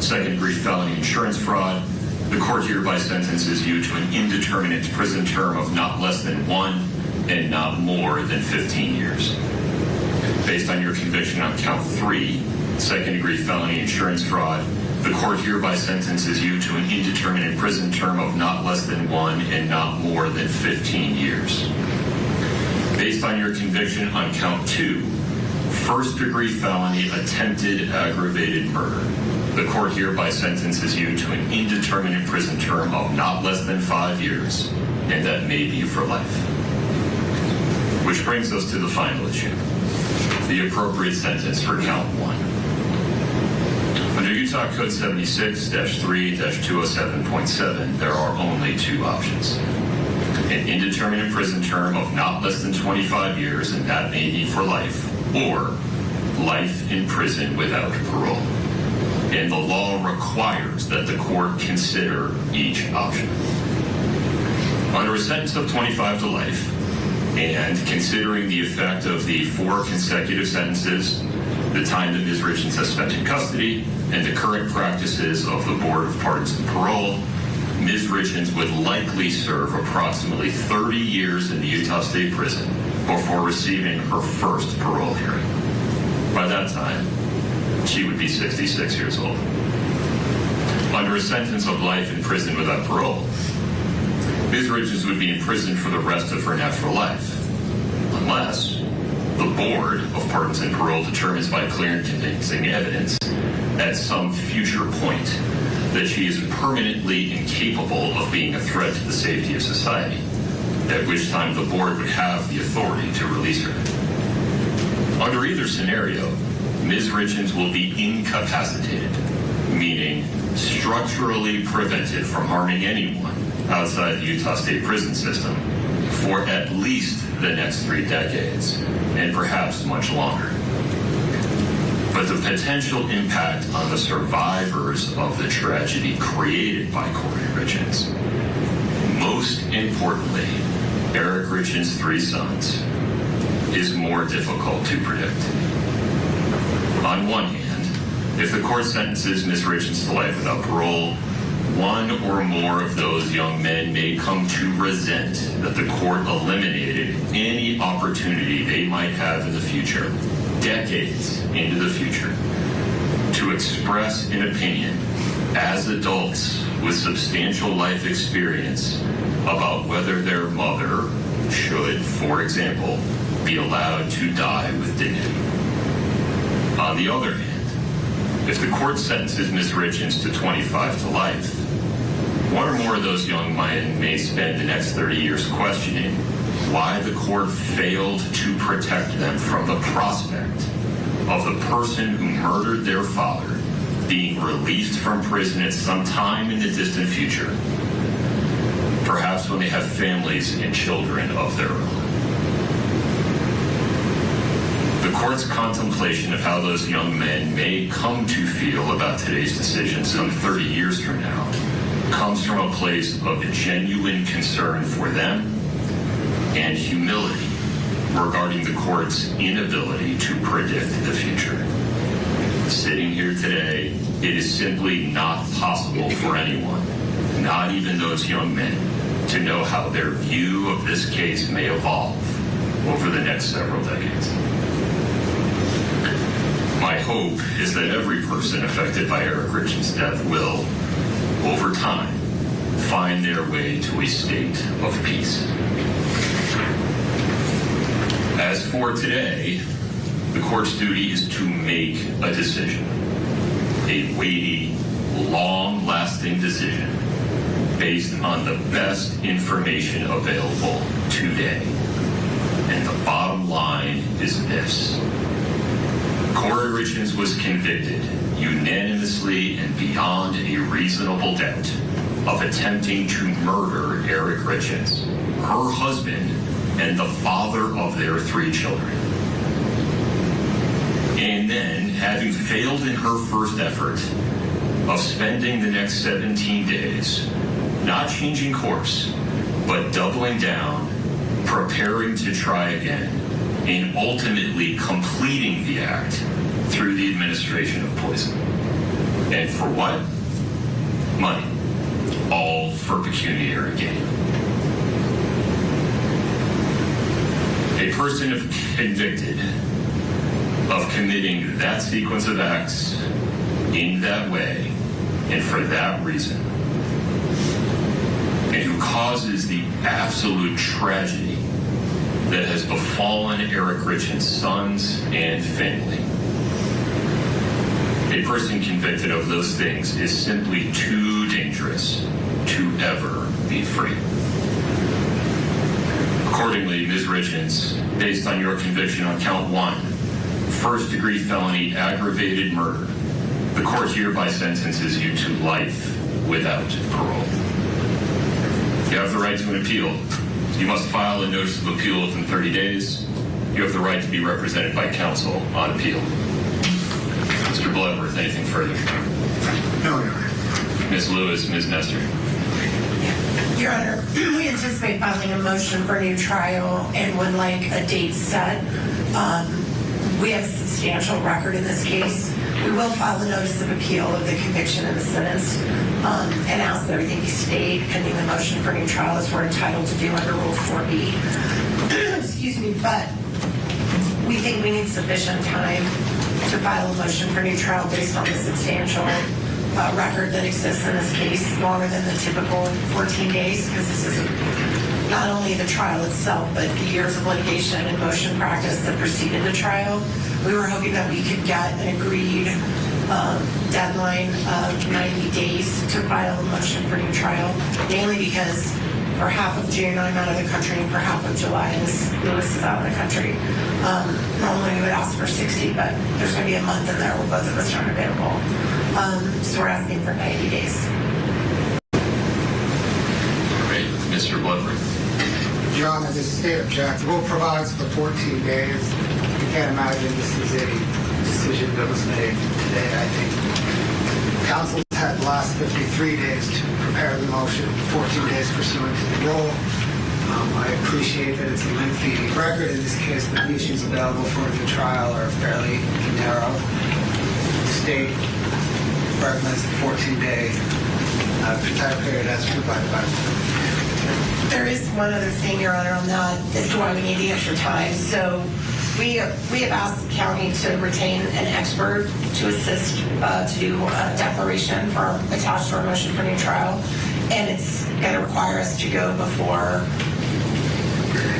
second-degree felony insurance fraud, the court hereby sentences you to an indeterminate prison term of not less than 1 and not more than 15 years. Based on your conviction on count 3, second-degree felony insurance fraud, the court hereby sentences you to an indeterminate prison term of not less than 1 and not more than 15 years. Based on your conviction on count 2, first-degree felony attempted aggravated murder, the court hereby sentences you to an indeterminate prison term of not less than 5 years, and that may be for life. Which brings us to the final issue, the appropriate sentence for count 1. Under Utah Code 76-3-207.7, there are only 2 options: an indeterminate prison term of not less than 25 years, and that may be for life, or life in prison without parole. And the law requires that the court consider each option. Under a sentence of 25 to life, and considering the effect of the 4 consecutive sentences, the time that Ms. Richins has spent in custody, and the current practices of the Board of Pardons and Parole, Ms. Richins would likely serve approximately 30 years in the Utah State Prison before receiving her first parole hearing. By that time, she would be 66 years old. Under a sentence of life in prison without parole, Ms. Richins would be in prison for the rest of her natural life, unless the Board of Pardons and Parole determines by clear and convincing evidence at some future point that she is permanently incapable of being a threat to the safety of society, at which time the Board would have the authority to release her. Under either scenario, Ms. Richins will be incapacitated, meaning structurally prevented from harming anyone outside the Utah State prison system for at least the next 3 decades, and perhaps much longer. But the potential impact on the survivors of the tragedy created by Kouri Richins, most importantly, Eric Richins' 3 sons is more difficult to predict. On one hand, if the court sentences Ms. Richins to life without parole, one or more of those young men may come to resent that the court eliminated any opportunity they might have in the future, decades into the future, to express an opinion as adults with substantial life experience about whether their mother should, for example, be allowed to die with dignity. On the other hand, if the court sentences Ms. Richins to 25 to life, one or more of those young men may spend the next 30 years questioning why the court failed to protect them from the prospect of the person who murdered their father being released from prison at some time in the distant future, perhaps when they have families and children of their own. The court's contemplation of how those young men may come to feel about today's decision some 30 years from now comes from a place of genuine concern for them and humility regarding the court's inability to predict the future. Sitting here today, it is simply not possible for anyone, not even those young men, to know how their view of this case may evolve over the next several decades. My hope is that every person affected by Eric Richins' death will, over time, find their way to a state of peace. As for today, the court's duty is to make a decision, a weighty, long-lasting decision based on the best information available today. And the bottom line is this. Kouri Richins was convicted unanimously and beyond a reasonable doubt of attempting to murder Eric Richins, her husband, and the father of their 3 children. And then, having failed in her first effort of spending the next 17 days, not changing course, but doubling down, preparing to try again, and ultimately completing the act through the administration of poison. And for what? Money. All for pecuniary gain. A person convicted of committing that sequence of acts in that way and for that reason, and who causes the absolute tragedy that has befallen Eric Richins' sons and family. A person convicted of those things is simply too dangerous to ever be free. Accordingly, Ms. Richins, based on your conviction on count 1, first-degree felony aggravated murder, the court hereby sentences you to life without parole. You have the right to an appeal. You must file a notice of appeal within 30 days. You have the right to be represented by counsel on appeal. Mr. Bloodworth, anything further? No, Your Honor. Ms. Lewis, Ms. Nestor. Your Honor, we anticipate filing a motion for new trial and would like a date set. We have a substantial record in this case. We will file a notice of appeal of the conviction and the sentence and ask that everything be stayed pending the motion for new trial as we're entitled to do under Rule 4B. Excuse me, but we think we need sufficient time to file a motion for new trial based on the substantial record that exists in this case, longer than the typical 14 days, because this is not only the trial itself, but the years of litigation and motion practice that preceded the trial. We were hoping that we could get an agreed deadline of 90 days to file a motion for new trial, mainly because for half of June I'm out of the country and for half of July Ms. Lewis is out of the country. Normally we would ask for 60, but there's going to be a month in there where both of us aren't available. So we're asking for 90 days. Great. Mr. Bloodworth. Your Honor, the state objects. Rule provides for 14 days. You can't imagine this is a decision that was made today. I think counsel's had the last 53 days to prepare the motion, 14 days pursuant to the rule. I appreciate that it's a lengthy record in this case, but the issues available for the trial are fairly narrow. The state recommends a 14-day time period as provided by law. There is one other thing, Your Honor, on that as to why we need the extra time. So we have asked the county to retain an expert to assist to do a declaration for attached to our motion for new trial, and it's going to require us to go before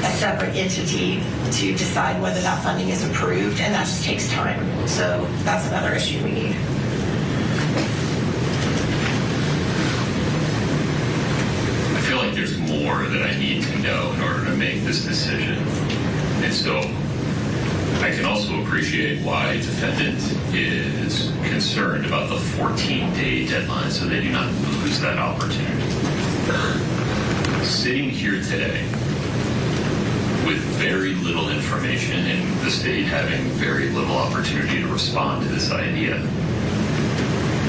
a separate entity to decide whether that funding is approved, and that just takes time. So that's another issue we need. I feel like there's more that I need to know in order to make this decision. And so I can also appreciate why defendant is concerned about the 14-day deadline so they do not lose that opportunity. Sitting here today with very little information and the state having very little opportunity to respond to this idea,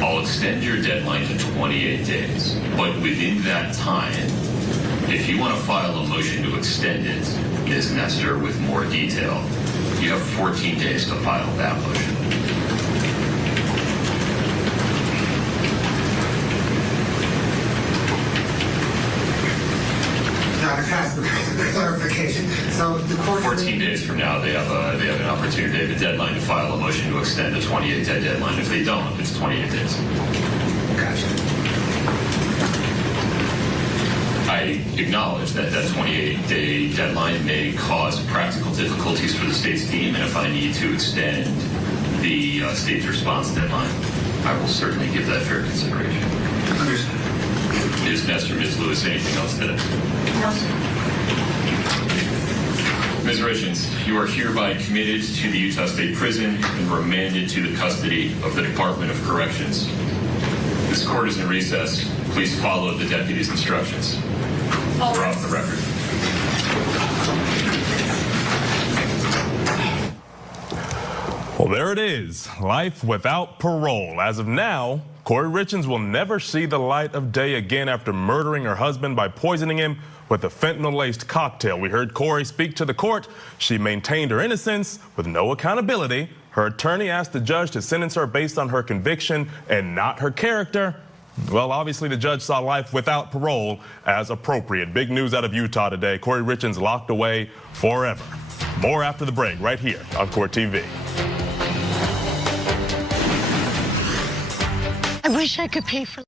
I'll extend your deadline to 28 days, but within that time, if you want to file a motion to extend it, Ms. Nestor, with more detail, you have 14 days to file that motion. Clarification. So the court 14 days from now, they have an opportunity. They have a deadline to file a motion to extend a 28-day deadline. If they don't, it's 28 days. Gotcha. I acknowledge that that 28-day deadline may cause practical difficulties for the state's team, and if I need to extend the state's response deadline, I will certainly give that fair consideration. Understood. Ms. Nestor, Ms. Lewis, anything else today? No, sir. Ms. Richins, you are hereby committed to the Utah State Prison and remanded to the custody of the Department of Corrections. This court is in recess. Please follow the deputy's instructions. We're off the record. Well, there it is. Life without parole. As of now, Kouri Richins will never see the light of day again after murdering her husband by poisoning him with a fentanyl-laced cocktail. We heard Kouri speak to the court. She maintained her innocence with no accountability. Her attorney asked the judge to sentence her based on her conviction and not her character. Well, obviously the judge saw life without parole as appropriate. Big news out of Utah today. Kouri Richins locked away forever. More after the break right here on Court TV. I wish I could pay for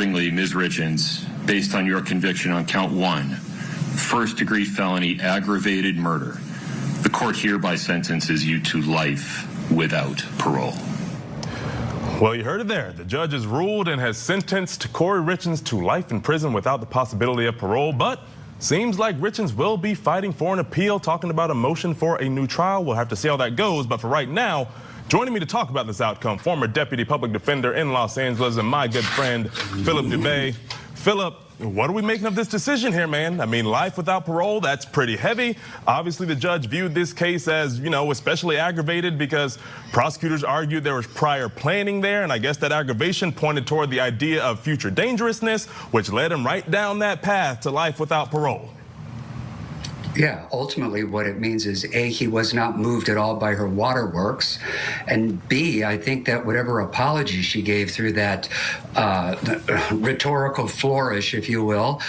Accordingly, Ms. Richins, based on your conviction on count 1, first-degree felony aggravated murder, the court hereby sentences you to life without parole. Well, you heard it there. The judge has ruled and has sentenced Kouri Richins to life in prison without the possibility of parole, but seems like Richins will be fighting for an appeal, talking about a motion for a new trial. We'll have to see how that goes, but for right now, joining me to talk about this outcome, former deputy public defender in Los Angeles and my good friend, Philip Dubé. Philip, what are we making of this decision here, man? I mean, life without parole, that's pretty heavy. Obviously, the judge viewed this case as, especially aggravated because prosecutors argued there was prior planning there, and I guess that aggravation pointed toward the idea of future dangerousness, which led him right down that path to life without parole. Yeah, ultimately what it means is A, he was not moved at all by her waterworks, and B, I think that whatever apology she gave through that rhetorical flourish, if you will,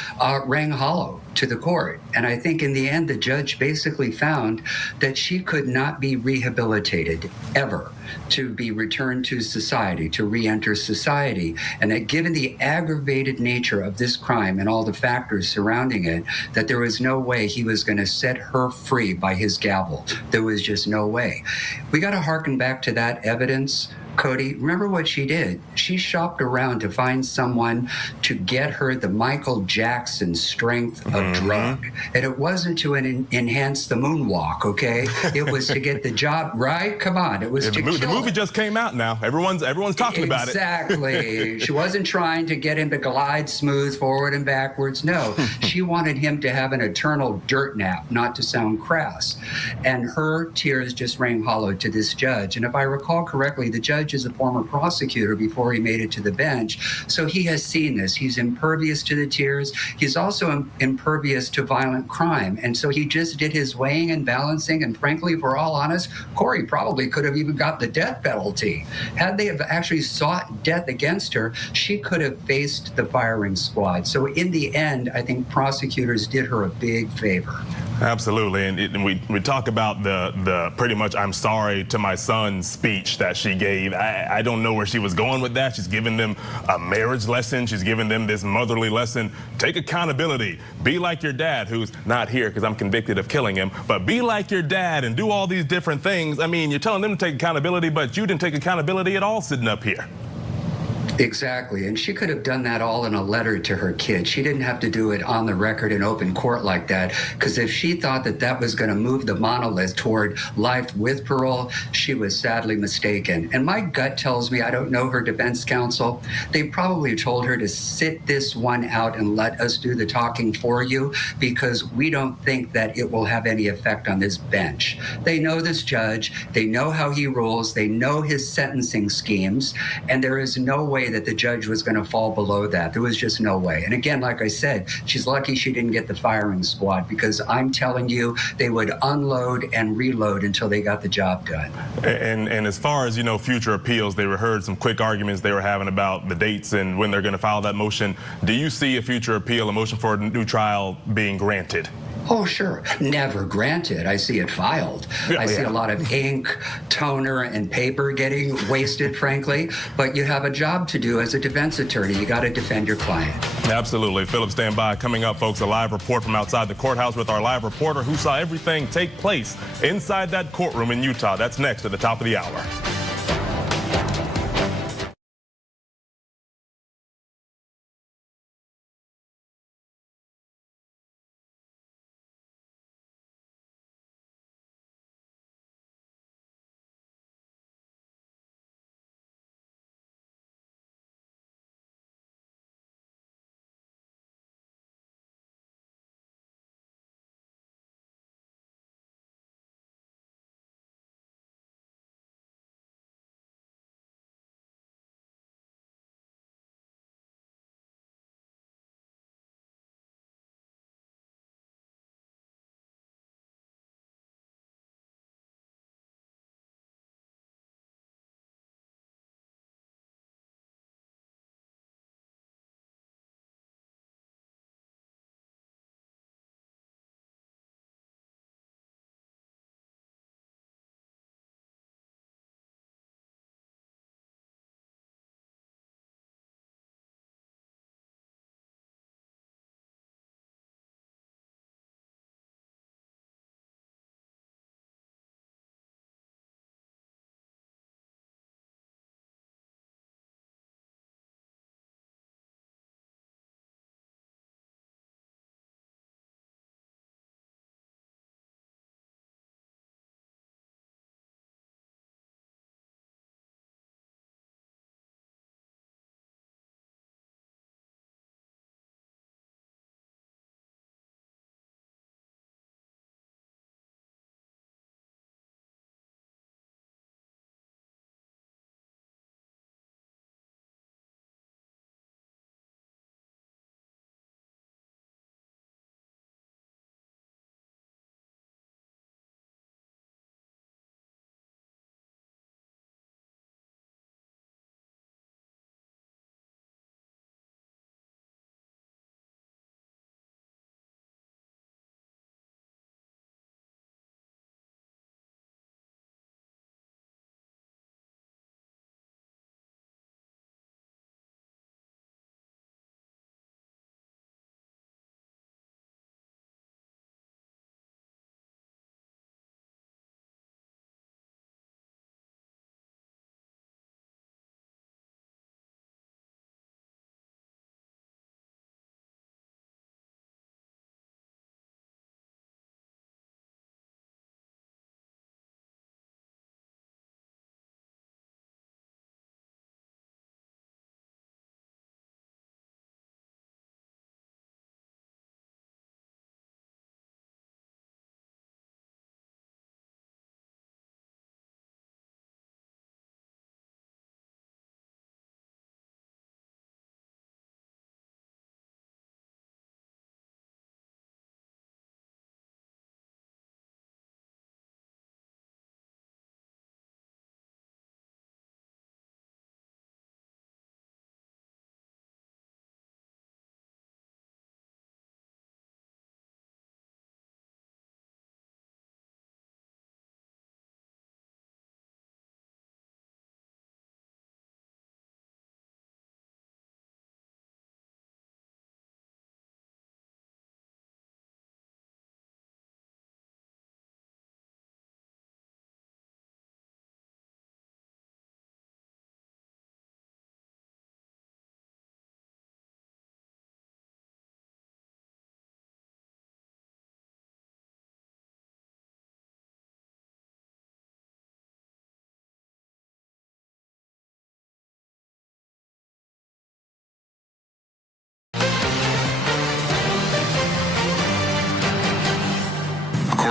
rang hollow to the court. And I think in the end, the judge basically found that she could not be rehabilitated ever to be returned to society, to re-enter society. And that given the aggravated nature of this crime and all the factors surrounding it, that there was no way he was going to set her free by his gavel. There was just no way. We got to harken back to that evidence. Cody, remember what she did? She shopped around to find someone to get her the Michael Jackson strength of drug. And it wasn't to enhance the moonwalk, okay? It was to get the job right. Come on, it was to kill The movie just came out now. Everyone's talking about it. Exactly. She wasn't trying to get him to glide smooth forward and backwards. No, she wanted him to have an eternal dirt nap, not to sound crass. And her tears just rang hollow to this judge. And if I recall correctly, the judge is a former prosecutor before he made it to the bench. So he has seen this. He's impervious to the tears. He's also impervious to violent crime. And so he just did his weighing and balancing. And frankly, if we're all honest, Kouri probably could have even got the death penalty. Had they have actually sought death against her, she could have faced the firing squad. So in the end, I think prosecutors did her a big favor. Absolutely, and we talk about the pretty much "I'm sorry to my son" speech that she gave. I don't know where she was going with that. She's giving them a marriage lesson. She's giving them this motherly lesson. Take accountability. Be like your dad, who's not here because I'm convicted of killing him, but be like your dad and do all these different things. I mean, you're telling them to take accountability, but you didn't take accountability at all sitting up here. Exactly. And she could have done that all in a letter to her kid. She didn't have to do it on the record in open court like that, because if she thought that that was going to move the monolith toward life with parole, she was sadly mistaken. And my gut tells me, I don't know her defense counsel, they probably told her to sit this one out and let us do the talking for you, because we don't think that it will have any effect on this bench. They know this judge, they know how he rules, they know his sentencing schemes, and there is no way that the judge was going to fall below that. There was just no way. And again, like I said, she's lucky she didn't get the firing squad, because I'm telling you, they would unload and reload until they got the job done. And as far as, future appeals, they heard some quick arguments they were having about the dates and when they're going to file that motion. Do you see a future appeal, a motion for a new trial, being granted? Oh, sure. Never granted. I see it filed. I see a lot of ink, toner, and paper getting wasted, frankly. But you have a job to do as a defense attorney. You got to defend your client. Absolutely. Philip, stand by. Coming up, folks, a live report from outside the courthouse with our live reporter who saw everything take place inside that courtroom in Utah. That's next at the top of the hour.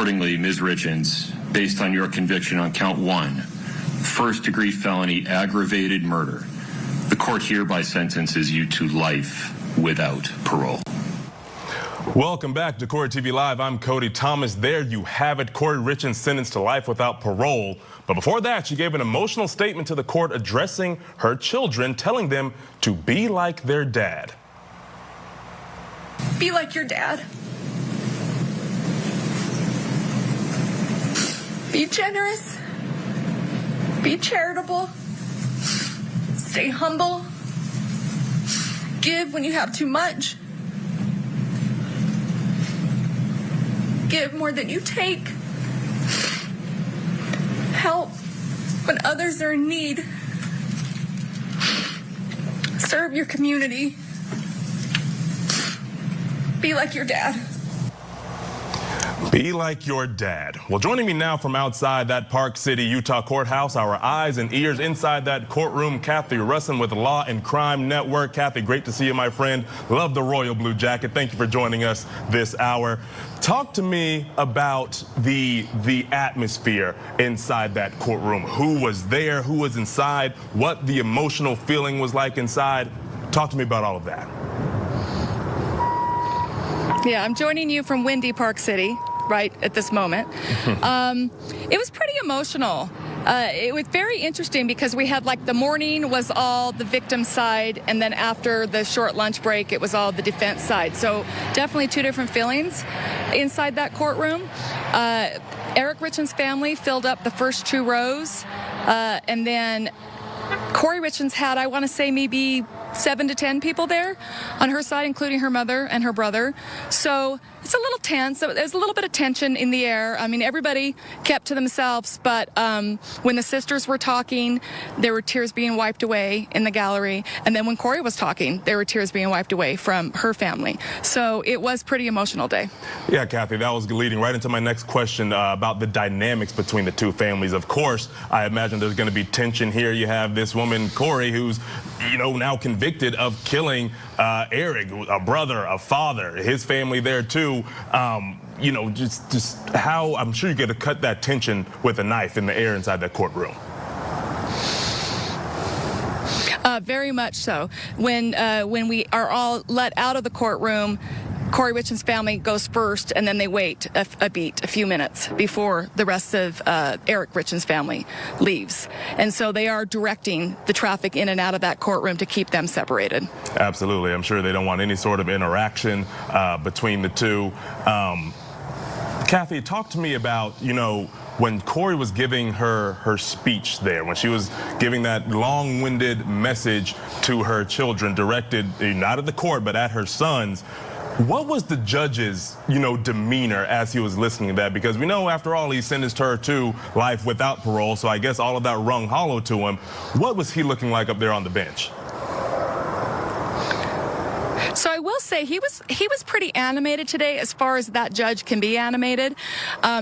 Accordingly, Ms. Richins, based on your conviction on count 1, first-degree felony aggravated murder, the court hereby sentences you to life without parole. Welcome back to Kouri TV Live. I'm Cody Thomas. There you have it. Kouri Richins sentenced to life without parole. But before that, she gave an emotional statement to the court addressing her children, telling them to be like their dad. Be like your dad. Be generous. Be charitable. Stay humble. Give when you have too much. Give more than you take. Help when others are in need. Serve your community. Be like your dad. Be like your dad. Well, joining me now from outside that Park City, Utah courthouse, our eyes and ears inside that courtroom, Kathy Russin with Law and Crime Network. Kathy, great to see you, my friend. Love the royal blue jacket. Thank you for joining us this hour. Talk to me about the atmosphere inside that courtroom. Who was there? Who was inside? What the emotional feeling was like inside? Talk to me about all of that. Yeah, I'm joining you from windy Park City right at this moment. It was pretty emotional. It was very interesting because we had the morning was all the victim side, and then after the short lunch break, it was all the defense side. So definitely two different feelings inside that courtroom. Eric Richins' family filled up the first 2 rows, and then Kouri Richins had, I want to say, maybe 7 to 10 people there on her side, including her mother and her brother. So it's a little tense. There's a little bit of tension in the air. I mean, everybody kept to themselves, but when the sisters were talking, there were tears being wiped away in the gallery. And then when Kouri was talking, there were tears being wiped away from her family. So it was a pretty emotional day. Yeah, Kathy, that was leading right into my next question about the dynamics between the two families. Of course, I imagine there's going to be tension here. You have this woman, Kouri, who's, now convicted of killing Eric, a brother, a father, his family there too. Just how I'm sure you get to cut that tension with a knife in the air inside that courtroom. Very much so. When we are all let out of the courtroom, Kouri Richins' family goes first, and then they wait a few minutes before the rest of Eric Richins' family leaves. And so they are directing the traffic in and out of that courtroom to keep them separated. Absolutely. I'm sure they don't want any sort of interaction between the two. Kathy, talk to me about, when Kouri was giving her speech there, when she was giving that long-winded message to her children directed not at the court, but at her sons. What was the judge's, demeanor as he was listening to that? Because we know, after all, he sentenced her to life without parole, so I guess all of that rung hollow to him. What was he looking like up there on the bench? So I will say he was pretty animated today, as far as that judge can be animated.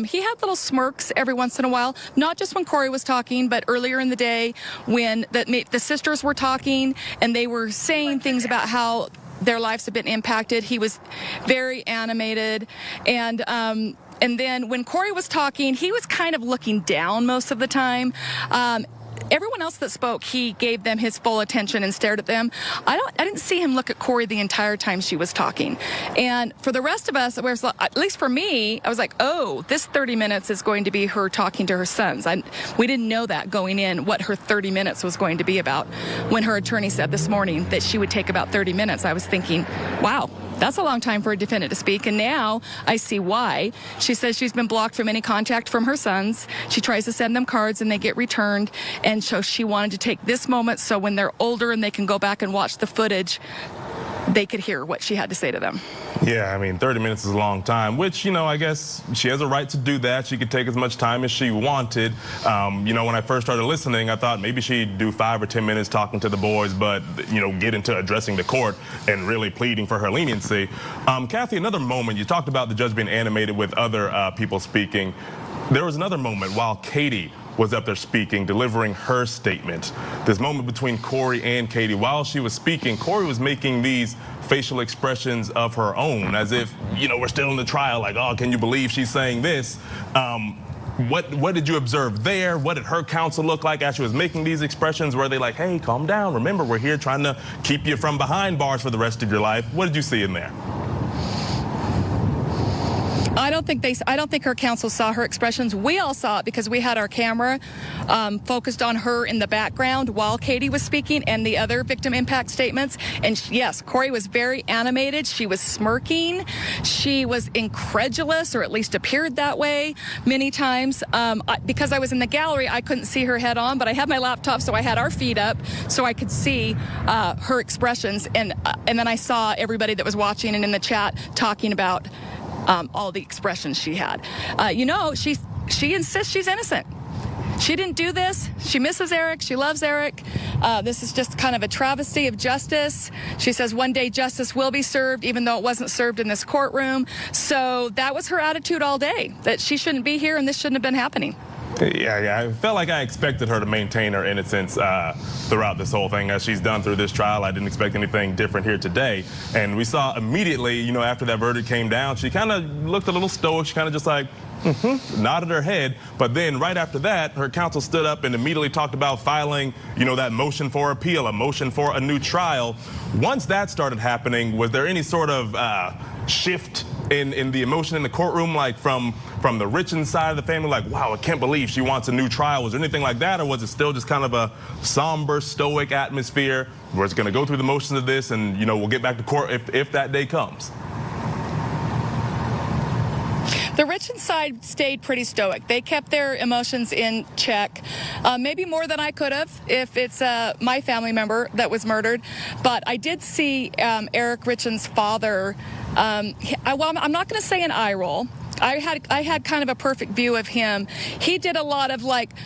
He had little smirks every once in a while, not just when Kouri was talking, but earlier in the day when the sisters were talking and they were saying things about how their lives have been impacted. He was very animated, and then when Kouri was talking, he was kind of looking down most of the time. Everyone else that spoke, he gave them his full attention and stared at them. I didn't see him look at Kouri the entire time she was talking. And for the rest of us, at least for me, I was like, oh, this 30 minutes is going to be her talking to her sons. We didn't know that going in, what her 30 minutes was going to be about. When her attorney said this morning that she would take about 30 minutes, I was thinking, wow, that's a long time for a defendant to speak. And now I see why. She says she's been blocked from any contact from her sons. She tries to send them cards and they get returned. And so she wanted to take this moment so when they're older and they can go back and watch the footage, they could hear what she had to say to them. Yeah, I mean, 30 minutes is a long time, which, I guess she has a right to do that. She could take as much time as she wanted. When I first started listening, I thought maybe she'd do 5 or 10 minutes talking to the boys, but, get into addressing the court and really pleading for her leniency. Kathy, another moment, you talked about the judge being animated with other people speaking. There was another moment while Katie was up there speaking, delivering her statement. This moment between Kouri and Katie. While she was speaking, Kouri was making these facial expressions of her own, as if, you know, we're still in the trial, like, oh, can you believe she's saying this? What did you observe there? What did her counsel look like as she was making these expressions? Were they like, hey, calm down, remember, we're here trying to keep you from behind bars for the rest of your life? What did you see in there? I don't think her counsel saw her expressions. We all saw it because we had our camera focused on her in the background while Katie was speaking and the other victim impact statements. And yes, Kouri was very animated. She was smirking. She was incredulous, or at least appeared that way many times. Because I was in the gallery, I couldn't see her head on, but I had my laptop, so I had our feed up so I could see her expressions. And then I saw everybody that was watching and in the chat talking about all the expressions she had. You know, she insists she's innocent. She didn't do this. She misses Eric. She loves Eric. This is just kind of a travesty of justice. She says one day justice will be served, even though it wasn't served in this courtroom. So that was her attitude all day, that she shouldn't be here and this shouldn't have been happening. Yeah, I felt like I expected her to maintain her innocence throughout this whole thing, as she's done through this trial. I didn't expect anything different here today. And we saw immediately, you know, after that verdict came down, she kind of looked a little stoic. She kind of just like, nodded her head. But then right after that, her counsel stood up and immediately talked about filing, you know, that motion for appeal, a motion for a new trial. Once that started happening, was there any sort of shift in the emotion in the courtroom, like from the Richins side of the family, like, wow, I can't believe she wants a new trial? Was there anything like that, or was it still just kind of a somber, stoic atmosphere where it's going to go through the motions of this and, you know, we'll get back to court if that day comes? The Richins side stayed pretty stoic. They kept their emotions in check, maybe more than I could have if it's my family member that was murdered. But I did see Eric Richins' father. Well, I'm not going to say an eye roll. I had kind of a perfect view of him. He did a lot of like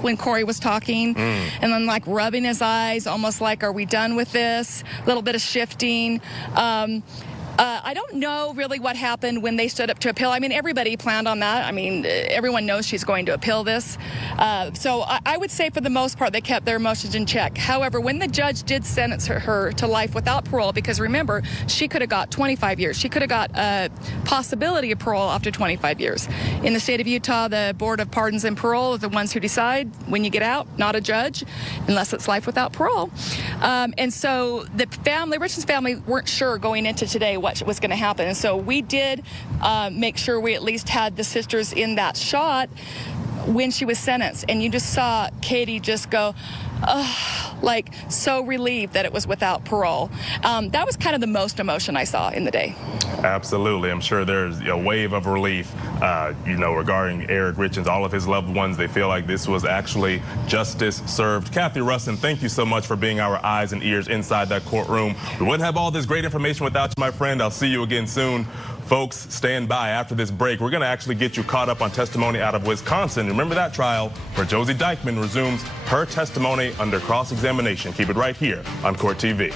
when Kouri was talking, and then like rubbing his eyes, almost like, are we done with this? A little bit of shifting. I don't know really what happened when they stood up to appeal. I mean, everybody planned on that. I mean, everyone knows she's going to appeal this. So I would say for the most part, they kept their emotions in check. However, when the judge did sentence her to life without parole, because remember, she could have got 25 years. She could have got a possibility of parole after 25 years. In the state of Utah, the Board of Pardons and Parole are the ones who decide when you get out, not a judge, unless it's life without parole. And so the Richins family weren't sure going into today what was going to happen. And so we did make sure we at least had the sisters in that shot when she was sentenced. And you just saw Katie just go, like so relieved that it was without parole. That was kind of the most emotion I saw in the day. Absolutely. I'm sure there's a wave of relief, you know, regarding Eric Richins, all of his loved ones. They feel like this was actually justice served. Kathy Russin, thank you so much for being our eyes and ears inside that courtroom. We wouldn't have all this great information without you, my friend. I'll see you again soon. Folks, stand by. After this break, we're going to actually get you caught up on testimony out of Wisconsin. Remember that trial where Josie Dykeman resumes her testimony under cross-examination. Keep it right here on Court TV.